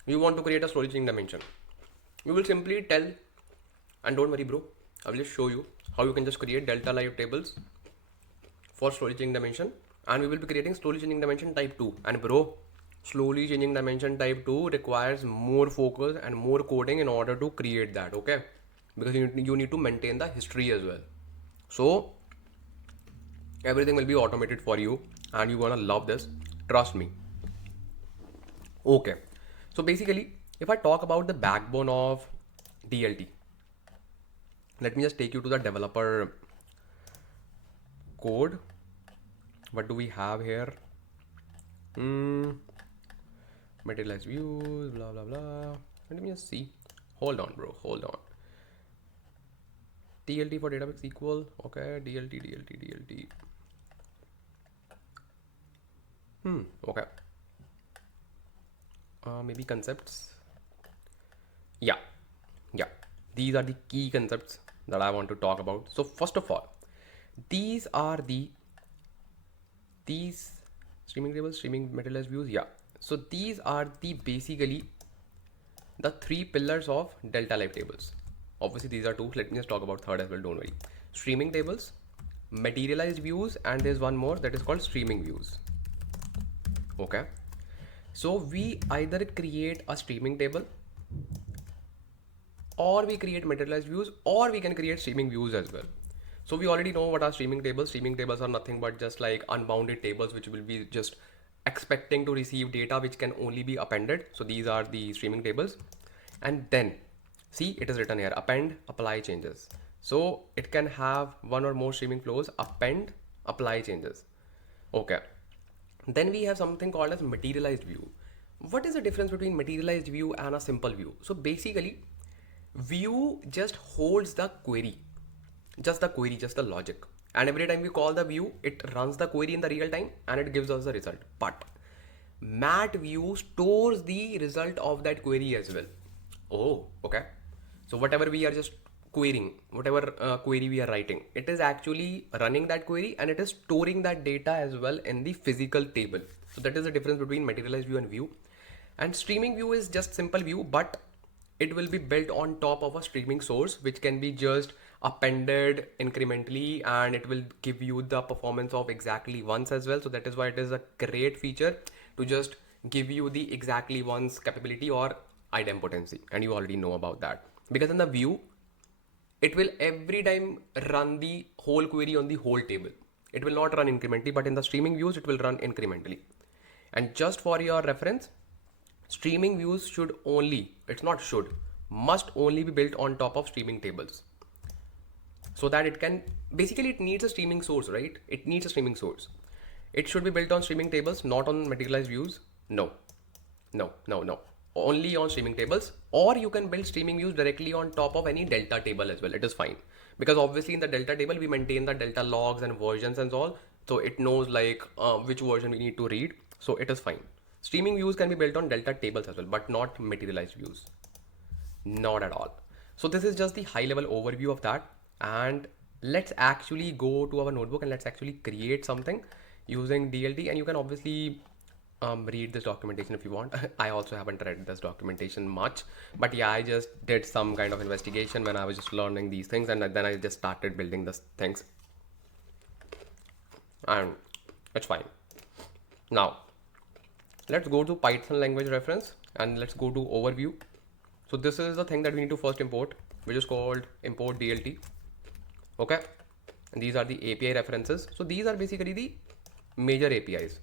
you want to create a storage dimension. You will simply tell, and don't worry, bro, I will just show you how you can just create Delta Live tables for slowly changing dimension, and we will be creating slowly changing dimension type 2. And bro, slowly changing dimension type 2 requires more focus and more coding in order to create that, okay? Because you need to maintain the history as well. So everything will be automated for you, and you're gonna love this, trust me. Okay, so basically, if I talk about the backbone of DLT, let me just take you to the developer code. What do we have here? Materialized views, blah blah blah. Let me just see. Hold on, bro. Hold on. DLT for Databricks equal. Okay, DLT. Okay. Maybe concepts. Yeah. These are the key concepts that I want to talk about. So first of all, these streaming tables, streaming materialized views. Yeah. So these are the basically the three pillars of Delta Live tables. Obviously these are two. Let me just talk about third as well. Don't worry. Streaming tables, materialized views, and there's one more that is called streaming views. Okay. So we either create a streaming table, or we create materialized views, or we can create streaming views as well. So we already know what are streaming tables. Streaming tables are nothing but just like unbounded tables which will be just expecting to receive data which can only be appended. So these are the streaming tables. And then see, it is written here, append, apply changes. So it can have one or more streaming flows, append, apply changes. Okay. Then we have something called as materialized view. What is the difference between materialized view and a simple view? So basically, view just holds the query, just the logic. And every time we call the view, it runs the query in the real time and it gives us the result. But mat view stores the result of that query as well. Oh, okay. So whatever we are just querying, whatever query we are writing, it is actually running that query and it is storing that data as well in the physical table. So that is the difference between materialized view and view. And streaming view is just simple view, but it will be built on top of a streaming source, which can be just appended incrementally, and it will give you the performance of exactly once as well. So that is why it is a great feature to just give you the exactly once capability or idempotency. And you already know about that, because in the view, it will every time run the whole query on the whole table. It will not run incrementally, but in the streaming views, it will run incrementally. And just for your reference, streaming views should only, it's not should, must only be built on top of streaming tables. So that it can, basically it needs a streaming source, right? It needs a streaming source. It should be built on streaming tables, not on materialized views. No. Only on streaming tables, or you can build streaming views directly on top of any Delta table as well. It is fine. Because obviously in the Delta table, we maintain the Delta logs and versions and all. So it knows like which version we need to read. So it is fine. Streaming views can be built on Delta tables as well, but not materialized views. Not at all. So this is just the high level overview of that. And let's actually go to our notebook and let's actually create something using DLT. And you can obviously read this documentation if you want. I also haven't read this documentation much, but yeah, I just did some kind of investigation when I was just learning these things, and then I just started building these things, and it's fine. Now let's go to Python language reference and let's go to overview. So this is the thing that we need to first import, which is called import DLT. Okay, and these are the API references. So these are basically the major APIs.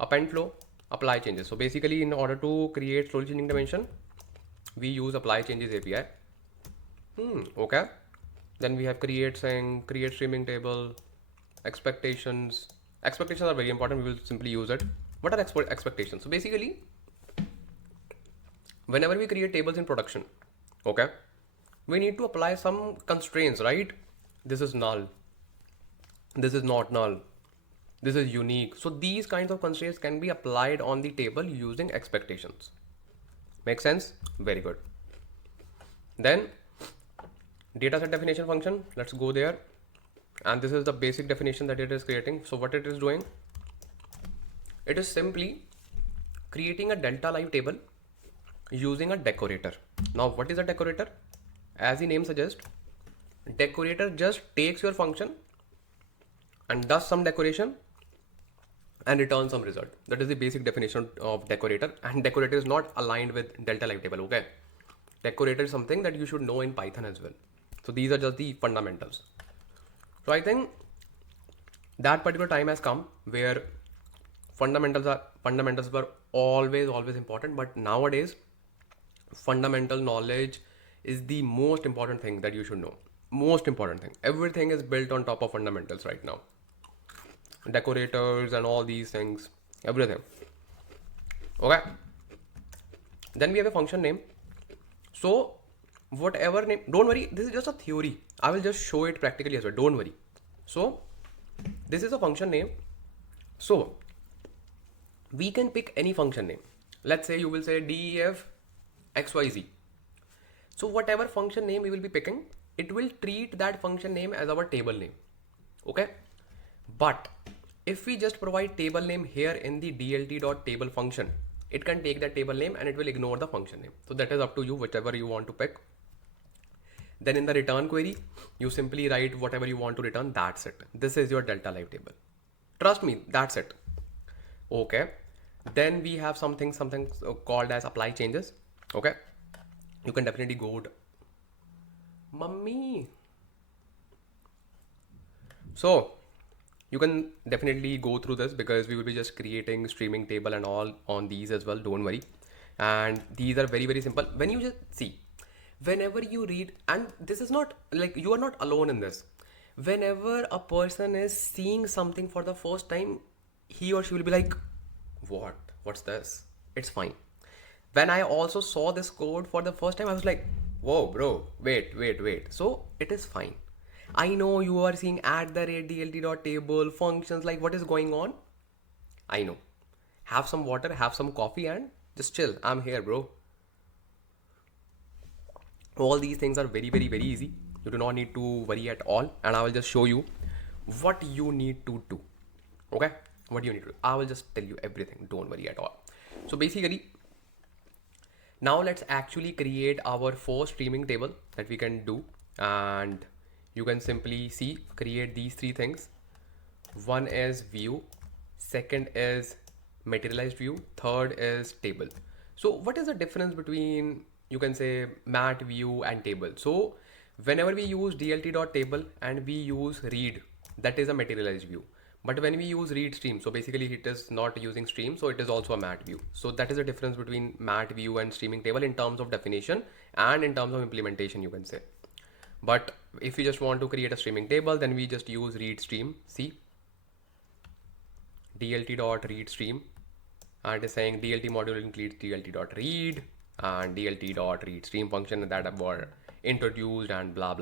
Append flow, apply changes. So basically in order to create slowly changing dimension, we use apply changes API. Okay. Then we have create saying create streaming table, expectations. Expectations are very important. We will simply use it. What are expectations? So basically, whenever we create tables in production, okay, we need to apply some constraints, right? This is null. This is not null. This is unique. So these kinds of constraints can be applied on the table using expectations. Make sense? Very good. Then dataset definition function, let's go there. And this is the basic definition that it is creating. So what it is doing, it is simply creating a delta live table using a decorator. Now what is a decorator? As the name suggests, decorator just takes your function and does some decoration and returns some result. That is the basic definition of decorator, and decorator is not aligned with delta live table. Okay, decorator is something that you should know in Python as well. So these are just the fundamentals. So I think that particular time has come where fundamentals were always important, but nowadays fundamental knowledge is the most important thing that you should know. Most important thing. Everything is built on top of fundamentals right now. Decorators and all these things, everything. Okay. Then we have a function name. So whatever name, don't worry, this is just a theory. I will just show it practically as well. Don't worry. So this is a function name. So we can pick any function name. Let's say you will say def xyz. So whatever function name we will be picking, it will treat that function name as our table name. Okay. But if we just provide table name here in the dlt.table function, it can take that table name and it will ignore the function name. So that is up to you, whichever you want to pick. Then in the return query, you simply write whatever you want to return. That's it. This is your delta live table. Trust me, that's it. Okay. Then we have something called as apply changes. Okay. You can definitely go mummy. So you can definitely go through this because we will be just creating streaming table and all on these as well. Don't worry. And these are very simple. When you just see, whenever you read, and this is not like you are not alone in this. Whenever a person is seeing something for the first time, he or she will be like, what's this? It's fine. When I also saw this code for the first time, I was like, whoa, bro, wait. So it is fine. I know you are seeing @dlt.table functions, like what is going on? I know. Have some water, have some coffee and just chill. I'm here, bro. All these things are very easy. You do not need to worry at all. And I will just show you what you need to do. Okay? What you need to do. I will just tell you everything. Don't worry at all. So basically, now let's actually create our first streaming table that we can do. And you can simply see, create these three things. One is view, second is materialized view, third is table. So what is the difference between, you can say, mat, view and table? So whenever we use dlt.table and we use read, that is a materialized view. But when we use read stream, so basically it is not using stream, so it is also a mat view. So that is the difference between mat view and streaming table in terms of definition and in terms of implementation, you can say. But if we just want to create a streaming table, then we just use read stream. See, dlt.read stream, and it is saying dlt module includes dlt.read and dlt.read stream function that were introduced and blah.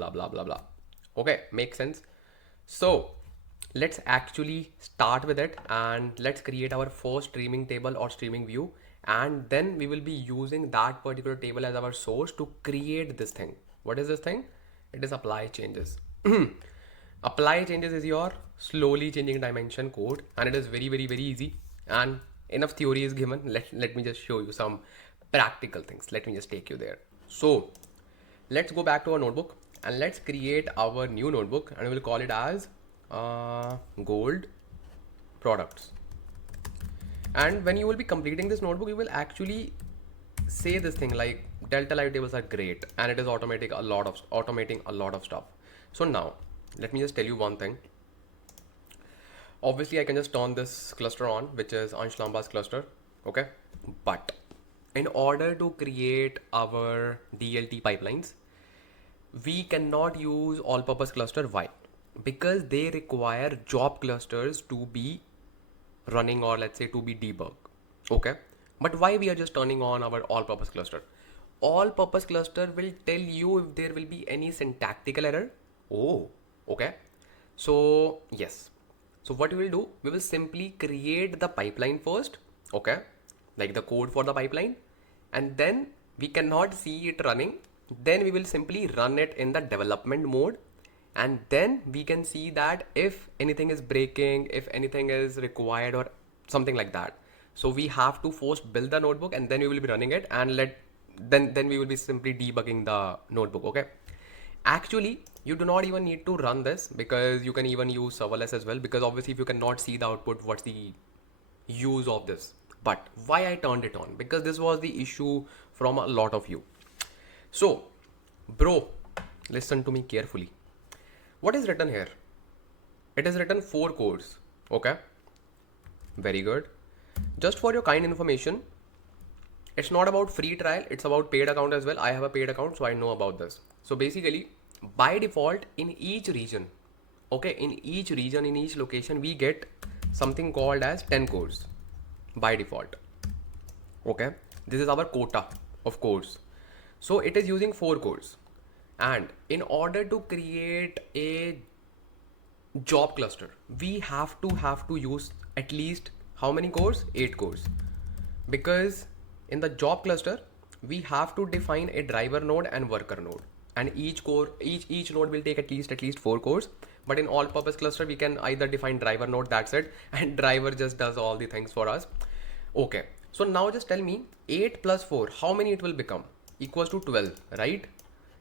Okay, makes sense. So let's actually start with it and let's create our first streaming table or streaming view, and then we will be using that particular table as our source to create this thing. What is this thing? It is apply changes. Apply changes is your slowly changing dimension code, and it is very easy, and enough theory is given. Let me just show you some practical things. Let me just take you there. So let's go back to our notebook and let's create our new notebook, and we'll call it as gold products. And when you will be completing this notebook, you will actually say this thing like delta live tables are great and it is automating a lot of stuff. So now let me just tell you one thing. Obviously I can just turn this cluster on, which is Ansh Lamba's cluster. Okay, but in order to create our DLT pipelines, we cannot use all-purpose cluster. Why? Because they require job clusters to be running, or let's say to be debug. Okay, but why we are just turning on our all-purpose cluster? All-purpose cluster will tell you if there will be any syntactical error. Oh, okay. So yes, so what we will do, we will simply create the pipeline first. Okay, like the code for the pipeline, and then we cannot see it running. Then we will simply run it in the development mode, and then we can see that if anything is breaking, if anything is required or something like that. So we have to first build the notebook, and then we will be running it, and then we will be simply debugging the notebook. Okay, actually you do not even need to run this, because you can even use serverless as well, because obviously if you cannot see the output, what's the use of this? But why I turned it on, because this was the issue from a lot of you. So bro, listen to me carefully. What is written here? It is written 4 cores. Okay, very good. Just for your kind information, it's not about free trial, it's about paid account as well. I have a paid account, so I know about this. So basically, by default, in each region, okay, in each region, in each location, we get something called as 10 cores by default. Okay, this is our quota of cores. So it is using 4 cores, and in order to create a job cluster, we have to use at least how many cores? 8 cores, because in the job cluster we have to define a driver node and worker node, and each node will take at least 4 cores. But in all purpose cluster, we can either define driver node, that's it, and driver just does all the things for us. Okay, so now just tell me 8 plus 4, how many it will become? Equals to 12, right?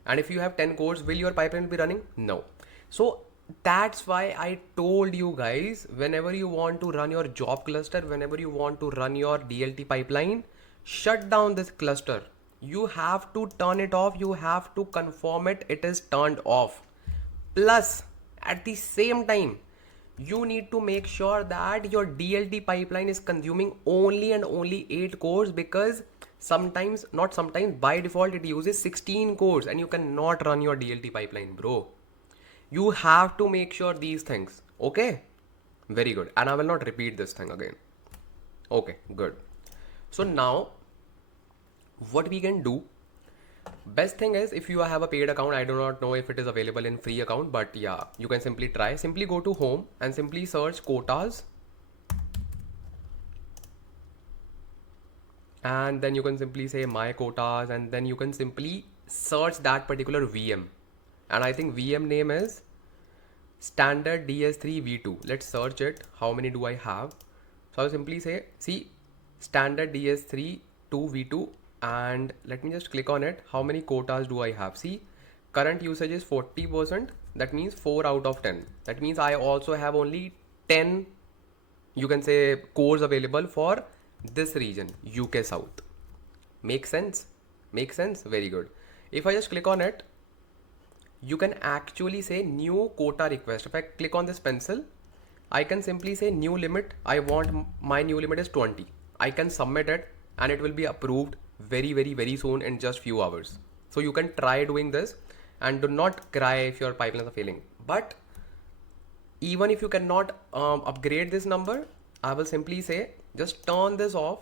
And if you have 10 cores, will your pipeline be running? No. So that's why I told you guys, whenever you want to run your job cluster, whenever you want to run your DLT pipeline, shut down this cluster. You have to turn it off. You have to confirm it is turned off. Plus, at the same time, you need to make sure that your DLT pipeline is consuming only and only 8 cores, because sometimes, not sometimes, by default it uses 16 cores, and you cannot run your DLT pipeline, bro. You have to make sure these things. Okay, very good. And I will not repeat this thing again. Okay, good. So now what we can do, best thing is, if you have a paid account, I do not know if it is available in free account, but yeah, you can simply try. Simply go to home and simply search quotas, and then you can simply say my quotas, and then you can simply search that particular VM, and I think VM name is standard DS3 V2. Let's search it. How many do I have? So I'll simply say, see, standard DS3 2 V2, and let me just click on it. How many quotas do I have? See, current usage is 40%. That means 4 out of 10. That means I also have only 10, you can say, cores available for this region, UK South. Make sense? Make sense? Very good. If I just click on it, you can actually say new quota request. If I click on this pencil, I can simply say new limit. I want my new limit is 20. I can submit it, and it will be approved very soon, in just few hours. So you can try doing this, and do not cry if your pipelines are failing. But even if you cannot upgrade this number, I will simply say just turn this off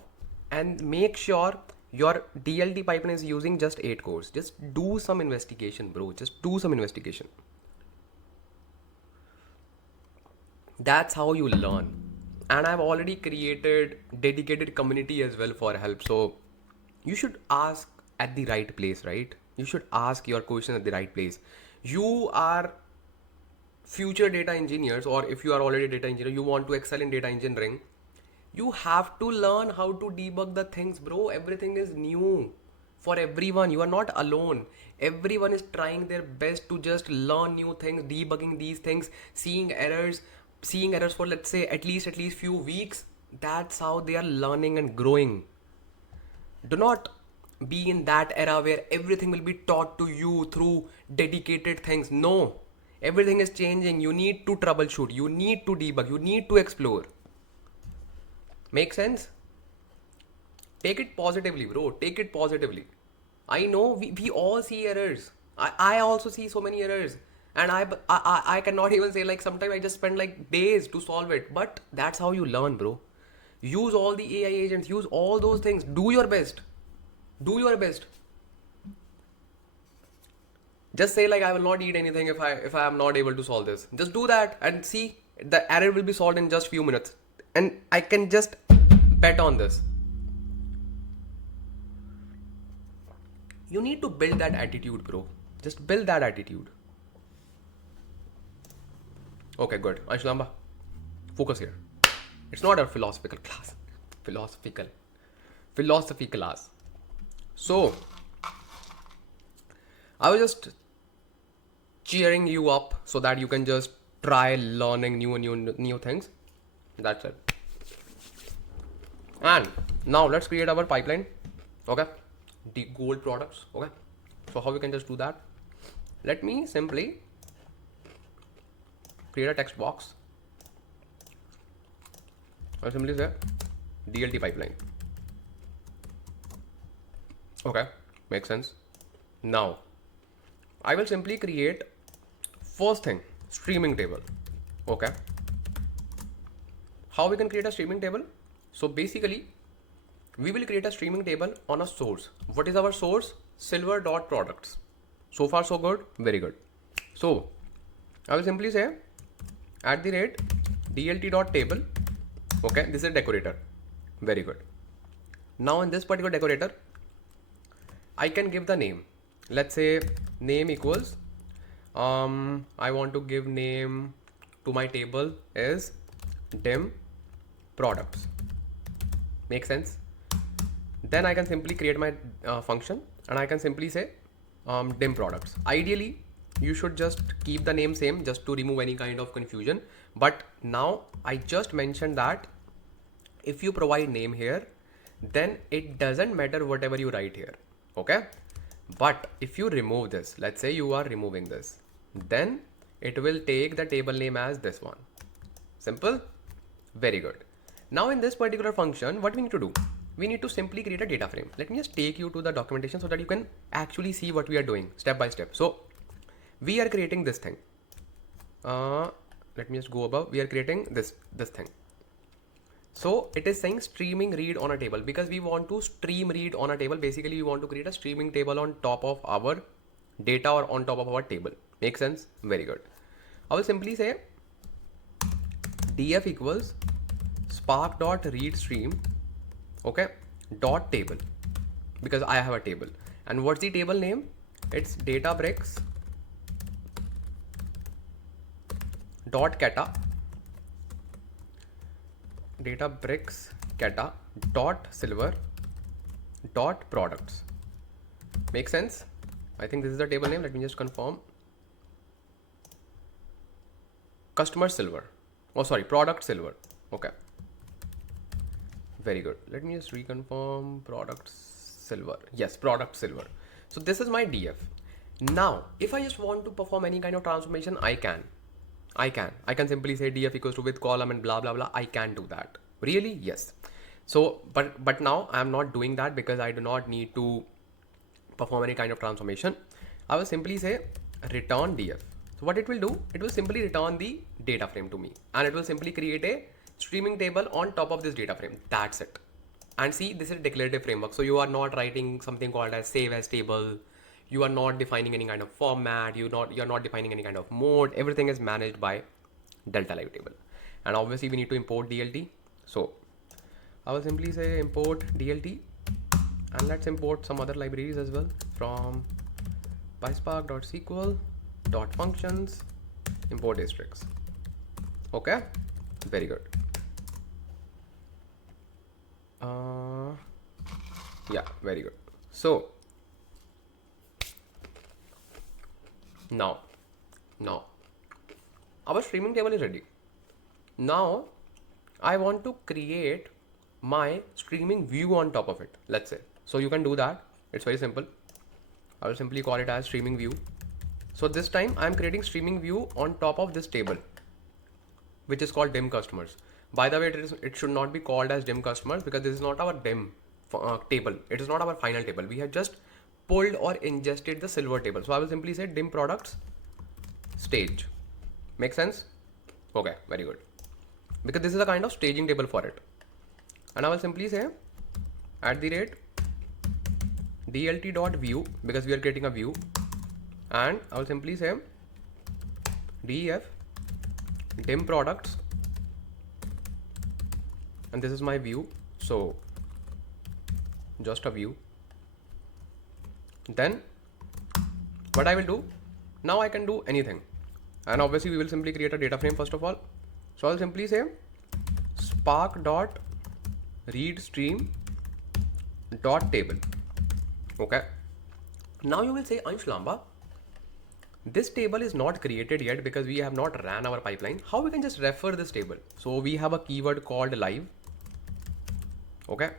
and make sure your DLT pipeline is using just 8 cores. Just do some investigation, bro. Just do some investigation. That's how you learn. And I've already created dedicated community as well for help. So you should ask at the right place, right? You should ask your question at the right place. You are future data engineers, or if you are already a data engineer, you want to excel in data engineering, you have to learn how to debug the things, bro. Everything is new for everyone. You are not alone. Everyone is trying their best to just learn new things, debugging these things, seeing errors for, let's say, at least few weeks. That's how they are learning and growing. Do not be in that era where everything will be taught to you through dedicated things. No, everything is changing. You need to troubleshoot, you need to debug, you need to explore. Make sense? Take it positively, bro. Take it positively. I know we all see errors. I also see so many errors, and I cannot even say, like, sometimes I just spend like days to solve it. But that's how you learn, bro. Use all the AI agents, use all those things. Do your best. Do your best. Just say, like, I will not eat anything if I am not able to solve this. Just do that and see, the error will be solved in just few minutes. And I can just bet on this. You need to build that attitude, bro. Just build that attitude. Okay, good. Ansh, Lamba, focus here. It's not a philosophical class. Philosophy class. So, I was just cheering you up so that you can just try learning new things. That's it. And now let's create our pipeline. Okay, the gold products. Okay, so how we can just do that? Let me simply create a text box. I'll simply say DLT pipeline. Okay, makes sense. Now I will simply create, first thing, streaming table. Okay, how we can create a streaming table? So basically, we will create a streaming table on a source. What is our source? Silver.products. So far so good, very good. So I will simply say @ dlt.table. Okay, this is a decorator. Very good. Now in this particular decorator, I can give the name. Let's say name equals, I want to give name to my table is dim products. Make sense? Then I can simply create my function, and I can simply say dim products. Ideally, you should just keep the name same just to remove any kind of confusion. But now I just mentioned that if you provide name here, then it doesn't matter whatever you write here. Okay. But if you remove this, let's say you are removing this, then it will take the table name as this one. Simple. Very good. Now in this particular function, what we need to do? We need to simply create a data frame. Let me just take you to the documentation so that you can actually see what we are doing step by step. So we are creating this thing. Let me just go above. We are creating this thing. So it is saying streaming read on a table because we want to stream read on a table. Basically, we want to create a streaming table on top of our data or on top of our table. Make sense? Very good. I will simply say df equals spark.read stream, okay, dot table, because I have a table. And what's the table name? It's Databricks dot kata, Databricks kata dot silver dot products. Make sense? I think this is the table name. Let me just confirm. Customer silver. Oh, sorry, product silver. Okay. Very good. Let me just reconfirm product silver. Yes, product silver. So this is my DF. Now, if I just want to perform any kind of transformation, I can simply say df equals to with column and blah blah blah. I can do that. Really? Yes. So but now I am not doing that because I do not need to perform any kind of transformation. I will simply say return df. So what it will do, it will simply return the data frame to me, and it will simply create a streaming table on top of this data frame. That's it. And see, this is a declarative framework, so you are not writing something called as save as table. You are not defining any kind of format. You're not defining any kind of mode. Everything is managed by Delta Live table. And obviously we need to import DLT. So I will simply say import DLT, and let's import some other libraries as well from PySpark.sql.functions, import districts. Okay, very good. Yeah, very good. So now our streaming table is ready. Now I want to create my streaming view on top of it, let's say. So you can do that. It's very simple. I will simply call it as streaming view. So this time I'm creating streaming view on top of this table, which is called dim customers. By the way, it should not be called as dim customers because this is not our dim table. It is not our final table. We have just pulled or ingested the silver table. So I will simply say dim products stage. Make sense? Okay, very good. Because this is a kind of staging table for it. And I will simply say @ dlt.view, because we are creating a view, and I will simply say def dim products, and this is my view, so just a view. Then what I will do now, I can do anything, and obviously we will simply create a data frame first of all. So I'll simply say spark dot read stream dot table. Okay, now you will say, Ansh, Lamba, this table is not created yet because we have not ran our pipeline. How we can just refer this table? So we have a keyword called live. Okay,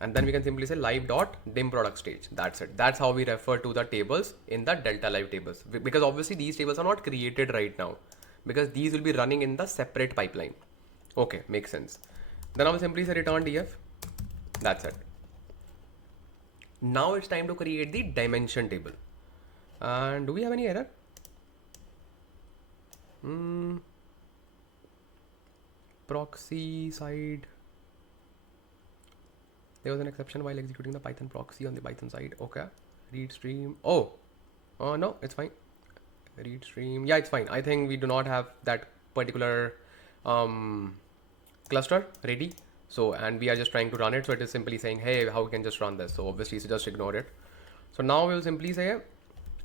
and then we can simply say live dot dim product stage. That's it. That's how we refer to the tables in the delta live tables, because obviously these tables are not created right now because these will be running in the separate pipeline. Okay, makes sense. Then I will simply say return df. That's it. Now it's time to create the dimension table. And do we have any error? Proxy side. There was an exception while executing the Python proxy on the Python side. Okay. Read stream. Oh, no, it's fine. Read stream. Yeah, it's fine. I think we do not have that particular cluster ready. So, and we are just trying to run it. So it is simply saying, hey, how we can just run this? So obviously, so just ignore it. So now we'll simply say,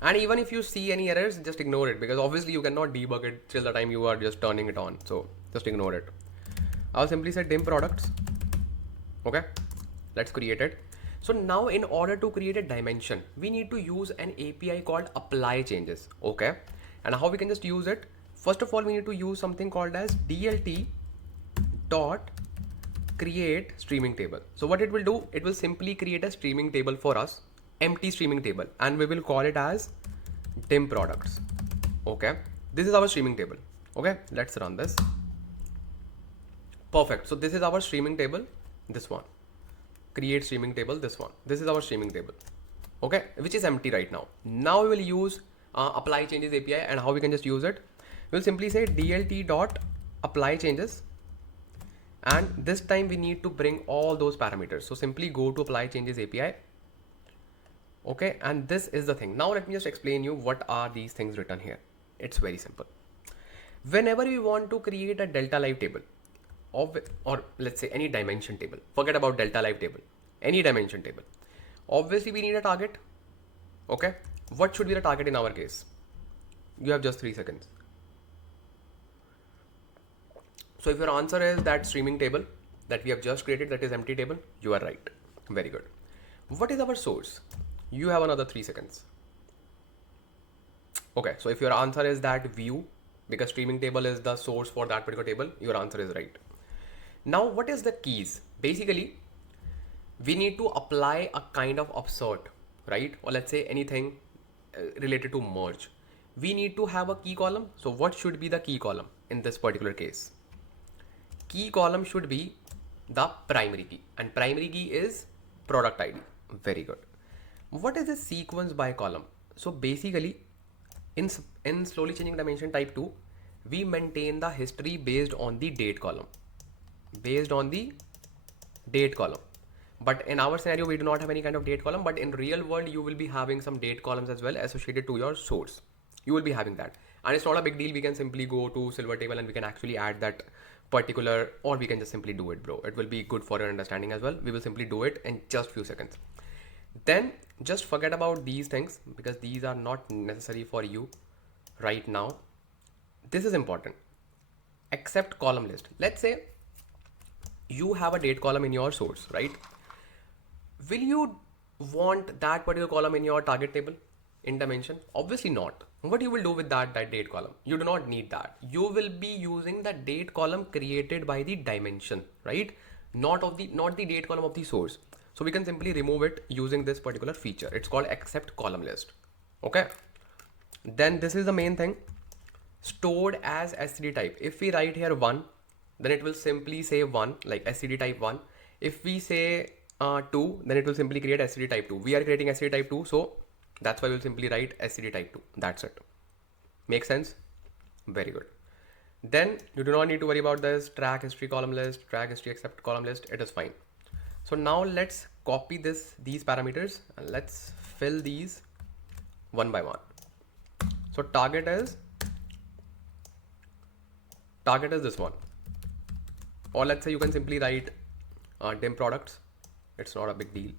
and even if you see any errors, just ignore it, because obviously you cannot debug it till the time you are just turning it on. So just ignore it. I'll simply say dim products. Okay, let's create it. So now in order to create a dimension, we need to use an API called apply changes. Okay, and how we can just use it? First of all, we need to use something called as DLT dot create streaming table. So what it will do, it will simply create a streaming table for us, empty streaming table, and we will call it as dim products. Okay, this is our streaming table. Okay, let's run this. Perfect. So this is our streaming table, this one. Create streaming table, this one. This is our streaming table. Okay, which is empty right now. Now we will use apply changes API, and how we can just use it? We'll simply say DLT dot apply changes. And this time we need to bring all those parameters. So simply go to apply changes API. Okay, and this is the thing. Now let me just explain you what are these things written here. It's very simple. Whenever we want to create a delta live table, or let's say any dimension table, forget about delta live table, any dimension table, obviously we need a target. Okay, what should be the target in our case? You have just 3 seconds. So if your answer is that streaming table that we have just created, that is empty table, you are right. Very good. What is our source? You have another 3 seconds. Okay, so if your answer is that view, because streaming table is the source for that particular table, your answer is right. Now, what is the keys? Basically, we need to apply a kind of assert, right? Or let's say anything related to merge. We need to have a key column. So what should be the key column in this particular case? Key column should be the primary key, and primary key is product ID. Very good. What is the sequence by column? So basically, in slowly changing dimension type 2, we maintain the history based on the date column. But in our scenario, we do not have any kind of date column, but in real world, you will be having some date columns as well associated to your source. You will be having that. And it's not a big deal. We can simply go to silver table and we can actually add that particular, or we can just simply do it, bro. It will be good for your understanding as well. We will simply do it in just few seconds. Then just forget about these things because these are not necessary for you right now. This is important. Except column list. Let's say you have a date column in your source, right? Will you want that particular column in your target table in dimension? Obviously not. What you will do with that date column? You do not need that. You will be using the date column created by the dimension, right? Not the date column of the source. So we can simply remove it using this particular feature. It's called except column list. Okay. Then this is the main thing. Stored as SCD type. If we write here 1, then it will simply say 1, like SCD type 1. If we say 2, then it will simply create SCD type 2. We are creating SCD type 2, so that's why we'll simply write SCD type 2. That's it. Make sense? Very good. Then you do not need to worry about this track history column list, track history except column list. It is fine. So now let's copy these parameters and let's fill these one by one. So target is this one, or let's say you can simply write dim products. It's not a big deal.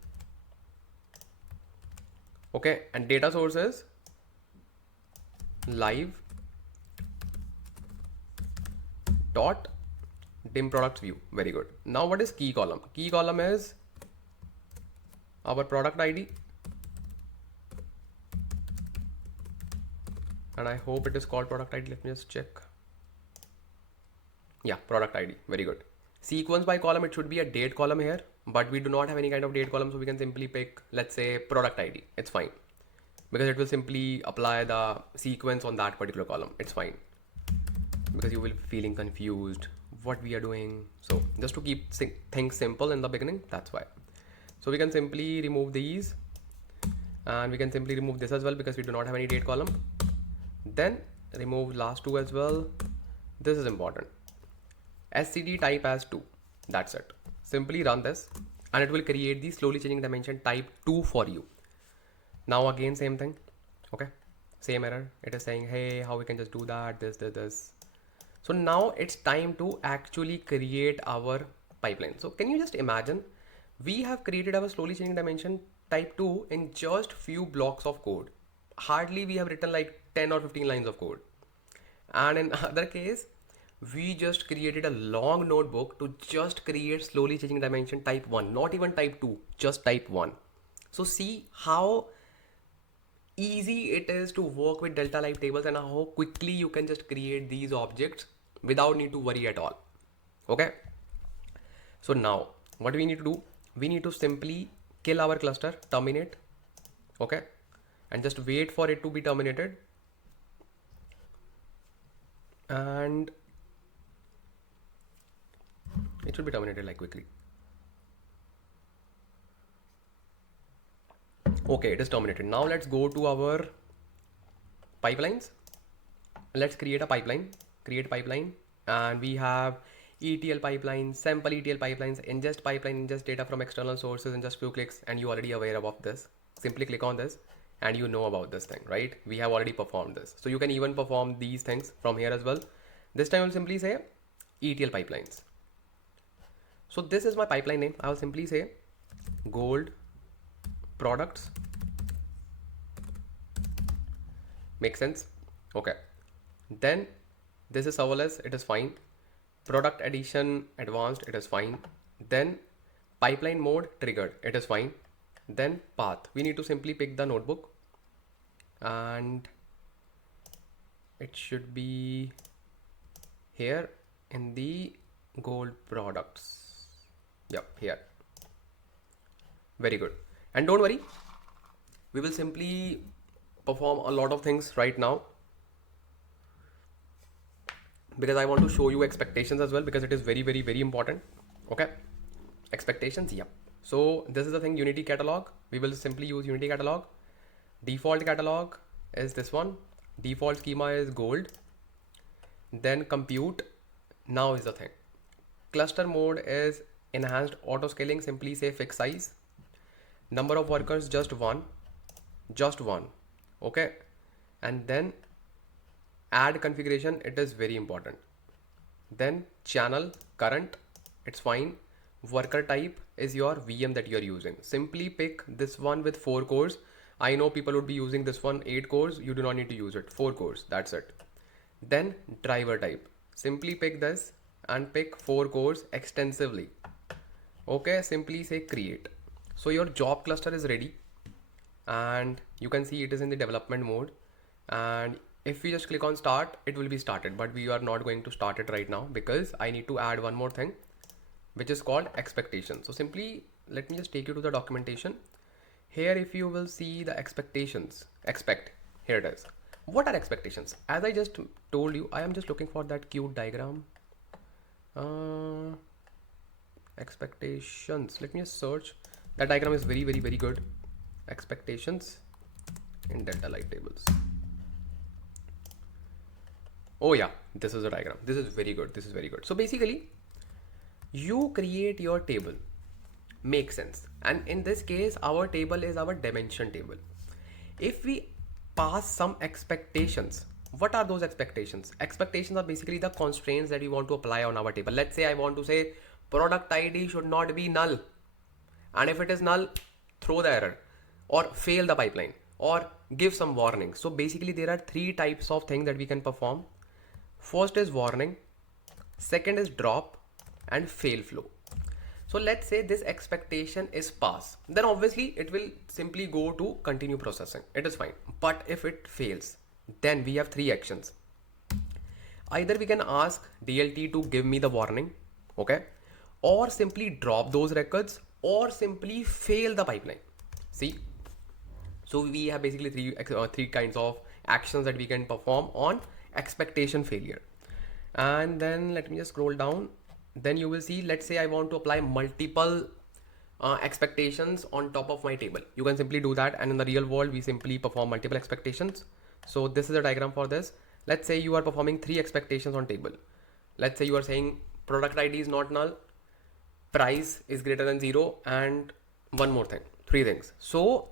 Okay, and data source is live dot dim products view. Very good. Now what is key column? Key column is our product ID, and I hope it is called product ID. Let me just check. Yeah, product ID. Very good. Sequence by column, it should be a date column here, but we do not have any kind of date column, so we can simply pick, let's say, product ID. It's fine because it will simply apply the sequence on that particular column. It's fine because you will be feeling confused what we are doing. So just to keep things simple in the beginning, that's why. So we can simply remove these, and we can simply remove this as well because we do not have any date column. Then remove last two as well. This is important. SCD type as 2. That's it. Simply run this and it will create the slowly changing dimension type 2 for you. Now again, same thing. Okay. Same error. It is saying, hey, how we can just do that, this. So now it's time to actually create our pipeline. So can you just imagine, we have created our slowly changing dimension type 2 in just few blocks of code. Hardly we have written like 10 or 15 lines of code. And in other case, we just created a long notebook to just create slowly changing dimension type 1, not even type 2, just type 1. So see how easy it is to work with delta live tables and how quickly you can just create these objects without need to worry at all. Okay. So now what do we need to do? We need to simply kill our cluster, terminate. Okay. And just wait for it to be terminated. And it should be terminated like quickly. Okay, it is terminated. Now let's go to our pipelines. Let's create a pipeline. Create pipeline, and we have ETL pipeline, sample ETL pipelines, ingest pipeline, ingest data from external sources in just few clicks, and you already aware about this. Simply click on this and you know about this thing, right? We have already performed this. So you can even perform these things from here as well. This time I'll simply say ETL pipelines. So this is my pipeline name. I'll simply say gold products. Make sense? Okay. Then this is serverless. It is fine. Product addition advanced. It is fine. Then pipeline mode triggered. It is fine. Then path. We need to simply pick the notebook, and it should be here in the gold products. Yep, here. Very good. And don't worry, we will simply perform a lot of things right now because I want to show you expectations as well, because it is very, very, very important. Okay. Expectations. Yep. So this is the thing, Unity catalog. We will simply use Unity catalog. Default catalog is this one. Default schema is gold. Then compute. Now is the thing. Cluster mode is enhanced auto scaling. Simply say fixed size. Number of workers just one. Okay. And then add configuration. It is very important. Then channel current. It's fine. Worker type is your VM that you're using. Simply pick this one with 4 cores. I know people would be using this one 8 cores. You do not need to use it. 4 cores. That's it. Then driver type. Simply pick this and pick 4 cores extensively. Okay. Simply say create. So your job cluster is ready, and you can see it is in the development mode. And if we just click on start, it will be started, but we are not going to start it right now because I need to add one more thing, which is called expectation. So simply let me just take you to the documentation. Here, if you will see the expectations, here it is. What are expectations? As I just told you, I am just looking for that cute diagram. expectations. Let me just search. That diagram is very, very, very good. Expectations in delta light tables. Oh yeah, this is a diagram. This is very good. This is very good. So basically, you create your table. Makes sense. And in this case, our table is our dimension table. If we pass some expectations, what are those expectations? Expectations are basically the constraints that we want to apply on our table. Let's say I want to say product ID should not be null. And if it is null, throw the error or fail the pipeline or give some warning. So basically there are three types of things that we can perform. First is warning, second is drop, and fail flow. So let's say this expectation is pass, then obviously it will simply go to continue processing. It is fine. But if it fails, then we have three actions. Either we can ask DLT to give me the warning, okay, or simply drop those records, or simply fail the pipeline. See, so we have basically three kinds of actions that we can perform on expectation failure. And then let me just scroll down. Then you will see, let's say I want to apply multiple expectations on top of my table. You can simply do that. And in the real world, we simply perform multiple expectations. So this is a diagram for this. Let's say you are performing three expectations on table. Let's say you are saying product ID is not null, price is greater than 0, and one more thing, three things. So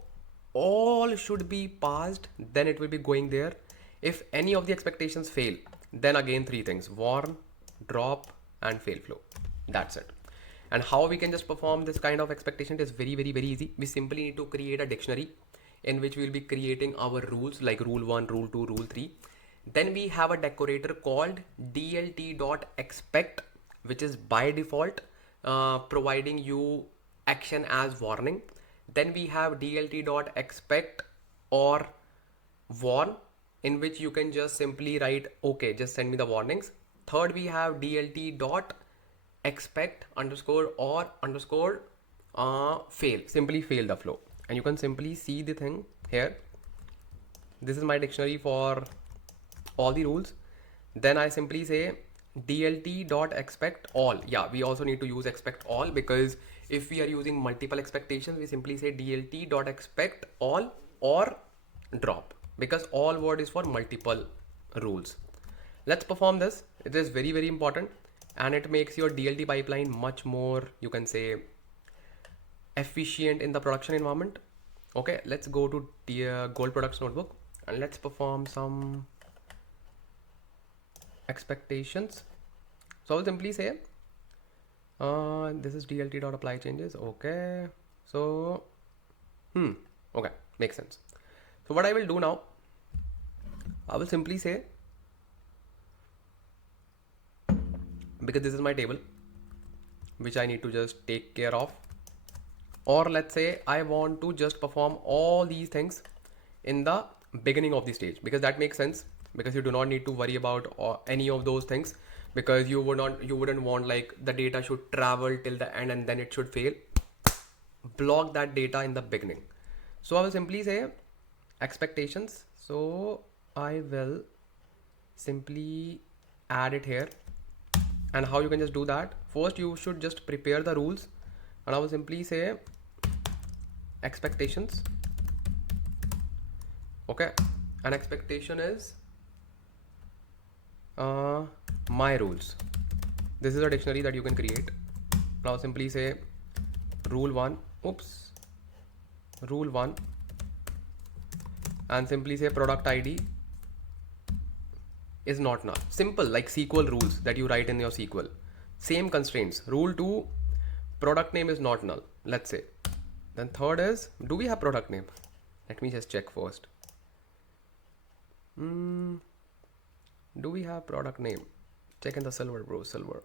all should be passed, then it will be going there. If any of the expectations fail, then again three things: warn, drop, and fail flow. That's it. And how we can just perform this kind of expectation is very, very, very easy. We simply need to create a dictionary in which we will be creating our rules like rule 1, rule 2, rule 3. Then we have a decorator called dlt.expect, which is by default providing you action as warning. Then we have dlt.expect or warn, in which you can just simply write, okay, just send me the warnings. Third, we have dlt.expect underscore or underscore fail, simply fail the flow. And you can simply see the thing here. This is my dictionary for all the rules. Then I simply say dlt.expect all. Yeah, we also need to use expect all, because if we are using multiple expectations, we simply say dlt.expect all or drop, because all word is for multiple rules. Let's perform this. It is very, very important, and it makes your DLT pipeline much more, you can say, efficient in the production environment. Okay, let's go to the Gold Products notebook and let's perform some expectations. So I'll simply say this is dlt.apply changes. Okay, so okay, makes sense. So what I will do now, I will simply say, because this is my table which I need to just take care of, or let's say I want to just perform all these things in the beginning of the stage, because that makes sense, because you do not need to worry about any of those things, because you wouldn't want like the data should travel till the end and then it should fail. Block that data in the beginning. So I will simply say expectations. So I will simply add it here. And how you can just do that? First, you should just prepare the rules, and I will simply say expectations. Okay, and expectation is my rules. This is a dictionary that you can create. Now simply say rule 1. Rule 1, and simply say product ID is not null. Simple, like SQL rules that you write in your SQL. Same constraints. Rule 2, product name is not null, let's say. Then third is, do we have product name? Let me just check first. Do we have product name? Check in the silver, bro, silver.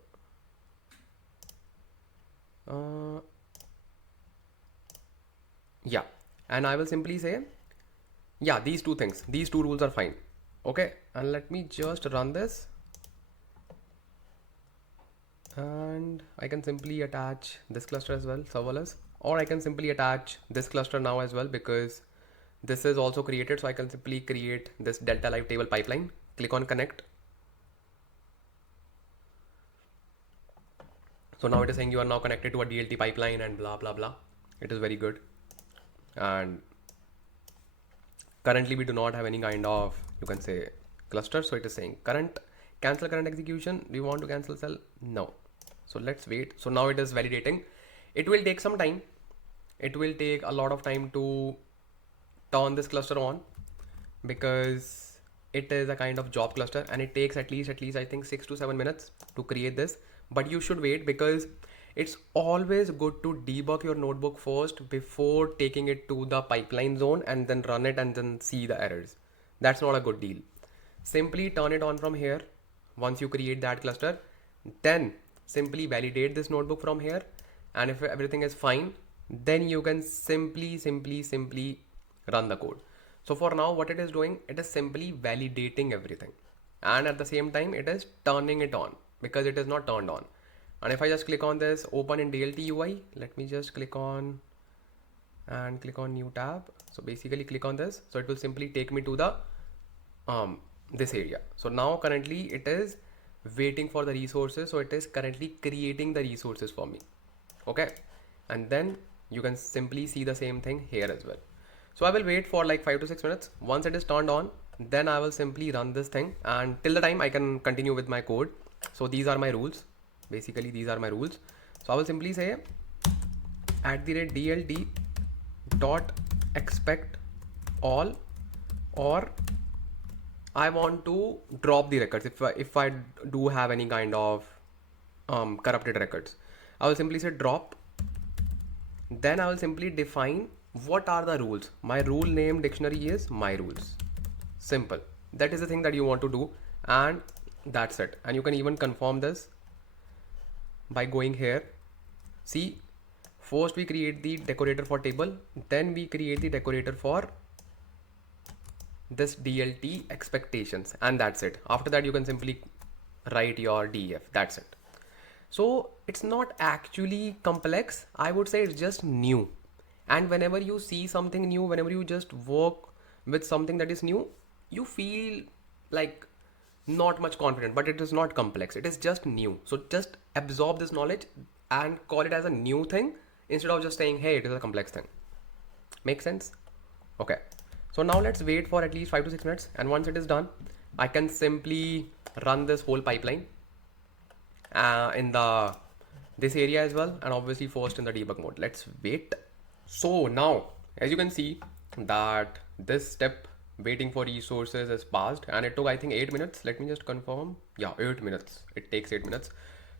Yeah, and I will simply say, yeah, these two things, these two rules are fine. Okay, and let me just run this, and I can simply attach this cluster as well, serverless, or I can simply attach this cluster now as well, because this is also created. So I can simply create this delta live table pipeline, click on connect. So now it is saying you are now connected to a DLT pipeline and blah, blah, blah. It is very good. And currently we do not have any kind of, you can say, cluster. So it is saying cancel current execution. Do you want to cancel cell? No. So let's wait. So now it is validating. It will take some time. It will take a lot of time to turn this cluster on, because it is a kind of job cluster and it takes at least I think 6 to 7 minutes to create this. But you should wait, because it's always good to debug your notebook first before taking it to the pipeline zone and then run it and then see the errors. That's not a good deal. Simply turn it on from here. Once you create that cluster, then simply validate this notebook from here. And if everything is fine, then you can simply run the code. So for now, what it is doing, it is simply validating everything. And at the same time, it is turning it on, because it is not turned on. And if I just click on this open in DLT UI, let me just click on and click on new tab. So basically click on this. So it will simply take me to the this area. So now currently it is waiting for the resources. So it is currently creating the resources for me. Okay. And then you can simply see the same thing here as well. So I will wait for like 5 to 6 minutes. Once it is turned on, then I will simply run this thing, and till the time I can continue with my code. So these are my rules. Basically these are my rules. So I will simply say @DLT dot expect all, or I want to drop the records if I do have any kind of corrupted records. I will simply say drop. Then I will simply define what are the rules. My rule name dictionary is my rules. Simple. That is the thing that you want to do, and that's it. And you can even confirm this by going here. See, first we create the decorator for table, then we create the decorator for this DLT expectations, and that's it. After that, you can simply write your DEF. That's it. So it's not actually complex. I would say it's just new. And whenever you see something new, whenever you just work with something that is new, you feel like not much confident, but it is not complex. It is just new. So just absorb this knowledge and call it as a new thing instead of just saying, hey, it is a complex thing. Make sense? Okay. So now let's wait for at least 5 to 6 minutes. And once it is done, I can simply run this whole pipeline in this area as well. And obviously first in the debug mode. Let's wait. So now, as you can see that this step waiting for resources is passed, and it took I think 8 minutes. Let me just confirm. Yeah, 8 minutes. It takes 8 minutes.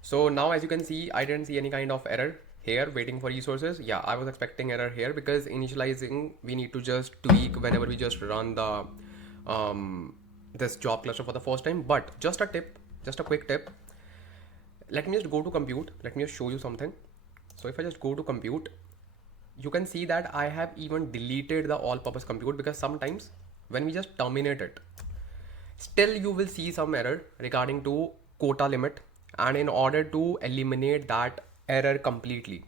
So now as you can see, I didn't see any kind of error here waiting for resources. Yeah, I was expecting error here, because initializing we need to just tweak whenever we just run the this job cluster for the first time. But just a tip, just a quick tip. Let me just go to compute. Let me just show you something. So if I just go to compute, you can see that I have even deleted the all-purpose compute, because sometimes when we just terminate it, still you will see some error regarding to quota limit. And in order to eliminate that error completely,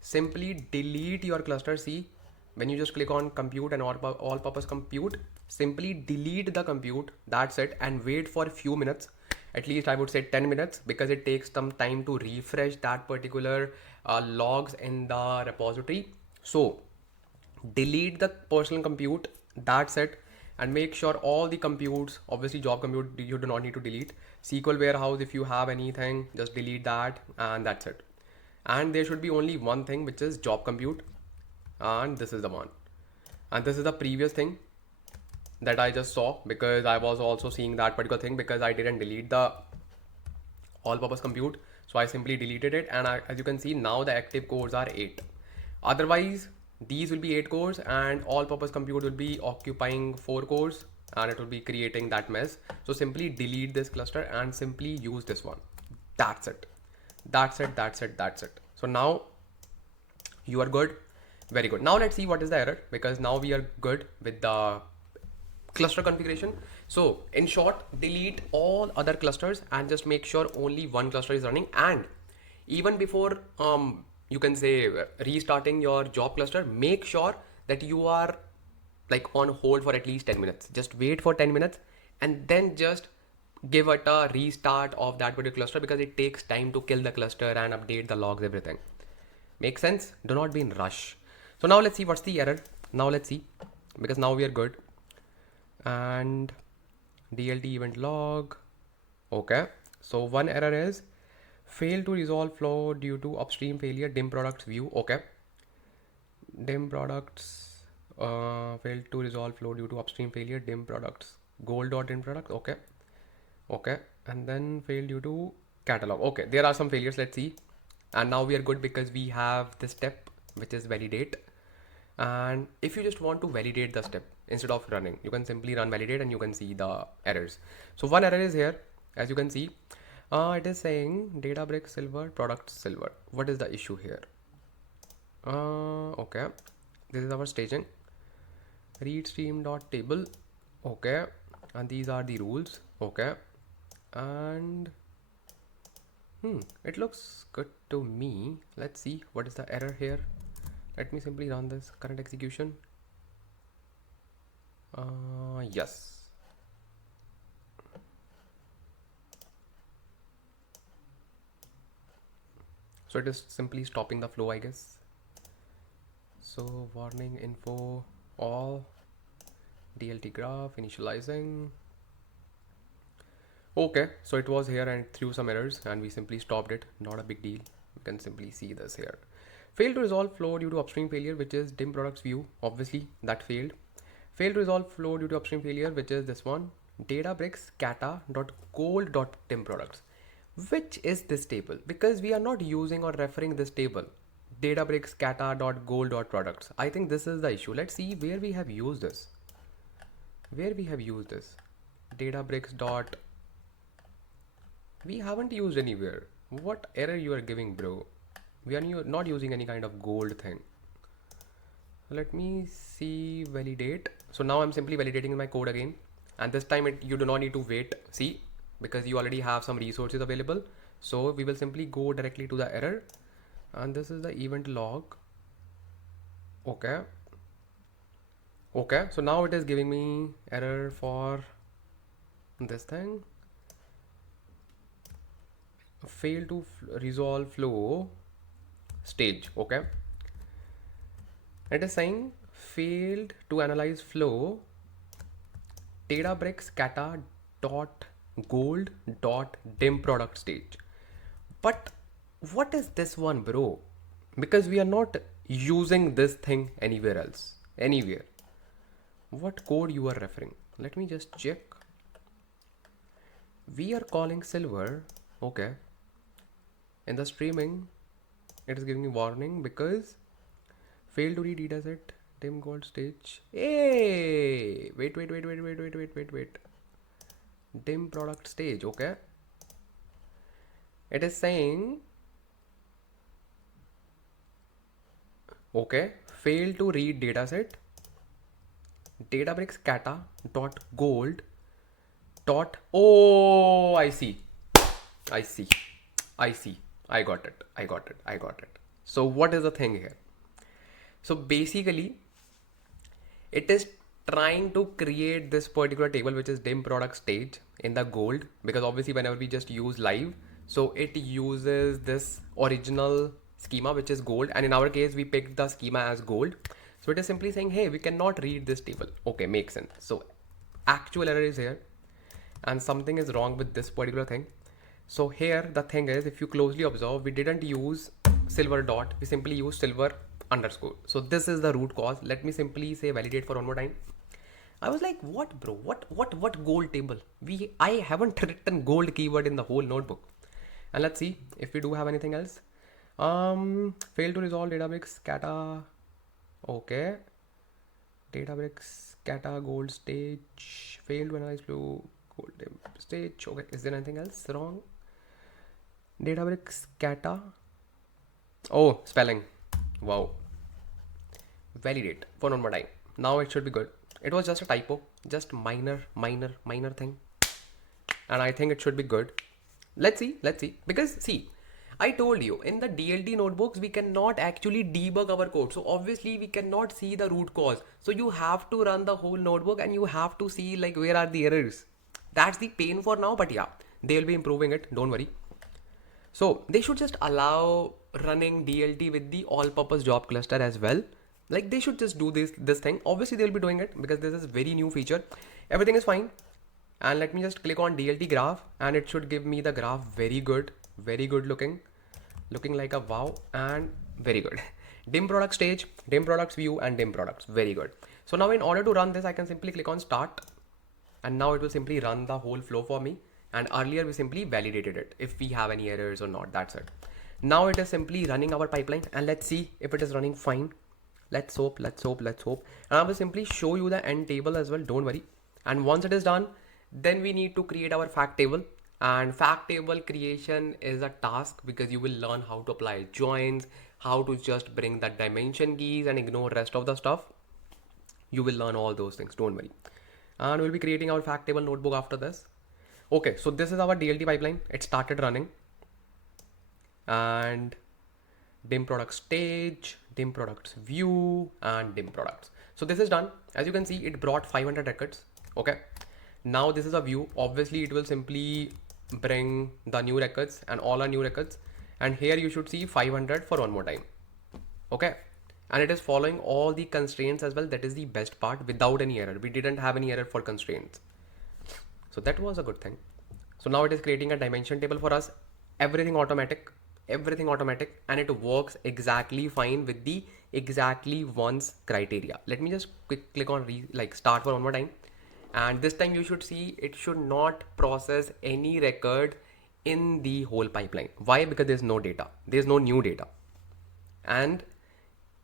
simply delete your cluster. See, when you just click on compute and all-purpose compute, simply delete the compute. That's it. And wait for a few minutes. At least I would say 10 minutes, because it takes some time to refresh that particular logs in the repository. So delete the personal compute. That's it. And make sure all the computes, obviously job compute, you do not need to delete. SQL warehouse, if you have anything, just delete that, and that's it. And there should be only one thing, which is job compute. And this is the one. And this is the previous thing that I just saw, because I was also seeing that particular thing, because I didn't delete the all-purpose compute. So I simply deleted it. And as you can see, now the active cores are 8. Otherwise, these will be 8 cores, and all-purpose compute will be occupying 4 cores, and it will be creating that mess. So simply delete this cluster and simply use this one. That's it. That's it. That's it. That's it. So now you are good. Very good. Now let's see what is the error, because now we are good with the cluster configuration. So in short, delete all other clusters and just make sure only one cluster is running. And even before you can say restarting your job cluster, make sure that you are like on hold for at least 10 minutes. Just wait for 10 minutes and then just give it a restart of that particular cluster because it takes time to kill the cluster and update the logs, everything. Make sense? Do not be in rush. So now let's see what's the error. Now let's see, because now we are good. And DLT event log. Okay. So one error is fail to resolve flow due to upstream failure, dim products view. Okay. Dim products failed to resolve flow due to upstream failure, dim products, gold dot dim product. Okay. Okay. And then failed due to catalog. Okay. There are some failures. Let's see. And now we are good because we have this step, which is validate. And if you just want to validate the step instead of running, you can simply run validate and you can see the errors. So one error is here, as you can see, it is saying Databricks silver, product silver. What is the issue here? Okay, this is our staging, read stream dot table. Okay, and these are the rules. Okay, and it looks good to me. Let's see what is the error here. Let me simply run this current execution. Yes. So it is simply stopping the flow, I guess. So warning info all, DLT graph initializing. Okay, so it was here and it threw some errors and we simply stopped it. Not a big deal. You can simply see this here. Failed to resolve flow due to upstream failure, which is dim products view. Obviously that failed. Failed to resolve flow due to upstream failure, which is this one, Databricks kata.gold.dim products. Which is this table? Because we are not using or referring this table, Databricks kata.gold.products. I think this is the issue. Let's see where we have used this. Where we have used this. Databricks dot. We haven't used anywhere. What error you are giving, bro? We are not using any kind of gold thing. Let me see validate. So now I'm simply validating my code again, and this time you do not need to wait, see, because you already have some resources available. So we will simply go directly to the error, and this is the event log. Okay. Okay, so now it is giving me error for this thing, fail to resolve flow stage. Okay, it is saying failed to analyze flow Databricks kata dot gold dot dim product stage. But what is this one, bro? Because we are not using this thing anywhere else, anywhere. What code you are referring? Let me just check. We are calling silver. Okay, in the streaming it is giving me warning because fail to read dataset dim gold stage. Hey, wait. Dim product stage. Okay, it is saying okay, fail to read dataset Databricks kata dot gold dot. Oh, I see. I got it. So what is the thing here? So basically it is trying to create this particular table, which is dim product stage in the gold, because obviously whenever we just use live, so it uses this original schema, which is gold. And in our case, we picked the schema as gold. So it is simply saying, hey, we cannot read this table. Okay, makes sense. So actual error is here and something is wrong with this particular thing. So here the thing is, if you closely observe, we didn't use silver dot, we simply use silver underscore. So this is the root cause. Let me simply say validate for one more time. I was like, what, bro? What gold table? I haven't written gold keyword in the whole notebook. And let's see if we do have anything else. Fail to resolve Databricks kata. Okay. Databricks kata gold stage. Failed to analyze flow gold stage. Okay. Is there anything else wrong? Databricks kata. Oh, spelling. Wow. Validate for one more time. Now it should be good. It was just a typo, just minor thing. And I think it should be good. Let's see. Because see, I told you in the DLT notebooks, we cannot actually debug our code. So obviously we cannot see the root cause. So you have to run the whole notebook and you have to see like where are the errors. That's the pain for now, but yeah, they'll be improving it. Don't worry. So they should just allow running DLT with the all-purpose job cluster as well. Like they should just do this thing. Obviously they'll be doing it because this is very new feature. Everything is fine. And let me just click on DLT graph and it should give me the graph very good looking like a wow and very good. Dim product stage, dim products view and dim products. Very good. So now in order to run this, I can simply click on start and now it will simply run the whole flow for me. And earlier we simply validated it if we have any errors or not. That's it. Now it is simply running our pipeline and let's see if it is running fine. Let's hope. And I will simply show you the end table as well. Don't worry. And once it is done, then we need to create our fact table. And fact table creation is a task because you will learn how to apply joins, how to just bring that dimension keys and ignore rest of the stuff. You will learn all those things. Don't worry. And we'll be creating our fact table notebook after this. Okay, so this is our DLT pipeline. It started running. And dim product stage, dim products view and dim products. So this is done. As you can see, it brought 500 records. Okay. Now this is a view. Obviously it will simply bring the new records and all our new records. And here you should see 500 for one more time. Okay. And it is following all the constraints as well. That is the best part without any error. We didn't have any error for constraints. So that was a good thing. So now it is creating a dimension table for us. Everything automatic, and it works exactly fine with the exactly once criteria. Let me just click on start for one more time. And this time you should see it should not process any record in the whole pipeline. Why? Because there's no data. There's no new data. And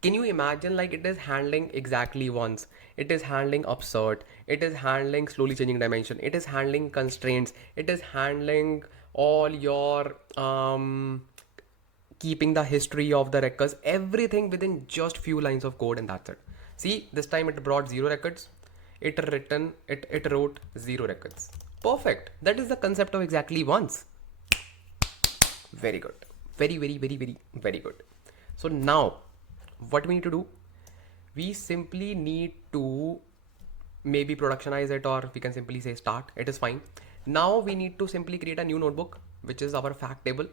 can you imagine like it is handling exactly once, it is handling upsert, it is handling slowly changing dimension, it is handling constraints, it is handling all your keeping the history of the records, everything within just few lines of code, and that's it. See, this time it brought 0 records. It wrote 0 records. Perfect. That is the concept of exactly once. Very good. Very good. So now what we need to do, we simply need to maybe productionize it, or we can simply say start. It is fine. Now we need to simply create a new notebook, which is our fact table.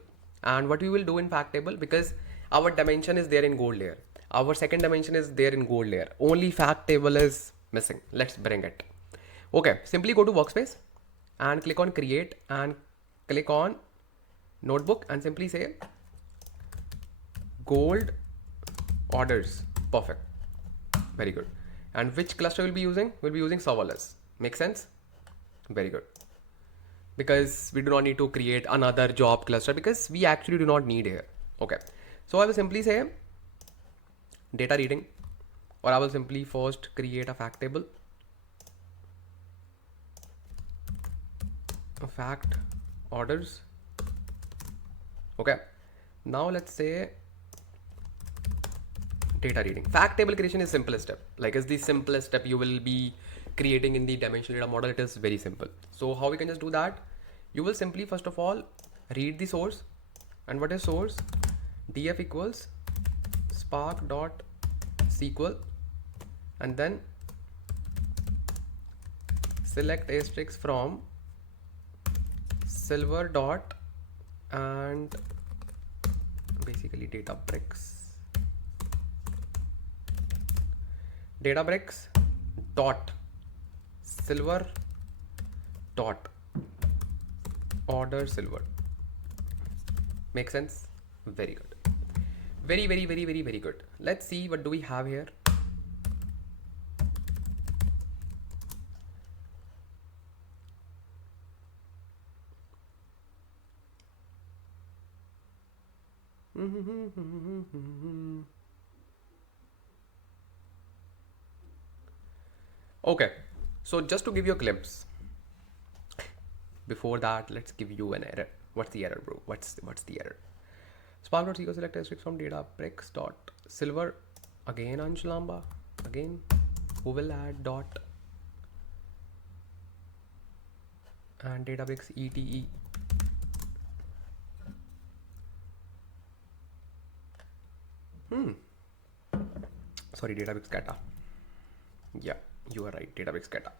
And what we will do in fact table, because our dimension is there in gold layer, our second dimension is there in gold layer, only fact table is missing. Let's bring it. Okay, simply go to workspace and click on create and click on notebook and simply say gold orders. Perfect. Very good. And which cluster we'll be using? We'll be using serverless. Make sense? Very good. Because we do not need to create another job cluster, because we actually do not need here. Okay. So I will simply say data reading, or I will simply first create a fact table. Fact orders. Okay. Now let's say data reading. Fact table creation is simplest step. Like it's the simplest step you will be creating in the dimensional data model. It is very simple. So how we can just do that? You will simply first of all read the source. And what is source? df equals spark.sql and then select asterisk from silver dot and basically Databricks dot silver dot order silver. Make sense? Very good. Very good. Let's see what do we have here. Okay, so just to give you a glimpse, before that, let's give you an error. What's the error, bro? What's the error? Spark.sql select asterisk from Databricks dot silver. Again, Ansh Lamba. Again, who will add dot and Databricks ETL. Sorry, Databricks Kata. Yeah, you are right, Databricks Kata.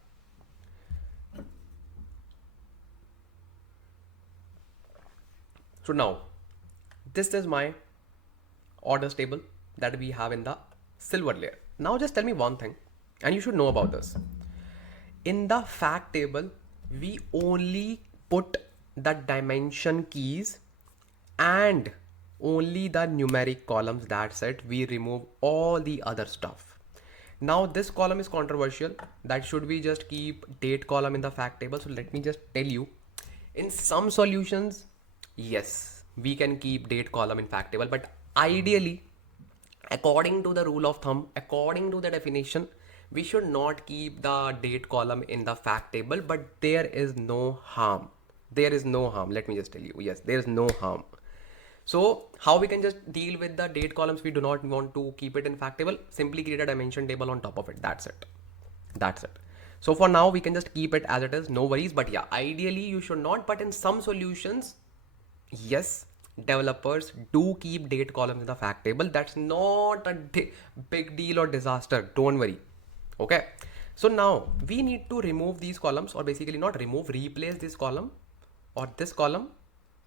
So now this is my orders table that we have in the silver layer. Now just tell me one thing, and you should know about this. In the fact table, we only put the dimension keys and only the numeric columns. That's it. We remove all the other stuff. Now this column is controversial. That should we just keep date column in the fact table? So let me just tell you, in some solutions, yes, we can keep date column in fact table, but ideally, according to the rule of thumb, according to the definition, we should not keep the date column in the fact table, but there is no harm. There is no harm. Let me just tell you, yes, there is no harm. So how we can just deal with the date columns we do not want to keep it in fact table? Simply create a dimension table on top of it. That's it. That's it. So for now, we can just keep it as it is. No worries. But yeah, ideally you should not. But in some solutions, yes, developers do keep date columns in the fact table. That's not a big deal or disaster. Don't worry. Okay. So now we need to remove these columns, or basically not remove, replace this column or this column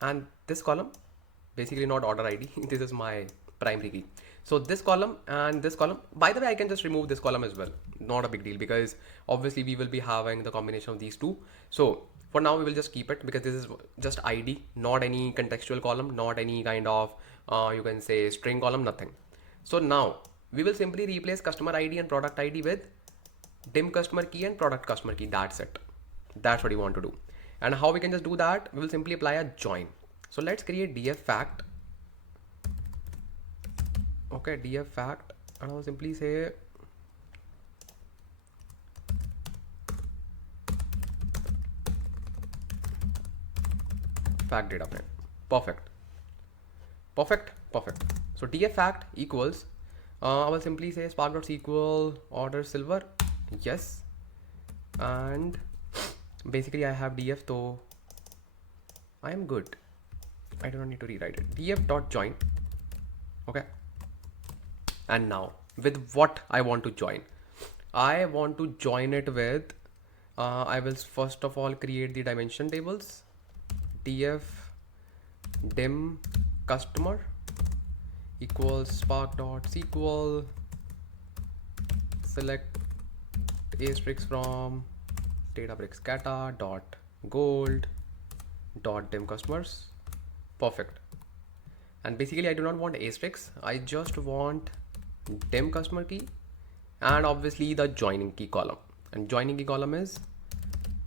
and this column. Basically not order ID. This is my primary key. So this column and this column, by the way, I can just remove this column as well. Not a big deal, because obviously we will be having the combination of these two. So for now, we will just keep it because this is just ID, not any contextual column, not any kind of, you can say string column, nothing. So now we will simply replace customer ID and product ID with dim customer key and product customer key. That's it. That's what you want to do. And how we can just do that? We will simply apply a join. So let's create df fact. Okay, df fact, and I'll simply say fact data frame. Perfect. Perfect. Perfect. So df fact equals, I will simply say spark.sql order silver. Yes. And basically I have df, so I am good. I do not need to rewrite it. df.join. Okay. And now with what I want to join, I want to join it with, I will first of all create the dimension tables. Df dim customer equals spark.sql select asterisk from Databricks kata dot gold dot dim customers. Perfect. And basically I do not want asterisks. I just want dim customer key and obviously the joining key column, and joining key column is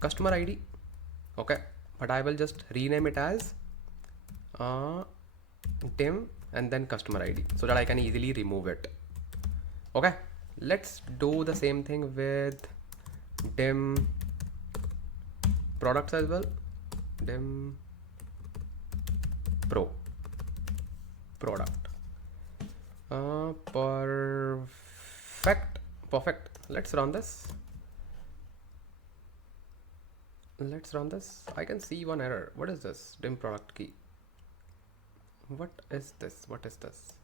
customer ID. Okay, but I will just rename it as dim and then customer ID so that I can easily remove it. Okay, let's do the same thing with dim products as well. Dim pro product. Perfect. Perfect. Let's run this. Let's run this. I can see one error. What is this? Dim product key. What is this? What is this?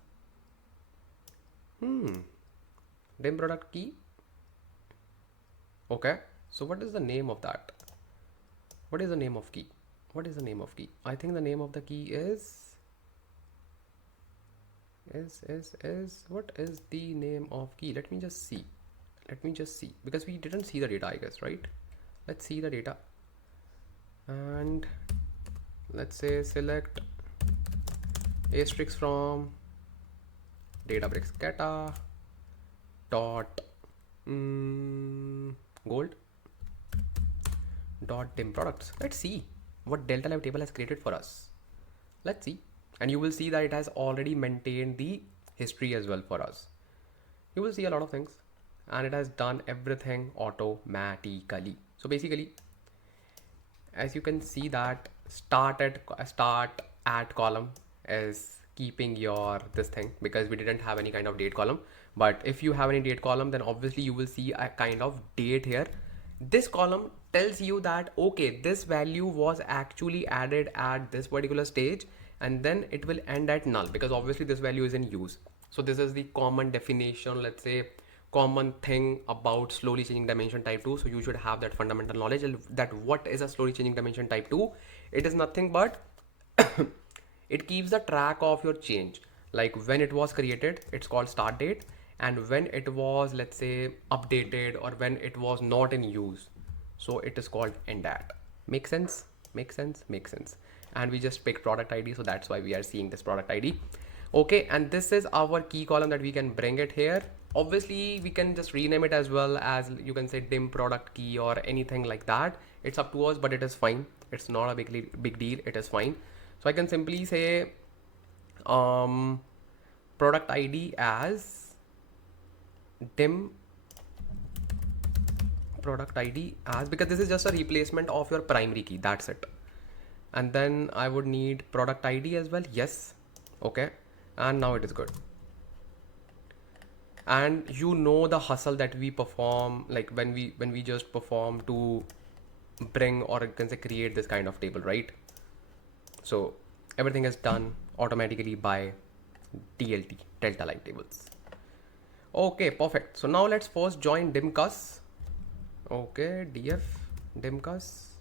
Dim product key. Okay. So what is the name of that? What is the name of key? What is the name of key? I think the name of the key is what is the name of key? Let me just see. Let me just see, because we didn't see the data, I guess, right? Let's see the data. And let's say select asterisk from Databricks kata dot gold dot dim products. Let's see what delta live table has created for us. Let's see. And you will see that it has already maintained the history as well for us. You will see a lot of things, and it has done everything automatically. So basically, as you can see that start at column is keeping your this thing, because we didn't have any kind of date column. But if you have any date column, then obviously you will see a kind of date here. This column tells you that, okay, this value was actually added at this particular stage, and then it will end at null, because obviously this value is in use. So this is the common definition, let's say common thing about slowly changing dimension type 2. So you should have that fundamental knowledge that what is a slowly changing dimension type 2. It is nothing but it keeps the track of your change. Like when it was created, it's called start date, and when it was, let's say, updated, or when it was not in use, so it is called end at. Make sense? Make sense? Make sense. And we just picked product ID, so that's why we are seeing this product ID. Okay, and this is our key column that we can bring it here. Obviously we can just rename it as well, as you can say dim product key or anything like that. It's up to us, but it is fine. It's not a big deal. It is fine. So I can simply say product ID as dim product ID as, because this is just a replacement of your primary key. That's it. And then I would need product ID as well. Yes. Okay. And now it is good. And you know the hustle that we perform, like when we just perform to bring, or you can say create this kind of table, right? So everything is done automatically by DLT, delta line tables. Okay, perfect. So now let's first join dimcus. Okay, df dimcus.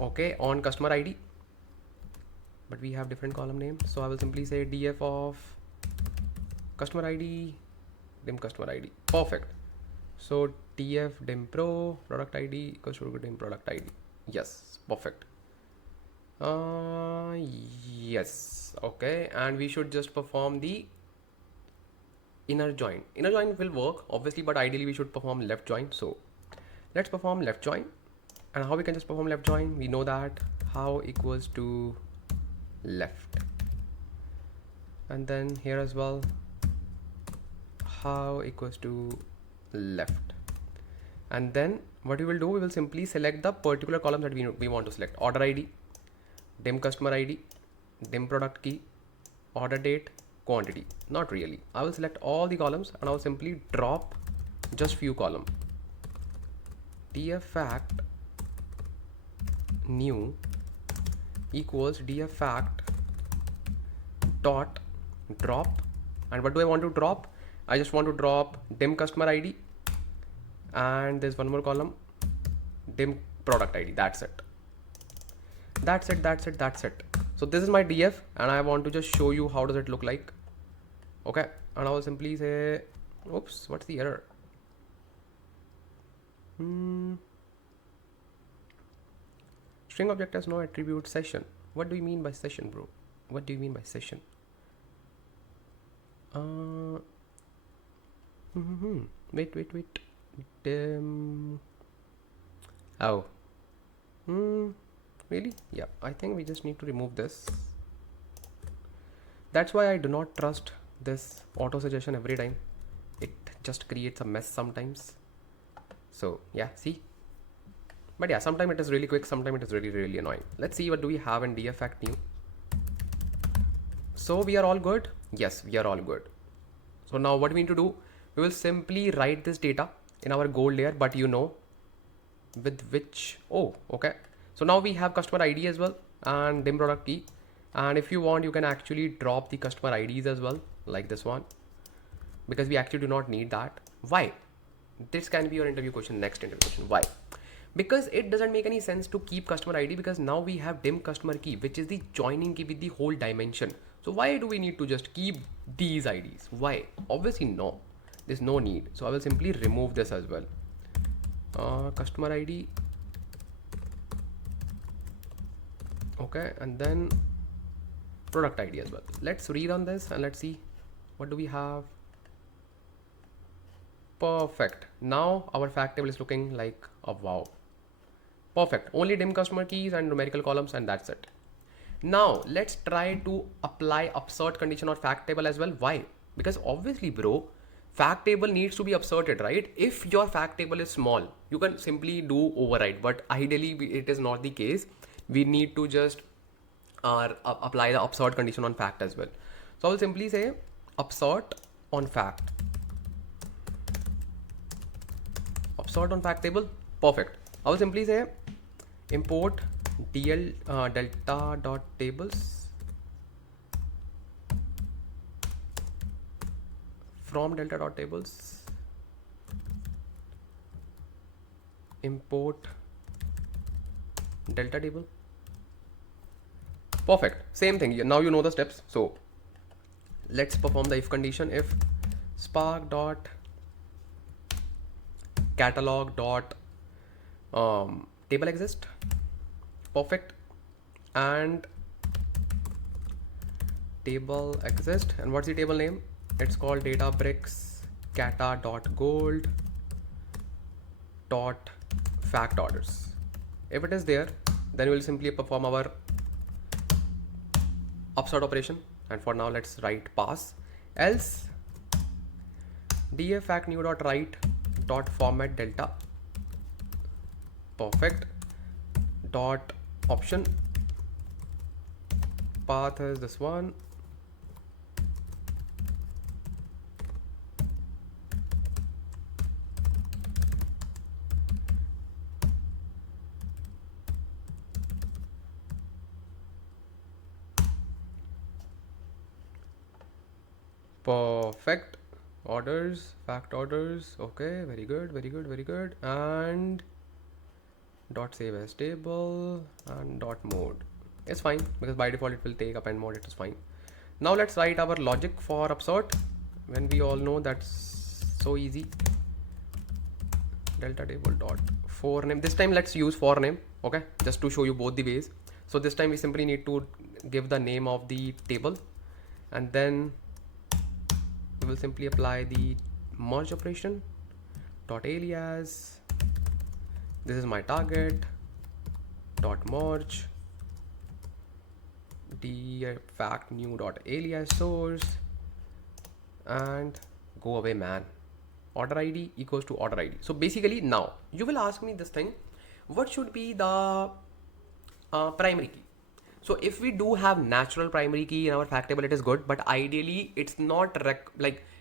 Okay, on customer ID, but we have different column names, so I will simply say df of customer ID, dim customer ID. Perfect. So df dim pro product ID equals to dim product ID. Yes, perfect. Yes. Okay, and we should just perform the inner join. Inner join will work obviously, but ideally we should perform left join. So let's perform left join. And how we can just perform left join? We know that how equals to left, and then here as well how equals to left. And then what we will do, we will simply select the particular column that we want to select. Order ID, dim customer ID, dim product key, order date, quantity. Not really. I will select all the columns and I'll simply drop just few column. df fact new equals df fact dot drop. And what do I want to drop? I just want to drop dim customer ID, and there's one more column, dim product ID. That's it. That's it. That's it. That's it. So this is my df, and I want to just show you how does it look like. Okay, and I will simply say, oops, what's the error? String object has no attribute session. What do you mean by session, bro? What do you mean by session? Wait. Oh. Really? Yeah, I think we just need to remove this. That's why I do not trust this auto suggestion every time. It just creates a mess sometimes. So yeah, see. But yeah, sometimes it is really quick, sometimes it is really annoying. Let's see what do we have in df fact new. So we are all good. Yes, we are all good. So now what we need to do, we will simply write this data in our gold layer, but you know with which, oh, okay. So now we have customer ID as well and dim product key. And if you want, you can actually drop the customer IDs as well, like this one, because we actually do not need that. Why? This can be your interview question, next interview question. Why? Because it doesn't make any sense to keep customer ID, because now we have dim customer key, which is the joining key with the whole dimension. So why do we need to just keep these IDs? Why? Obviously no, there's no need. So I will simply remove this as well. Customer ID. Okay, and then product ID as well. Let's rerun this and let's see what do we have. Perfect. Now our fact table is looking like a wow. Perfect. Only dim customer keys and numerical columns, and that's it. Now let's try to apply upsert condition on fact table as well. Why? Because obviously, bro, fact table needs to be upserted, right? If your fact table is small, you can simply do override, but ideally it is not the case. We need to just apply the upsert condition on fact as well. So I will simply say upsert on fact. Upsert on fact table. Perfect. I will simply say import delta dot tables from delta dot tables, import delta table. Perfect. Same thing. Now you know the steps. So let's perform the if condition. If spark dot catalog dot table exist. Perfect. And table exist. And what's the table name? It's called Databricks cata dot gold dot fact orders. If it is there, then we'll simply perform our upsert operation. And for now, let's write pass. Else df fact new dot write dot format delta. Perfect. Dot option. Path is this one. Perfect. Orders, fact orders. Okay, very good, very good, very good. And dot save as table and dot mode. It's fine because by default it will take append mode. It is fine. Now let's write our logic for upsert when we all know that's so easy. Delta table dot for name. This time let's use for name. Okay, just to show you both the ways. So this time we simply need to give the name of the table, and then we will simply apply the merge operation dot alias. This is my target dot merge d fact new dot alias source, and go away man. Order id equals to order id. So basically now you will ask me this thing, what should be the primary key? So if we do have natural primary key in our fact table, it is good, but ideally it's not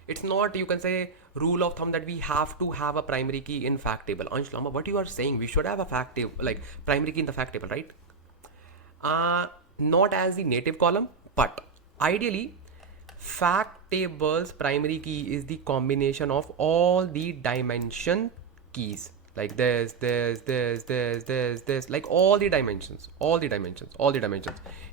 it's not, you can say, rule of thumb that we have to have a primary key in fact table. Ansh, Lamba, what you are saying, we should have a fact table, like primary key in the fact table, right? Not as the native column, but ideally fact table's primary key is the combination of all the dimension keys, like this, like all the dimensions.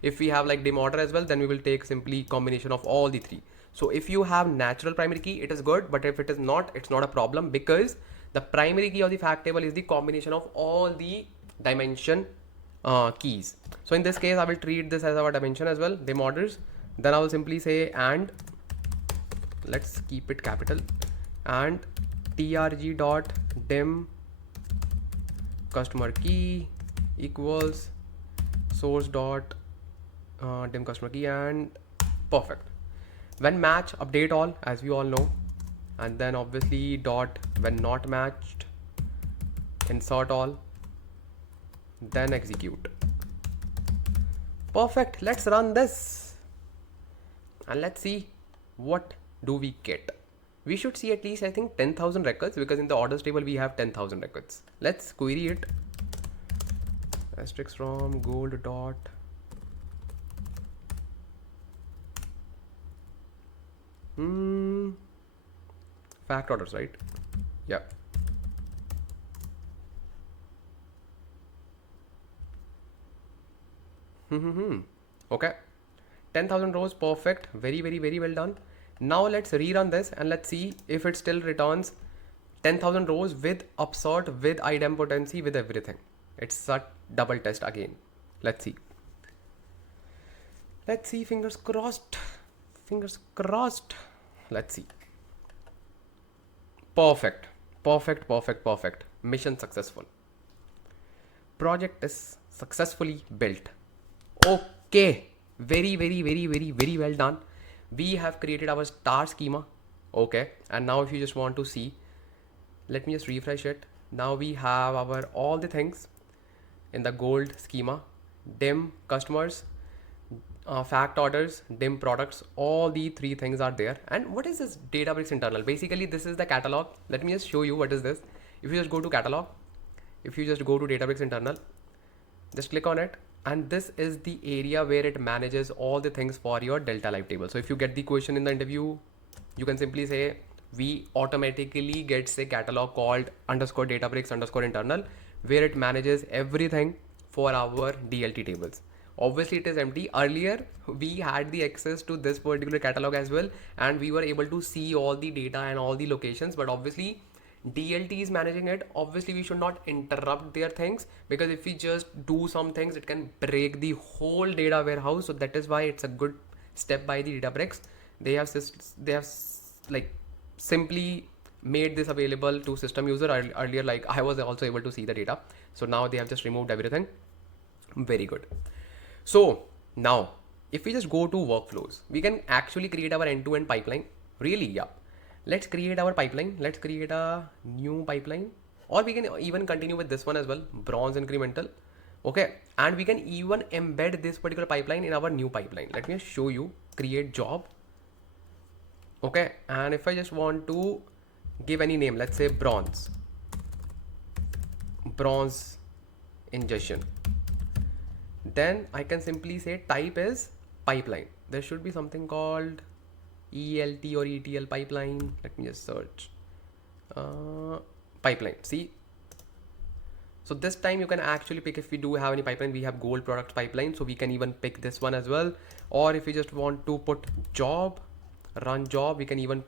If we have like dim order as well, then we will take simply combination of all the three. So if you have natural primary key, it is good, but if it is not, it's not a problem, because the primary key of the fact table is the combination of all the dimension keys. So in this case, I will treat this as our dimension as well, dim orders. Then I will simply say, and let's keep it capital, and trg dot dim customer key equals source dot dim customer key, and perfect. When match, update all, as we all know, and then obviously dot when not matched, insert all, then execute. Perfect. Let's run this and let's see what do we get. We should see at least, I think, 10,000 records, because in the orders table we have 10,000 records. Let's query it. Asterisk from gold dot fact orders, right? Yeah. Okay, 10,000 rows. Perfect. Very well done. Now let's rerun this and let's see if it still returns 10,000 rows with upsert, with idempotency, with everything. It's a double test again. Let's see. Fingers crossed. Let's see. Perfect. Mission successful. Project is successfully built. Okay, very well done. We have created our star schema. Okay, and now if you just want to see, let me just refresh it. Now we have our all the things in the gold schema: dim customers, fact orders, dim products. All the three things are there. And what is this Databricks internal? Basically this is the catalog. Let me just show you what is this. If you just go to catalog, if you just go to Databricks internal, just click on it, and this is the area where it manages all the things for your delta live table. So if you get the question in the interview, you can simply say we automatically gets a catalog called underscore Databricks underscore internal, where it manages everything for our DLT tables. Obviously it is empty. Earlier we had the access to this particular catalog as well, and we were able to see all the data and all the locations, but obviously DLT is managing it. Obviously we should not interrupt their things, because if we just do some things it can break the whole data warehouse. So that is why it's a good step by the Databricks. They have like simply made this available to system user. Earlier, like I was also able to see the data, so now they have just removed everything. Very good. So now if we just go to workflows, we can actually create our end-to-end pipeline. Really, yeah. Let's create our pipeline. Let's create a new pipeline, or we can even continue with this one as well, bronze incremental. Okay, and we can even embed this particular pipeline in our new pipeline. Let me show you. Create job. Okay, and if I just want to give any name, let's say bronze ingestion, then I can simply say type is pipeline. There should be something called ELT or ETL pipeline. Let me just search pipeline. See, so this time you can actually pick, if we do have any pipeline, we have gold product pipeline, so we can even pick this one as well. Or if we just want to put job, run job, we can even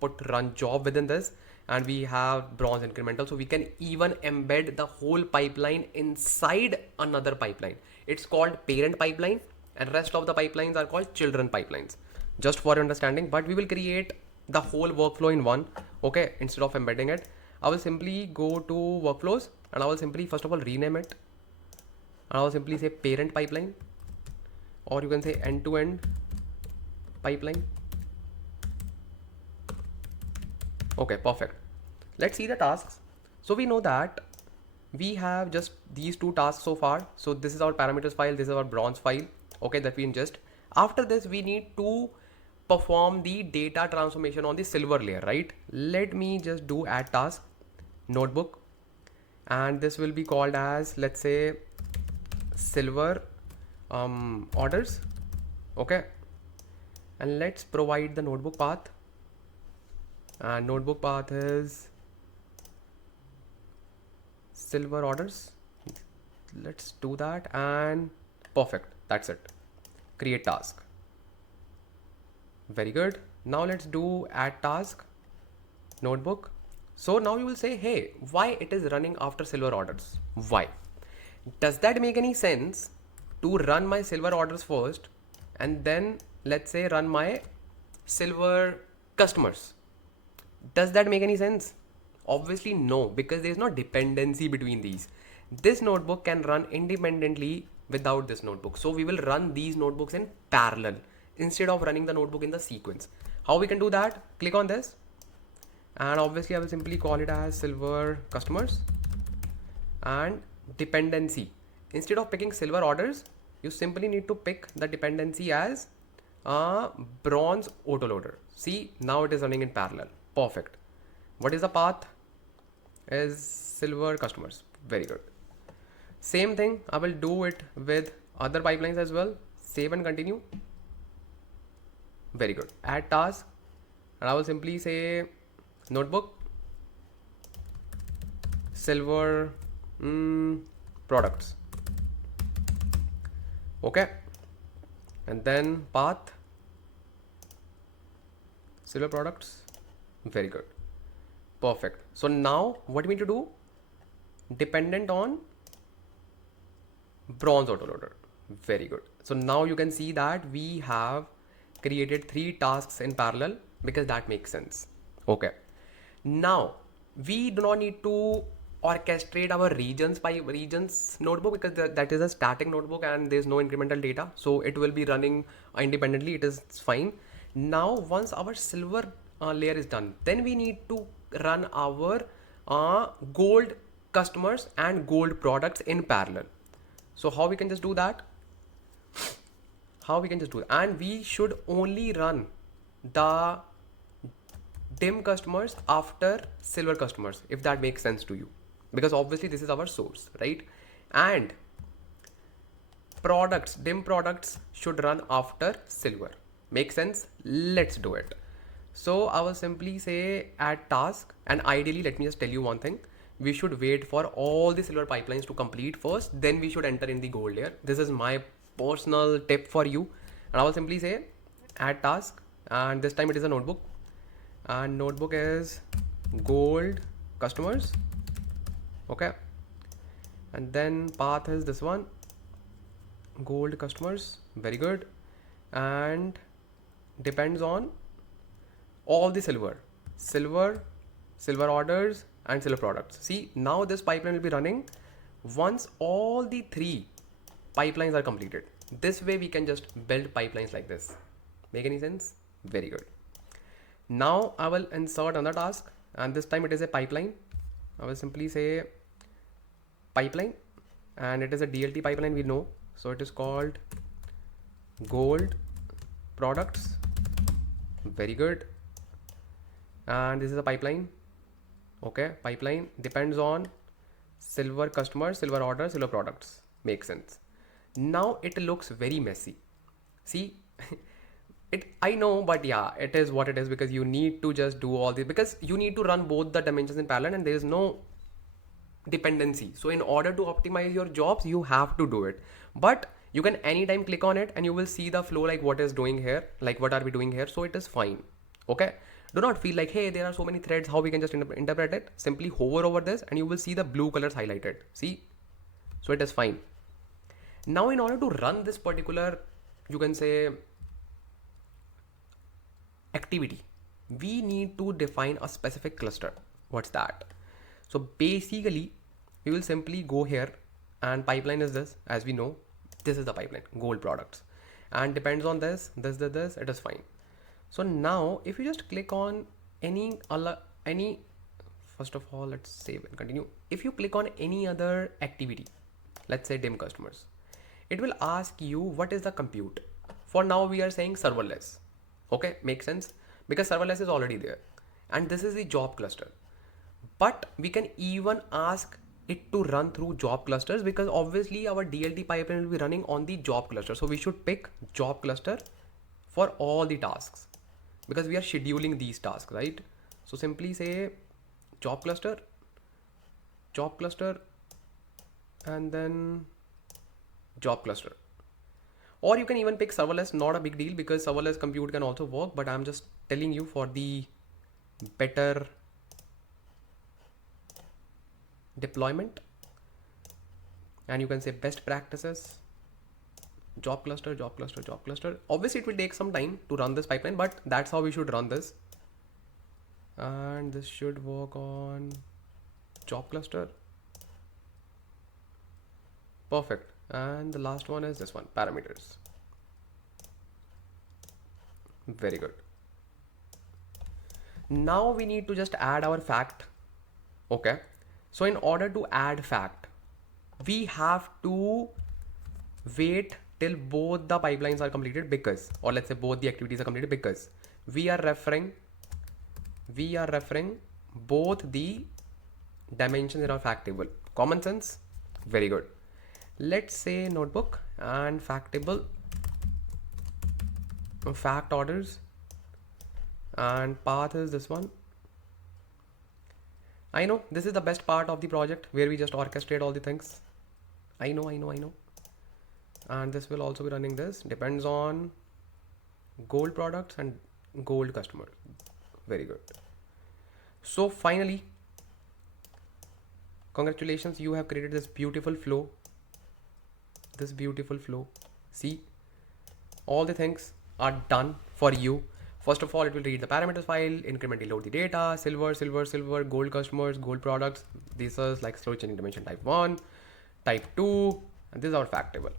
put run job within this, and we have bronze incremental, so we can even embed the whole pipeline inside another pipeline. It's called parent pipeline, and rest of the pipelines are called children pipelines, just for understanding. But we will create the whole workflow in one. Okay, instead of embedding it, I will simply go to workflows, and I will simply first of all rename it, and I will simply say parent pipeline, or you can say end-to-end pipeline. Okay, perfect. Let's see the tasks. So we know that we have just these two tasks so far. So this is our parameters file, this is our bronze file, okay, that we ingest. After this, we need to perform the data transformation on the silver layer, right? Let me just do add task notebook, and this will be called as, let's say, silver orders. Okay, and let's provide the notebook path, and notebook path is silver orders. Let's do that, and perfect, that's it. Create task. Very good. Now let's do add task notebook. So now you will say, hey, why it is running after silver orders? Why? Does that make any sense to run my silver orders first and then let's say run my silver customers? Does that make any sense? Obviously no, because there is no dependency between these. This notebook can run independently without this notebook. So we will run these notebooks in parallel instead of running the notebook in the sequence. How we can do that? Click on this, and obviously I will simply call it as silver customers, and dependency. Instead of picking silver orders, you simply need to pick the dependency as bronze autoloader. See, now it is running in parallel. Perfect. What is the path? Is silver customers. Very good. Same thing, I will do it with other pipelines as well. Save and continue. Very good. Add task, and I will simply say notebook silver products. Okay, and then path silver products. Very good. Perfect. So now what we need to do? Dependent on bronze autoloader. Very good. So now you can see that we have created 3 tasks in parallel, because that makes sense. Okay. Now we do not need to orchestrate our regions by regions notebook, because that is a static notebook and there's no incremental data. So it will be running independently. It is fine. Now once our silver layer is done, then we need to run our gold customers and gold products in parallel. So how we can just do that? How we can just do it? And we should only run the dim customers after silver customers, if that makes sense to you, because obviously this is our source, right? And products, dim products should run after silver. Make sense? Let's do it. So I will simply say add task, and ideally, let me just tell you one thing. We should wait for all the silver pipelines to complete first, then we should enter in the gold layer. This is my personal tip for you. And I will simply say add task, and this time it is a notebook, and notebook is gold customers. Okay, and then path is this one, gold customers. Very good. And depends on all the silver orders and silver products. See, now this pipeline will be running once all the three pipelines are completed. This way we can just build pipelines like this. Make any sense? Very good. Now I will insert another task, and this time it is a pipeline. I will simply say pipeline, and it is a DLT pipeline, we know. So it is called gold products. Very good. And this is a pipeline. Okay, pipeline depends on silver customers, silver orders, silver products. Makes sense. Now it looks very messy. See, I know, but yeah, it is what it is, because you need to just do all this, because you need to run both the dimensions in parallel and there is no dependency. So in order to optimize your jobs, you have to do it. But you can anytime click on it and you will see the flow, like what is doing here, like what are we doing here. So it is fine. Okay. Do not feel like, hey, there are so many threads, how we can just interpret it. Simply hover over this and you will see the blue colors highlighted. See? So it is fine. Now in order to run this particular, you can say, activity, we need to define a specific cluster. What's that? So basically we will simply go here, and pipeline is this, as we know, this is the pipeline, gold products, and depends on this, it is fine. So now if you just click on any, first of all, let's save and continue. If you click on any other activity, let's say dim customers, it will ask you what is the compute. For now we are saying serverless. Okay, makes sense, because serverless is already there, and this is the job cluster. But we can even ask it to run through job clusters, because obviously our DLT pipeline will be running on the job cluster. So we should pick job cluster for all the tasks, because we are scheduling these tasks, right? So simply say job cluster, and then job cluster. Or you can even pick serverless, not a big deal, because serverless compute can also work, but I'm just telling you for the better deployment. And you can say best practices, job cluster. Obviously it will take some time to run this pipeline, but that's how we should run this. And this should work on job cluster. Perfect. And the last one is this one, parameters. Very good. Now we need to just add our fact. Okay. So in order to add fact, we have to wait till both the pipelines are completed, because, or let's say both the activities are completed, because we are referring both the dimensions in our fact table. Common sense. Very good. Let's say notebook and fact table, fact orders, and path is this one. I know this is the best part of the project, where we just orchestrate all the things. I know. And this will also be running this, depends on gold products and gold customers. Very good. So finally, congratulations, you have created this beautiful flow. See, all the things are done for you. First of all, it will read the parameters file, incrementally load the data, silver, gold customers, gold products. This is like slow changing dimension type 1, type 2, and this is our fact table.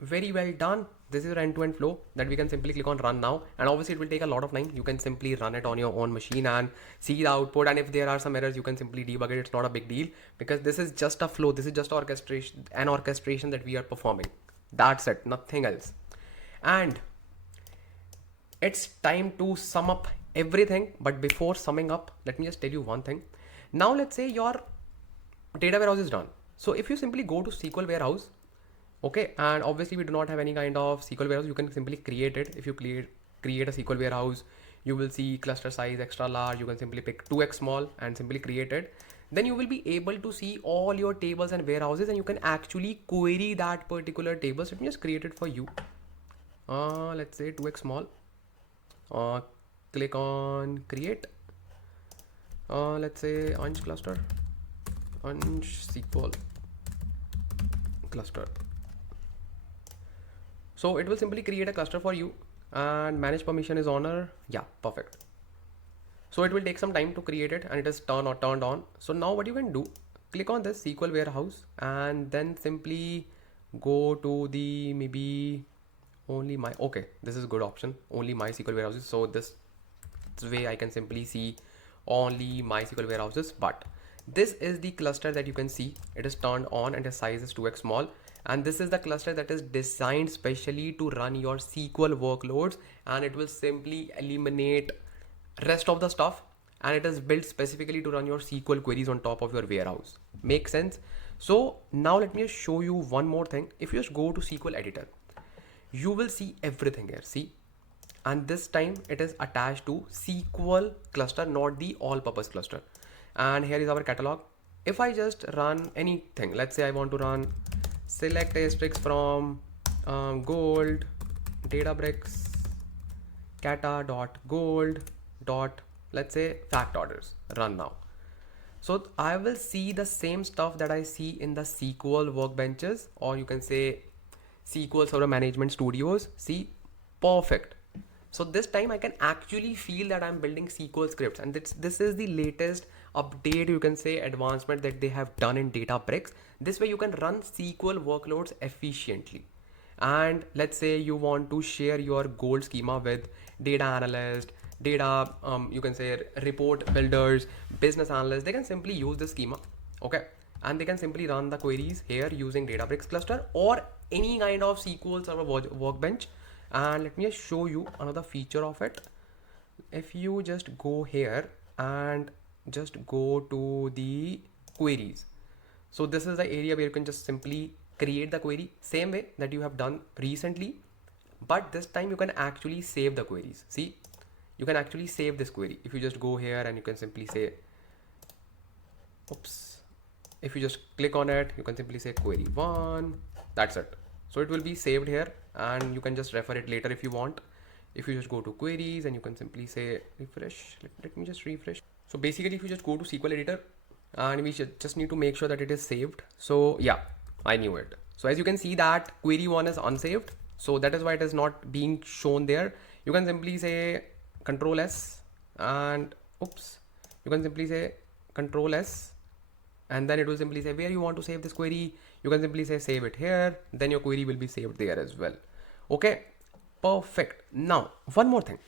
Very well done. This is your end-to-end flow that we can simply click on run now. And obviously it will take a lot of time. You can simply run it on your own machine and see the output. And if there are some errors, you can simply debug it. It's not a big deal, because this is just a flow. This is just an orchestration that we are performing. That's it, nothing else. And it's time to sum up everything. But before summing up, let me just tell you one thing. Now let's say your data warehouse is done. So if you simply go to SQL warehouse, okay, and obviously we do not have any kind of SQL warehouse, you can simply create it. If you create a SQL warehouse, you will see cluster size extra large. You can simply pick 2x small and simply create it. then you will be able to see all your tables and warehouses, and you can actually query that particular table. So let me just create it for you. Let's say 2x small. uh, Click on create. Let's say Ansh cluster, Ansh SQL cluster. So it will simply create a cluster for you, and manage permission is honor. Yeah, perfect. So it will take some time to create it, and it is turned on. So now what you can do, click on this SQL warehouse, and then simply go to the maybe only my, okay, this is a good option, only MySQL warehouses. So this way I can simply see only MySQL warehouses. But this is the cluster that you can see, it is turned on and the size is 2x small. And this is the cluster that is designed specially to run your SQL workloads, and it will simply eliminate rest of the stuff, and it is built specifically to run your SQL queries on top of your warehouse. Make sense? So now let me just show you one more thing. If you just go to SQL editor, you will see everything here. See, and this time it is attached to SQL cluster, not the all purpose cluster. And here is our catalog. If I just run anything, let's say I want to run select asterisk from gold Databricks cata.gold dot, let's say fact orders, run now. So I will see the same stuff that I see in the SQL workbenches, or you can say SQL Server Management Studios. See, perfect. So this time I can actually feel that I'm building SQL scripts, and this is the latest update, you can say advancement that they have done in Databricks. This way you can run SQL workloads efficiently. And let's say you want to share your gold schema with data analyst, data you can say report builders, business analysts. They can simply use this schema, okay, and they can simply run the queries here using Databricks cluster or any kind of SQL Server workbench. And let me just show you another feature of it. If you just go here and just go to the queries, so this is the area where you can just simply create the query same way that you have done recently, but this time you can actually save the queries. See, you can actually save this query. If you just go here and you can simply say, oops, if you just click on it, you can simply say query 1, that's it. So it will be saved here, and you can just refer it later if you want. If you just go to queries and you can simply say refresh, let me just refresh. So basically if you just go to SQL editor, and we should just need to make sure that it is saved. So yeah, I knew it. So as you can see that query 1 is unsaved, so that is why it is not being shown there. You can simply say control S, and oops, you can simply say control S, and then it will simply say where you want to save this query. You can simply say save it here, then your query will be saved there as well. Okay, perfect. Now one more thing,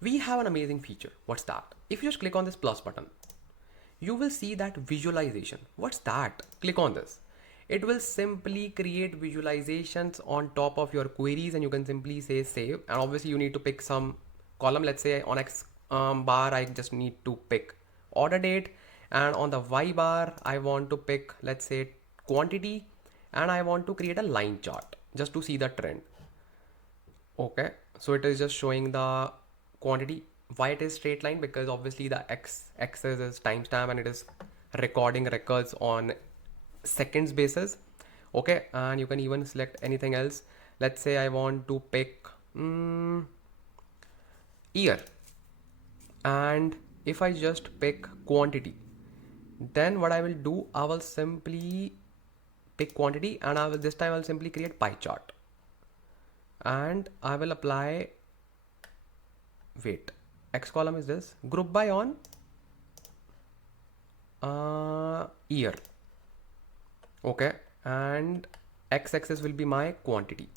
we have an amazing feature. What's that? If you just click on this plus button, you will see that visualization. What's that? Click on this. It will simply create visualizations on top of your queries, and you can simply say save. And obviously you need to pick some column. Let's say on X bar, I just need to pick order date, and on the Y bar, I want to pick, let's say, quantity, and I want to create a line chart just to see the trend. Okay, so it is just showing the quantity. Why it is straight line? Because obviously the axis is timestamp, and it is recording records on seconds basis. Okay, and you can even select anything else. Let's say I want to pick year, and if I just pick quantity, then what I will do, I will simply pick quantity, and I will this time I'll simply create pie chart, and I will apply, wait, X column is this group by on year. Okay, and X axis will be my quantity.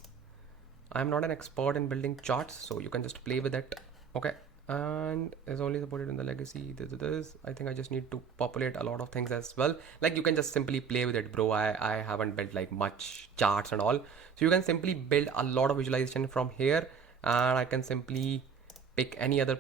I'm not an expert in building charts, so you can just play with it. Okay, and is only supported in the legacy. This I think I just need to populate a lot of things as well. Like you can just simply play with it, bro. I haven't built like much charts and all, so you can simply build a lot of visualization from here, and I can simply pick any other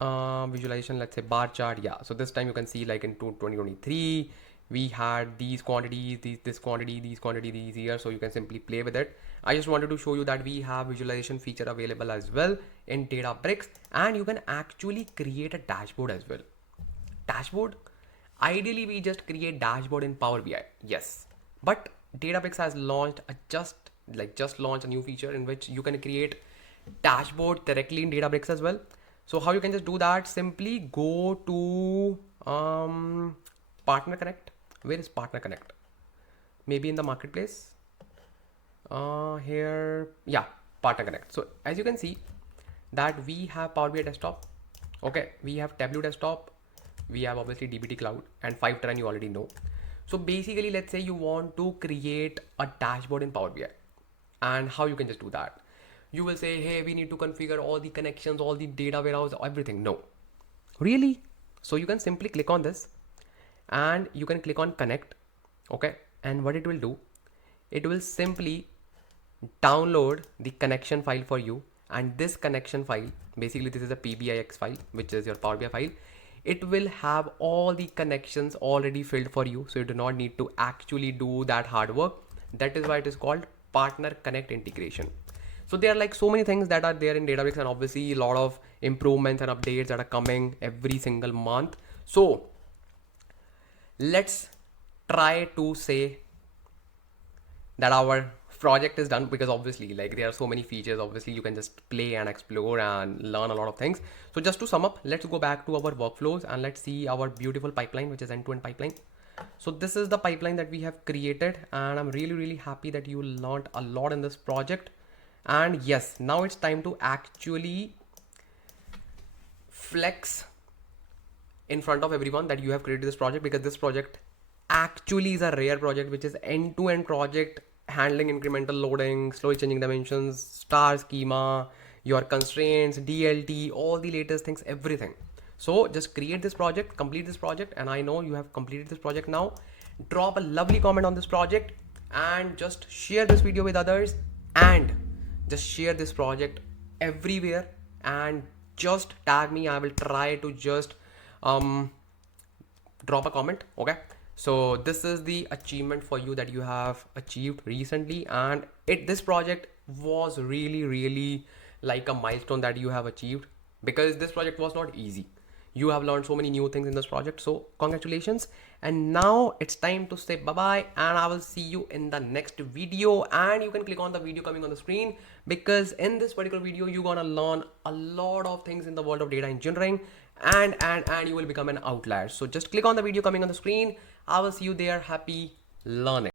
visualization, let's say bar chart. Yeah, so this time you can see like in 2023 we had these quantities, this quantity, these quantity, these here. So you can simply play with it. I just wanted to show you that we have visualization feature available as well in Databricks, and you can actually create a dashboard as well. Dashboard, Ideally, we just create dashboard in Power BI. Yes, but Databricks has launched a just launched a new feature in which you can create dashboard directly in Databricks as well. So how you can just do that? Simply go to Partner Connect. Where is Partner Connect? Maybe in the marketplace. Here, yeah, Partner Connect. So as you can see that we have Power BI desktop. Okay, we have Tableau desktop. We have obviously DBT cloud and 5 you already know. So basically, let's say you want to create a dashboard in Power BI, and how you can just do that. You will say, hey, we need to configure all the connections, all the data warehouse, everything. No, really. So you can simply click on this and you can click on connect. Okay, and what it will do, it will simply download the connection file for you. And this connection file, basically this is a PBIX file, which is your Power BI file. It will have all the connections already filled for you, so you do not need to actually do that hard work. That is why it is called Partner Connect integration. So there are like so many things that are there in Databricks, and obviously a lot of improvements and updates that are coming every single month. So let's try to say that our project is done, because obviously like there are so many features. Obviously you can just play and explore and learn a lot of things. So just to sum up, let's go back to our workflows and let's see our beautiful pipeline, which is end-to-end pipeline. So this is the pipeline that we have created, and I'm really happy that you learned a lot in this project. And yes, now it's time to actually flex in front of everyone that you have created this project, because this project actually is a rare project, which is end-to-end project, handling incremental loading, slowly changing dimensions, star schema, your constraints, DLT, all the latest things, everything. So just create this project, complete this project, and I know you have completed this project now. Drop a lovely comment on this project and just share this video with others, and just share this project everywhere and just tag me. I will try to just drop a comment. Okay, so this is the achievement for you that you have achieved recently, and this project was really like a milestone that you have achieved, because this project was not easy. You have learned so many new things in this project, so congratulations. And now it's time to say bye bye, and I will see you in the next video. And you can click on the video coming on the screen, because in this particular video you're gonna learn a lot of things in the world of data engineering, and you will become an outlier. So just click on the video coming on the screen. I will see you there. Happy learning.